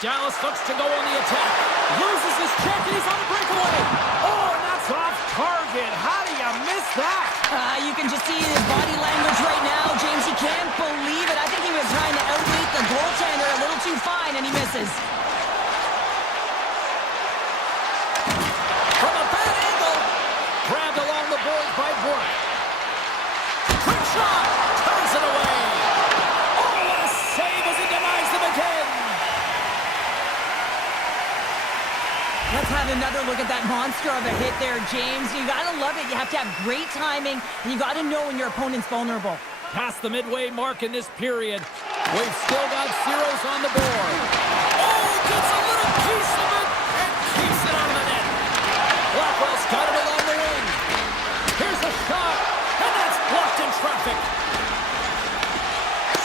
Dallas looks to go on the attack. Loses his check and he's on the breakaway. Oh, and that's off target. How do you miss that? You can just see his body language right now. James, he can't believe it. I think he was trying to outweight the goaltender a little too fine, and he misses. From a bad angle. Grabbed along the boards by Bork. Quick shot. Turns it away. Oh, what a save as he denies them again. Let's have another look at that monster of a hit there, James. You gotta love it. You have to have great timing, and you gotta know when your opponent's vulnerable. Past the midway mark in this period. We've still got zeros on the board. Oh, gets a little piece of it and keeps it out of the net. Blackwell's got it along the wing. Here's a shot, and that's blocked in traffic.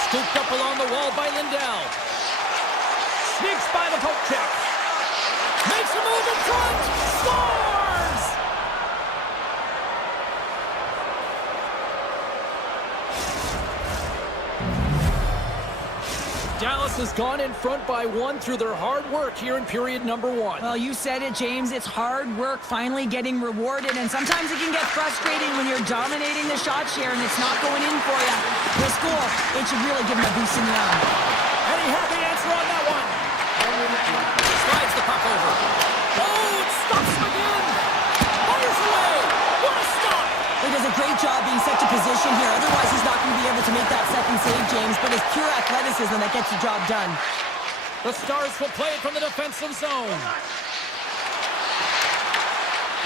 Scooped up along the wall by Lindell. Sneaks by the poke check. Makes a move in front. Scores! Dallas has gone in front by one through their hard work here in period number one. Well, you said it, James. It's hard work finally getting rewarded, and sometimes it can get frustrating when you're dominating the shot share and it's not going in for you. This goal, it should really give him a boost in the arm. And he had the answer on that one. Slides the puck over. Oh, it stops him again. Fires away. What a stop. He does a great job being set to position here. Otherwise, he's not going to be able to make that second save, James. But it's pure athleticism that gets the job done. The Stars will play it from the defensive zone.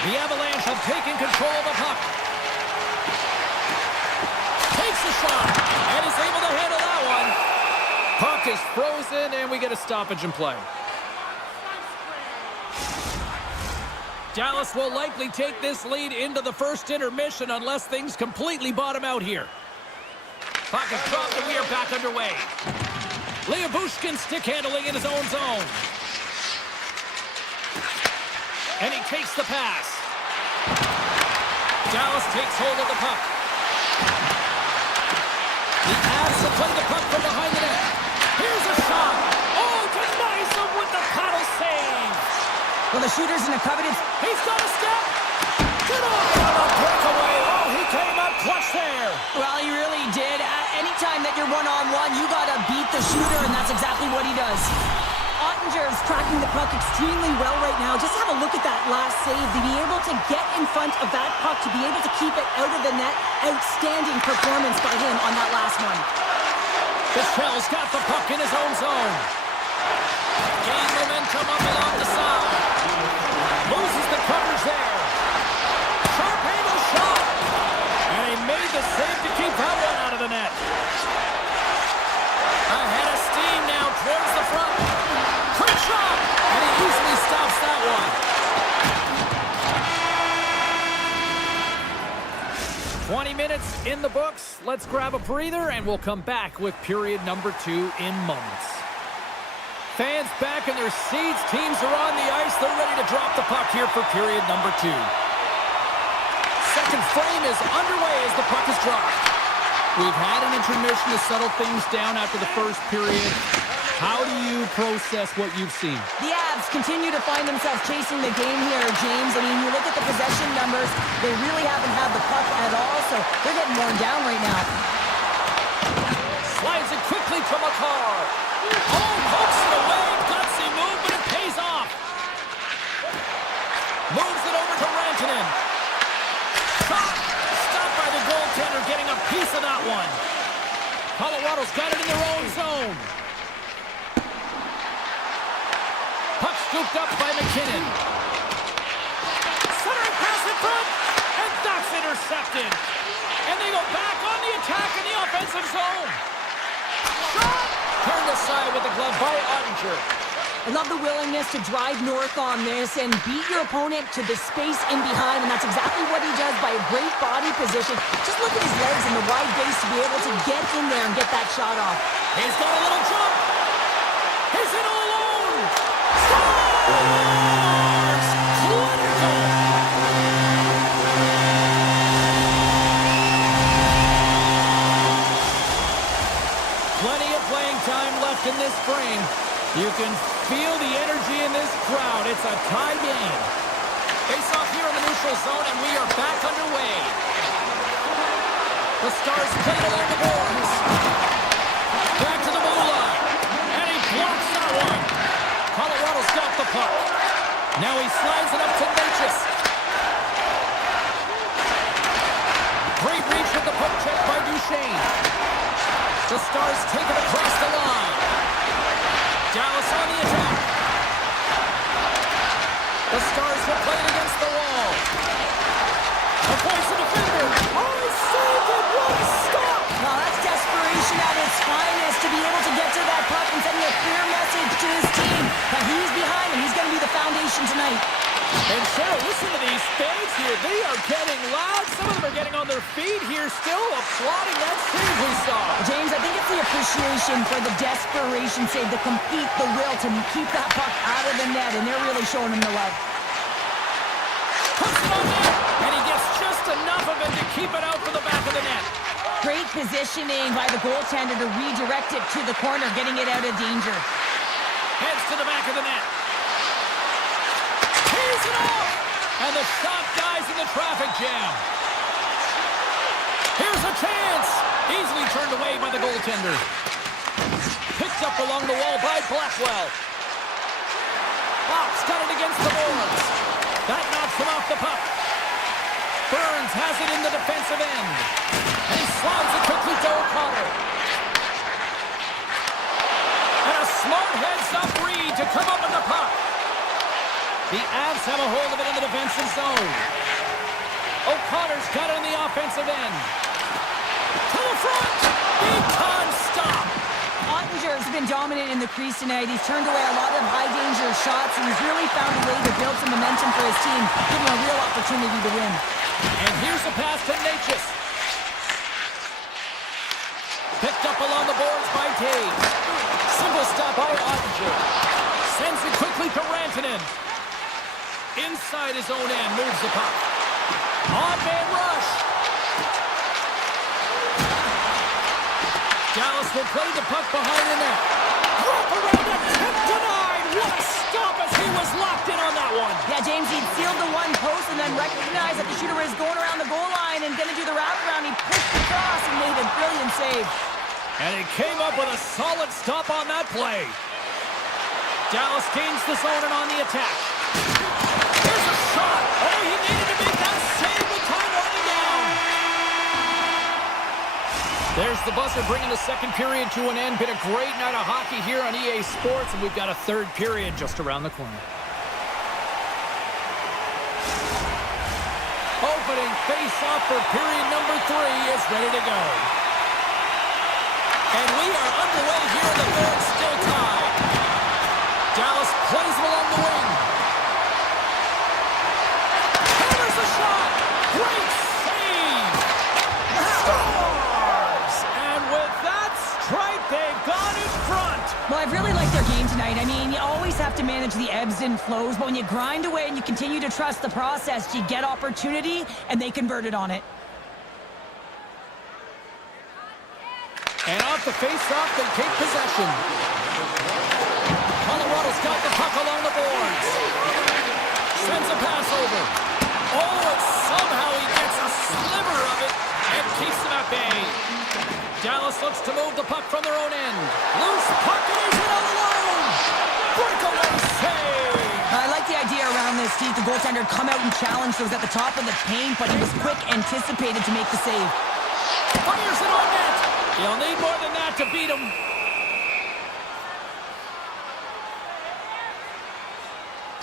The Avalanche have taken control of the puck. Takes a shot and is able to handle that one. Puck is frozen, and we get a stoppage in play. Dallas will likely take this lead into the first intermission unless things completely bottom out here. Puck is dropped, and we are back underway. Bushkin stick handling in his own zone. And he takes the pass. Dallas takes hold of the puck. The Avs have played the puck from behind the net. Here's a shot. Oh, denies him with the paddle save. Well, the shooter's in a coveted... He's got a step. Denied on a breakaway. Oh, he came up clutch there. Well, he really did. Anytime that you're one-on-one, you got to beat the shooter, and that's exactly what he does. Ottinger's tracking the puck extremely well right now. Just have a look at that last save. To be able to get in front of that puck, to be able to keep it out of the net, outstanding performance by him on that last one. Bichel's got the puck in his own zone. Gain momentum up along the side. Loses the coverage there. Sharp angle shot. And he made the save to keep that one out of the net. Ahead of steam now towards minutes in the books. Let's grab a breather, and we'll come back with period number 2 in moments. Fans back in their seats. Teams are on the ice. They're ready to drop the puck here for period number 2. Second frame is underway as the puck is dropped. We've had an intermission to settle things down after the first period. How do you process what you've seen? The Avs continue to find themselves chasing the game here, James. I mean, you look at the possession numbers, they really haven't had the puck at all, so they're getting worn down right now. Slides it quickly to McCarr. Oh, pokes it away. Gutsy move, but it pays off. Moves it over to Rantanen. Shot! Stopped by the goaltender, getting a piece of that one. Colorado's got it in their own zone. Puck scooped up by McKinnon. Centering pass in front, and that's intercepted. And they go back on the attack in the offensive zone. Shot! Turned aside with the glove by Ottinger. I love the willingness to drive north on this and beat your opponent to the space in behind, and that's exactly what he does by a great body position. Just look at his legs and the wide base to be able to get in there and get that shot off. He's got a little jump. He's in all alone. Scores! Clinical! Plenty of playing time left in this frame. You can feel the energy in this crowd. It's a tie game. Face off here in the neutral zone, and we are back underway. The Stars play it along the boards. Back to the blue line. And he blocks that one. Colorado's got the puck. Now he slides it up to Natchez. Great reach with the puck check by Duchesne. The Stars take it across the line. Dallas on the attack. The Stars will play it against the wall. Avoids the defender. Oh, he saved it. What a stop! Well, that's desperation at its finest to be able to get to that puck and sending a clear message to his team that he's behind and he's going to be the foundation tonight. And Cheryl, listen to these fans here. They are getting loud. Some of them are getting on their feet here, still applauding that save we saw. James, I think it's the appreciation for the desperation save, the compete, the will to keep that puck out of the net, and they're really showing him the love. Puts it on net, and he gets just enough of it to keep it out for the back of the net. Great positioning by the goaltender to redirect it to the corner, getting it out of danger. Heads to the back of the net. Tees it off! And the shot dies in the traffic jam. Here's a chance! Easily turned away by the goaltender. Picked up along the wall by Blackwell. Fox got it against the boards. That knocks him off the puck. Burns has it in the defensive end. And he slides it quickly to O'Connor. And a smart heads-up read to come up with the puck. The Avs have a hold of it in the defensive zone. O'Connor's got it on the offensive end. To the front! Big time stop! Ottinger's been dominant in the crease tonight. He's turned away a lot of high-danger shots, and he's really found a way to build some momentum for his team, giving a real opportunity to win. And here's a pass to Natchez. Picked up along the boards by Taves. Simple stop by Ottinger. Sends it quickly to Rantanen. Inside his own end, moves the puck. On-man rush. Dallas will play the puck behind the net. Wrap around it, tip denied. What a stop as he was locked in on that one. Yeah, James, he sealed the one post and then recognized that the shooter is going around the goal line and going to do the wraparound. He pushed across and made a brilliant save. And he came up with a solid stop on that play. Dallas gains the zone and on the attack. Here's a shot. Oh, he needed to make that save with time running down. There's the buzzer bringing the second period to an end. Been a great night of hockey here on EA Sports, and we've got a third period just around the corner. Opening face-off for period number 3 is ready to go. And we are underway here in the third, still tied. Dallas plays him along the wing. Hammers a shot. Great save. mean, you always have to manage the ebbs and flows, but when you grind away and you continue to trust the process, you get opportunity, and they converted on it. And off the face-off, they take possession. Colorado's got the puck along the boards. Sends a pass over. Oh, and somehow he gets a sliver of it and keeps them at bay. Dallas looks to move the puck from their own end. Loose puck, and he's in alone. Breakaway save. I like the idea around this, Steve. The goaltender come out and challenge those at the top of the paint, but he was quick, anticipated to make the save. Fires it on net. You'll need more than that to beat him.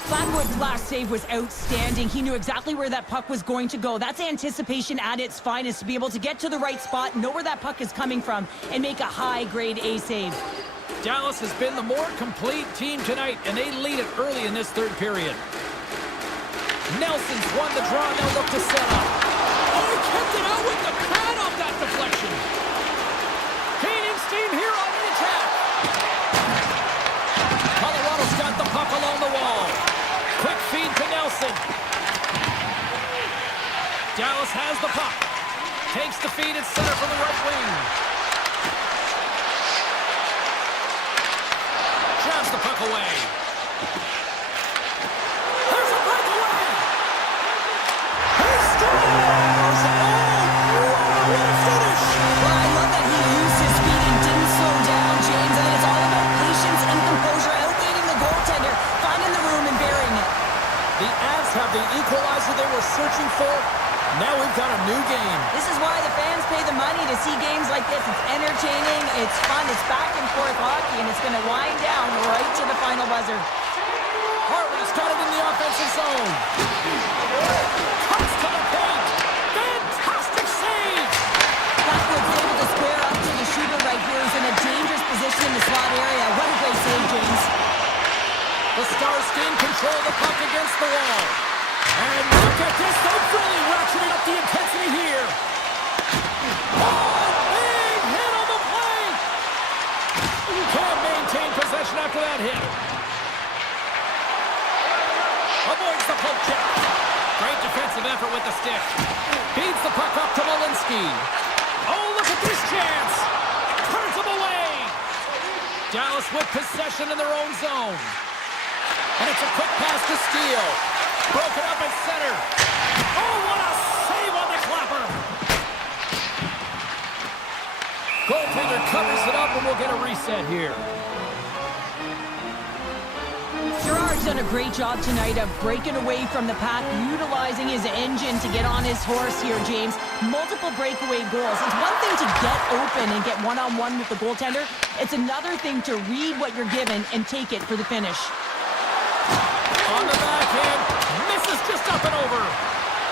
Blackwood's last save was outstanding. He knew exactly where that puck was going to go. That's anticipation at its finest, to be able to get to the right spot, know where that puck is coming from, and make a high-grade A save. Dallas has been the more complete team tonight, and they lead it early in this third period. Nelson's won the draw, now look to set up. Oh, he kept it out with the pad off that deflection. Gaining steam here on the attack. Colorado's got the puck along the wall. Quick feed to Nelson. Dallas has the puck. Takes the feed at center from the right wing. Jabs the puck away. There's a breakaway. He scores! Oh, what a finish! Well, I love that he used his speed and didn't slow down, James. I think it's all about patience and composure, outweighing the goaltender, finding the room and burying it. The Avs have the equalizer they were searching for. Now we've got a new game. This is why the fans pay the money to see games like this. It's entertaining, it's fun, it's back and forth hockey, and it's going to wind down right to the final buzzer. Hartman's got it in the offensive zone. Cuts to the paint. Fantastic save. Blackwood's able to square up to the shooter right here. He's in a dangerous position in the slot area. What a great save, James. The Stars gain control of the puck against the wall. And look at this. They're really ratcheting up the intensity here. Oh, big hit on the play. Can't maintain possession after that hit. Avoids the poke check. Great defensive effort with the stick. Feeds the puck up to Malinsky. Oh, look at this chance. Turns him away. Dallas with possession in their own zone. And it's a quick pass to Steele. Broken up at center. Oh, what a save on the clapper. Goaltender covers it up, and we'll get a reset here. Gerard's done a great job tonight of breaking away from the pack, utilizing his engine to get on his horse here, James. Multiple breakaway goals. It's one thing to get open and get one-on-one with the goaltender. It's another thing to read what you're given and take it for the finish. On the backhand, misses just up and over.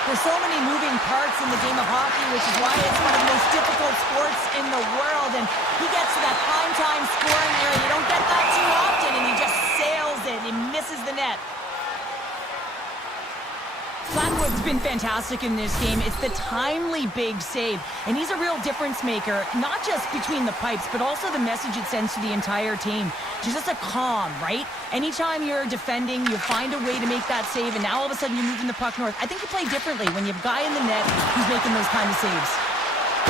There's so many moving parts in the game of hockey, which is why it's one of the most difficult sports in the world. And he gets to that prime time scoring area. You don't get that too often, and he just sails it. He misses the net. Blackwood's been fantastic in this game. It's the timely big save, and he's a real difference maker, not just between the pipes, but also the message it sends to the entire team. Just a calm, right? Anytime you're defending, you find a way to make that save, and now all of a sudden you're moving the puck north. I think you play differently when you have a guy in the net who's making those kind of saves.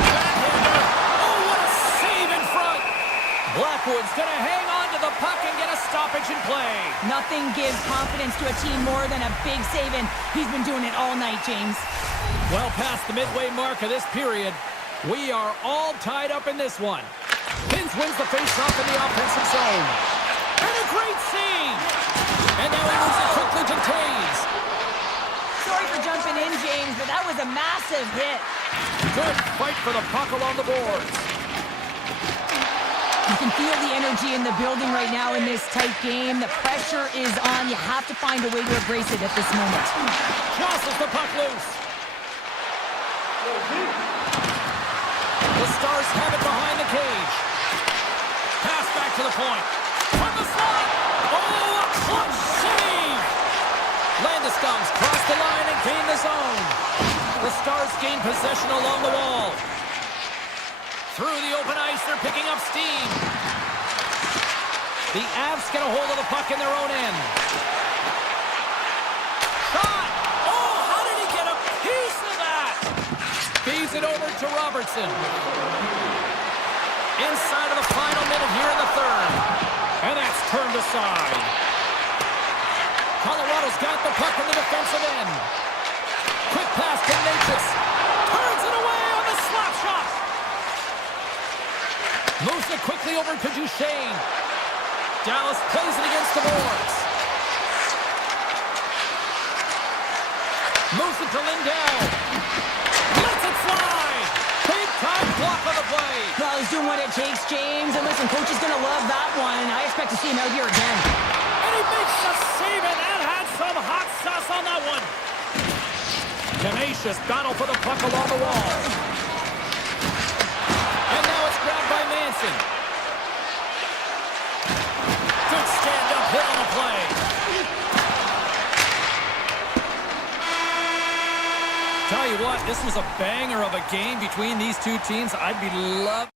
Backhander. Oh, what a save in front. Blackwood's going to hang on to the puck and get a stoppage in play. Nothing gives confidence to a team more than a big save, and he's been doing it all night, James. Well past the midway mark of this period, we are all tied up in this one. Pins wins the face-off in the offensive zone. And a great save! And now he moves it quickly to Taves. Sorry for jumping in, James, but that was a massive hit. Good fight for the puck along the boards. You can feel the energy in the building right now in this tight game. The pressure is on. You have to find a way to embrace it at this moment. Jostles the puck loose. The Stars have it behind the cage. Pass back to the point. From the slot. Oh, a clutch save. Landeskog's crossed the line and gained the zone. The Stars gain possession along the wall. Through the open ice, they're picking up steam. The Avs get a hold of the puck in their own end. Shot! Oh, how did he get a piece of that? Feeds it over to Robertson. Inside of the final minute here in the third. And that's turned aside. Colorado's got the puck in the defensive end. Quick pass to Natchez. Turns it away on the slap shot. Moves it quickly over to Duchesne. Dallas plays it against the boards. Moves it to Lindell. Lets it fly. Big time block on the play. Well, he's doing what it takes, James. And listen, coach is going to love that one. I expect to see him out here again. And he makes the save, and that had some hot sauce on that one. Tenacious battle for the puck along the wall. And now it's grabbed by Manson. Good stand-up hit on the play. Tell you what, this was a banger of a game between these two teams. I'd be loving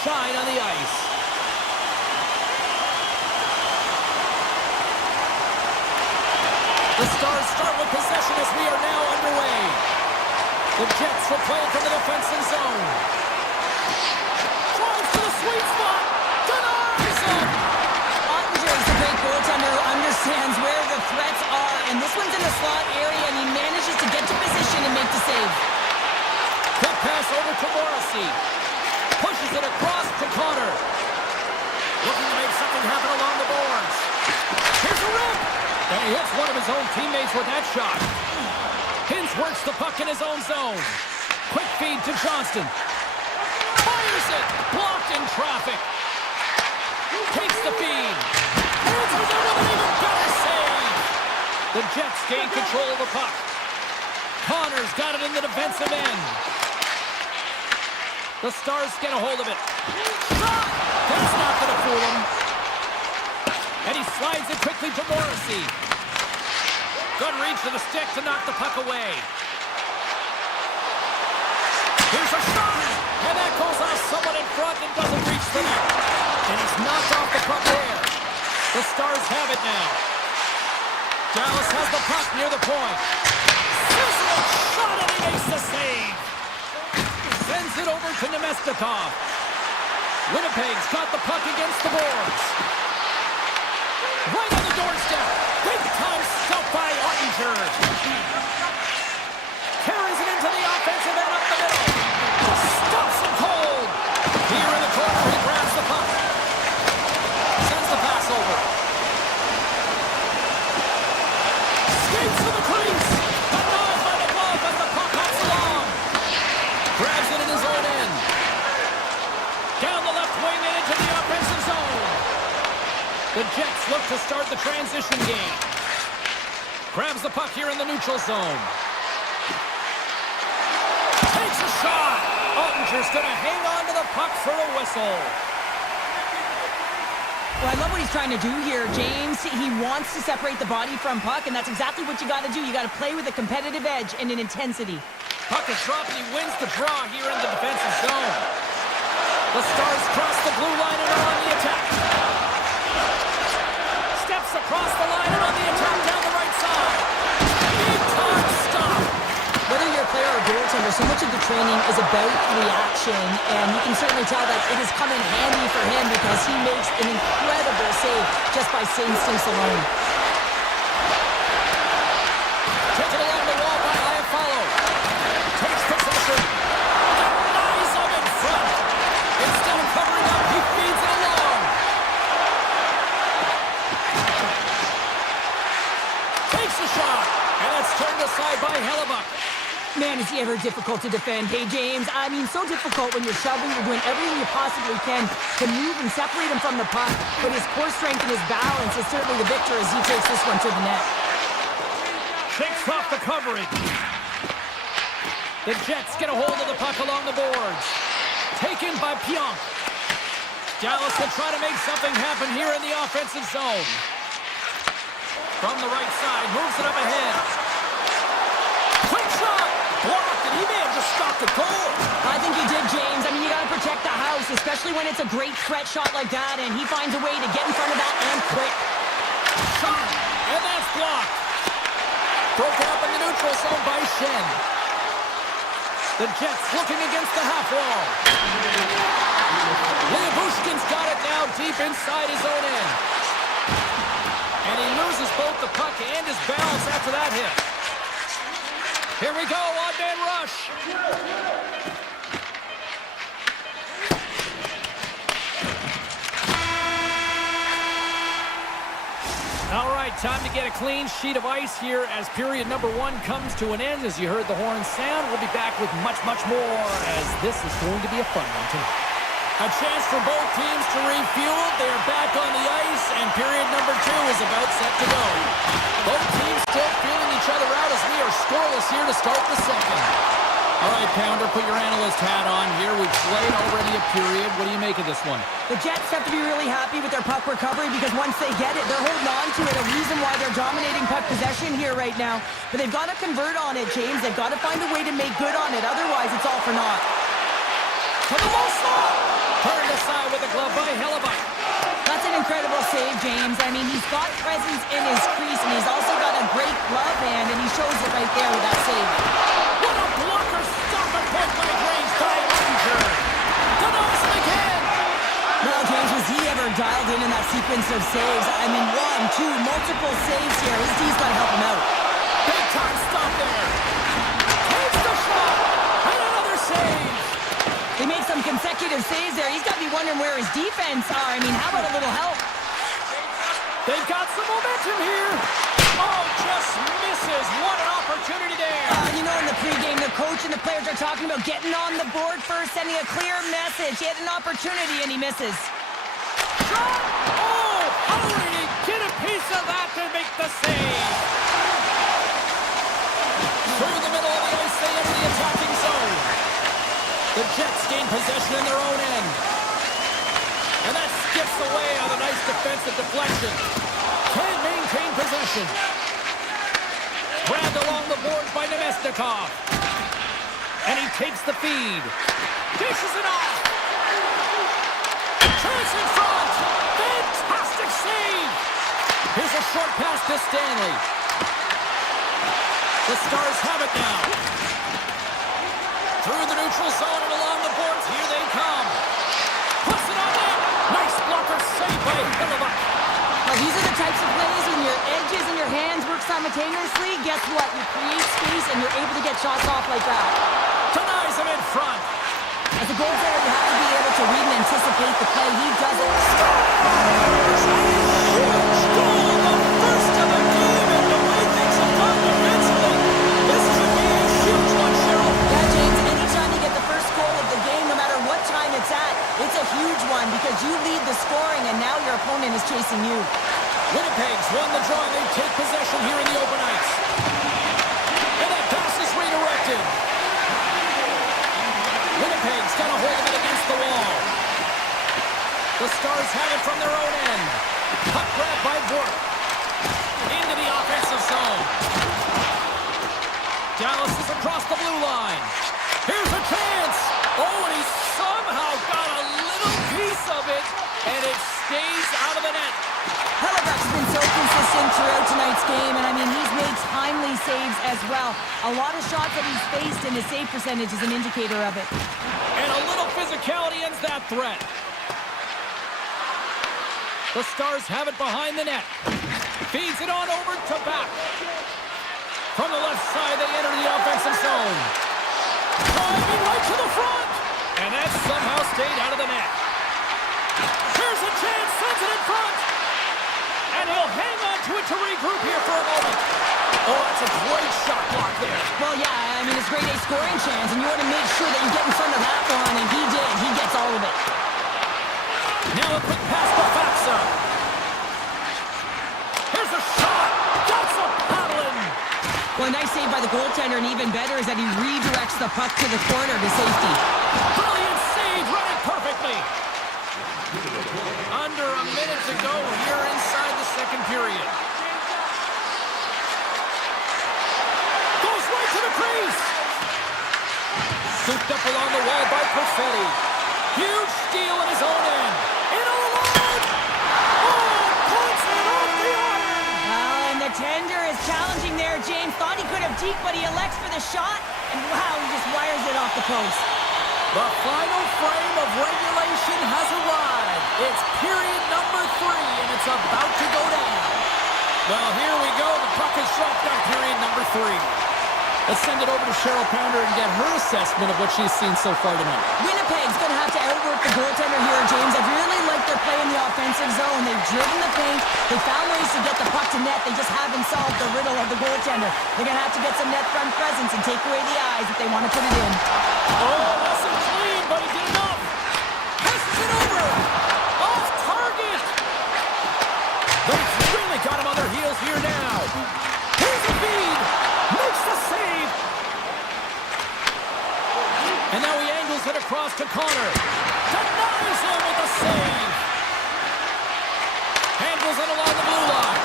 shine on the ice. The Stars start with possession as we are now underway. The Jets will play it from the defensive zone. Drives to the sweet spot. Denies him. Ottinger is a great goaltender who understands where the threats are, and this one's in the slot area, and he manages to get to position and make the save. Quick pass over to Morrissey. Pushes it across to Connor. Looking to make something happen along the boards. Here's a rip. And he hits one of his own teammates with that shot. Hintz works the puck in his own zone. Quick feed to Johnston. Fires it. Blocked in traffic. Takes the feed. Answers it with an even better save. The Jets gain control of the puck. Connor's got it in the defensive end. The Stars get a hold of it. Shot! That's not going to fool him. And he slides it quickly to Morrissey. Good reach to the stick to knock the puck away. Here's a shot! And that goes off someone in front and doesn't reach the net. And he's knocked off the puck there. The Stars have it now. Dallas has the puck near the point. Sizzling shot and he makes the save. Sends it over to Nemestikov. Winnipeg's got the puck against the boards. Right on the doorstep. Big time stuff by Ottinger. Carries it into the offensive end up the middle. Stops him cold. Here in the corner, he grabs the puck. Sends the pass over. Skates to the crease. Denied by the glove as the puck hops along. Grabs it in his own end. Down the left wing and into the offensive zone. The Jets look to start the transition game. Grabs the puck here in the neutral zone. Takes a shot. Ottinger's going to hang on to the puck for a whistle. Well, I love what he's trying to do here, James. He wants to separate the body from puck, and that's exactly what you got to do. You got to play with a competitive edge and an intensity. Puck is dropped and he wins the draw here in the defensive zone. The Stars cross the blue line and are on the attack. Steps across the line and on the attack down the right side. Big time stop. Whether you're a player or a goaltender, so much of the training is about reaction, and you can certainly tell that it has come in handy for him because he makes an incredible save just by instincts alone. Taken along the wall by Iafallo. Takes possession. Denies him in front. Instead of covering up, he feeds it along. Takes a shot. And it's turned aside by Hellebuck. Man, is he ever difficult to defend. Hey, James, I mean, so difficult when you're shoving. You're doing everything you possibly can to move and separate him from the puck. But his core strength and his balance is certainly the victor as he takes this one to the net. Shakes off the coverage. The Jets get a hold of the puck along the boards. Taken by Pionk. Dallas will try to make something happen here in the offensive zone. From the right side, moves it up ahead. Quick shot! Blocked, and he may have just stopped the goal. I think he did, James. I mean, you got to protect the house, especially when it's a great threat shot like that, and he finds a way to get in front of that and quick. Shot, and that's blocked. Broken up in the neutral zone by Shen. The Jets looking against the half wall. Liabushkin's got it now deep inside his own end. And he loses both the puck and his balance after that hit. Here we go, one-man rush. All right, time to get a clean sheet of ice here as period number one comes to an end. As you heard the horn sound, we'll be back with much, much more as this is going to be a fun one tonight. A chance for both teams to refuel. They're back on the ice, and period number two is about set to go. Both teams still feeling each other out as we are scoreless here to start the second. All right, Pounder, put your analyst hat on here. We've played already a period. What do you make of this one? The Jets have to be really happy with their puck recovery because once they get it, they're holding on to it. A reason why they're dominating puck possession here right now. But they've got to convert on it, James. They've got to find a way to make good on it. Otherwise, it's all for naught. To the low slot. Turned save, James. I mean, he's got presence in his crease, and he's also got a great glove hand, and he shows it right there with that save. What a blocker! Stop and point blank range by Ranger. Denies him again. Well, James, was he ever dialed in that sequence of saves? I mean, one, two, multiple saves here. His D's got to help him out. Big time stop there. Takes the shot. And another save. They made some consecutive saves there. He's got to be wondering where his defense are. I mean, how about a little help? They've got some momentum here. Oh, just misses. What an opportunity there. You know, in the pregame, the coach and the players are talking about getting on the board first, sending a clear message. He had an opportunity, and he misses. Shot. Oh, how did he get a piece of that to make the save? Through the middle of the ice, they enter the attacking zone. The Jets gain possession in their own end. And that skips away on a nice defensive deflection. Can't maintain possession. Grabbed along the boards by Nemestikov. And he takes the feed. Dishes it off. Chance in front. Fantastic save. Here's a short pass to Stanley. The Stars have it now. Through the neutral zone and along the boards. Here they come. Puts it on net. Nice blocker save by Hillebach. Now, these are the types of plays when your edges and your hands work simultaneously. Guess what? You create space and you're able to get shots off like that. Denies him in front. As a goaltender, you have to be able to read and anticipate the play. He does it. Huge goal, the first of the game, and the way things have gone defensively, this could be a huge one, Cheryl. Yeah, James, anytime you get the first goal of the game, no matter what time it's at, it's a huge one because you lead the scoring and now your opponent is chasing you. Winnipeg's won the draw, and they take possession here in the open ice. And that pass is redirected. Winnipeg's got a hold of it against the wall. The Stars have it from their own end. Puck grab by Bork. Into the offensive zone. Dallas is across the blue line. Here's a chance. Oh, and he somehow got a little piece of it, and it stays out of the net. Hellebuyck's been so consistent throughout tonight's game, and I mean, he's made timely saves as well. A lot of shots that he's faced, and his save percentage is an indicator of it. And a little physicality ends that threat. The Stars have it behind the net. Feeds it on over to back. From the left side, they enter the offensive zone. Driving right to the front. And that somehow stayed out of the net. Here's a chance, sends it in front. And he'll hang on to it to regroup here for a moment. Oh, that's a great shot block there. Well, yeah, I mean, it's grade A scoring chance, and you want to make sure that you get in front of that one, and he did. He gets all of it. Now a quick pass to Faxa. Here's a shot. Got some paddling. Well, a nice save by the goaltender, and even better is that he redirects the puck to the corner to safety. Brilliant save, running perfectly. Under a minute to go here inside the second period. Goes right to the crease. Scooped up along the wall by Perfetti. Huge steal in his own end. In alone. Oh, points it off the iron. And the tender is challenging there, James. Thought he could have deked, but he elects for the shot. And wow, he just wires it off the post. The final frame of regulation has arrived. It's period number 3, and it's about to go down. Well, here we go. The puck is dropped on period number 3. Let's send it over to Cheryl Pounder and get her assessment of what she's seen so far tonight. Winnipeg's going to have to outwork the goaltender here, James. I really like their play in the offensive zone. They've driven the paint. They found ways to get the puck to net. They just haven't solved the riddle of the goaltender. They're going to have to get some net front presence and take away the eyes if they want to put it in. Oh, wasn't clean, but he did enough. Passes it over. Off target. They've really got him on their heels here now. Here's a feed. Makes the save. And now he angles it across to Connor. Denies him with the save. Handles it along the blue line.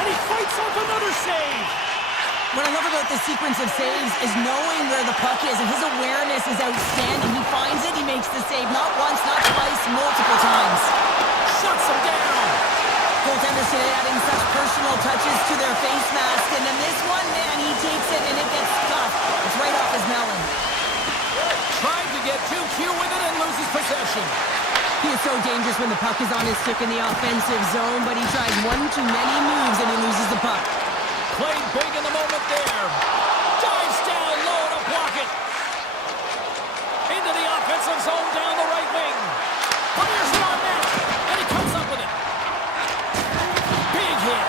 And he fights off another save. What I love about this sequence of saves is knowing where the puck is, and his awareness is outstanding. He finds it, he makes the save, not once, not twice, multiple times. Shuts him down. touches to their face mask, and then this one, man, he takes it and it gets stuffed. It's right off his melon. Trying to get too cute with it and loses possession. He is so dangerous when the puck is on his stick in the offensive zone, but he tries one too many moves and he loses the puck. Played big in the moment there. Dives down low to block it. Into the offensive zone down the right wing. Fires it on net, and he comes up with it. Big hit,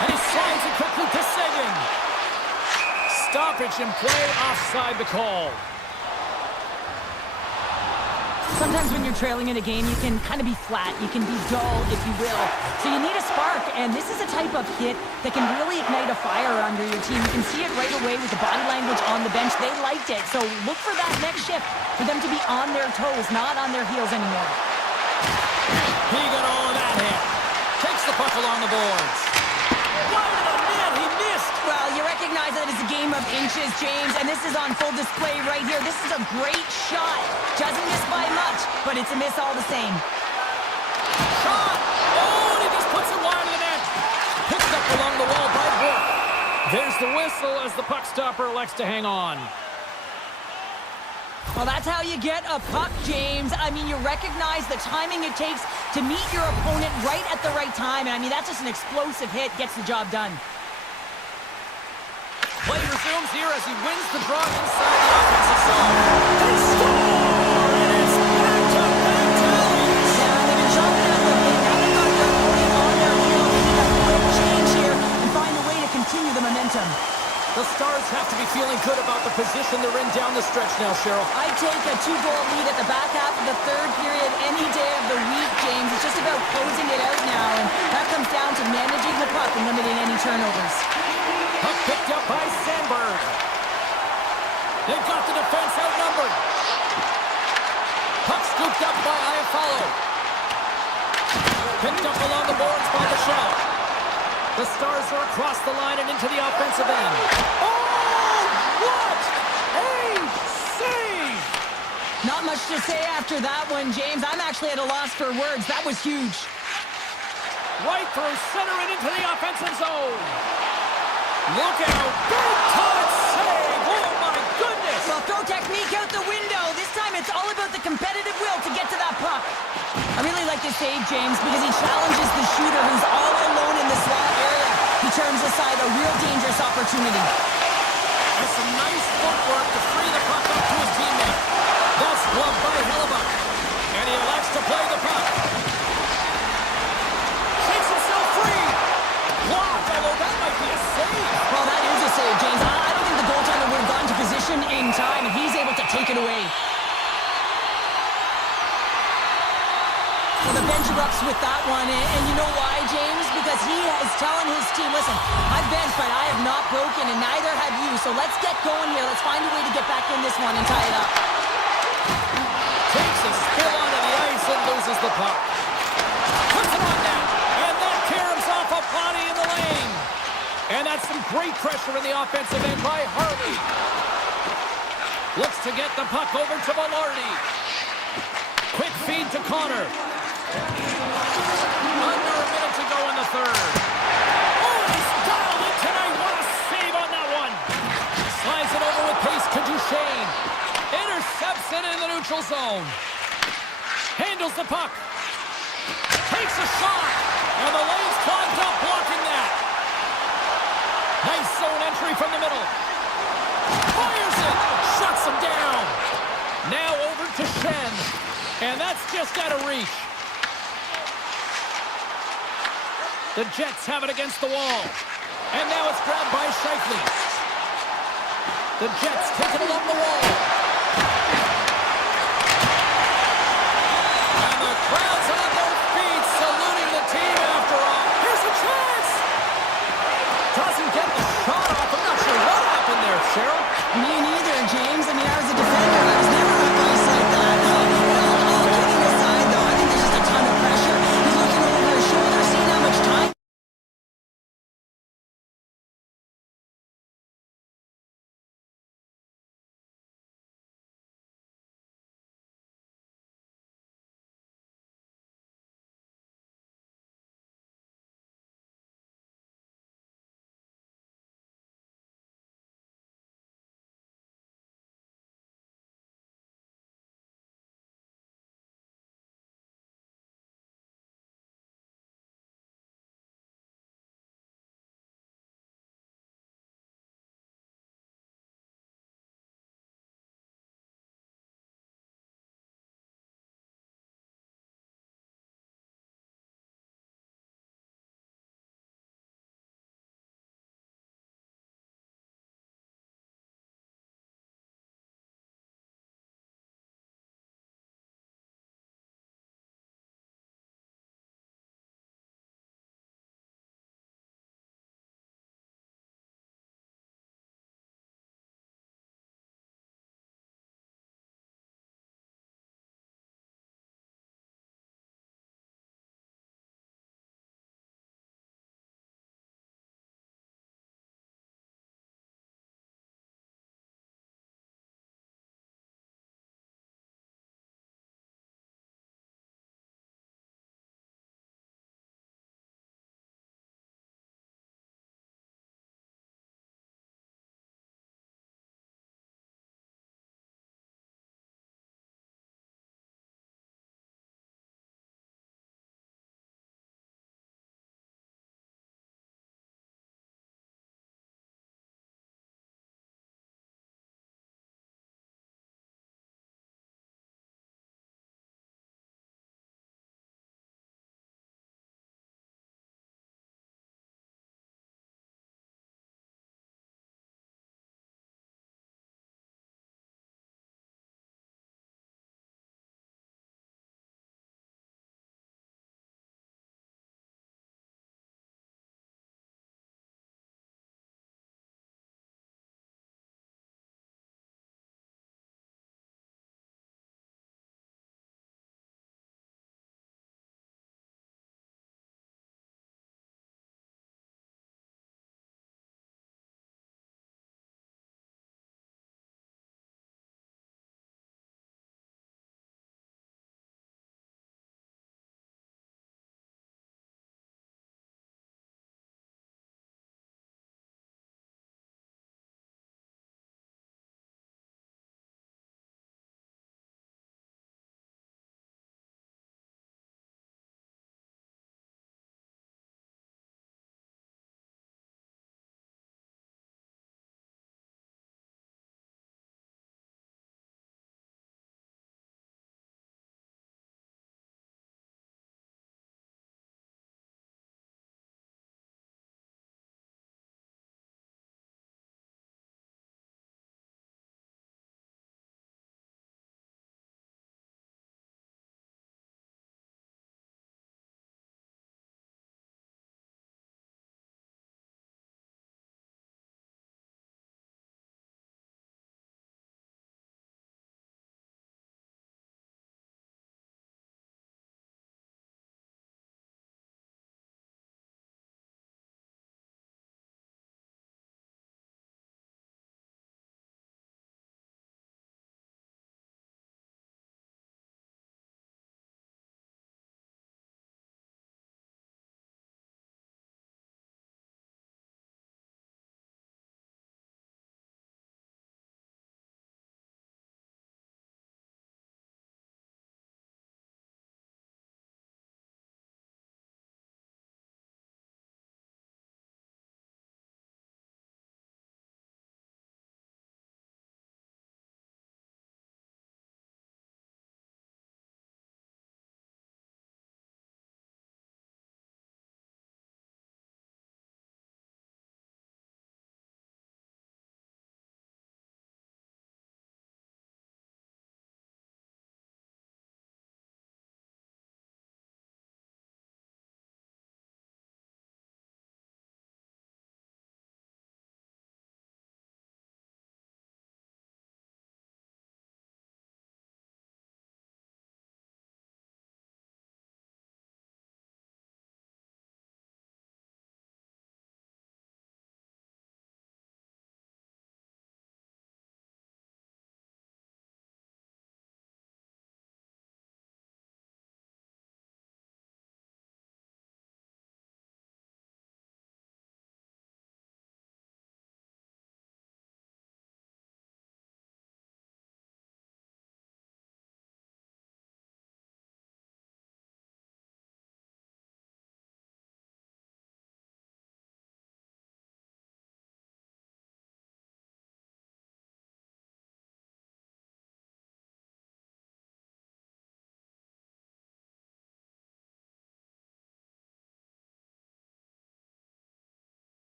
and he slides it quickly to Seguin. Stoppage in play, offside the call. Sometimes when you're trailing in a game, you can kind of be flat. You can be dull, if you will. So you need a spark, and this is a type of hit that can really ignite a fire under your team. You can see it right away with the body language on the bench. They liked it. So look for that next shift, for them to be on their toes, not on their heels anymore. He got all of that hit. Takes the puck along the boards. Wide of the net, he missed. Well, you recognize that it's a game of inches, James, and this is on full display right here. This is a great shot. Doesn't miss by much, but it's a miss all the same. Shot! Oh, and he just puts it wide of the net. Picked up along the wall by Brook. There's the whistle as the puck stopper elects to hang on. Well, that's how you get a puck, James. I mean, you recognize the timing it takes to meet your opponent right at the right time. And I mean, that's just an explosive hit, gets the job done. Play resumes here as he wins the draw inside the offensive zone. They score! And it's back-to-back tallies! Yeah, they've been chomping at the bit. Now they've got their opponent on their heels. They need a quick change here and find a way to continue the momentum. The Stars have to be feeling good about the position they're in down the stretch now, Cheryl. I'd take a 2-goal lead at the back half of the third period any day of the week, James. It's just about closing it out now, and that comes down to managing the puck and limiting any turnovers. Puck picked up by Sandberg. They've got the defense outnumbered. Puck scooped up by Iafallo. Picked up along the boards by the shell. The Stars are across the line and into the offensive end. Oh, what a save! Not much to say after that one, James. I'm actually at a loss for words. That was huge. Right through center and into the offensive zone. Look out! Big time save! Oh my goodness! Well, throw technique out the window. This time it's all about the competitive will to get to that puck. I really like this save, James, because he challenges the shooter who's all alone in the slot area. He turns aside a real dangerous opportunity. And some nice footwork to free the puck up to his teammate. That's gloved by Hellebuck. And he elects to play the puck. Shakes himself free. Blocked, although that might be a save. Well, that is a save, James. I don't think the goaltender would have gotten to position in time, and he's able to take it away. Well, the bench erupts with that one, and you know why, James? Because he is telling his team, listen, I've benched, but I have not broken, and neither have you, so let's get going here. Let's find a way to get back in this one and tie it up. Takes a spill onto the ice and loses the puck. Puts it on net, and that caroms off a body in the lane. And that's some great pressure in the offensive end by Harvey. Looks to get the puck over to Velarde. Quick feed to Connor. Under a minute to go in the third. Oh, he's dialed it tonight. What a save on that one. Slides it over with pace to Duchesne. Intercepts it in the neutral zone. Handles the puck. Takes a shot. And the lane's clogged up, blocking that. Nice zone entry from the middle. Fires it. Shuts him down. Now over to Shen. And that's just out of reach. The Jets have it against the wall. And now it's grabbed by Scheifele. The Jets take it along the wall. And the crowd's on their feet, saluting the team after all. Here's a chance! Doesn't get the shot off. I'm not sure what happened there, Cheryl. Me neither, James. I mean, I was a defender. I was never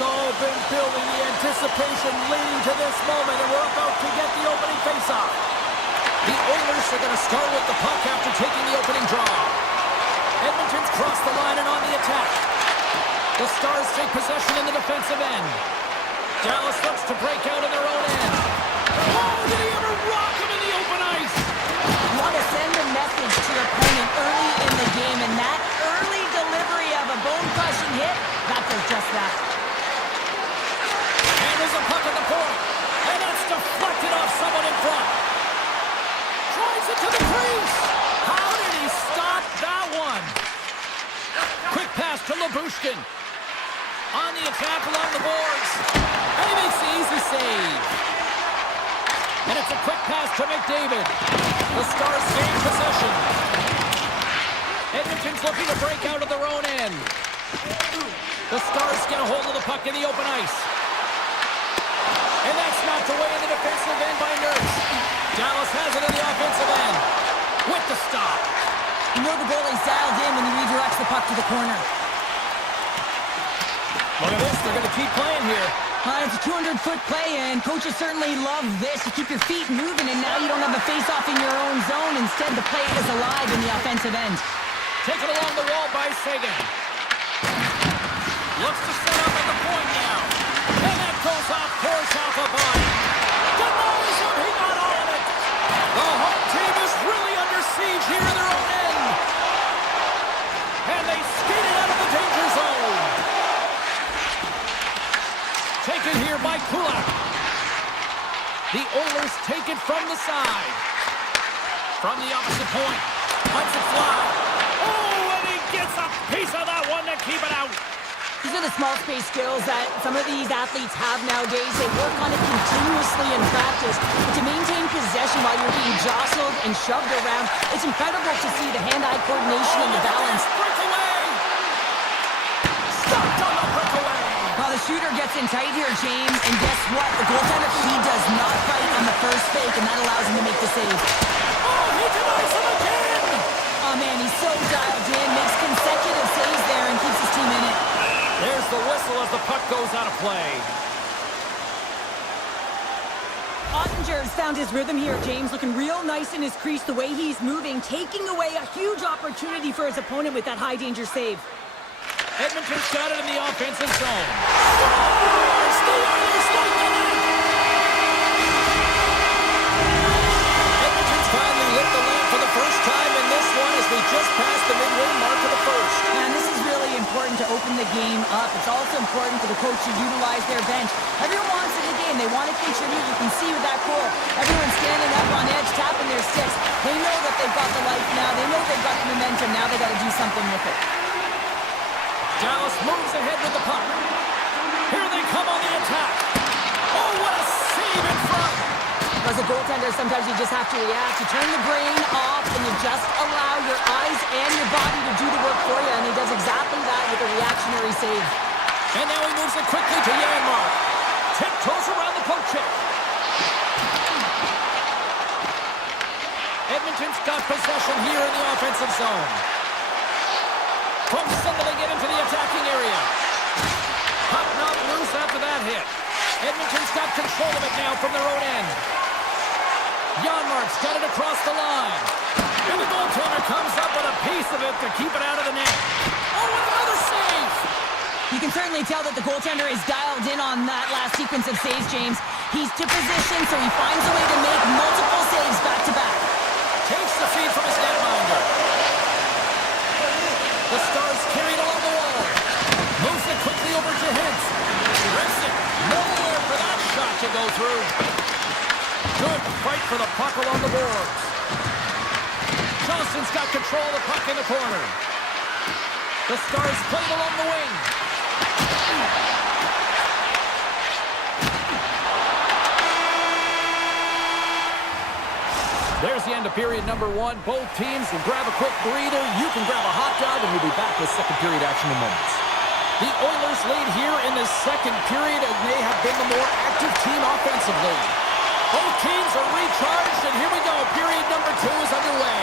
all been building the anticipation leading to this moment, and we're about to get the opening faceoff. The Oilers are going to start with the puck after taking the opening draw. Edmonton's crossed the line and on the attack. The Stars take possession in the defensive end. Dallas looks to break out in their own end. Oh, did he ever rock him in the open ice? You want to send a message to your opponent early in the game, and that early delivery of a bone-crushing hit, that does just that. And there's a puck at the point. And that's deflected off someone in front. Drives it to the crease. How did he stop that one? Quick pass to Labushkin. On the attack along the boards. And he makes the easy save. And it's a quick pass to McDavid. The Stars gain possession. Edmonton's looking to break out of their own end. The Stars get a hold of the puck in the open ice. And that's knocked away in the defensive end by Nurse. Dallas has it in the offensive end. With the stop. You know the goalie's dialed in when he redirects the puck to the corner. Look at this, they're going to keep playing here. It's a 200-foot play, and coaches certainly love this. You keep your feet moving, and now you don't have a face-off in your own zone. Instead, the play is alive in the offensive end. Taken along the wall by Sagan. Looks to set up at the point now. And that goes off, pours off a body. Denies him, he got all of it. The home team is really under siege here in their own end. And they skated out of the danger zone. Taken here by Kulak. The Oilers take it from the side. From the opposite point. Lets it fly. Oh, and he gets a piece of that one to keep it out. These are the small space skills that some of these athletes have nowadays. They work on it continuously in practice. But to maintain possession while you're being jostled and shoved around, it's incredible to see the hand-eye coordination and the balance. Breakaway! Stopped on the breakaway! Well, the shooter gets in tight here, James, and guess what? The goaltender, he does not fight on the first fake, and that allows him to make the save. Oh, he denies him again! Oh, man, he's so dialed in, makes consecutive saves there, and keeps his team in it. There's the whistle as the puck goes out of play. Ottinger's found his rhythm here, James, looking real nice in his crease, the way he's moving, taking away a huge opportunity for his opponent with that high-danger save. Edmonton's got it in the offensive zone. Scores! The Oilers start the night! Edmonton's finally lit the lamp for the first time in this one as we just passed the midway mark of the first. And this is really important to open the game up. It's also important for the coach to utilize their bench. Everyone wants in the game. They want to contribute. You can see with that goal. Everyone's standing up on edge, tapping their sticks. They know that they've got the life now. They know they've got the momentum. Now they got to do something with it. Dallas moves ahead with the puck. Here they come on the attack. Oh, what a save in front. As a goaltender, sometimes you just have to react. You turn the brain off and you just allow your eyes and your body to do the work for you, and he does exactly that with a reactionary save. And now he moves it quickly to Janmark. Tiptoes around the poke check. Edmonton's got possession here in the offensive zone. From center they get into the attacking area. Puck not loose after that hit. Edmonton's got control of it now from their own end. Janmark's got it across the line. And the goaltender comes up with a piece of it to keep it out of the net. Oh, and another save! You can certainly tell that the goaltender is dialed in on that last sequence of saves, James. He's to position, so he finds a way to make multiple saves back-to-back. Takes the feed from his netminder. The Stars carry it along the wall. Moves it quickly over to Hintz. Rips it. Nowhere for that shot to go through. Good fight for the puck along the boards. Johnston's got control of the puck in the corner. The Stars play it along the wing. There's the end of period number one. Both teams will grab a quick breather. You can grab a hot dog, and we'll be back with second period action in moments. The Oilers lead here in the second period, and they have been the more active team offensively. Both teams are recharged, and here we go. Period number two is underway.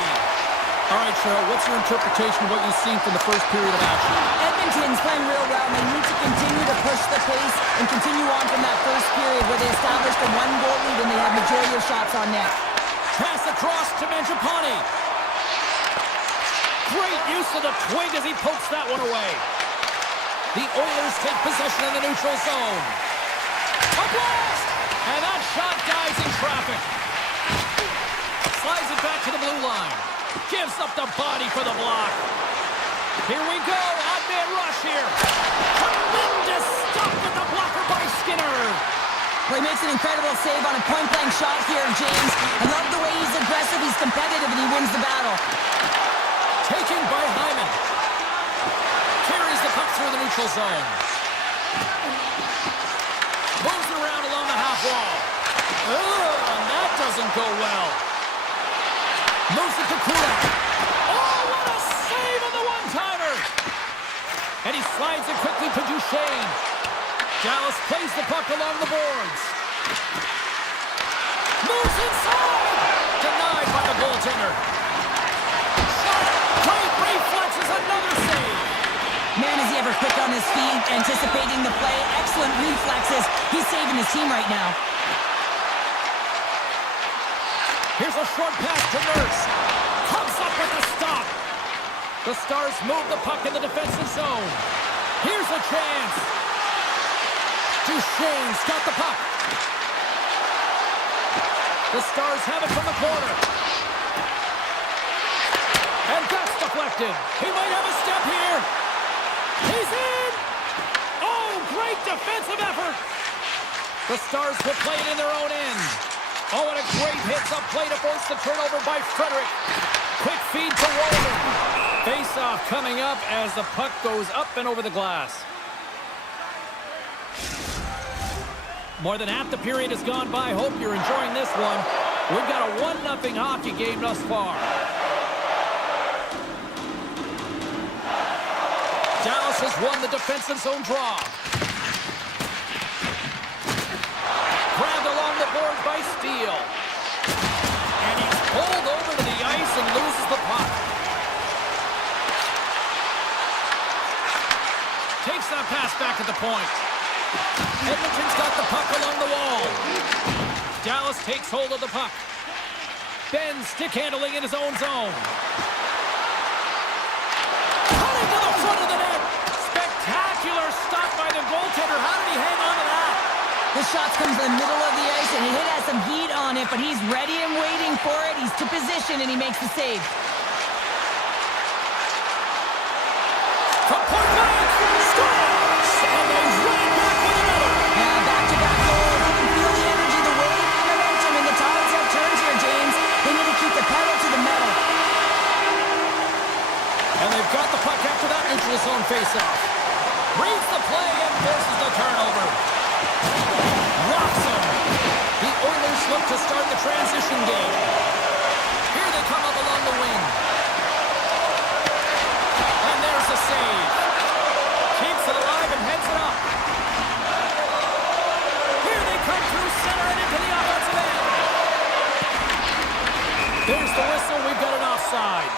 All right, Cheryl, what's your interpretation of what you've seen from the first period of action? Edmonton's playing real well, and they need to continue to push the pace and continue on from that first period where they established a one-goal lead and they had majority of shots on net. Pass across to Mangiapane. Great use of the twig as he pokes that one away. The Oilers take possession in the neutral zone. A blast! And that shot dies in traffic. Slides it back to the blue line. Gives up the body for the block. Here we go. Odd man rush here. Tremendous stop with the blocker by Skinner. Well, he makes an incredible save on a point-blank shot here, James. I love the way he's aggressive, he's competitive, and he wins the battle. Taken by Hyman. Carries the puck through the neutral zone. Moves it around along the half wall. And that doesn't go well. Moves it to Kulak. Oh, what a save on the one-timer! And he slides it quickly to Duchesne. Dallas plays the puck along the boards. Moves inside! Denied by the goaltender. Shot! Great reflexes, another save! Man, is he ever quick on his feet, anticipating the play. Excellent reflexes. He's saving his team right now. Here's a short pass to Nurse. Comes up with the stop. The Stars move the puck in the defensive zone. Here's a chance. Duchesne's got the puck. The Stars have it from the corner. And that's deflected. He might have a step here. He's in. Oh, great defensive effort. The Stars will play it in their own end. Oh, and a great hits up play to force the turnover by Frederick. Quick feed to Walden. Face-off coming up as the puck goes up and over the glass. More than half the period has gone by. Hope you're enjoying this one. We've got a 1-0 hockey game thus far. Dallas has won the defensive zone draw. Grabbed along the board by Steele. And he's pulled over to the ice and loses the puck. Takes that pass back at the point. Edmonton's got the puck along the wall. Dallas takes hold of the puck. Ben stick handling in his own zone. Cutting to the front of the net. Spectacular stop by the goaltender. How did he hang on to that? The shot comes in the middle of the ice, and he has some heat on it, but he's ready and waiting for it. He's to position, and he makes the save. From point blank, scores! And then right back with another. Yeah, back-to-back goals. You can feel the energy, the wave, the momentum, and the tides have turned here, James. They need to keep the pedal to the metal. And they've got the puck after that neutral zone face-off. Reads the play and forces the turnover. Rocks him. The Oilers look to start the transition game. Here they come up along the wing. And there's the save. Keeps it alive and heads it up. Here they come through center and into the offensive end. There's the whistle. We've got an offside.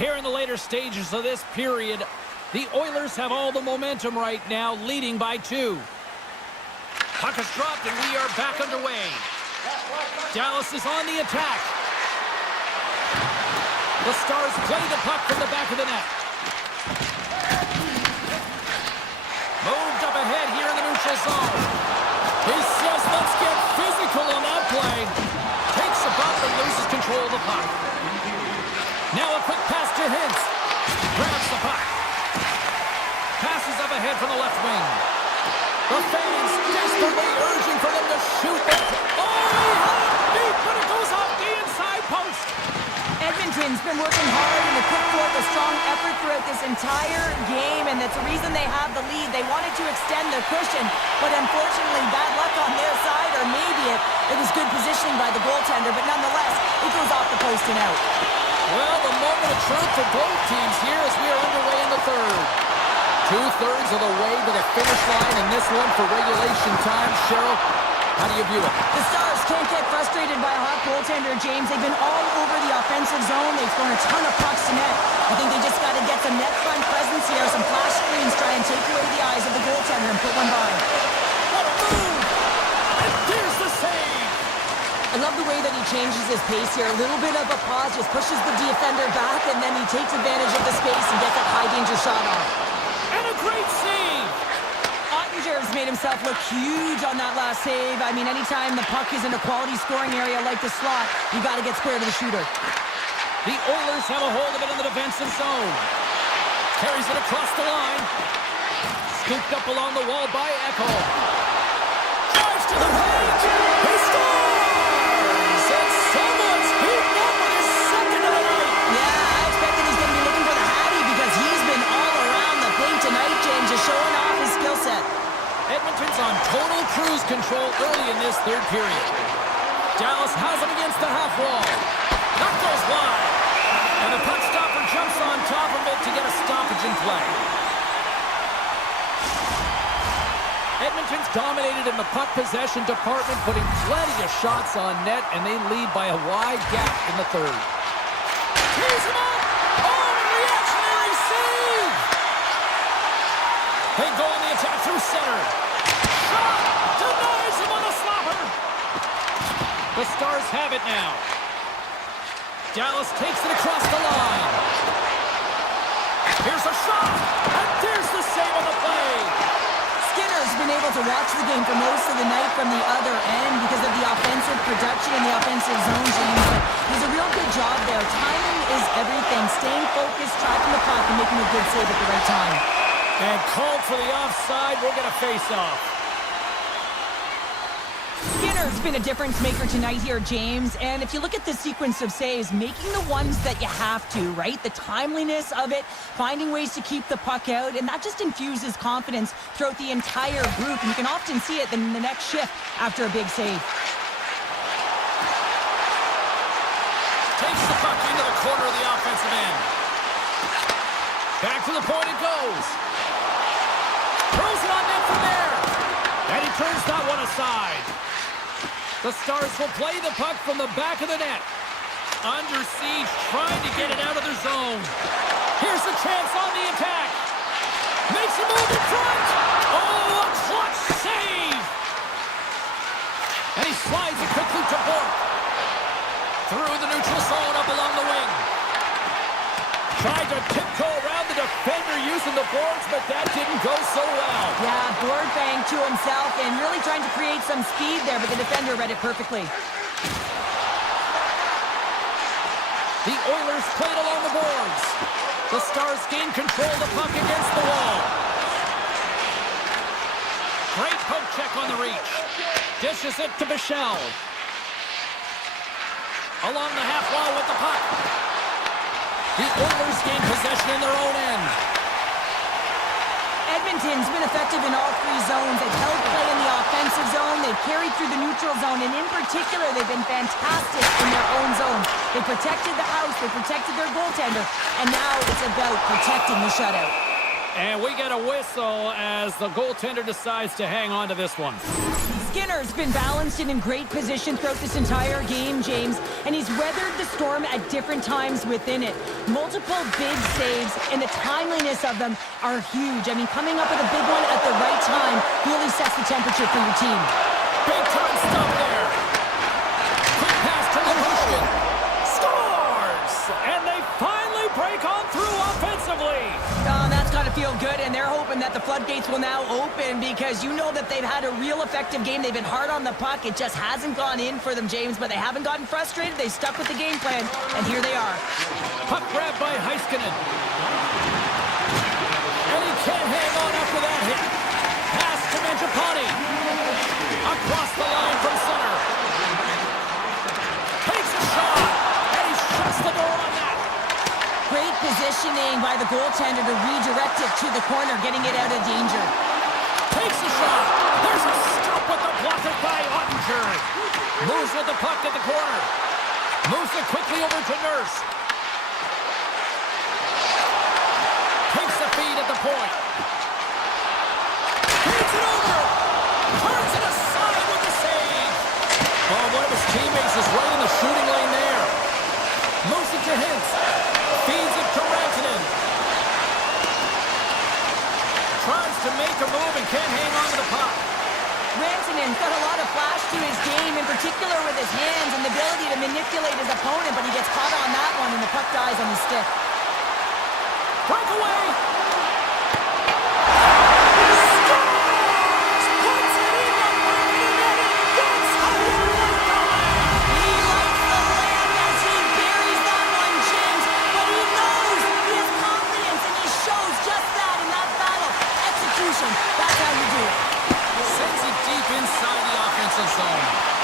Here in the later stages of this period, the Oilers have all the momentum right now, leading by 2. Puck is dropped and we are back underway. Dallas is on the attack. The Stars play the puck from the back of the net. Moved up ahead here in the neutral zone. He says, let's get physical on that play. Takes a bump and loses control of the puck. Now a quick pass to Hintz. Grabs the puck. Passes up ahead from the left wing. The fans desperately urging for them to shoot. Oh, he had it deep, but it goes off the inside post. Edmonton's been working hard and they put forth a strong effort throughout this entire game, and that's the reason they have the lead. They wanted to extend their cushion, but unfortunately bad luck on their side, or maybe it was good positioning by the goaltender, but nonetheless, it goes off the post and out. Well, the moment of truth for both teams here as we are underway in the third. 2/3 of the way to the finish line in this one for regulation time. Cheryl, How do you view it? The Stars can't get frustrated by a hot goaltender, James. They've been all over the offensive zone. They've thrown a ton of pucks to net. I think they just got to get some net front presence here, some flash screens, try and take away the eyes of the goaltender and put one by. What a move! And there's the save! I love the way that he changes his pace here. A little bit of a pause, just pushes the defender back, and then he takes advantage of the space and gets that high-danger shot off. And a great save! Ottinger's made himself look huge on that last save. I mean, anytime the puck is in a quality scoring area like the slot, you got to get square to the shooter. The Oilers have a hold of it in the defensive zone. Carries it across the line. Scooped up along the wall by Echo. Drives to the page. He scores! And someone's beaten up with his second of the night. Yeah, I expect that he's going to be looking for the Hattie because he's been all around the paint tonight, James, just showing off his skill set. Edmonton's on total cruise control early in this third period. Dallas has him against the half wall. That goes wide. And the puck stopper jumps on top of it to get a stoppage in play. Edmonton's dominated in the puck possession department, putting plenty of shots on net, and they lead by a wide gap in the third. Tees him up! Oh, a reactionary save! They go on the attack through center. Shot! Denies him on the slapper! The Stars have it now. Dallas takes it across the line. Here's a shot! And there's the save on the play! Skinner's been able to watch the game for most of the night from the other end because of the offensive production and the offensive zone, James. But he's a real good job there. Timing is everything. Staying focused, tracking the puck, and making a good save at the right time. And called for the offside. We'll get a face-off. Skinner's been a difference maker tonight here, James. And if you look at the sequence of saves, making the ones that you have to, right? The timeliness of it, finding ways to keep the puck out, and that just infuses confidence throughout the entire group. And you can often see it in the next shift after a big save. Takes the puck into the corner of the offensive end. Back to the point it goes. Throws it on net from there. And he turns that one aside. The Stars will play the puck from the back of the net. Under siege, trying to get it out of their zone. Here's a chance on the attack. Makes a move in front. Oh, a clutch save. And he slides it quickly to Bork. Through the neutral zone, up along the wing. Tried to tiptoe around the defender using the boards, but that didn't go so well. Yeah, board bang to himself and really trying to create some speed there, but the defender read it perfectly. The Oilers played along the boards. The Stars gain control of the puck against the wall. Great poke check on the reach. Dishes it to Bichelle. Along the half wall with the puck. The Oilers gain possession in their own end. Edmonton's been effective in all three zones. They've held play in the offensive zone. They've carried through the neutral zone. And in particular, they've been fantastic in their own zone. They protected the house. They protected their goaltender. And now it's about protecting the shutout. And we get a whistle as the goaltender decides to hang on to this one. Skinner's been balanced and in great position throughout this entire game, James, and he's weathered the storm at different times within it. Multiple big saves, and the timeliness of them are huge. I mean, coming up with a big one at the right time really sets the temperature for your team. Big time stop there. Quick pass to Lehushkin. Scores! And they finally break on through offensively. Oh, that's got to feel good, and they're hoping that the floodgates will now open because you know that they've had a real effective game. They've been hard on the puck. It just hasn't gone in for them, James, but they haven't gotten frustrated. They stuck with the game plan, and here they are. Puck grab by Heiskanen. And he can't hang on after that hit. Pass to Mangiapane. Across the line from center. Takes a shot, and he shuts the door on that. Great positioning by the goaltender to redirect it to the corner, getting it out of danger. Takes a shot. There's a stop with the blocker by Ottinger. Moves with the puck at the corner. Moves it quickly over to Nurse. Takes the feed at the point. Feeds it over. Turns it aside with the save. Passes right in the shooting lane there. Moves it to Hintz. Feeds it to Rantanen. Tries to make a move and can't hang on to the puck. Rantanen's got a lot of flash to his game, in particular with his hands and the ability to manipulate his opponent, but he gets caught on that one and the puck dies on his stick. Breakaway! That's how you do it. Sends it deep inside the offensive zone.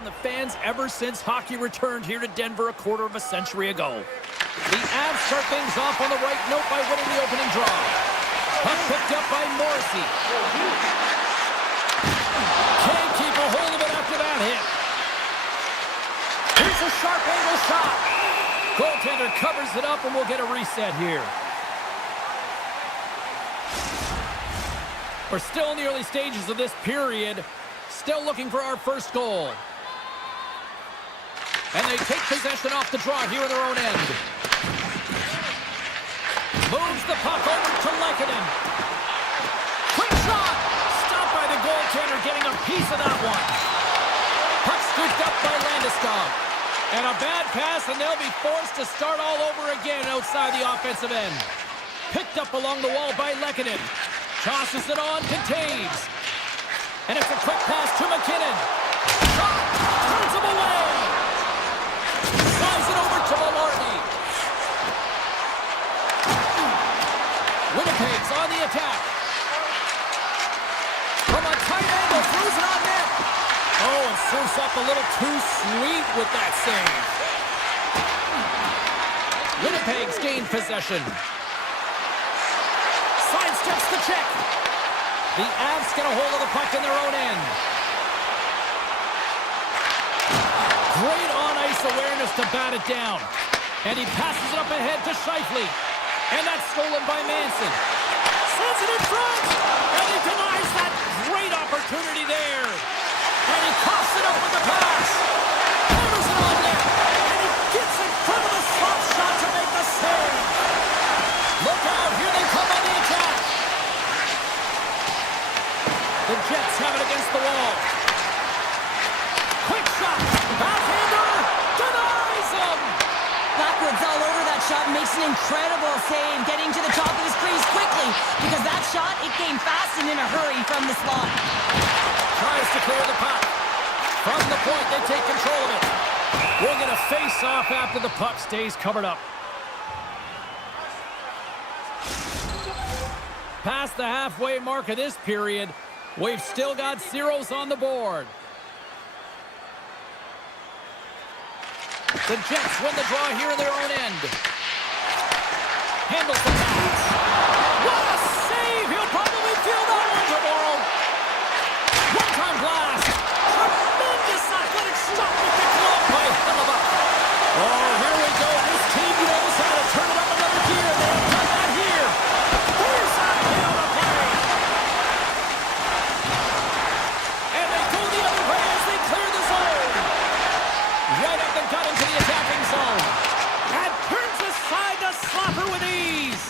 from the fans ever since hockey returned here to Denver a quarter of a century ago. The Avs start things off on the right note by winning the opening draw. Puck picked up by Morrissey. Can't keep a hold of it after that hit. Here's a sharp angle shot. Goaltender covers it up and we'll get a reset here. We're still in the early stages of this period. Still looking for our first goal. And they take possession off the draw here in their own end. Moves the puck over to Lehkonen. Quick shot! Stopped by the goaltender, getting a piece of that one. Puck scooped up by Landeskog. And a bad pass, and they'll be forced to start all over again outside the offensive end. Picked up along the wall by Lehkonen. Tosses it on to Taves. And it's a quick pass to McKinnon. Shot! Turns him away! Slides it over to Maloney. Winnipeg's on the attack. From a tight angle, throws it on net. Oh, and serves up a little too sweet with that save. Winnipeg's gained possession. Sidesteps the check. The Avs get a hold of the puck in their own end. Great on-ice awareness to bat it down. And he passes it up ahead to Scheifele. And that's stolen by Manson. Sends it in front. And he denies that great opportunity there. And he coughs it up with the pass. Hammers it on net. And he gets in front of the slot shot to make the save. Look out. Here they come on the attack. The Jets have it against the wall. Quick shot. Backhander. Denies him. Backwards all over that shot, makes an incredible save, getting to the top of his crease quickly, because that shot, it came fast and in a hurry from the slot. Tries to clear the puck. From the point, they take control of it. We'll get a face-off after the puck stays covered up. Past the halfway mark of this period, we've still got zeros on the board. The Jets win the draw here in their own end. Handles the pass. What a save! He'll probably feel that one tomorrow. One-time blast. Tremendous athletic shot with the glove by Hellebuck. Oh, here we go. This team knows how to turn it up another gear. They have done that here. Here's a hit on the play. And they go the other way as they clear the zone. Right up and got into the attacking zone. And turns aside the slapper with ease.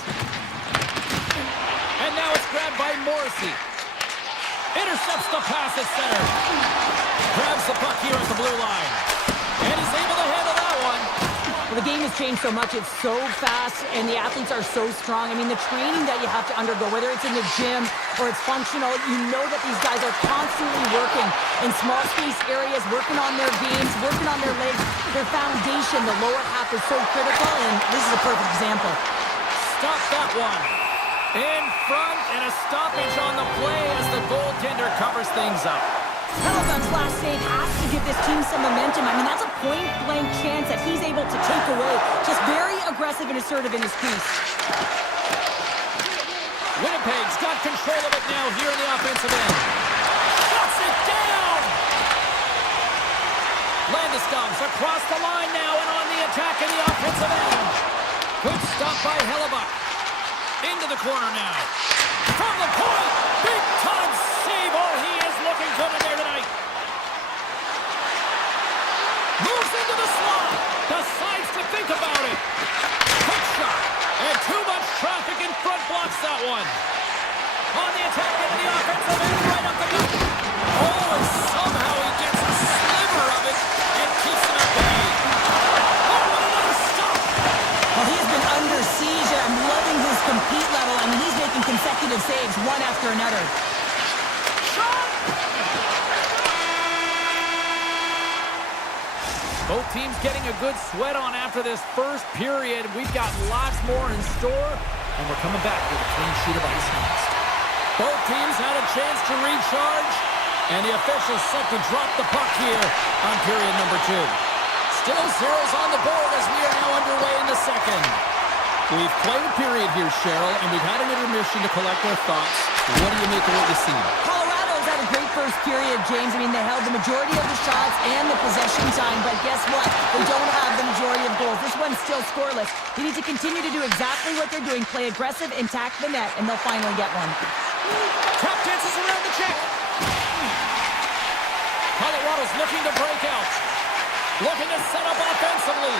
And now it's grabbed by Morrissey. Intercepts the pass at center. Grabs the puck here at the blue line. And he's able to handle that one. Well, the game has changed so much. It's so fast, and the athletes are so strong. I mean, the training that you have to undergo, whether it's in the gym or it's functional, you know that these guys are constantly working in small space areas, working on their games, working on their legs. Their foundation, the lower half, is so critical, and this is a perfect example. Stop that one. In front, and a stoppage on the play as the goaltender covers things up. Hellebuck's last save has to give this team some momentum. I mean, that's a point-blank chance that he's able to take away. Just very aggressive and assertive in his piece. Winnipeg's got control of it now here in the offensive end. Shuts it down! Landeskog's across the line now and on the attack in the offensive end. Good stop by Hellebuck. Into the corner now. From the point, big-time save. Oh, he is looking good in there tonight. Moves into the slot. Decides to think about it. Quick shot. And too much traffic in front blocks that one. On the attack into the offensive end, right up the gut. Oh, and somehow he gets a sliver of it and keeps it at bay. Oh, and another stop. Well, he's been under siege. I'm loving his compete level. I mean, he's making consecutive saves, one after another. Shot! Both teams getting a good sweat on after this first period. We've got lots more in store, and we're coming back with a clean sheet of ice next. Both teams had a chance to recharge, And the officials set to drop the puck here on period number 2. Still zeros on the board as we are now underway in the second. We've played a period here, Cheryl, and we've had an intermission to collect our thoughts. What do you make of what you see? Colorado's had a great first period, James. I mean, they held the majority of the shots and the possession time, but guess what? They don't have the majority of goals. This one's still scoreless. They need to continue to do exactly what they're doing, play aggressive and tack the net, and they'll finally get one. Tap dances around the check. Colorado's looking to break out. Looking to set up offensively.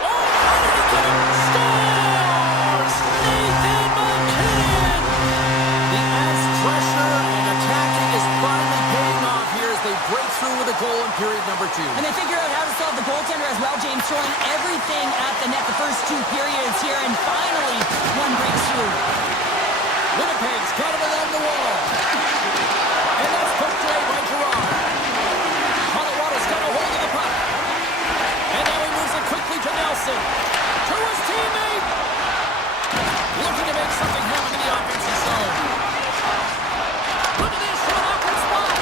Oh, how did he get it? Scores! Nathan McKinnon! The Avs' pressure and attacking is finally paying off here as they break through with a goal in period number 2. And they figure out how to solve the goaltender as well, James, throwing everything at the net the first 2 periods here, and finally one breaks through. Winnipeg's got it along the wall. And that's pushed away by Gerard. Colorado's got a hold of the puck. And now he moves it quickly to Nelson. To his teammate. Looking to make something happen in the offensive zone. Look at this shot off the spot.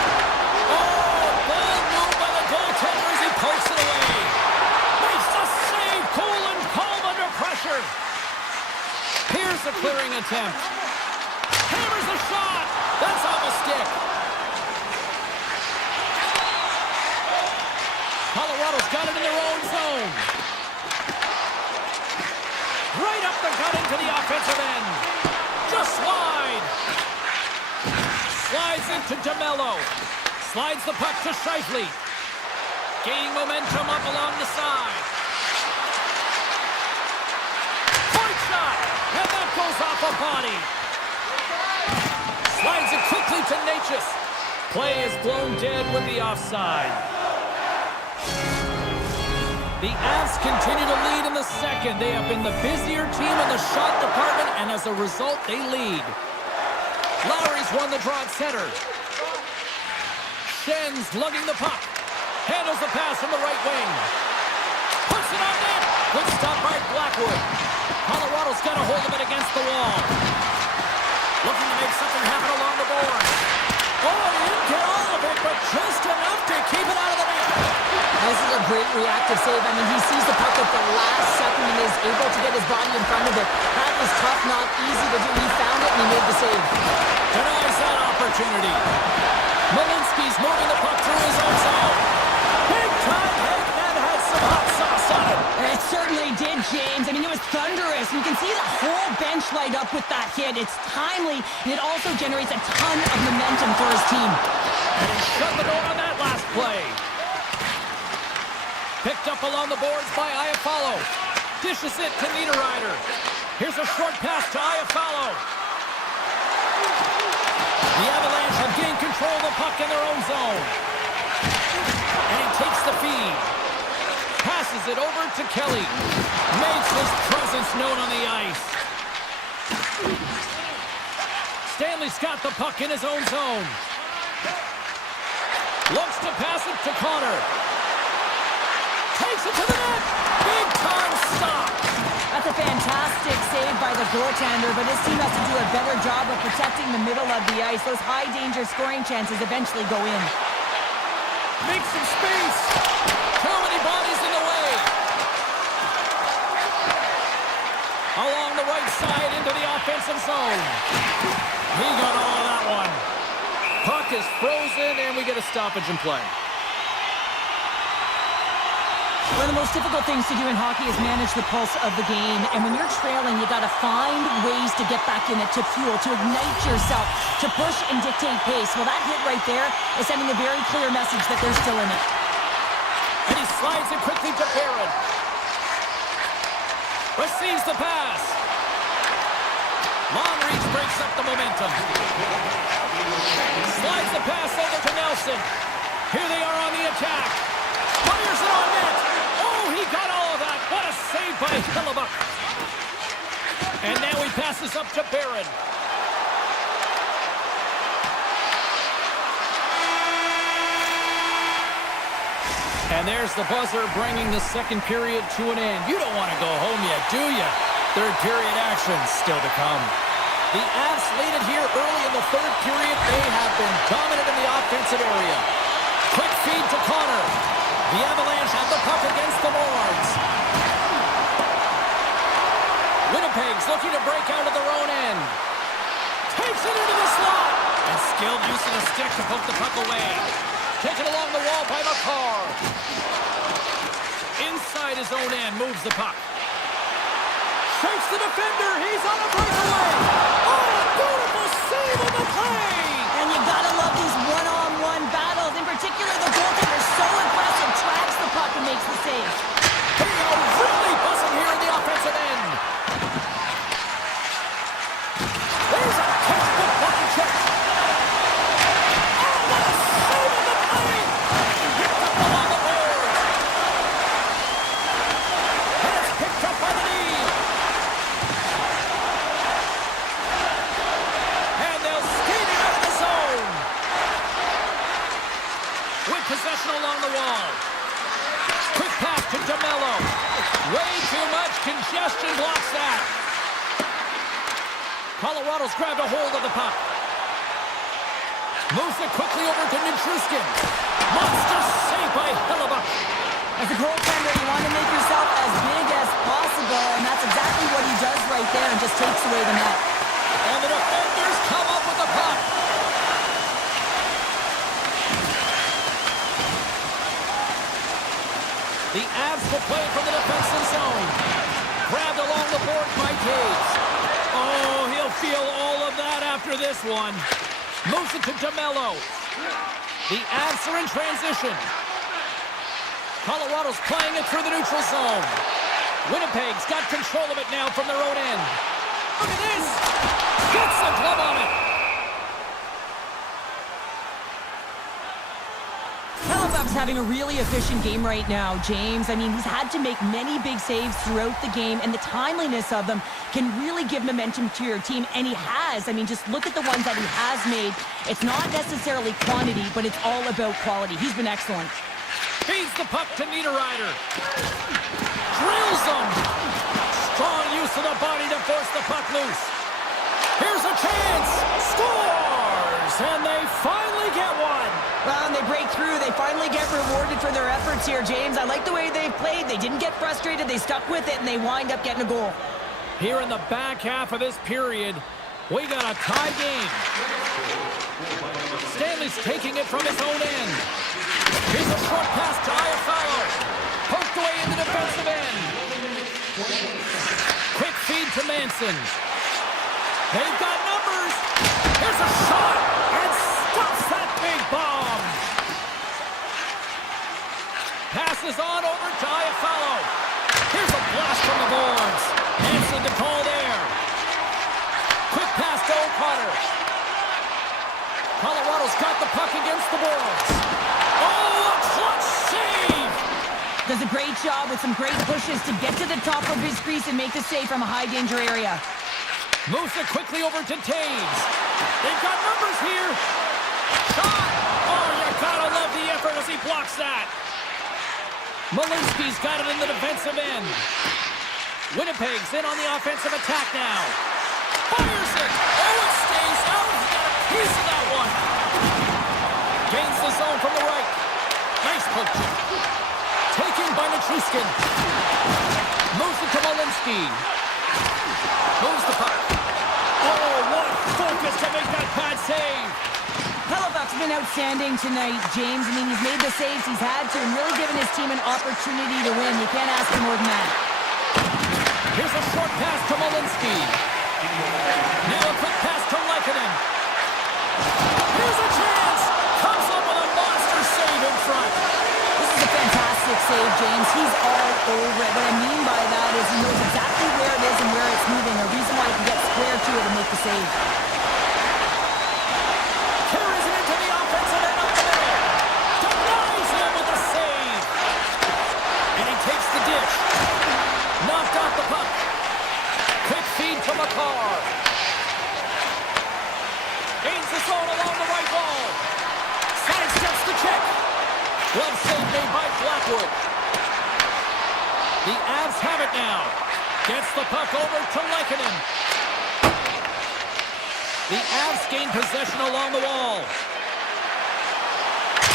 Oh, bold move by the goaltender as he pokes it away. Makes the save. Cool and calm under pressure. Here's the clearing attempt. Hammers the shot. That's off a stick. Colorado's got it in their own zone. Right up the gut into the offensive end. Just wide. Slides into DeMello. Slides the puck to Scheifele. Gaining momentum up along the side. Point shot. And that goes off a body. Slides it quickly to Natchez. Play is blown dead with the offside. The Avs continue to lead in the second. They have been the busier team in the shot department, and as a result, they lead. Lowry's won the draw at center. Schen's lugging the puck. Handles the pass from the right wing. Puts it on net. Good stop by Blackwood. Colorado's got a hold of it against the wall. Looking to make something happen along the boards. Oh, he didn't get all of it, but just enough to keep it out of the net. This is a great reactive save. I mean, he sees the puck at the last second and is able to get his body in front of it. That was tough, not easy to do. He found it and he made the save. Denies that opportunity. Malinsky's moving the puck through his own zone. Big time hit that had some hot sauce on it. And it certainly did, James. I mean, it was thunderous. You can see the whole bench light up with that hit. It's timely, and it also generates a ton of momentum for his team. And he shut the door on that last play. Picked up along the boards by Iafallo. Dishes it to Niederreiter. Here's a short pass to Iafallo. The Avalanche have gained control of the puck in their own zone. And he takes the feed. Passes it over to Kelly. Makes his presence known on the ice. Stanley's got the puck in his own zone. Looks to pass it to Connor. Takes it to the net. Big time stop. That's a fantastic save by the goaltender, but his team has to do a better job of protecting the middle of the ice. Those high-danger scoring chances eventually go in. Makes some space. Too many bodies in the way. Along the right side into the offensive zone. He got all of that one. Puck is frozen, and we get a stoppage in play. One of the most difficult things to do in hockey is manage the pulse of the game. And when you're trailing, you got to find ways to get back in it, to fuel, to ignite yourself, to push and dictate pace. Well, that hit right there is sending a very clear message that they're still in it. And he slides it quickly to Barron. Receives the pass. Long reach breaks up the momentum. Slides the pass over to Nelson. Here they are on the attack. Fires it on net. Oh, he got all of that. What a save by Hellebuyck. And now he passes up to Barron. And there's the buzzer bringing the second period to an end. You don't want to go home yet, do you? Third period action still to come. The Avs lead it here early in the third period. They have been dominant in the offensive area. Quick feed to Connor. The Avalanche have the puck against the boards. Winnipeg's looking to break out of their own end. Takes it into the slot. And skilled use of the stick to poke the puck away. Taken along the wall by McCarr. Inside his own end, moves the puck. Shakes the defender. He's on a breakaway. Oh, a beautiful save on the play. And you gotta love these one-on-one battles. In particular, the goaltender is so impressive. Tracks the puck and makes the save. They are really buzzing here in the offensive end. There's a textbook button check. Oh, what a save on the play. Picked up along the boards. And it's picked up by the knee. And they'll skate it out of the zone. With possession along the wall. Quick pass to DeMello. Way too much congestion blocks that. Colorado's grabbed a hold of the puck. Moves it quickly over to Nichushkin. Monster save by Hellebuyck. As a goaltender, you want to make yourself as big as possible, and that's exactly what he does right there and just takes away the net. And the defenders come up with the puck. The Avs will play from the defensive zone. Grabbed along the board by Taves. Oh, he'll feel all of that after this one. Moves it to DeMello. The Avs are in transition. Colorado's playing it through the neutral zone. Winnipeg's got control of it now from their own end. Look at this. Gets the glove on it. Hellebuyck's having a really efficient game right now, James. I mean, he's had to make many big saves throughout the game, and the timeliness of them can really give momentum to your team, and he has. I mean, just look at the ones that he has made. It's not necessarily quantity, but it's all about quality. He's been excellent. Feeds the puck to Niederreiter. Drills him. Strong use of the body to force the puck loose. Here's a chance. Scores! And they finally get one. Well, and they break through. They finally get rewarded for their efforts here, James. I like the way they played. They didn't get frustrated. They stuck with it, and they wind up getting a goal. Here in the back half of this period, we got a tie game. Stanley's taking it from his own end. Here's a short pass to Iafallo. Poked away in the defensive end. Quick feed to Manson. They've got numbers. Here's a shot. And stops that big bomb. Passes on over to Iafallo. Here's a blast from the boards. Answered the call there. Quick pass to O'Connor. Colorado's got the puck against the boards. Oh, a clutch save! Does a great job with some great pushes to get to the top of his crease and make the save from a high-danger area. Moves it quickly over to Taves. They've got numbers here. Shot! Oh, you gotta love the effort as he blocks that. Malinsky's got it in the defensive end. Winnipeg's in on the offensive attack now. Fires it! Oh, it stays out! He got a piece of that one. Gains the zone from the right. Nice poke. Taken by Nichushkin. Moves it to Malinsky. Moves the puck. Oh, what focus to make that pad save. Hellebuyck's been outstanding tonight, James. I mean, he's made the saves he's had to and really given his team an opportunity to win. You can't ask for more than that. Here's a short pass to Malinsky. Now a quick pass to Lehkonen. Here's a chance. Comes up with a monster save in front. This is a fantastic save, James. He's all over it. What I mean by that is he knows exactly where it is and where it's moving. A reason why he can get square to it and make the save. Carries it into the offensive end up the middle. Denies him with a save. And he takes the dish. Knocked off the puck. Quick feed to McCarr. Gains the zone along the right wall. Sidesteps the check. Glove save made by Blackwood. The Avs have it now. Gets the puck over to Lehkonen. The Avs gain possession along the wall.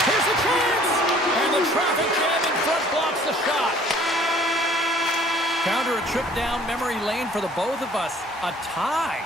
Here's a chance! And the traffic jam in front blocks the shot. Counter a trip down memory lane for the both of us. A tie.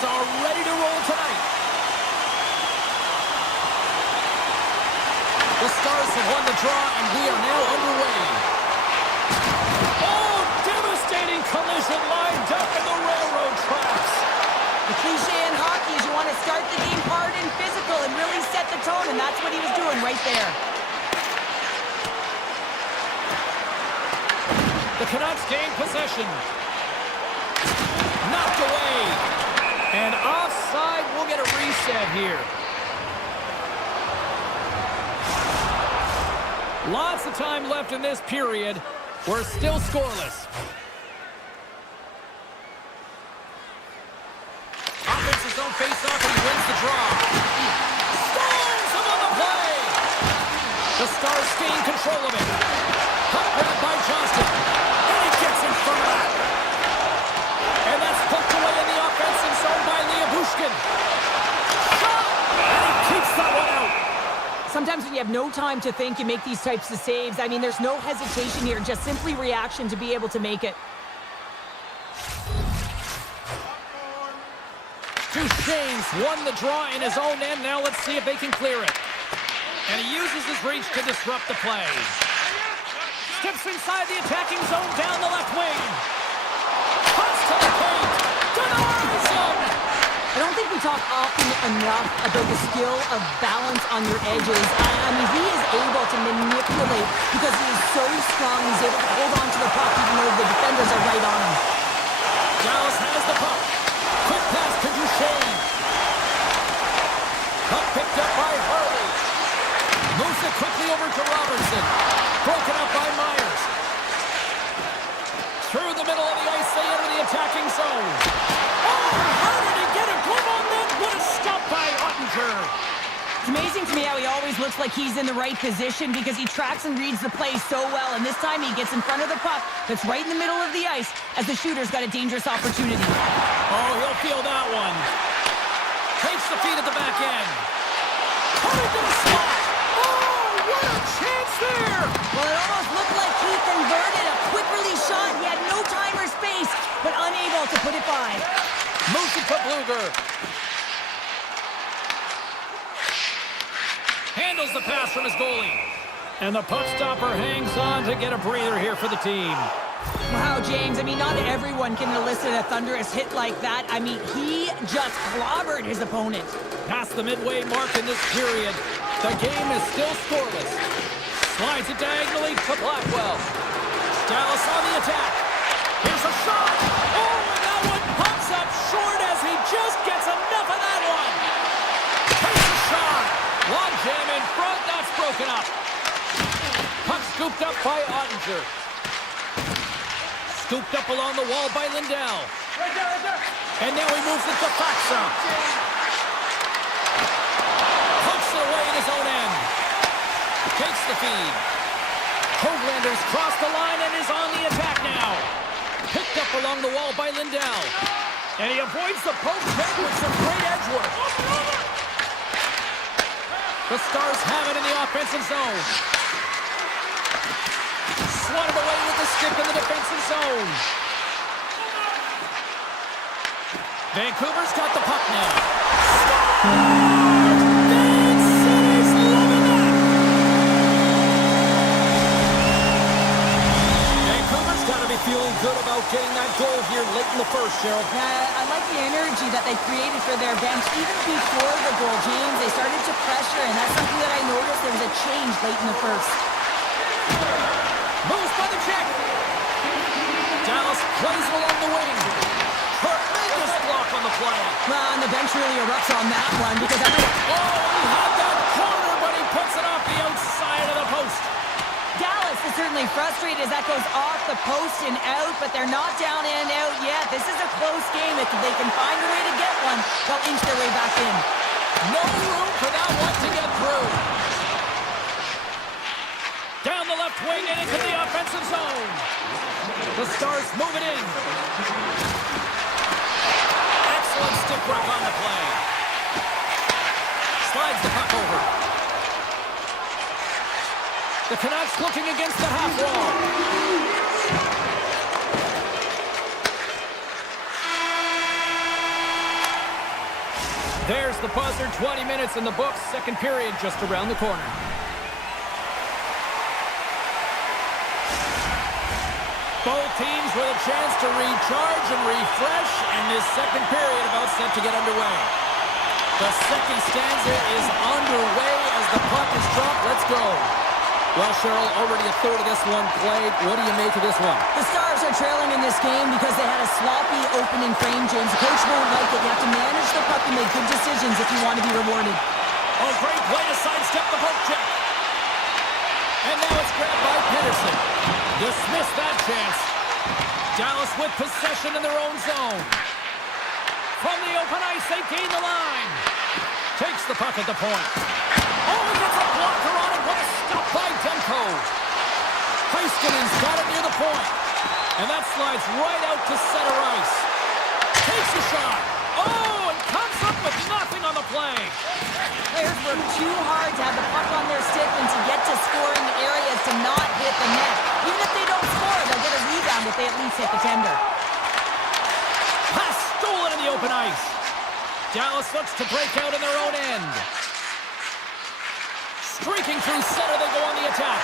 are ready to roll tonight. The Stars have won the draw, and we are now underway. Oh, devastating collision lined up in the railroad tracks. The cliche in hockey is you want to start the game hard and physical and really set the tone, and that's what he was doing right there. The Canucks gain possession. Knocked away. And offside, we'll get a reset here. Lots of time left in this period. We're still scoreless. Offense's own face-off, and he wins the draw. Stones him on the play. The Stars gain control of it. Puck grabbed by Johnston. And he gets in front of that. And that's poked away in the offensive zone by Bushkin. Shot! And he keeps that one out. Sometimes when you have no time to think, you make these types of saves. I mean, there's no hesitation here, just simply reaction to be able to make it. Duchesne's won the draw in his own end. Now let's see if they can clear it. And he uses his reach to disrupt the play. Steps inside the attacking zone down the left wing. Cuts to the paint. Denies him. I don't think we talk often enough about the skill of balance on your edges. I mean, he is able to manipulate because he is so strong. He's able to hold on to the puck even though the defenders are right on him. Dallas has the puck. Quick pass to Duchesne. Puck picked up by Harley. Moves it quickly over to Robertson. Broken up by Myers. Through the middle of the ice, they enter the attacking zone. Oh, how did he get a glove on that? What a stop by Ottinger. It's amazing to me how he always looks like he's in the right position because he tracks and reads the play so well. And this time he gets in front of the puck that's right in the middle of the ice as the shooter's got a dangerous opportunity. Oh, he'll feel that one. Takes the feed at the back end. Coming to the slot. Oh, what a chance there. Well, it almost looked like he converted a quick release shot. He had no time or space, but unable to put it by. Moves it to Bluger. Handles the pass from his goalie. And the puck stopper hangs on to get a breather here for the team. Wow, James, I mean, not everyone can elicit a thunderous hit like that. I mean, he just clobbered his opponent. Past the midway mark in this period, the game is still scoreless. Slides it diagonally to Blackwell. Dallas on the attack. Here's a shot. Oh, and that one pops up short as he just gets enough of that one. Takes a shot. Long jam in front. That's broken up. Puck scooped up by Ottinger. Scooped up along the wall by Lindell. And now he moves it to Faxa. Pokes it away in his own end. Takes the feed. Hoaglander's crossed the line and is on the attack now. Picked up along the wall by Lindell. And he avoids the poke check with some great edge work. The Stars have it in the offensive zone. Swatted away with the stick in the defensive zone. Vancouver's got the puck now. Big City's loving that. Vancouver's got to be feeling good about getting that goal here late in the first, Cheryl. Yeah, I like the energy that they created for their bench. Even before the goal, James, they started to pressure, and that's something that I noticed. There was a change late in the first. Moves by the check. Dallas plays along the wing. Tremendous block on the play. Well, and the bench really erupts on that one because everyone... Oh, he had that corner, but he puts it off the outside of the post. Dallas is certainly frustrated as that goes off the post and out, but they're not down and out yet. This is a close game. If they can find a way to get one, they'll inch their way back in. No room for that one to get through. Down the left wing and into the offensive zone. The Stars move it in. Excellent stick work on the play. Slides the puck over. The Canucks looking against the half wall. There's the buzzer, 20 minutes in the books, second period just around the corner. Both teams with a chance to recharge and refresh, and this second period about set to get underway. The second stanza is underway as the puck is dropped. Let's go. Well, Cheryl, already a third of this one played. What do you make of this one? The Stars are trailing in this game because they had a sloppy opening frame, James. The coach won't like it. You have to manage the puck and make good decisions if you want to be rewarded. Oh, great play to sidestep the poke check. And now it's grabbed by Peterson. Dismissed that chance. Dallas with possession in their own zone. From the open ice, they gain the line. Takes the puck at the point. Oh, he gets a blocker on it. What a stop by Demko. Heiskanen's got it near the point. And that slides right out to center ice. Takes a shot. Oh, and comes up with nothing on the play. Players work too hard to have the puck on their stick and to get to scoring areas to not hit the net. Even if they don't score, they'll get a rebound if they at least hit the tender. Pass stolen in the open ice. Dallas looks to break out in their own end. Streaking through center, they go on the attack.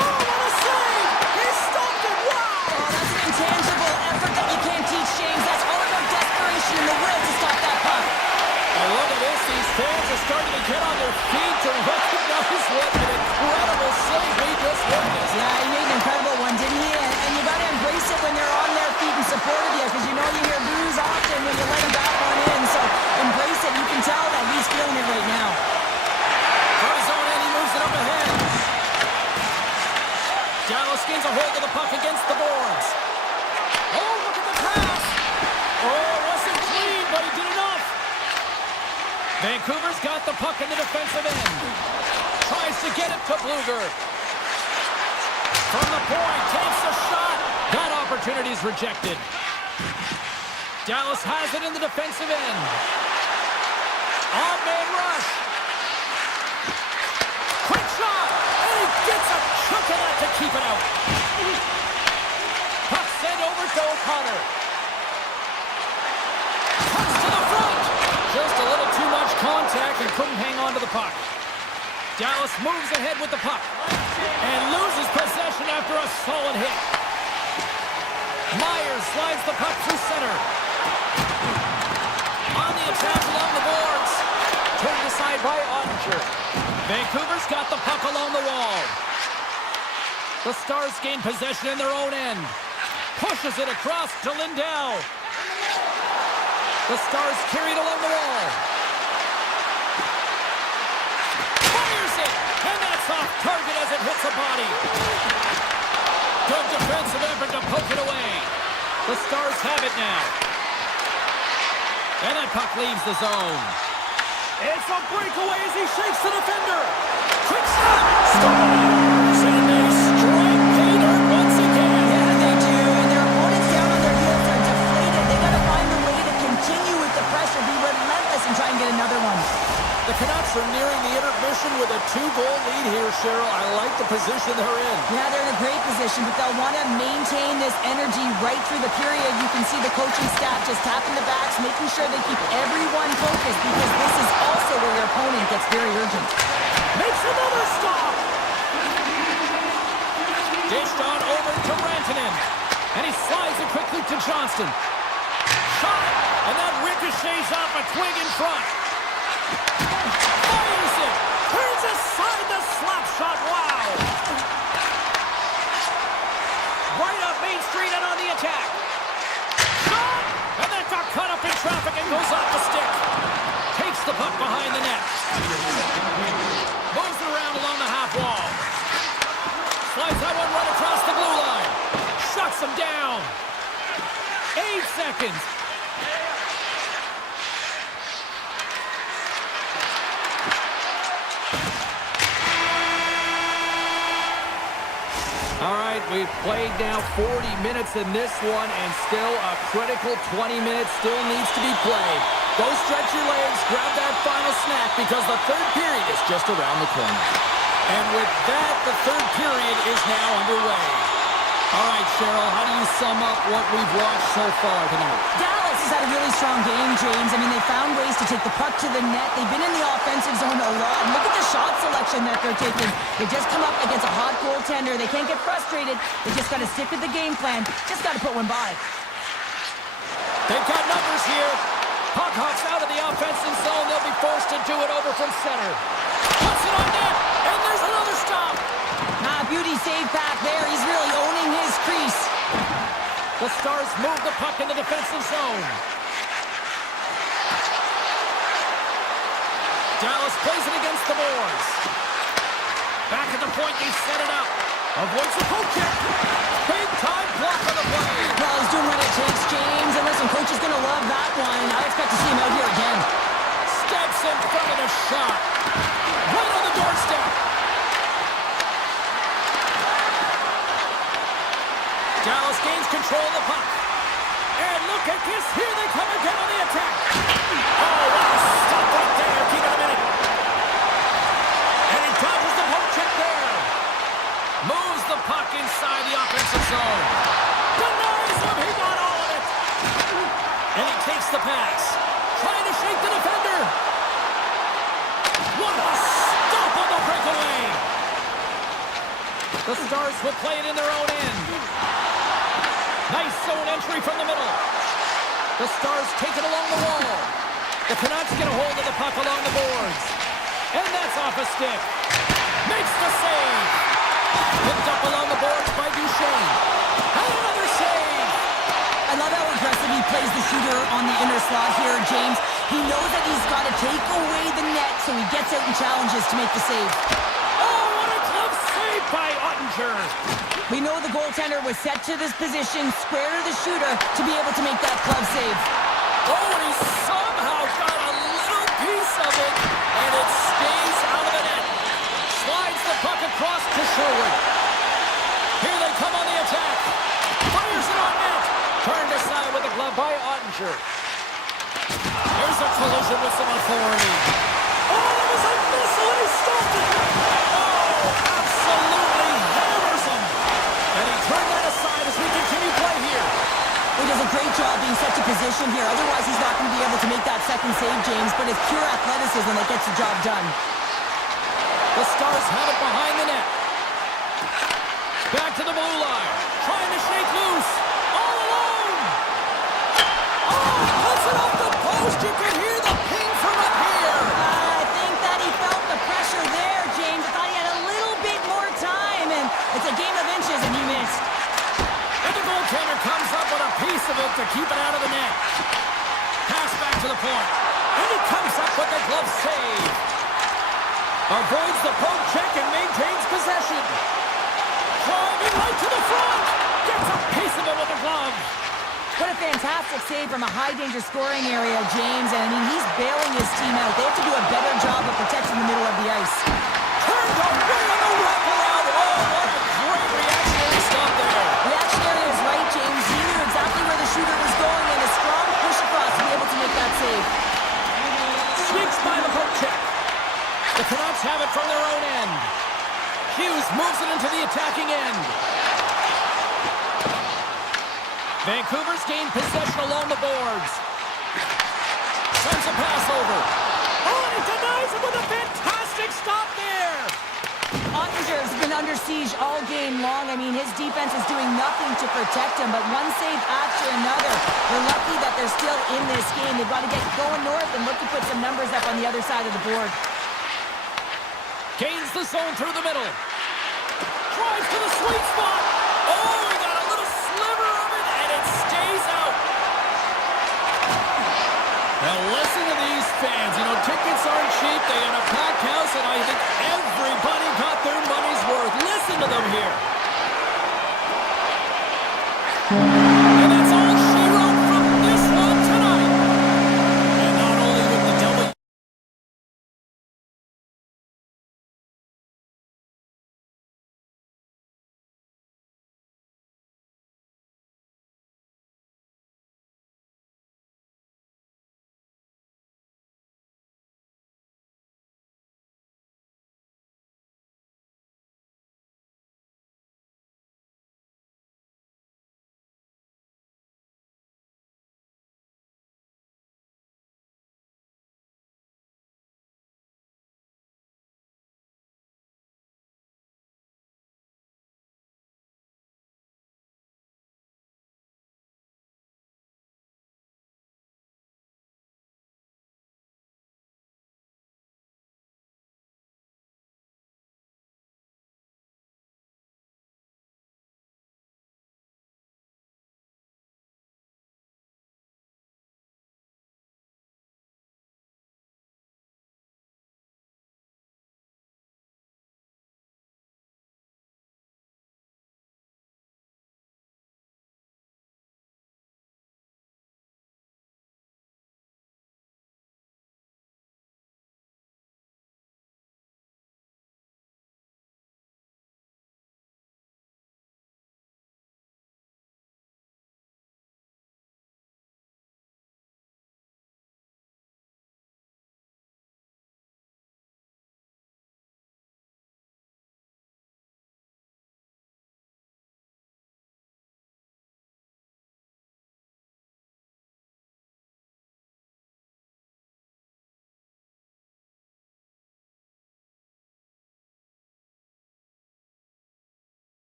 Oh, what a save! He stopped it! Wow! Oh, that's an intangible effort that you can't teach, James. That's all about desperation and the will to stop that puck. And look at this. These fans are starting to get on their feet to recognize what an incredible save we just witnessed. Yeah, he made an incredible one, didn't he? And you got to embrace it when they're on their feet in support of you, because you know you hear boos often when you let them bat one in. So embrace it. You can tell that he's feeling it right now. From his own end, he moves it up ahead. Dallas gains a hold of the puck against the boards. Oh, look at the pass. Oh, wasn't clean, but he did enough. Vancouver's got the puck in the defensive end. Tries to get it to Bluger. From the point, takes a shot. That opportunity is rejected. Dallas has it in the defensive end. Odd man rush. Quick shot. And he gets a chunk of that to keep it out. Puck sent over to O'Connor. Comes to the front. Just a little too much contact and couldn't hang on to the puck. Dallas moves ahead with the puck and loses possession after a solid hit. Myers slides the puck through center. On the attack along the boards. Turned aside by Ottinger. Vancouver's got the puck along the wall. The Stars gain possession in their own end. Pushes it across to Lindell. The Stars carried along the wall. Fires it! And that's off target as it hits a body. Good defensive effort to poke it away. The Stars have it now. And that puck leaves the zone. It's a breakaway as he shakes the defender. Quick shot! Stars! And they strike pay dirt once again. Yeah, they do. And their opponents down on their heels are deflated. They got to find a way to continue with the pressure, be relentless, and try and get another one. The Canucks are nearing the intermission with a 2-goal lead here, Cheryl. I like the position they're in. Yeah, they're in a great position, but they'll want to maintain this energy right through the period. You can see the coaching staff just tapping the backs, making sure they keep everyone focused, because this is also where your opponent gets very urgent. Makes another stop! Dished on over to Rantanen. And he slides it quickly to Johnston. Shot! And that ricochets off a twig in front. Fires it! Turns aside the slap shot. Wow! Right up Main Street and on the attack. Shot! And that got caught up in traffic and goes off the stick. Takes the puck behind the net. Moves it around along the half wall. Slides that one right across the blue line. Shuts him down. 8 seconds. All right, we've played now 40 minutes in this one, and still a critical 20 minutes still needs to be played. Go stretch your legs, grab that final snack, because the third period is just around the corner. And with that, the third period is now underway. All right, Cheryl, how do you sum up what we've watched so far tonight? Dallas has had a really strong game, James. I mean, they found ways to take the puck to the net. They've been in the offensive zone a lot. And look at the shot selection that they're taking. They just come up against a hot goaltender. They can't get frustrated. They just got to stick with the game plan. Just got to put one by. They've got numbers here. Puck hops out of the offensive zone. They'll be forced to do it over from center. Puts it on net, and there's another stop. Beauty save back there. He's really owning his crease. The Stars move the puck in the defensive zone. Dallas plays it against the boards. Back at the point, they set it up. Avoids the poke check. Big time block on the play. Well, he's doing what it takes, James. And listen, coach is going to love that one. I expect to see him out here again. Steps in front of the shot. Right on the doorstep. Dallas gains control of the puck. And look at this. Here they come again on the attack. Oh, wow. Stop right there. Keep it a minute. And he dodges the poke check there. Moves the puck inside the offensive zone. Denies him. He got all of it. And he takes the pass. Trying to shake the defender. What a stop on the breakaway. The Stars will play it in their own end. Nice zone entry from the middle. The Stars take it along the wall. The Canucks get a hold of the puck along the boards. And that's off a stick. Makes the save. Picked up along the boards by Duchesne. And another save. I love how aggressive he plays the shooter on the inner slot here, James. He knows that he's got to take away the net, so he gets out and challenges to make the save. Oh, what a glove save by Ottinger. We know the goaltender was set to this position, square to the shooter, to be able to make that glove save. Oh, and he somehow got a little piece of it, and it stays out of the net. Slides the puck across to Sherwood. Here they come on the attack. Fires it on net. Turned aside with a glove by Ottinger. Here's a collision with some authority. Oh, it was a missile, and he stopped it. Oh, absolutely hammers him. And he turned that aside as we continue play here. He does a great job being set to position here. Otherwise, he's not going to be able to make that second save, James. But it's pure athleticism that gets the job done. The Stars have it behind the net. Back to the blue line. Trying to shake loose. All alone. Oh, puts it off the post. You can hear the ping from up here. I think that he felt the pressure there, James. I thought he had a little bit more time. And it's a game of inches, and he missed. And the goaltender comes up with a piece of it to keep it out of the net. Pass back to the point. And he comes up with the glove save. Avoids the poke check and maintains possession. Driving right to the front. Gets a piece of it with the glove. What a fantastic save from a high-danger scoring area, James. And, I mean, he's bailing his team out. They have to do a better job of protecting the middle of the ice. Turned away on the wraparound. Oh, what a great reactionary stop there. Reactionary is right, James. He knew exactly where the shooter was going, and a strong push across to be able to make that save. Sneaks by the poke check. The Canucks have it from their own end. Hughes moves it into the attacking end. Vancouver's gained possession along the boards. Sends a pass over. Oh, and he denies him with a fantastic stop there. Ottinger's been under siege all game long. I mean, his defense is doing nothing to protect him, but one save after another. They're lucky that they're still in this game. They've got to get going north and look to put some numbers up on the other side of the board. Gains the zone through the middle. Drives to the sweet spot. Oh, he got a little sliver of it, and it stays out. Now listen to these fans. You know, tickets aren't cheap. They got a packed house, and I think everybody got their money's worth. Listen to them here.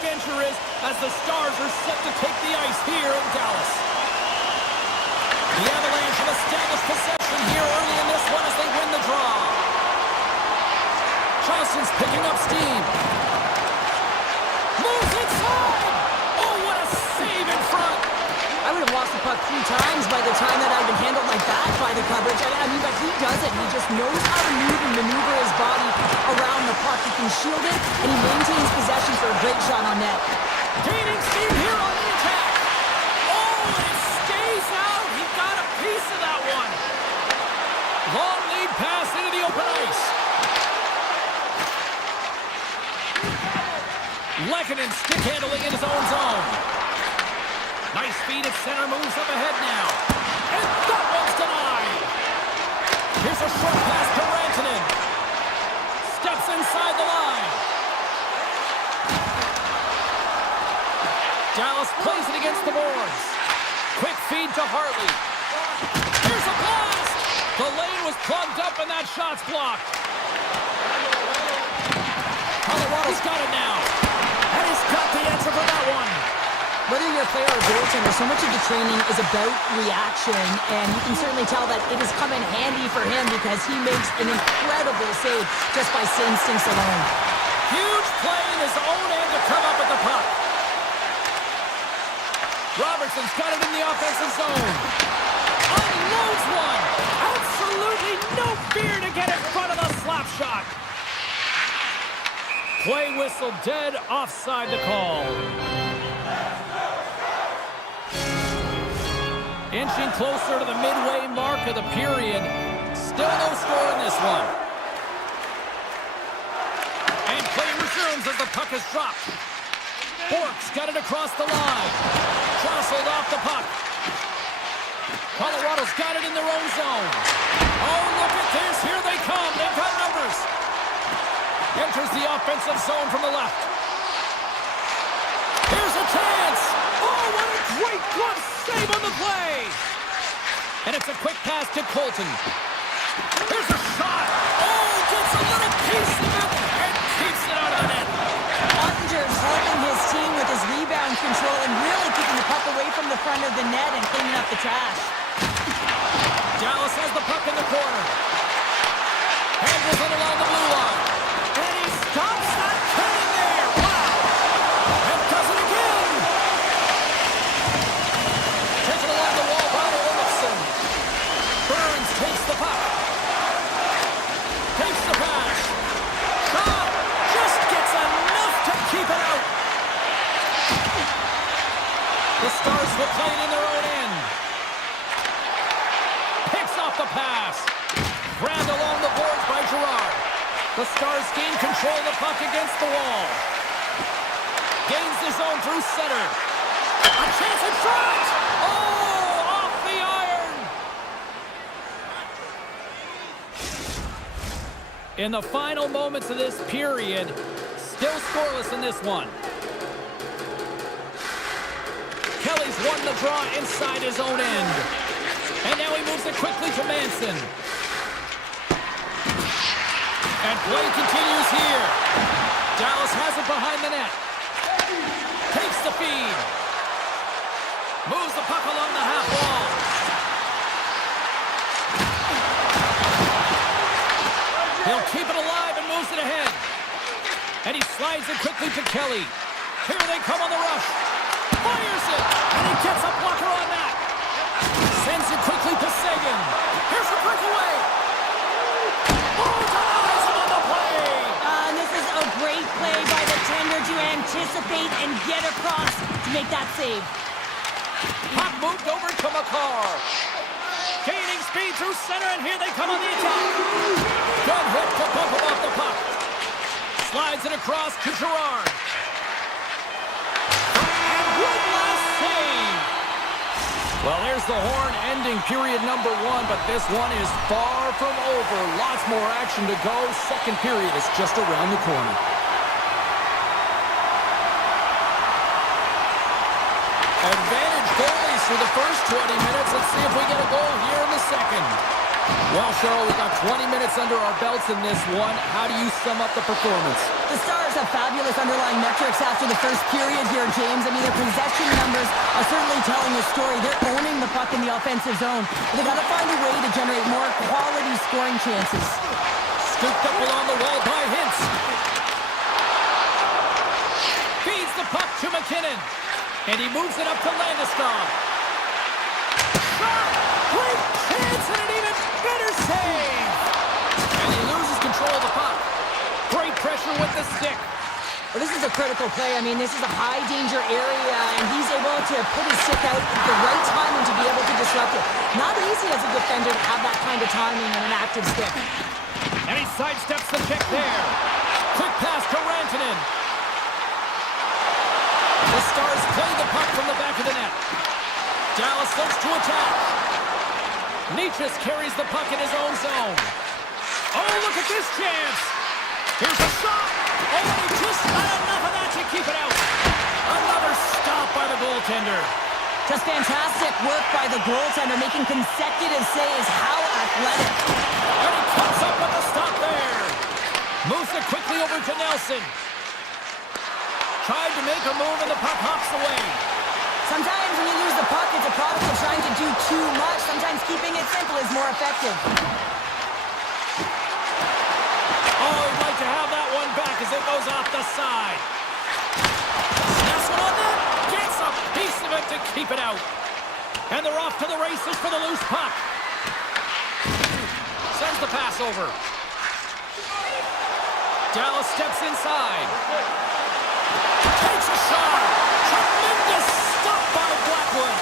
adventure is as the Stars are set to take the ice here in Dallas. The Avalanche have established possession here early in this one as they win the draw. Johnston's picking up steam. Moves inside! Oh, what a save in front! I would have lost the puck 3 times by the time that I'd been handled like that by the coverage. I mean, but he does it. He just knows how to move and maneuver his body around the puck. He can shield it, and he maintains possession for a great shot on net. Gaining steam here on the attack. Oh, and it stays out. He got a piece of that one. Long lead pass into the open ice. Lehkonen stick handling in his own zone. Nice feed at center, moves up ahead now. And that one's denied. Here's a short pass to Rantanen. Steps inside the line. Dallas plays it against the boards. Quick feed to Hartley. Here's a blast. The lane was plugged up and that shot's blocked. Colorado's got it now. And he's got the answer for that one. Whether you're a player or a goaltender, so much of the training is about reaction, and you can certainly tell that it has come in handy for him because he makes an incredible save just by instincts alone. Huge play in his own end to come up with the puck. Robertson's got it in the offensive zone. Unloads one. Absolutely no fear to get in front of the slap shot. Play whistle dead, offside the call. Inching closer to the midway mark of the period. Still no score in this one. And play resumes as the puck is dropped. Bork's got it across the line. Jostled off the puck. Colorado's got it in their own zone. Oh, look at this. Here they come. They've got numbers. Enters the offensive zone from the left. Here's a chance. Oh, what a great glove save on the play. And it's a quick pass to Colton. Here's a shot. Oh, gets a little piece of it and keeps it out of the net. Ottinger's helping his team with his rebound control and really keeping the puck away from the front of the net and cleaning up the trash. Dallas has the puck in the corner. Handles it along the blue line. And he stops that cannon there. Wow. And does it again. Taken along the wall by Olofsson. Burns takes the puck. Takes the pass. Shot. Just gets enough to keep it out. The Stars will play it in their own end. Picks off the pass. Grabbed along the boards by Girard. The Stars gain control of the puck against the wall. Gains the zone through center. A chance in front! Oh, off the iron! In the final moments of this period, still scoreless in this one. Kelly's won the draw inside his own end. And now he moves it quickly to Manson. And play continues here. Dallas has it behind the net. Takes the feed. Moves the puck along the half wall. He'll keep it alive and moves it ahead. And he slides it quickly to Kelly. Here they come on the rush. Fires it. And he gets a blocker on that. Sends it quickly to Sagan. Here's the breakaway. Oh, denies him on the play. And this is a great play by the tender to anticipate and get across to make that save. Puck moved over to McCarr. Gaining speed through center, and here they come on the attack. Good hit to bump him off the puck. Slides it across to Girard. And one last save. Well, there's the horn ending period number 1, but this one is far from over. Lots more action to go. Second period is just around the corner. Advantage goalies for the first 20 minutes. Let's see if we get a goal here in the second. Well, Cheryl, we've got 20 minutes under our belts in this one. How do you sum up the performance? The Stars have fabulous underlying metrics after the first period here, James. I mean, their possession numbers are certainly telling a story. They're owning the puck in the offensive zone. But they've got to find a way to generate more quality scoring chances. Scooped up along the wall by Hintz. Feeds the puck to McKinnon. And he moves it up to Landeskog. Shot! Great chance and an even better save! And he loses control of the puck. Great pressure with the stick. Well, this is a critical play. I mean, this is a high-danger area, and he's able to put his stick out at the right time and to be able to disrupt it. Not easy as a defender to have that kind of timing and an active stick. And he sidesteps the check there. Quick pass to Rantanen. The Stars play the puck from the back of the net. Dallas looks to attack. Nichas carries the puck in his own zone. Oh, look at this chance. Here's a shot. Oh, he just not enough of that to keep it out. Another stop by the goaltender. Just fantastic work by the goaltender, making consecutive saves. How athletic. And he comes up with the stop there. Moves it quickly over to Nelson. Tried to make a move and the puck hops away. Sometimes when you lose the puck, it's a product of trying to do too much. Sometimes keeping it simple is more effective. Oh, he'd like to have that one back as it goes off the side. Snaps one on net. Gets a piece of it to keep it out. And they're off to the races for the loose puck. Sends the pass over. Dallas steps inside. Takes a shot. Tremendous stop by Blackwood.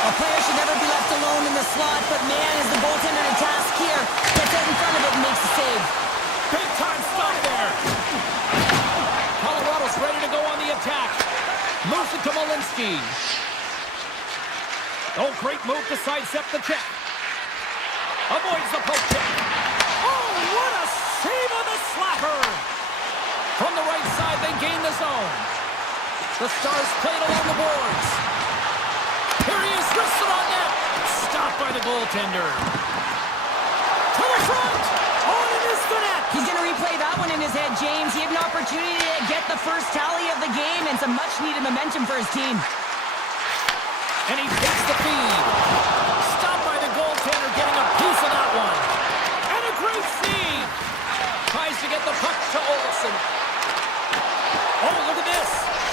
A player should never be left alone in the slot, but man, is the goaltender to task here. Gets out in front of it and makes the save. Big time stop there. Colorado's ready to go on the attack. Moves it to Malinsky. Oh, great move to sidestep the check. Avoids the poke check. Oh, what a save on the slapper. From the right side, they gain the zone. The Stars played along the boards. Here he is, wristed on net. Stopped by the goaltender. To the front. On it is the net. He's going to replay that one in his head, James. He had an opportunity to get the first tally of the game and some much-needed momentum for his team. And he takes the feed. Stopped by the goaltender, getting a piece of that one. And a great feed. Tries to get the puck to Olsen. Oh, look at this.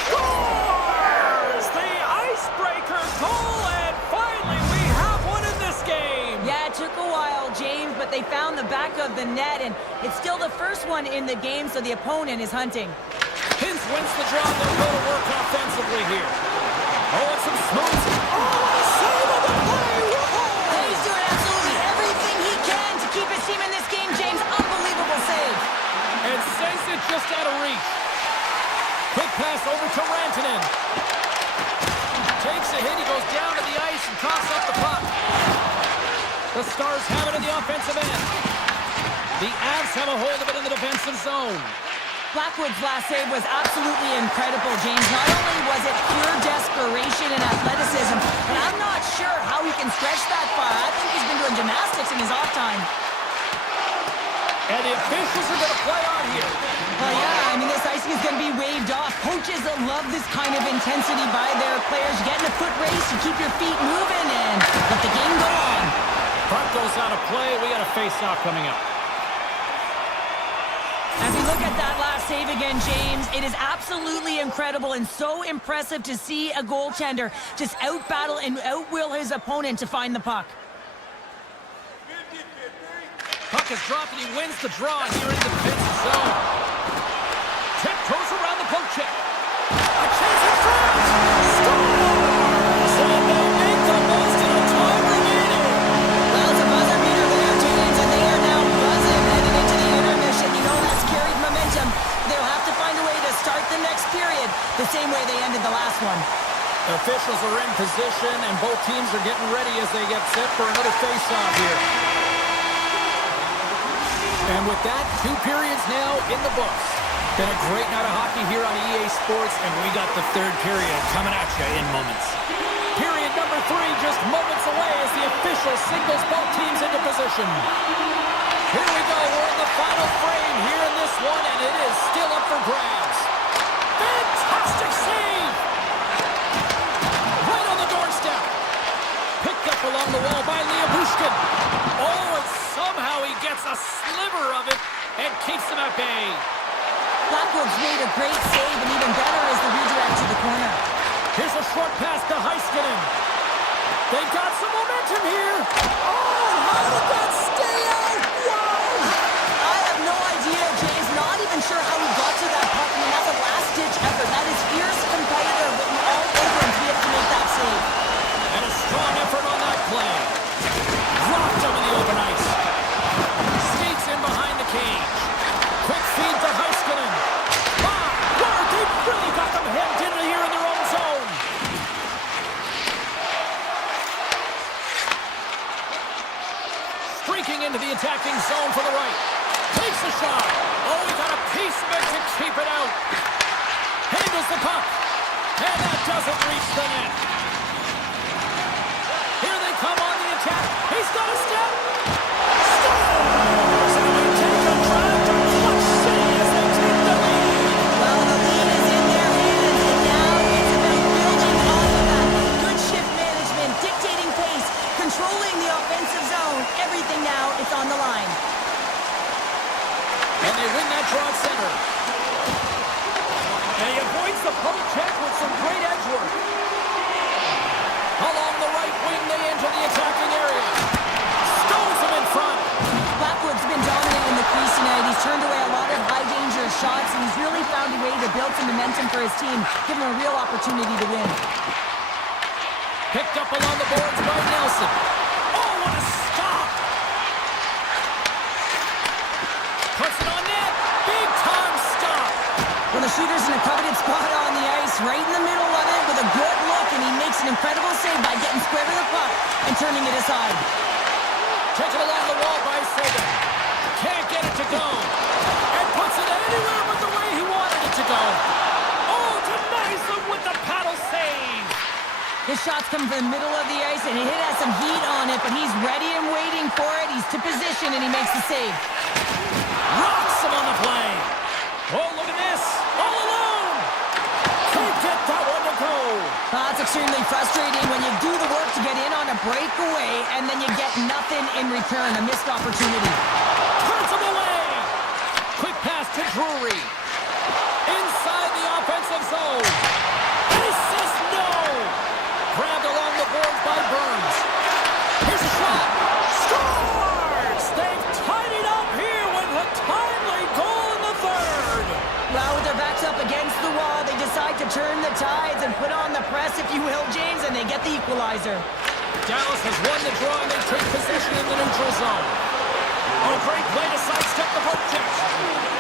Scores! The icebreaker goal, and finally we have one in this game. Yeah, it took a while, James, but they found the back of the net, and it's still the first one in the game, so the opponent is hunting. Hintz wins the draw. They'll go to work offensively here. Oh, and some smooths. Oh, what a save on the play. Whoa! And he's doing absolutely everything he can to keep his team in this game, James. Unbelievable save. And sends it just out of reach. Quick pass over to Rantanen. Takes a hit. He goes down to the ice and coughs up the puck. The Stars have it in the offensive end. The Avs have a hold of it in the defensive zone. Blackwood's last save was absolutely incredible, James. Not only was it pure desperation and athleticism, but I'm not sure how he can stretch that far. I think he's been doing gymnastics in his off time. And the officials are going to play on here. Well, yeah, I mean, this icing is going to be waved off. Coaches love this kind of intensity by their players. You get in a foot race, you keep your feet moving, and let the game go on. Puck goes out of play. We got a face-off coming up. As we look at that last save again, James, it is absolutely incredible and so impressive to see a goaltender just out-battle and out-will his opponent to find the puck. Puck is dropped and he wins the draw here in the defensive zone. Tiptoes around the poke check. A chance in front! Scores! And they make the most in a time remaining. Well, it's a buzzer beater there, James, and they are now buzzing heading into the intermission. You know that's carried momentum. They'll have to find a way to start the next period the same way they ended the last one. The officials are in position and both teams are getting ready as they get set for another face-off here. And with that, 2 periods now in the books. Been a great night of hockey here on EA Sports, and we got the 3rd period coming at you in moments. Period number three just moments away as the official signals both teams into position. Here we go. We're in the final frame here in this one, and it is still up for grabs. Fantastic save! Right on the doorstep. Picked up along the wall by Bushkin. Oh, and somehow he gets a sliver of it and keeps them at bay. Blackwood's made a great save, and even better is the redirect to the corner. Here's a short pass to Heiskanen. They've got some momentum here. Oh, how did that stay out? Whoa! I have no idea, James. Not even sure how he got to that puck. I mean, that's a last-ditch effort. That is fierce competitor written all over him to be able to make that save. And a strong effort on that play. Dropped him in the open ice. Skates in behind the cage. Quick feed to Heiskanen. Wow, they've really got them hemmed in here in their own zone. Streaking into the attacking zone for the right. Takes the shot. Oh, he got a piece of it to keep it out. Handles the puck. And that doesn't reach the net. Here they come on the attack. He's got a step. Scores! And we take a drive to clutch city as they take the lead. Well, the lead is in their hands, and now it's about building off of that. Good shift management, dictating pace, controlling the offensive zone. Everything now is on the line. And they win that draw at center. And he avoids the poke check with some great edge work. Along the right wing, they enter the attacking area. Stones him in front. Blackwood's been dominant in the crease tonight. He's turned away a lot of high-danger shots, and he's really found a way to build some momentum for his team, give him a real opportunity to win. Picked up along the boards by Nelson. Oh, what a stop! Puts it on net. Big time stop. Well, the shooter's in a coveted spot on the ice, right in the middle of it, with a good look, and he makes an incredible save by getting square to the puck and turning it aside. Taken along the wall by Sagan. Can't get it to go. And puts it anywhere but the way he wanted it to go. Oh, denies them with the paddle save. His shot's come from the middle of the ice, and it has some heat on it, but he's ready and waiting for it. He's to position, and he makes the save. Rocks him on the play. Oh, look at this. All alone. Can't get that one to go. That's extremely frustrating when you do the work to get in on a breakaway, and then you get nothing in return, a missed opportunity. Turns him away. Quick pass to Drury. Inside the offensive zone. He says no. Grabbed along the boards by Burns. Here's a shot. Scores! They've tied it up here with a timely goal in the third. Well, with their backs up against the wall, they decide to turn the tides and put on the press, if you will, James, and they get the equalizer. Dallas has won the draw and they take possession in the neutral zone. Oh, great play to sidestep the poke check.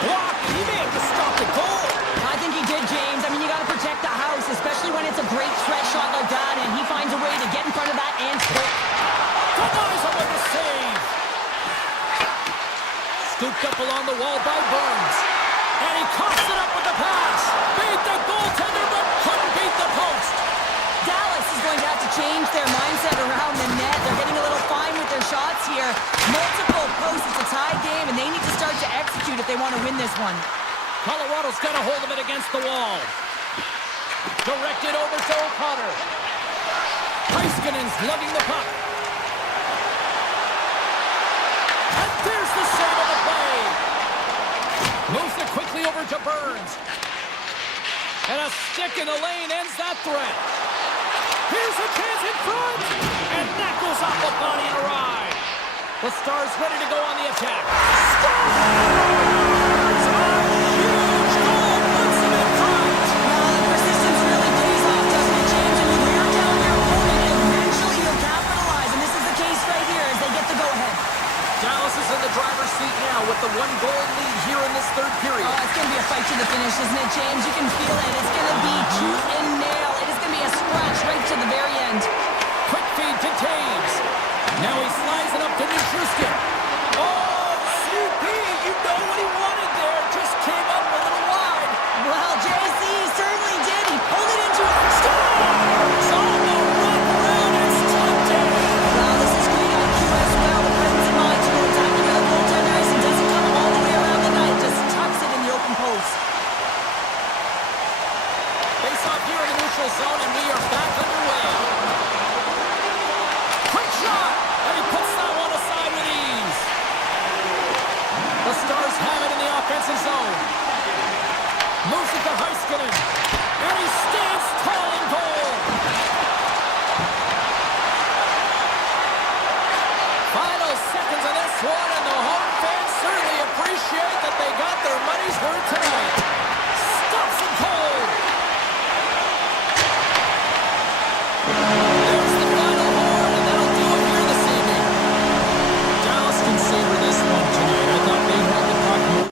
Blocked. He may have to stop the goal. I think he did, James. I mean, you got to protect the house, especially when it's a great threat shot like that, and he finds a way to get in front of that and quick. Denies him with the save. Scooped up along the wall by Burns. And he coughs it up with the pass. Beat the goaltender, but couldn't beat the post. Dallas is going to have to change their mindset around the net. They're getting a little fine with their shots here. Multiple posts. It's a tied game, and they need to start to execute if they want to win this one. Colorado's got a hold of it against the wall. Directed over to O'Connor. Heiskanen's lugging the puck. And there's the save of the play. Moves it quickly over to Burns. And a stick in the lane ends that threat. Here's a chance in front. And that goes off the body and a ride. The Stars ready to go on the attack. Scores! In the driver's seat now with the one-goal lead here in this third period. Oh, it's going to be a fight to the finish, isn't it, James? You can feel it. It's going to be tooth and nail. It is going to be a scratch right to the very end. Quick feed to Taves. Now he slides it up to Nichushkin. Oh, CP, you know what he wanted there. Just came up a little wide. Well, JC certainly did. He pulled it into a Scores! On the run around and Moves it to Heiskanen. And he stands tall in goal. Final seconds of this one, and the home fans certainly appreciate that they got their money's worth tonight. Stops him cold. There's the final horn, and that'll do it here this evening. Dallas can savor this one tonight. I thought they had the puck more.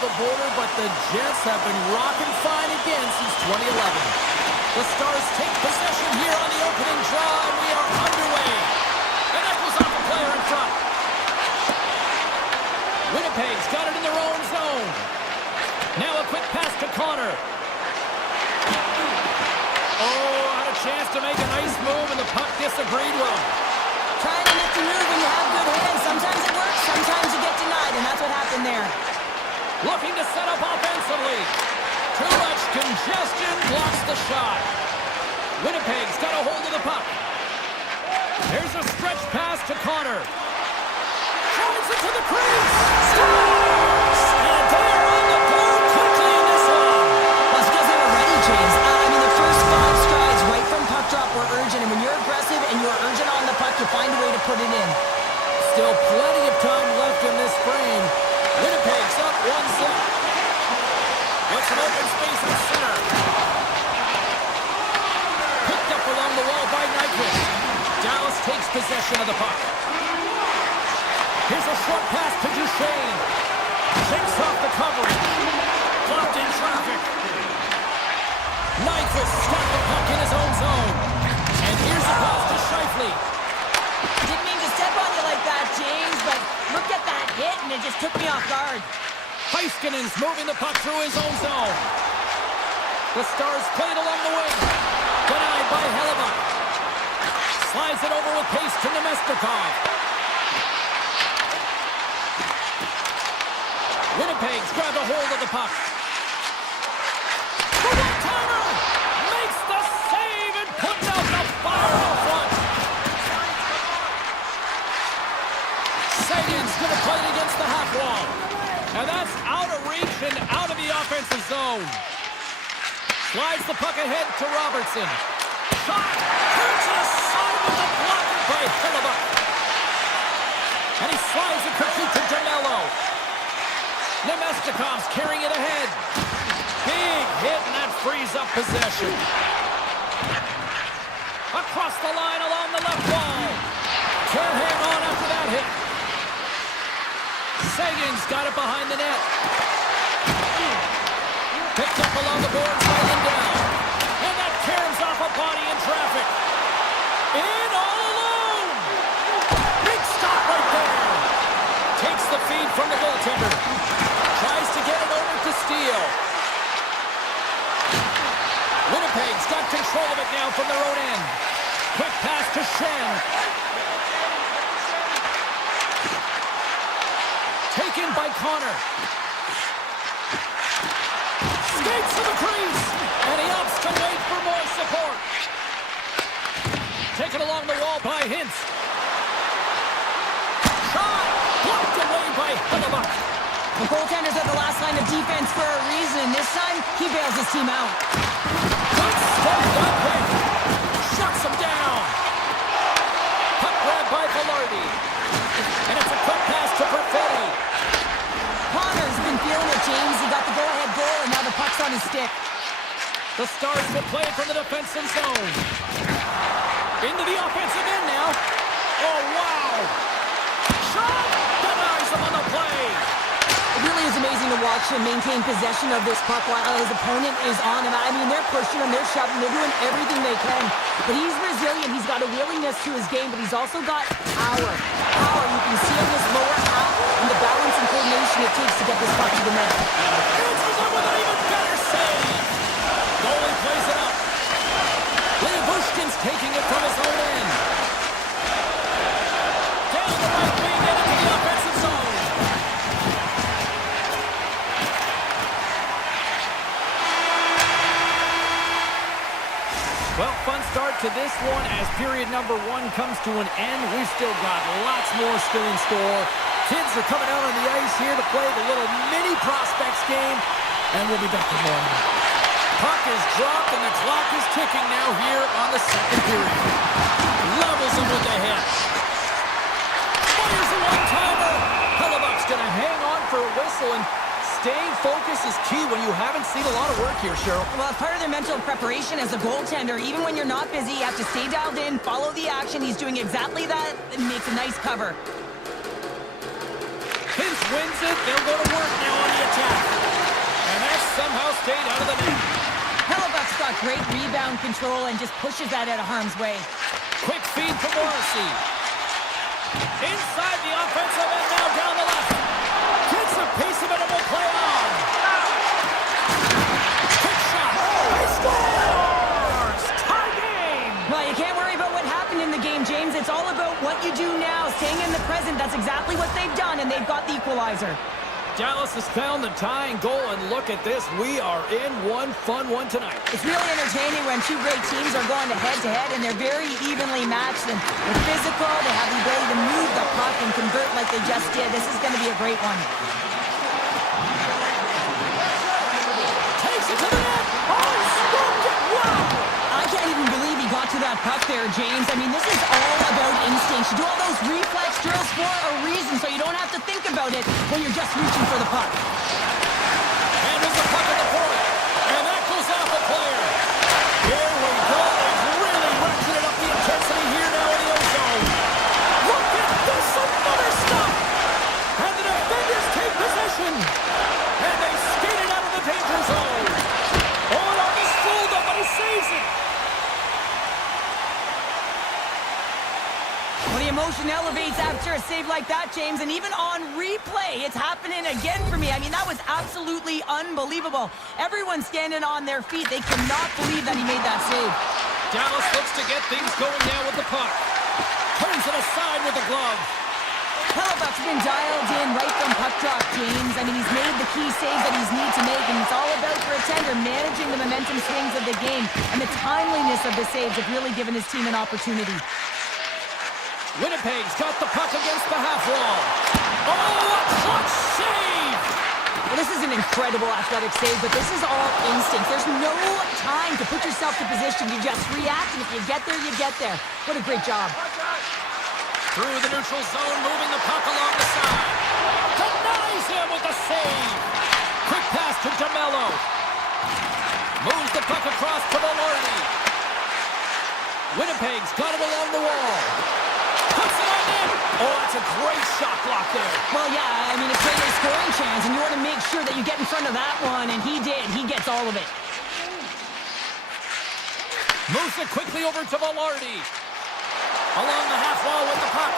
the border, but the Jets have been rocking fine again since 2011. The Stars take possession here on the opening draw, and we are underway. And that goes off a player in front. Winnipeg's got it in their own zone. Now a quick pass to Connor. Oh, had a chance to make a nice move, and the puck disagreed with him. Trying to make the move when you have good hands. Sometimes it works, sometimes you get denied, and that's what happened there. Looking to set up offensively. Too much congestion blocks the shot. Winnipeg's got a hold of the puck. There's a stretch pass to Connor. Drives it to the crease. Scores! And they're on the board quickly in this one. That's because they were ready, James. The first 5 strides right from puck drop were urgent, and when you're aggressive and you're urgent on the puck, you find a way to put it in. Still plenty of time left in this frame. Winnipeg's up 1-0. Gets an open space in center. Picked up along the wall by Nyquist. Dallas takes possession of the puck. Here's a short pass to Duchesne. Shakes off the coverage. Blocked in traffic. Nyquist stopped the puck in his own zone. And here's a pass to Scheifele. Didn't mean to step on you like that, James, but look at that hit, and it just took me off guard. Heiskanen's moving the puck through his own zone. The Stars played along the wing. Denied by Hellebuyck. Slides it over with pace to Nemestikov. Winnipeg's grabbed a hold of the puck. The one-timer makes the save and puts out the fire in front. Sagan's going to play it against the half wall. And that's out of reach and out of the offensive zone. Slides the puck ahead to Robertson. Shot! Turns to the side with the blocker by Hellebuyck. And he slides it quickly to Danilo. Nemestikov's carrying it ahead. Big hit, and that frees up possession. Across the line along the left wall. Can't hang on after that hit. Sagan's got it behind the net. Picked up along the boards by Lindell. And that tears off a body in traffic. In all alone. Big stop right there. Takes the feed from the goaltender. Tries to get it over to Steele. Winnipeg's got control of it now from their own end. Quick pass to Shen. Taken by Connor. Skates to the crease. And he opts to wait for more support. Taken along the wall by Hintz. Shot! Blocked away by Hellebuyck. The goaltenders are the last line of defense for a reason. This time, he bails his team out. Good step up hit. Shuts him down. Puck grab by Velarde. And it's a quick pass to Perfetti. Connor's been feeling it, James. He got the go-ahead goal, and now the puck's on his stick. The Stars will play it from the defensive zone. Into the offensive end now. Oh, wow. Shot! Denies him on the play. It really is amazing to watch him maintain possession of this puck while his opponent is on him. I mean, they're pushing him, they're shoving, they're doing everything they can. But he's resilient, he's got a willingness to his game, but he's also got power. Power, you can see on this lower half and the balance and coordination it takes to get this puck to the net. Answers up with an even better save. Goalie plays it up. Leobushkin's taking it from his own end. Down the right wing and into the offensive zone. Well, fun start to this one as period number 1 comes to an end. We've still got lots more still in store. Kids are coming out on the ice here to play the little mini prospects game, and we'll be back tomorrow. Puck is dropped and the clock is ticking now here on the second period. Levels him with the hit. Fires a one-timer. Hellebuyck's going to hang on for a whistle, and staying focused is key when you haven't seen a lot of work here, Cheryl. Well, part of their mental preparation as a goaltender, even when you're not busy, you have to stay dialed in, follow the action. He's doing exactly that. It makes a nice cover. Vince wins it. They'll go to work now on the attack. And that somehow stayed out of the net. Hellebuck's got great rebound control and just pushes that out of harm's way. Quick feed to Morrissey. Inside the offensive end now down the left. Gets a piece of it and will play on. Quick shot. He scores! Tie game! Well, you can't worry about what happened in the game, James. It's all about what you do now, staying in the present. That's exactly what they've done, and they've got the equalizer. Dallas has found the tying goal, and look at this. We are in one fun one tonight. It's really entertaining when two great teams are going head-to-head, and they're very evenly matched. And they're physical. They have the ability to move the puck and convert like they just did. This is going to be a great one. Takes it to the net. Oh, scooped it. Wow! I can't even believe he got to that puck there, James. I mean, this is all about instinct. You do all those reflex drills for a reason, so you don't have to think about it when you're just reaching for the puck. And there's the puck at the point. And that goes off a player. Here we go. They've really ratcheted up the intensity here now in the O-zone. Look at this. Another stop. And the defenders take possession. And they skate it out of the danger zone. Oh, it almost fooled him, but he saves it. Well, the emotion elevates after a save like that, James, and even on replay, it's happening again for me. I mean, that was absolutely unbelievable. Everyone's standing on their feet. They cannot believe that he made that save. Dallas looks to get things going now with the puck. Turns it aside with the glove. Hellebuck's been dialed in right from puck drop, James. I mean, he's made the key saves that he's need to make, and it's all about for a tender managing the momentum swings of the game, and the timeliness of the saves have really given his team an opportunity. Winnipeg's got the puck against the half wall. Oh, a clutch save! Well, this is an incredible athletic save, but this is all instinct. There's no time to put yourself to position. You just react, and if you get there, you get there. What a great job. Through the neutral zone, moving the puck along the side. Denies him with the save. Quick pass to DeMello. Moves the puck across to Velarde. Winnipeg's got it along the wall. Puts it on in. Oh, that's a great shot block there. Well, yeah, I mean, it's a scoring chance, and you want to make sure that you get in front of that one, and he did. He gets all of it. Moves it quickly over to Velarde. Along the half wall with the puck.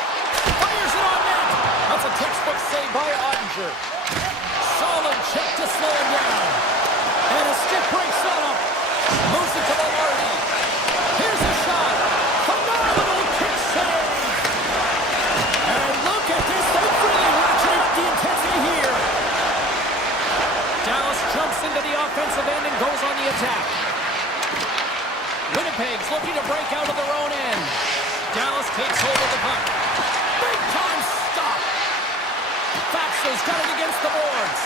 Fires it on net. That's a textbook save by Ottinger. Solid check to slow him down. And a stick breaks on him. Moves it to Velarde. Here's a shot. Phenomenal kick save. And look at this. They've really ratcheted up the intensity here. Dallas jumps into the offensive end and goes on the attack. Winnipeg's looking to break out of their own end. Dallas takes hold of the puck. Big time stop. Faxel's got it against the boards.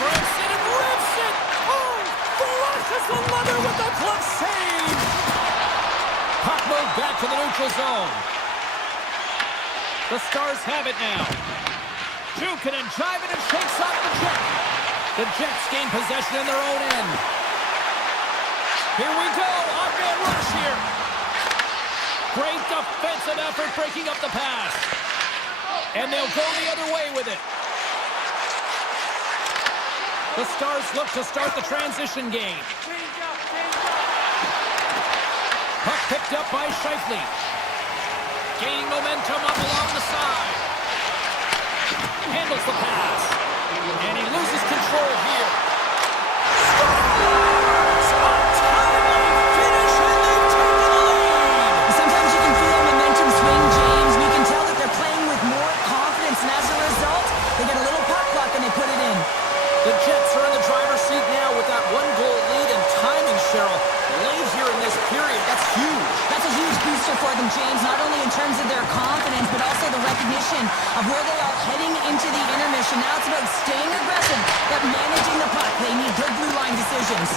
Breaks it and rips it. Oh, flushes the leather with the glove save. Puck moved back to the neutral zone. The Stars have it now. Jukin and jiving and shakes off the Jet. The Jets gain possession in their own end. Here we go. On-man rush here. Great defensive effort breaking up the pass. And they'll go the other way with it. The Stars look to start the transition game. Puck picked up by Scheifele. Gaining momentum up along the side. Handles the pass. And he loses control here. Scores! A timely finish, and they've taken the lead. Sometimes you can feel a momentum swing, James, and you can tell that they're playing with more confidence, and as a result, they get a little puck luck and they put it in. The Jets are in the driver's seat now with that one-goal lead, and timing, Cheryl, late here in this period. That's huge. That's a huge booster for them, James, not only in terms of their confidence, but also the recognition of where they are heading into the intermission. Now it's about staying aggressive, but managing the puck. They need good blue line decisions.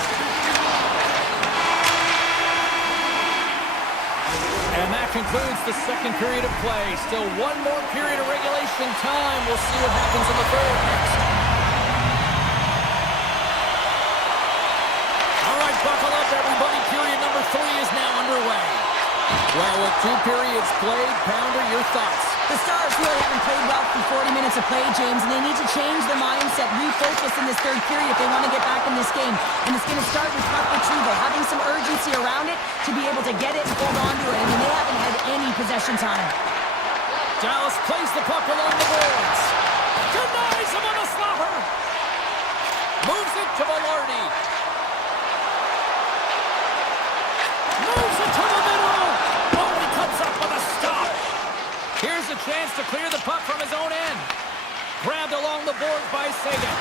And that concludes the second period of play. Still one more period of regulation time. We'll see what happens in the third next. All right, buckle up, everybody. Period number 3 is now underway. Well, with 2 periods played, Pounder, your thoughts? The Stars really haven't played well for 40 minutes of play, James, and they need to change their mindset, refocus in this third period if they want to get back in this game. And it's going to start with puck retrieval, having some urgency around it to be able to get it and hold on to it. I mean, they haven't had any possession time. Dallas plays the puck along the boards. Denies him on a slapper. Moves it to Velarde. Moves it to the middle. Oh, he comes up with a stop. Here's a chance to clear the puck from his own end. Grabbed along the boards by Sagan.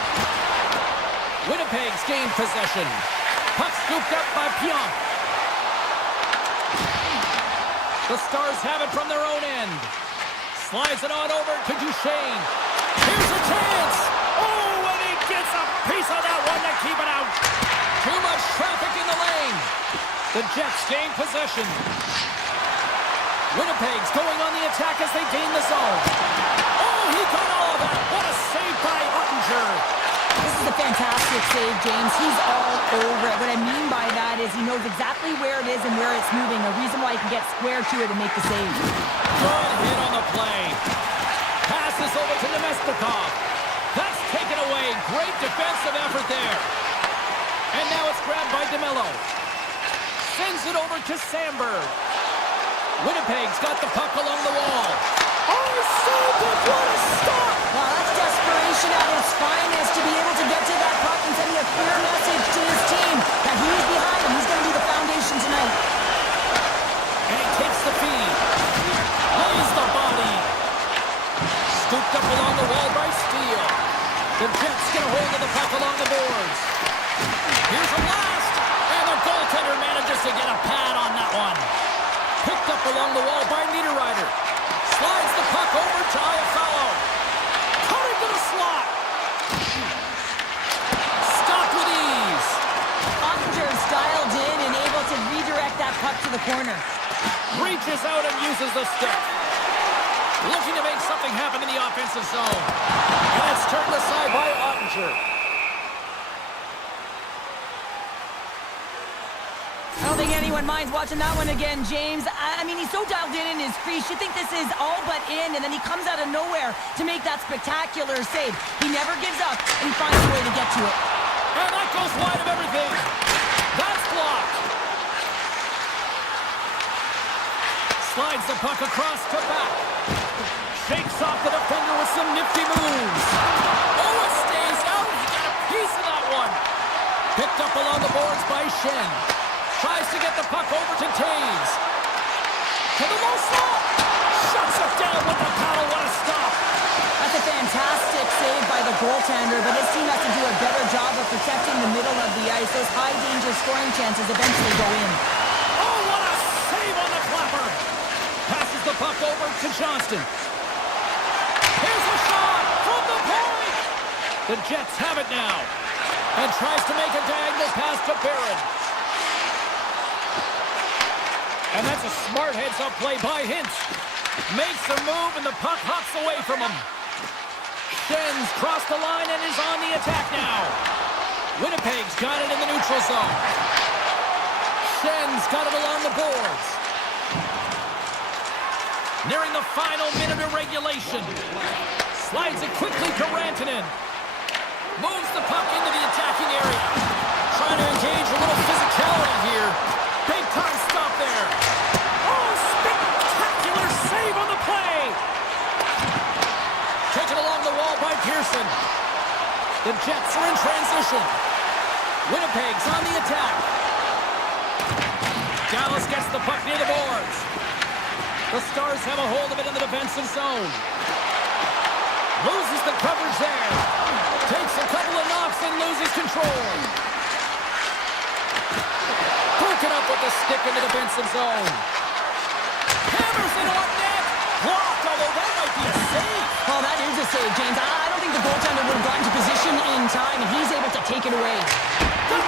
Winnipeg's gained possession. Puck scooped up by Pionk. The Stars have it from their own end. Slides it on over to Duchesne. Here's a chance. Oh, and he gets a piece of that one to keep it out. Too much traffic in the lane. The Jets gain possession. Winnipeg's going on the attack as they gain the zone. Oh, he got all of that. What a save by Ottinger. This is a fantastic save, James. He's all over it. What I mean by that is he knows exactly where it is and where it's moving. A reason why he can get square to it and make the save. Good hit on the play. Passes over to Nemestikov. That's taken away. Great defensive effort there. And now it's grabbed by DeMello. Sends it over to Sandberg. Winnipeg's got the puck along the wall. Oh, Sandberg, what a stop! Well, that's desperation at its finest to be able to get to that puck and send a clear message to his team that he's behind him. He's going to be the foundation tonight. And he takes the feed. Lays the body. Scooped up along the wall by Steele. The Jets get a hold of the puck along the boards. Here's a blast. And the goaltender manages to get a pad on that one. Picked up along the wall by Niederreiter. Slides the puck over to Iafallo. Cutting to the slot. Stopped with ease. Ottinger's dialed in and able to redirect that puck to the corner. Reaches out and uses the stick. Looking to make something happen in the offensive zone. And it's turned aside by Ottinger. I don't think anyone minds watching that one again, James. I mean, he's so dialed in his crease. You think this is all but in, and then he comes out of nowhere to make that spectacular save. He never gives up, and he finds a way to get to it. And that goes wide of everything. That's blocked. Slides the puck across to back. Shakes off the defender with some nifty moves. Oh, it stays out. He got a piece of that one. Picked up along the boards by Shen. Tries to get the puck over to Taves. To the low slot. Shuts it down with the paddle. What a stop. That's a fantastic save by the goaltender, but his team has to do a better job of protecting the middle of the ice. Those high-danger scoring chances eventually go in. Oh, what a save on the clapper. Passes the puck over to Johnston. Here's a shot from the point. The Jets have it now. And tries to make a diagonal pass to Barron. And that's a smart heads-up play by Hintz. Makes a move and the puck hops away from him. Shen's crossed the line and is on the attack now. Winnipeg's got it in the neutral zone. Shen's got it along the boards. Nearing the final minute of regulation. Slides it quickly to Rantanen. Moves the puck into the attacking area. Trying to engage a little physicality here. Big time stop there. Oh, spectacular save on the play. Taken along the wall by Pearson. The Jets are in transition. Winnipeg's on the attack. Dallas gets the puck near the boards. The Stars have a hold of it in the defensive zone. Loses the coverage there. Takes a couple of knocks and loses control. Broken up with the stick in the defensive zone. Hammers it on net. Blocked, although that might be a save. Oh, that is a save, James. I don't think the goaltender would have gotten to position in time, and he's able to take it away. The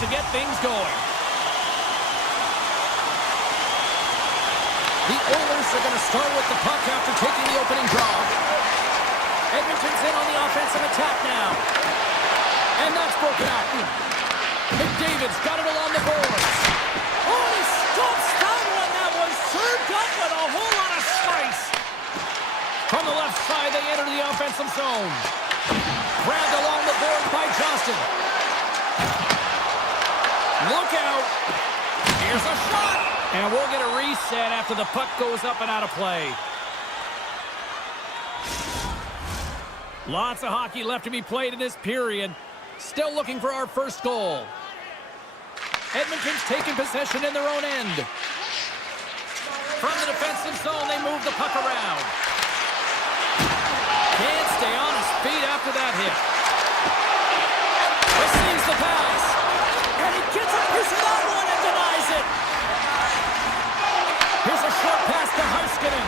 to get things going. The Oilers are going to start with the puck after taking the opening draw. Edmonton's in on the offensive attack now. And that's broken out. McDavid's got it along the boards. Oh, he stops that one. That was served up with a whole lot of spice. From the left side, they enter the offensive zone. Grabbed along the board by Johnston. Look out. Here's a shot. And we'll get a reset after the puck goes up and out of play. Lots of hockey left to be played in this period. Still looking for our first goal. Edmonton's taking possession in their own end. From the defensive zone, they move the puck around. Can't stay on his feet after that hit. Receives the pass. And he gets a piece of that one and denies it. Here's a short pass to Heiskanen.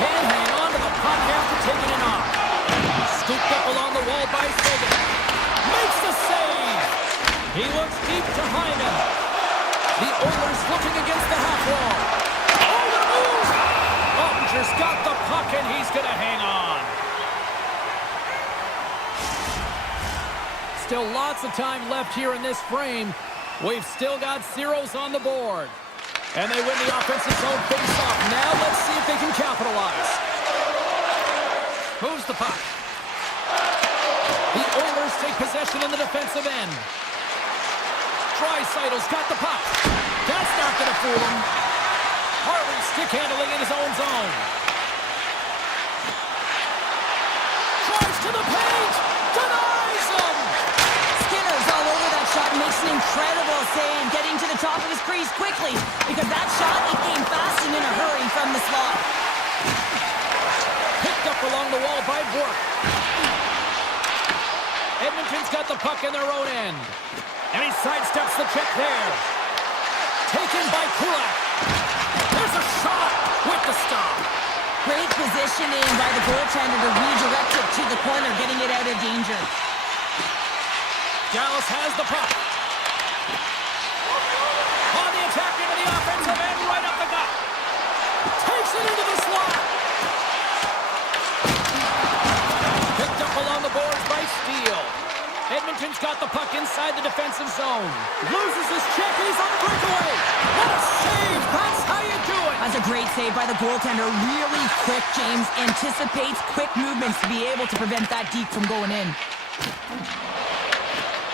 Can't hang on to the puck after taking it off. Scooped up along the wall by Sagan. Makes the save. He looks deep to Hyman. The Oilers looking against the half wall. Oh, the move! Ottinger's got the puck and he's going to hang on. Still lots of time left here in this frame. We've still got zeros on the board. And they win the offensive zone face-off. Now let's see if they can capitalize. Moves the puck. The Oilers take possession in the defensive end. Draisaitl's got the puck. That's not going to fool him. Harley stick handling in his own zone. Drives to the paint. Denies him. Skinner's all over that shot and makes an incredible save, getting to the top of his crease quickly, because that shot, it came fast and in a hurry from the slot. Picked up along the wall by Bork. Edmonton's got the puck in their own end. And he sidesteps the check there. Taken by Kulak. There's a shot with the stop. Great positioning by the goaltender to redirect it to the corner, getting it out of danger. Dallas has the puck. On the attack into the offensive end, right up the gut. Takes it into the slot. Picked up along the boards by Steele. Edmonton's got the puck inside the defensive zone. Loses his check, he's on the breakaway. What a save! That's how you do it! That's a great save by the goaltender. Really quick, James. Anticipates quick movements to be able to prevent that deep from going in.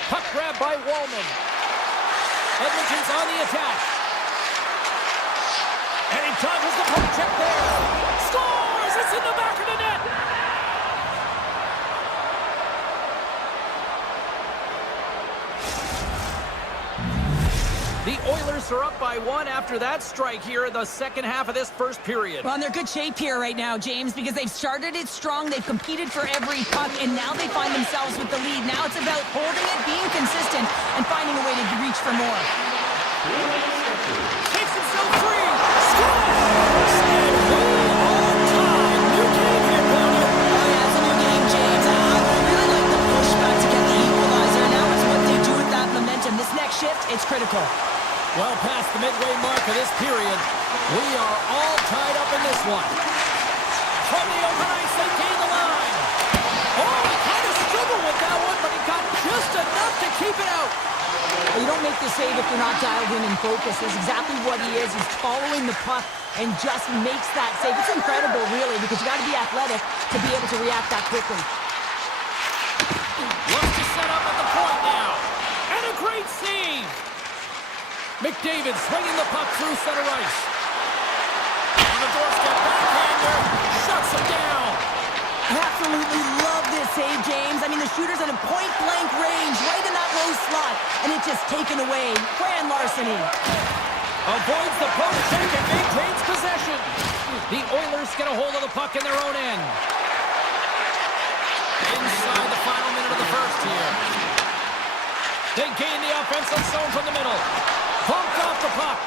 Puck grab by Wallman. Edmonton's on the attack. And he dodges the poke check there. Scores! It's in the back of the net! The Oilers are up by one after that strike here in the second half of this first period. Well, they're good shape here right now, James, because they've started it strong, they've competed for every puck, and now they find themselves with the lead. Now it's about holding it, being consistent, and finding a way to reach for more. Takes himself free! Scores! And way on time! New game here, Connor! Oh, yeah, it's a new game, James. I really like the pushback to get the equalizer. Now it's what they do with that momentum. This next shift, it's critical. Well past the midway mark of this period, we are all tied up in this one. From the open ice, they gain the line. Oh, he kind of struggled with that one, but he got just enough to keep it out. Well, you don't make the save if you're not dialed in and focused. That's exactly what he is. He's following the puck and just makes that save. It's incredible, really, because you got to be athletic to be able to react that quickly. Looks to set up at the point now. And a great save. McDavid swinging the puck through center ice. On the doorstep, backhander, shuts him down. Absolutely love this save, James. I mean, the shooter's at a point-blank range, right in that low slot, and it's just taken away. Grand larceny. Avoids the poke check and maintains possession. The Oilers get a hold of the puck in their own end. Inside the final minute of the first here. They gain the offensive zone from the middle. Bumped off the puck.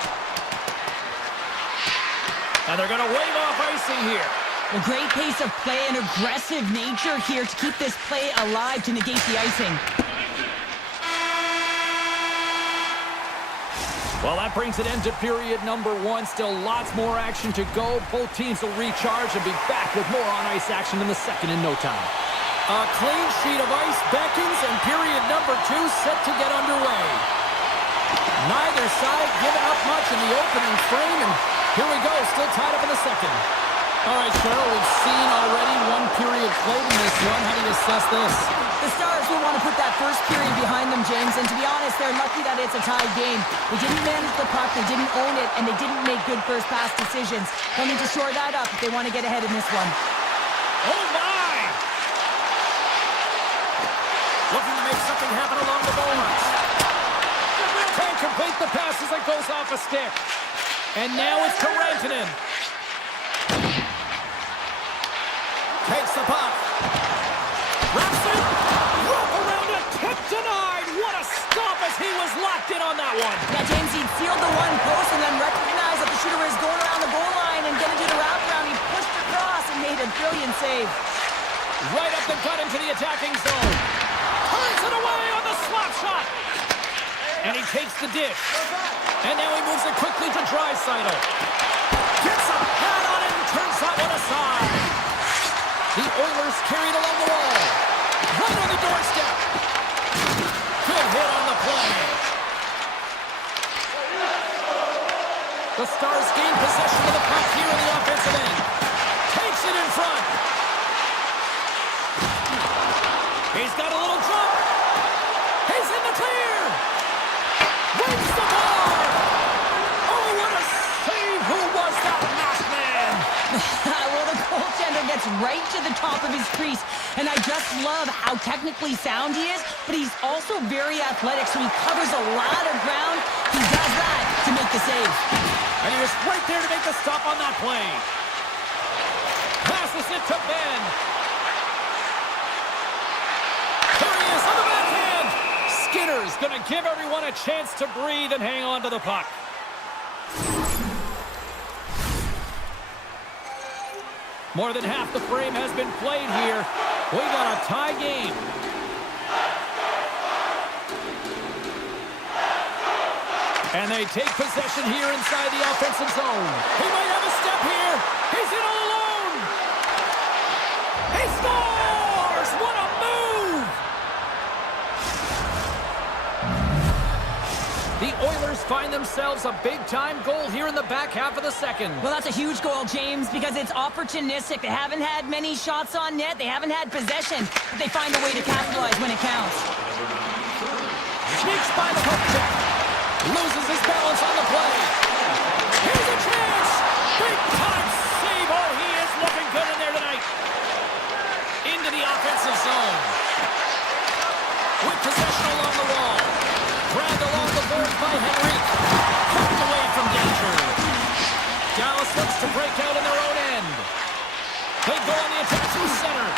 And they're going to wave off icing here. A great pace of play and aggressive nature here to keep this play alive to negate the icing. Well, that brings an end to period number one. Still lots more action to go. Both teams will recharge and be back with more on-ice action in the second in no time. A clean sheet of ice beckons, and period number two set to get underway. Neither side giving up much in the opening frame, and here we go, still tied up in the second. All right, Cheryl, we've seen already one period played in this one. How do you assess this? The Stars will want to put that first period behind them, James, and to be honest, they're lucky that it's a tied game. They didn't manage the puck, they didn't own it, and they didn't make good first pass decisions. They'll need to shore that up if they want to get ahead in this one. Oh, my! Looking to make something happen along the goal lines. Can't complete the pass as it goes off a stick. And now it's to Rantanen. Takes the puck. Wraps it. Rope around it. Tip denied. What a stop as he was locked in on that one. Yeah, James, he sealed the one post and then recognized that the shooter was going around the goal line and going to do the wraparound. He pushed across and made a brilliant save. Right up the gut into the attacking zone. Turns it away on the slap shot. And he takes the dish. And now he moves it quickly to Draisaitl. Gets a pad on it and turns that one aside. The Oilers carried along the wall. Right on the doorstep. Good hit on the play. The Stars gain possession of the puck here in the offensive end. Takes it in front. He's got a little jump. He's in the clear. Wins the ball. Oh, what a save. Who was that masked man? Well, the goaltender gets right to the top of his crease, and I just love how technically sound he is, but he's also very athletic, so he covers a lot of ground. He does that to make the save. And he was right there to make the stop on that play. Passes it to Ben. There he is on the backhand. Skinner's going to give everyone a chance to breathe and hang on to the puck. More than half the frame has been played here. We got a tie game. And they take possession here inside the offensive zone. He might have a step here. He's in all alone. He scores! What a move! The Oilers find themselves a big-time goal here in the back half of the second. Well, that's a huge goal, James, because it's opportunistic. They haven't had many shots on net. They haven't had possession, but they find a way to capitalize when it counts. Sneaks by the hook check. Loses his balance on the play. Here's a chance. Big-time save. Oh, he is looking good in there tonight. Into the offensive zone. With possession along the wall. Grabbed along the board by Henrique. Knocked away from danger. Dallas looks to break out in their own end. They go on the attack from center.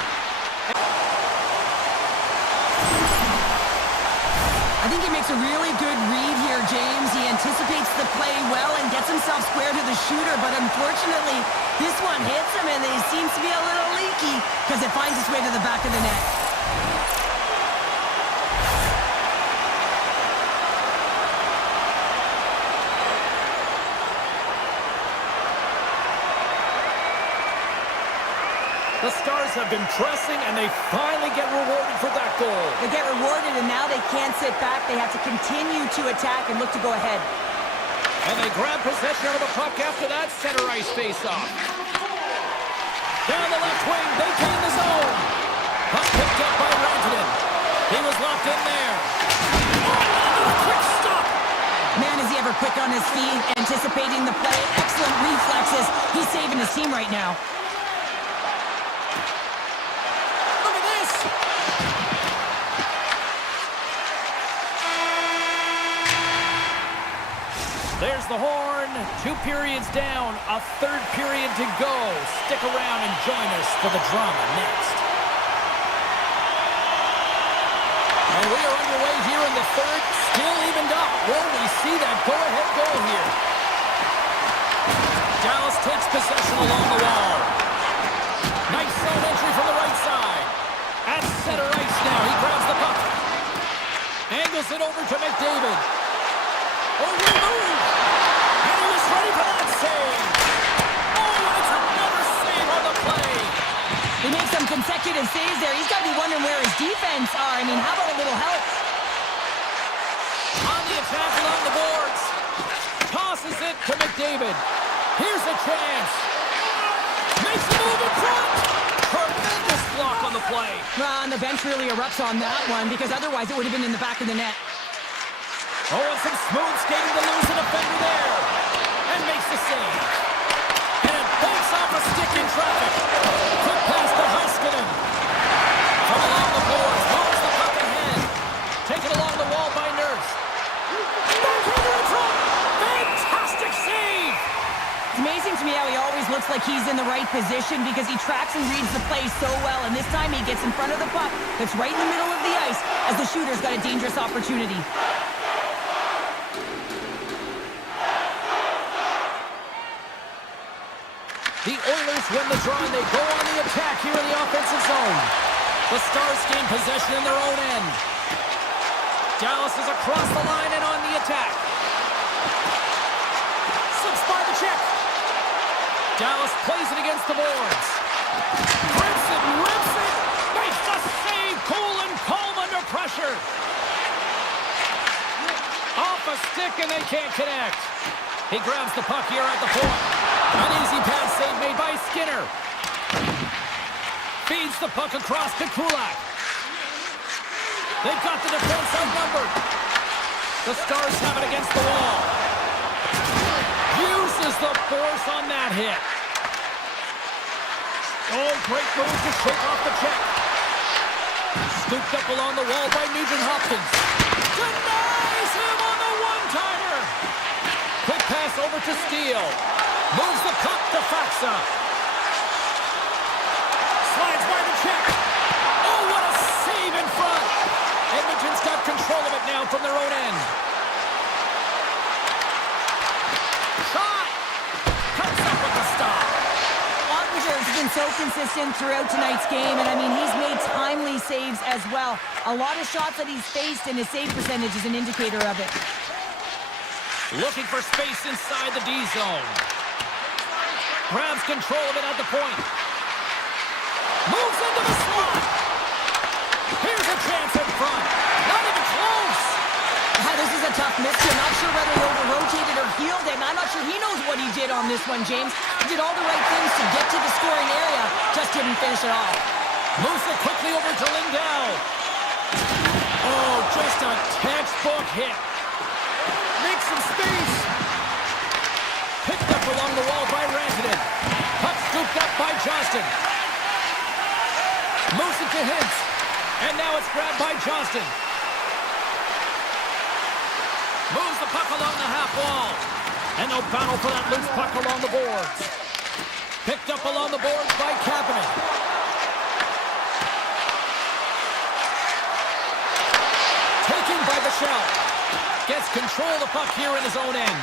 I think he makes a really good read here, James. He anticipates the play well and gets himself square to the shooter, but unfortunately, this one hits him and it seems to be a little leaky because it finds its way to the back of the net. The Stars have been pressing, and they finally get rewarded for that goal. They get rewarded, and now they can't sit back. They have to continue to attack and look to go ahead. And they grab possession of the puck after that center ice face-off. Down the left wing, they gain the zone. Puck picked up by Rantanen. He was locked in there. Oh, a quick stop. Man, is he ever quick on his feet, anticipating the play. Excellent reflexes. He's saving his team right now. There's the horn. 2 periods down. A third period to go. Stick around and join us for the drama next. And we are underway here in the third. Still evened up. Will we see that go-ahead goal here? Dallas takes possession along the wall. Nice zone entry from the right side. At center ice now. He grabs the puck. Angles it over to McDavid. Oh, we move. he's got to be wondering where his defense are. I mean, how about a little help? On the attack along the boards. Tosses it to McDavid. Here's a chance. Makes a move in front. Tremendous block on the play. Well, and the bench really erupts on that one because otherwise it would have been in the back of the net. Oh, and some smooth skating to lose a defender there. And makes the save. And banks off a stick in traffic. Quick pass to Heiskanen. From along the boards, holds the puck ahead. Taken along the wall by Nurse. Backhander in front. Fantastic save. It's amazing to me how he always looks like he's in the right position because he tracks and reads the play so well. And this time he gets in front of the puck that's right in the middle of the ice as the shooter's got a dangerous opportunity. The Oilers win the draw and they go on the attack here in the offensive zone. The Stars gain possession in their own end. Dallas is across the line and on the attack. Slips by the check. Dallas plays it against the boards. Rips it, makes the save. Cool and calm under pressure. Off a stick and they can't connect. He grabs the puck here at the point. An easy pass save made by Skinner. Feeds the puck across to Kulak. They've got the defense outnumbered. The Stars have it against the wall. Uses the force on that hit. Oh, great move to shake off the check. Scooped up along the wall by Nugent-Hopkins. Denies him on the one-timer. Quick pass over to Steele. Moves the puck to Faxa. Slides by the check. Oh, what a save in front. Edmonton's got control of it now from their own end. Shot. Comes up with the stop. Ottinger's been so consistent throughout tonight's game, and I mean, he's made timely saves as well. A lot of shots that he's faced, and his save percentage is an indicator of it. Looking for space inside the D zone. Grabs control of it at the point. Moves into the slot. Here's a chance in front. Not even close. This is a tough miss. I'm not sure whether he over-rotated or heeled it, and I'm not sure he knows what he did on this one, James. He did all the right things to get to the scoring area, just didn't finish it off. Moves it quickly over to Lindell. Oh, just a textbook hit. Makes some space. Picked up along the wall by Rantanen. Puck scooped up by Johnston. Moves it to Hintz. And now it's grabbed by Johnston. Moves the puck along the half wall. And no battle for that loose puck along the boards. Picked up along the boards by Kapanen. Taken by the shell. Gets control of the puck here in his own end.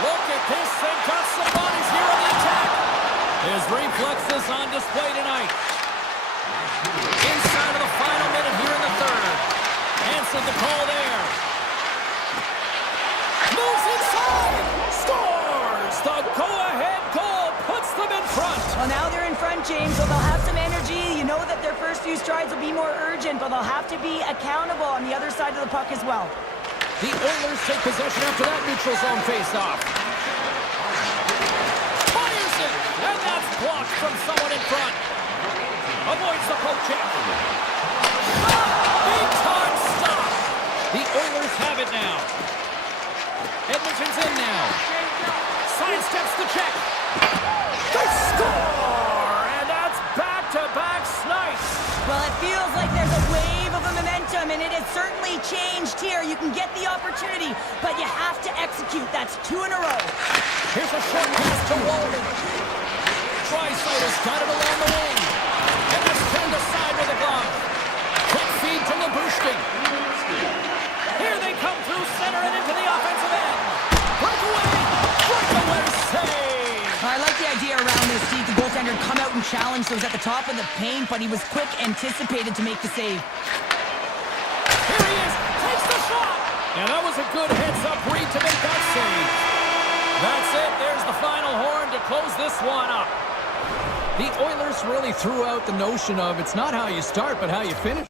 Look at this, they've got some bodies here on the attack. His reflexes on display tonight. Inside of the final minute here in the third. Answered the call there. Moves inside. Scores! The go-ahead goal puts them in front. Well, now they're in front, James, so they'll have some energy. You know that their first few strides will be more urgent, but they'll have to be accountable on the other side of the puck as well. The Oilers take possession after that neutral zone face-off. Fires it, and that's blocked from someone in front. Avoids the poke check. Big time stop. The Oilers have it now. Edmonton's in now. Sidesteps the check. They score, and that's back-to-back snipes. Well, it feels like there's a wave of momentum, and it has certainly changed here. You can get the opportunity, but you have to execute. That's 2 in a row. Here's a short pass to Walden. Draisaitl got it along the wing. And that's turned aside with a glove. Quick feed to Lyubushkin. Here they come through center and into the offensive end. Breakaway save. I like the idea around this, Steve. The goaltender come out and challenge those at the top of the paint, but he was quick, anticipated to make the save. Here he is, takes the shot. And that was a good heads-up read to make that save. That's it, there's the final horn to close this one up. The Oilers really threw out the notion of it's not how you start, but how you finish.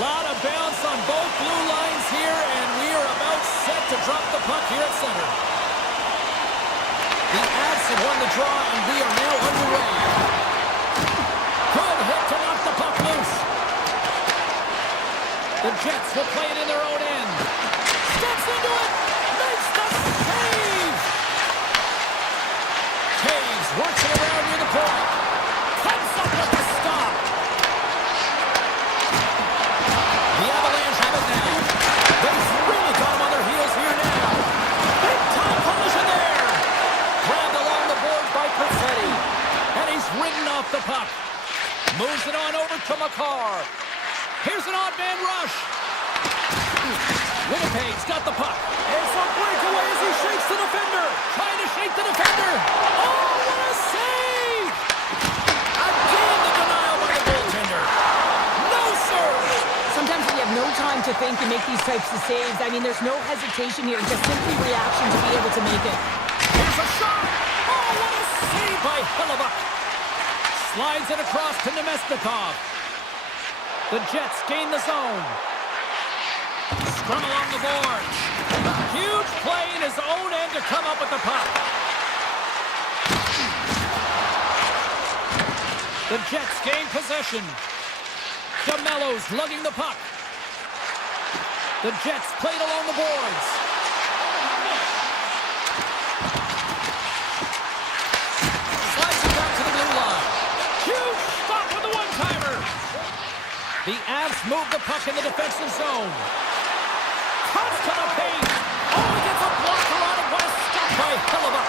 Lot of bounce on both blue lines here, and we are about set to drop the puck here at center. The Avs have won the draw, and we are now underway. Good hit to knock the puck loose. The Jets will play it in their own end. Steps into it, makes the save! Caves works it around near the point. Comes up with the stop. The Avalanche have it now. They've really got them on their heels here now. Big time collision there. Grabbed along the boards by Perfetti. And he's ridden off the puck. Moves it on over to McCarr. Here's an odd man rush. Winnipeg's got the puck. It's a breakaway as he shakes the defender. Trying to shake the defender. Oh, what a save! Again, the denial by the goaltender. No, sir! Sometimes we have no time to think and make these types of saves. I mean, there's no hesitation here, just simply reaction to be able to make it. Here's a shot. Oh, what a save by Hellebuck. Slides it across to Nemestikov. The Jets gain the zone. Scrum along the boards. Huge play in his own end to come up with the puck. The Jets gain possession. DeMello's lugging the puck. The Jets played along the boards. Slides it back to the blue line. Huge stop with the one-timer. The Avs move the puck in the defensive zone. Cuts to the paint. Oh, he gets a blocker on it. What a stop by Hellebuck.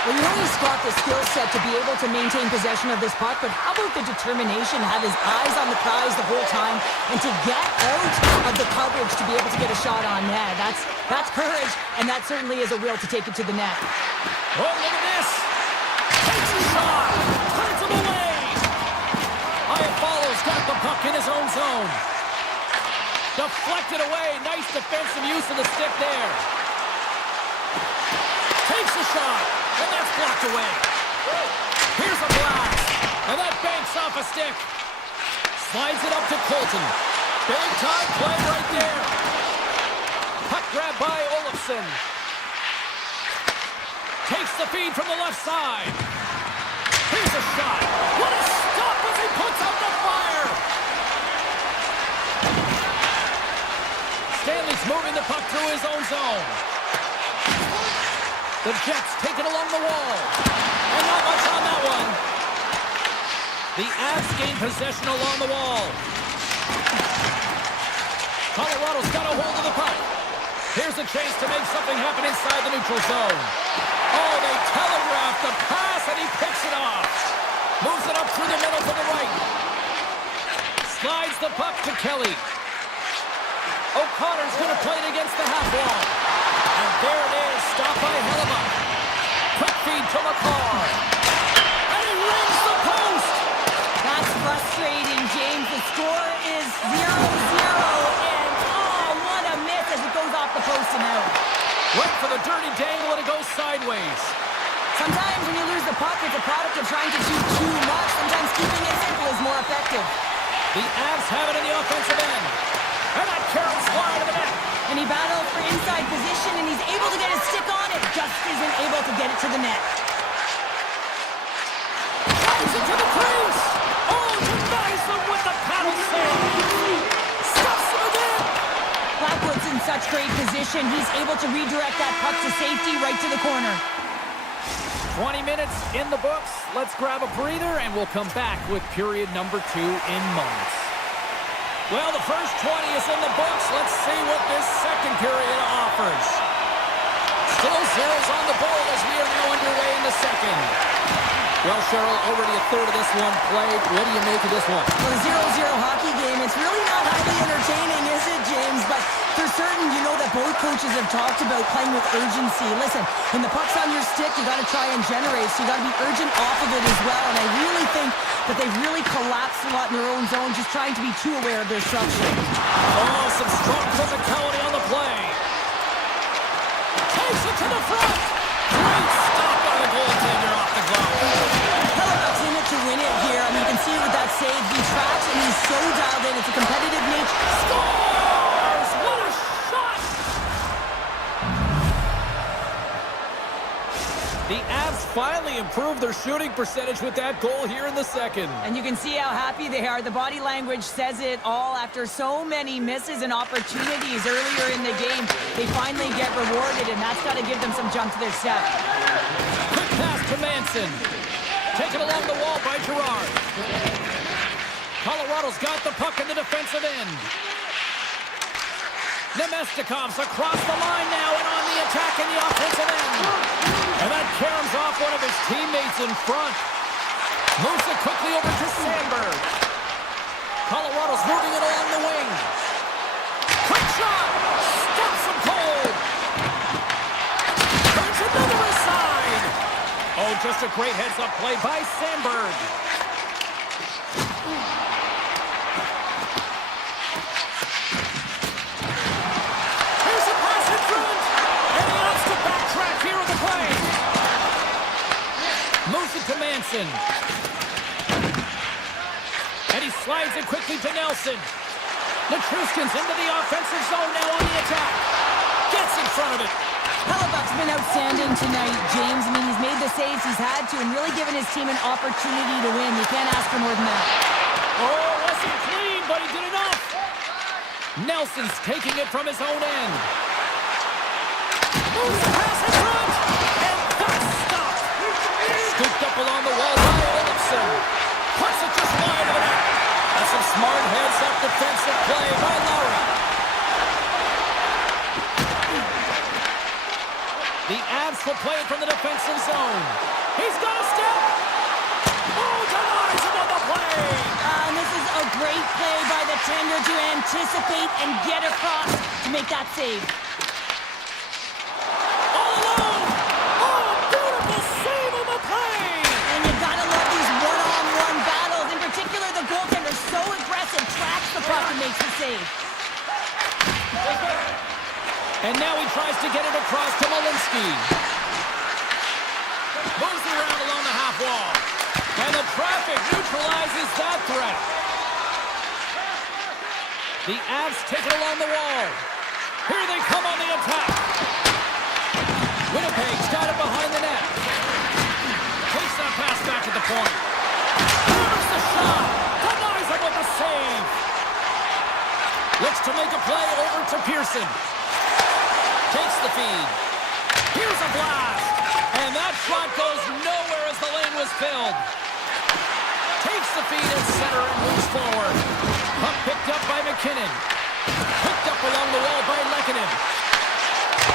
Well, you know he's got the skill set to be able to maintain possession of this puck, but how about the determination, have his eyes on the prize the whole time, and to get out of the coverage to be able to get a shot on net. That's courage, and that certainly is a will to take it to the net. Oh, look at this. Takes a shot. Turns him away. Iafallo's got the puck in his own zone. Deflected away. Nice defensive use of the stick there. Takes a shot. And that's blocked away. Here's a blast. And that banks off a stick. Slides it up to Colton. Big time play right there. Puck grab by Olofsson. Takes the feed from the left side. Here's a shot. What a stop as he puts out the fire. Stanley's moving the puck through his own zone. The Jets take it along the wall. And not much on that one. The Avs gain possession along the wall. Colorado's got a hold of the puck. Here's a chance to make something happen inside the neutral zone. Oh, they telegraph the pass, and he picks it off. Moves it up through the middle to the right. Slides the puck to Kelly. O'Connor's going to play it against the half wall. And there it is, stopped by Hellebuck. Quick feed to McCarr. And he rings the post! That's frustrating, James. The score is 0-0, and oh, what a miss as it goes off the post and out. Went for the dirty dangle, and it goes sideways. Sometimes when you lose the puck, it's a product of trying to shoot too much. Sometimes keeping it simple is more effective. The Avs have it in the offensive end. And that carries wide of the net. And he battled for inside position, and he's able to get his stick on it. Just isn't able to get it to the net. Drives it to the crease. Oh, denies him with the paddle save. Stuffs him again. Blackwood's in such great position. He's able to redirect that puck to safety right to the corner. 20 minutes in the books. Let's grab a breather, and we'll come back with period number 2 in moments. Well, the first 20 is in the books. Let's see what this second period offers. Still zeros on the board as we are now underway in the second. Well, Cheryl, already a third of this one played. What do you make of this one? Well, a 0-0 hockey game, it's really not highly entertaining, is it, James? But for certain, you know that both coaches have talked about playing with urgency. Listen, when the puck's on your stick, you got to try and generate, so you got to be urgent off of it as well. And I really think that they really collapsed a lot in their own zone, just trying to be too aware of their structure. Oh, some strong physicality on the play. Takes it to the front. Great stop by the goaltender off the glove. Hellebuck's in it to win it here. I mean, you can see with that save, he tracks and he's so dialed in. It's a competitive nature. Scores! What a shot! The Avs finally improved their shooting percentage with that goal here in the second. And you can see how happy they are. The body language says it all. After so many misses and opportunities earlier in the game, they finally get rewarded, and that's got to give them some jump to their step. Quick pass to Manson. Taken along the wall by Gerard. Colorado's got the puck in the defensive end. Nemestikov's across the line now and on the attack in the offensive end. And that caroms off one of his teammates in front. Moves it quickly over to Sandberg. Colorado's moving it along the wing. Quick shot! Stops him cold! Turns another aside! Oh, just a great heads-up play by Sandberg. Here's a pass in front! And he opts to backtrack here in the play. Moves it to Manson. And he slides it quickly to Nelson. Netruskin's into the offensive zone now on the attack. Gets in front of it. Hellebuck's been outstanding tonight, James. I mean, he's made the saves he's had to and really given his team an opportunity to win. You can't ask for more than that. Oh, wasn't clean, but he did enough. Nelson's taking it from his own end. Moves the pass in front, and that's stopped. Scooped up along the wall by Olofsson. Puts it just wide of the net. That's some smart heads-up defensive play by Lowry. The Avs will play it from the defensive zone. He's got a step. Oh, denies him on the play. And this is a great play by the tender to anticipate and get across to make that save. All alone. Oh, beautiful save on the play. And you gotta love these one-on-one battles. In particular, the goaltender so aggressive, tracks the puck and makes the save. And now he tries to get it across to Malinsky. Moves around along the half wall. And the traffic neutralizes that threat. The Avs take it along the wall. Here they come on the attack. Winnipeg's got it behind the net. Takes that pass back at the point. Here's the shot. Denies him with the save. Looks to make a play over to Pearson. Takes the feed. Here's a blast. And that shot goes nowhere as the lane was filled. Takes the feed in center and moves forward. Puck picked up by McKinnon. Picked up along the wall by Lehkonen.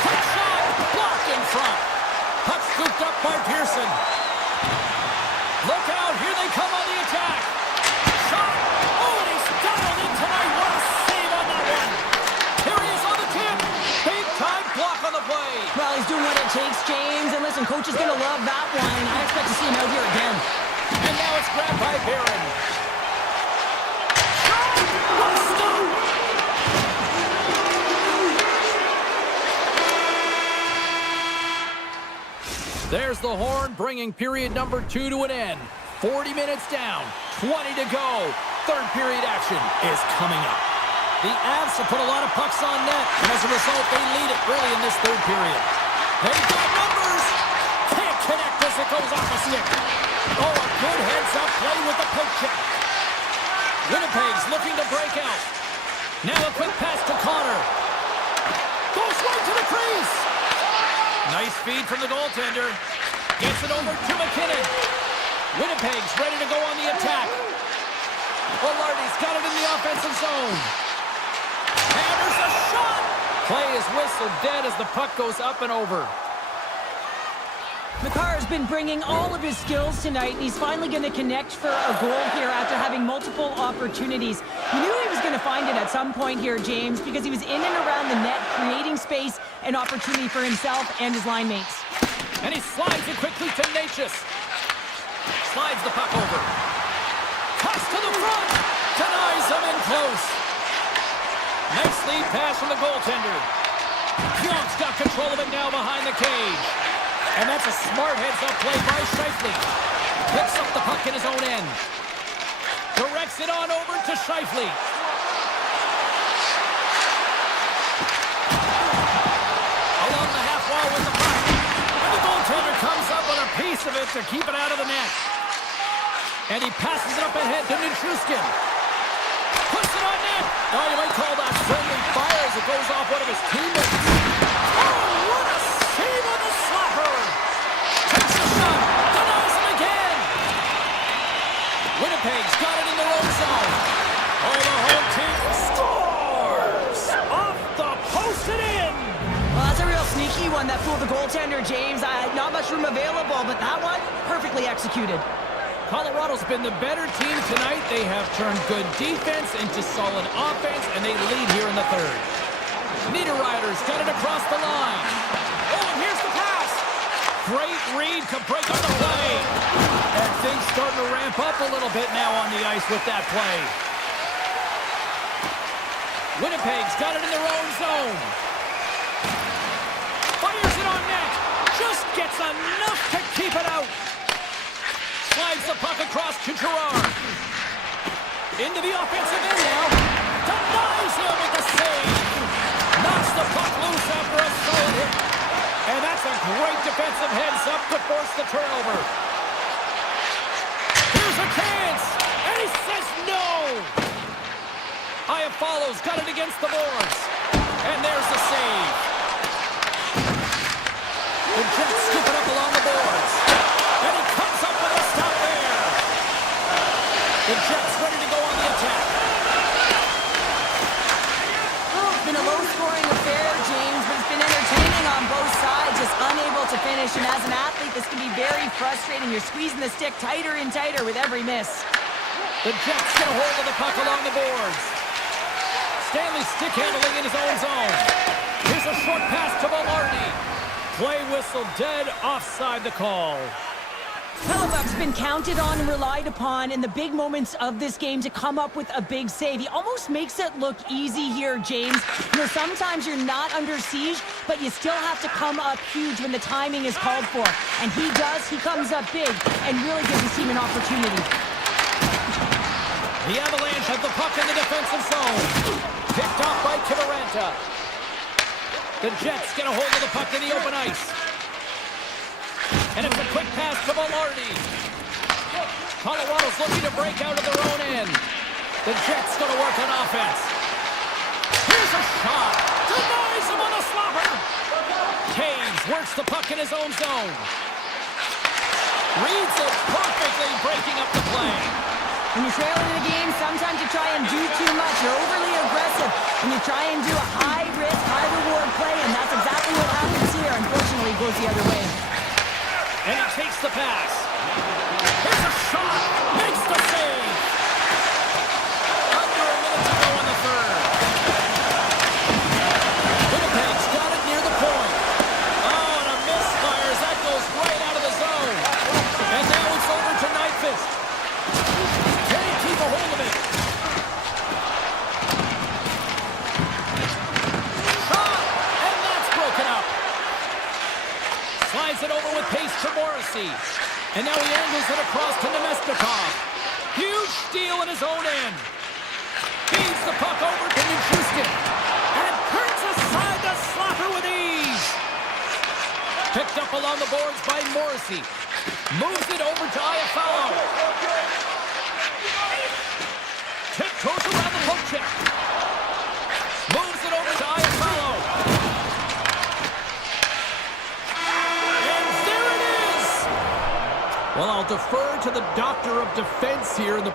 Quick shot. Blocked in front. Puck scooped up by Pearson. Look out. Here they come on the attack. Shot. Oh, and he's dialed in tonight. What a save on that one. Here he is on the tip. Big time block on the play. Well, he's doing what it takes, James. And listen, coach is going to love that one. I expect to see him out here again. And now it's grabbed by Barron. What a stop! There's the horn, bringing period number 2 to an end. 40 minutes down, 20 to go. Third period action is coming up. The Avs have put a lot of pucks on net, and as a result, they lead it early in this third period. They've got numbers. Can't connect as it goes off the stick. Oh, a good heads-up play with the poke check. Winnipeg's looking to break out. Now a quick pass to Connor. Goes right to the crease. Nice feed from the goaltender. Gets it over to McKinnon. Winnipeg's ready to go on the attack. O'Lardy's got it in the offensive zone. And there's a shot. Play is whistled dead as the puck goes up and over. Makar's been bringing all of his skills tonight, and he's finally going to connect for a goal here after having multiple opportunities. You knew he was going to find it at some point here, James, because he was in and around the net, creating space and opportunity for himself and his line mates. And he slides it quickly to Natchez. Slides the puck over. Cuts to the front. Denies him in close. Nice lead pass from the goaltender. Pionk's got control of it now behind the cage. And that's a smart heads-up play by Scheifele. Picks up the puck in his own end. Direct Backs it on over to Scheifele. Along the half wall with the puck. And the goaltender comes up with a piece of it to keep it out of the net. And he passes it up ahead to Nichushkin. Puts it on net. Oh, you might call that friendly fire as it goes off one of his teammates. Oh, what a save on the slapper. Takes the shot. Denies him again. Winnipeg's got it in their own zone. Oh, the home team scores. Off the post and in. Well, that's a real sneaky one that fooled the goaltender, James. Not much room available, but that one, perfectly executed. Colorado's been the better team tonight. They have turned good defense into solid offense, and they lead here in the third. Niederreiter's got it across the line. Oh, and here's the pass. Great read to break on the play. And things starting to ramp up a little bit now on the ice with that play. Winnipeg's got it in their own zone. Fires it on net. Just gets enough to keep it out. Slides the puck across to Gerard. Into the offensive end now. Denies him with the save. Knocks the puck loose after a solid hit. And that's a great defensive heads-up to force the turnover. Here's a chance. And he says no. Iafallo's got it against the boards. And there's the save. The Jets scoop it up along the boards. And he comes up with a stop there. The Jets ready to go on the attack. Oh, it's been a low-scoring affair, James, but it's been entertaining on both sides, just unable to finish. And as an athlete, this can be very frustrating. You're squeezing the stick tighter and tighter with every miss. The Jets get a hold of the puck along the boards. Stanley stick handling in his own zone. Here's a short pass to Velarde. Play whistle dead, offside the call. Hellebuck's been counted on and relied upon in the big moments of this game to come up with a big save. He almost makes it look easy here, James. You know, sometimes you're not under siege, but you still have to come up huge when the timing is called for. And he does. He comes up big and really gives his team an opportunity. The Avalanche have the puck in the defensive zone. Picked off by Kiviranta. The Jets get a hold of the puck in the open ice. And it's a quick pass to Velarde. Colorado's looking to break out of their own end. The Jets going to work on offense. Here's a shot. Denies him on the slapper. Taves works the puck in his own zone. Reads it perfectly, breaking up the play. When you're trailing in a game, sometimes you try and do too much. You're overly aggressive, and you try and do a high-risk, high-reward play, and that's exactly what happens here. Unfortunately, it goes the other way. And he takes the pass. Here's a shot. Makes the save. Under a minute to go in the third. Winnipeg's got it near the point. Oh, and a misfire as that goes right out of the zone. And now it's over to Nyquist. Can he keep a hold of it? Shot! And that's broken up. Slides it over with pace to Morrissey. And now he angles it across to Nemestikov. Huge steal in his own end. Feeds the puck over to Nichushkin. And turns aside the slapper with ease. Picked up along the boards by Morrissey. Moves it over to Iafallo. Tiptoes around the poke check. Moves it over to Iafallo. And there it is! Well, I'll defer to the doctor of defense here in the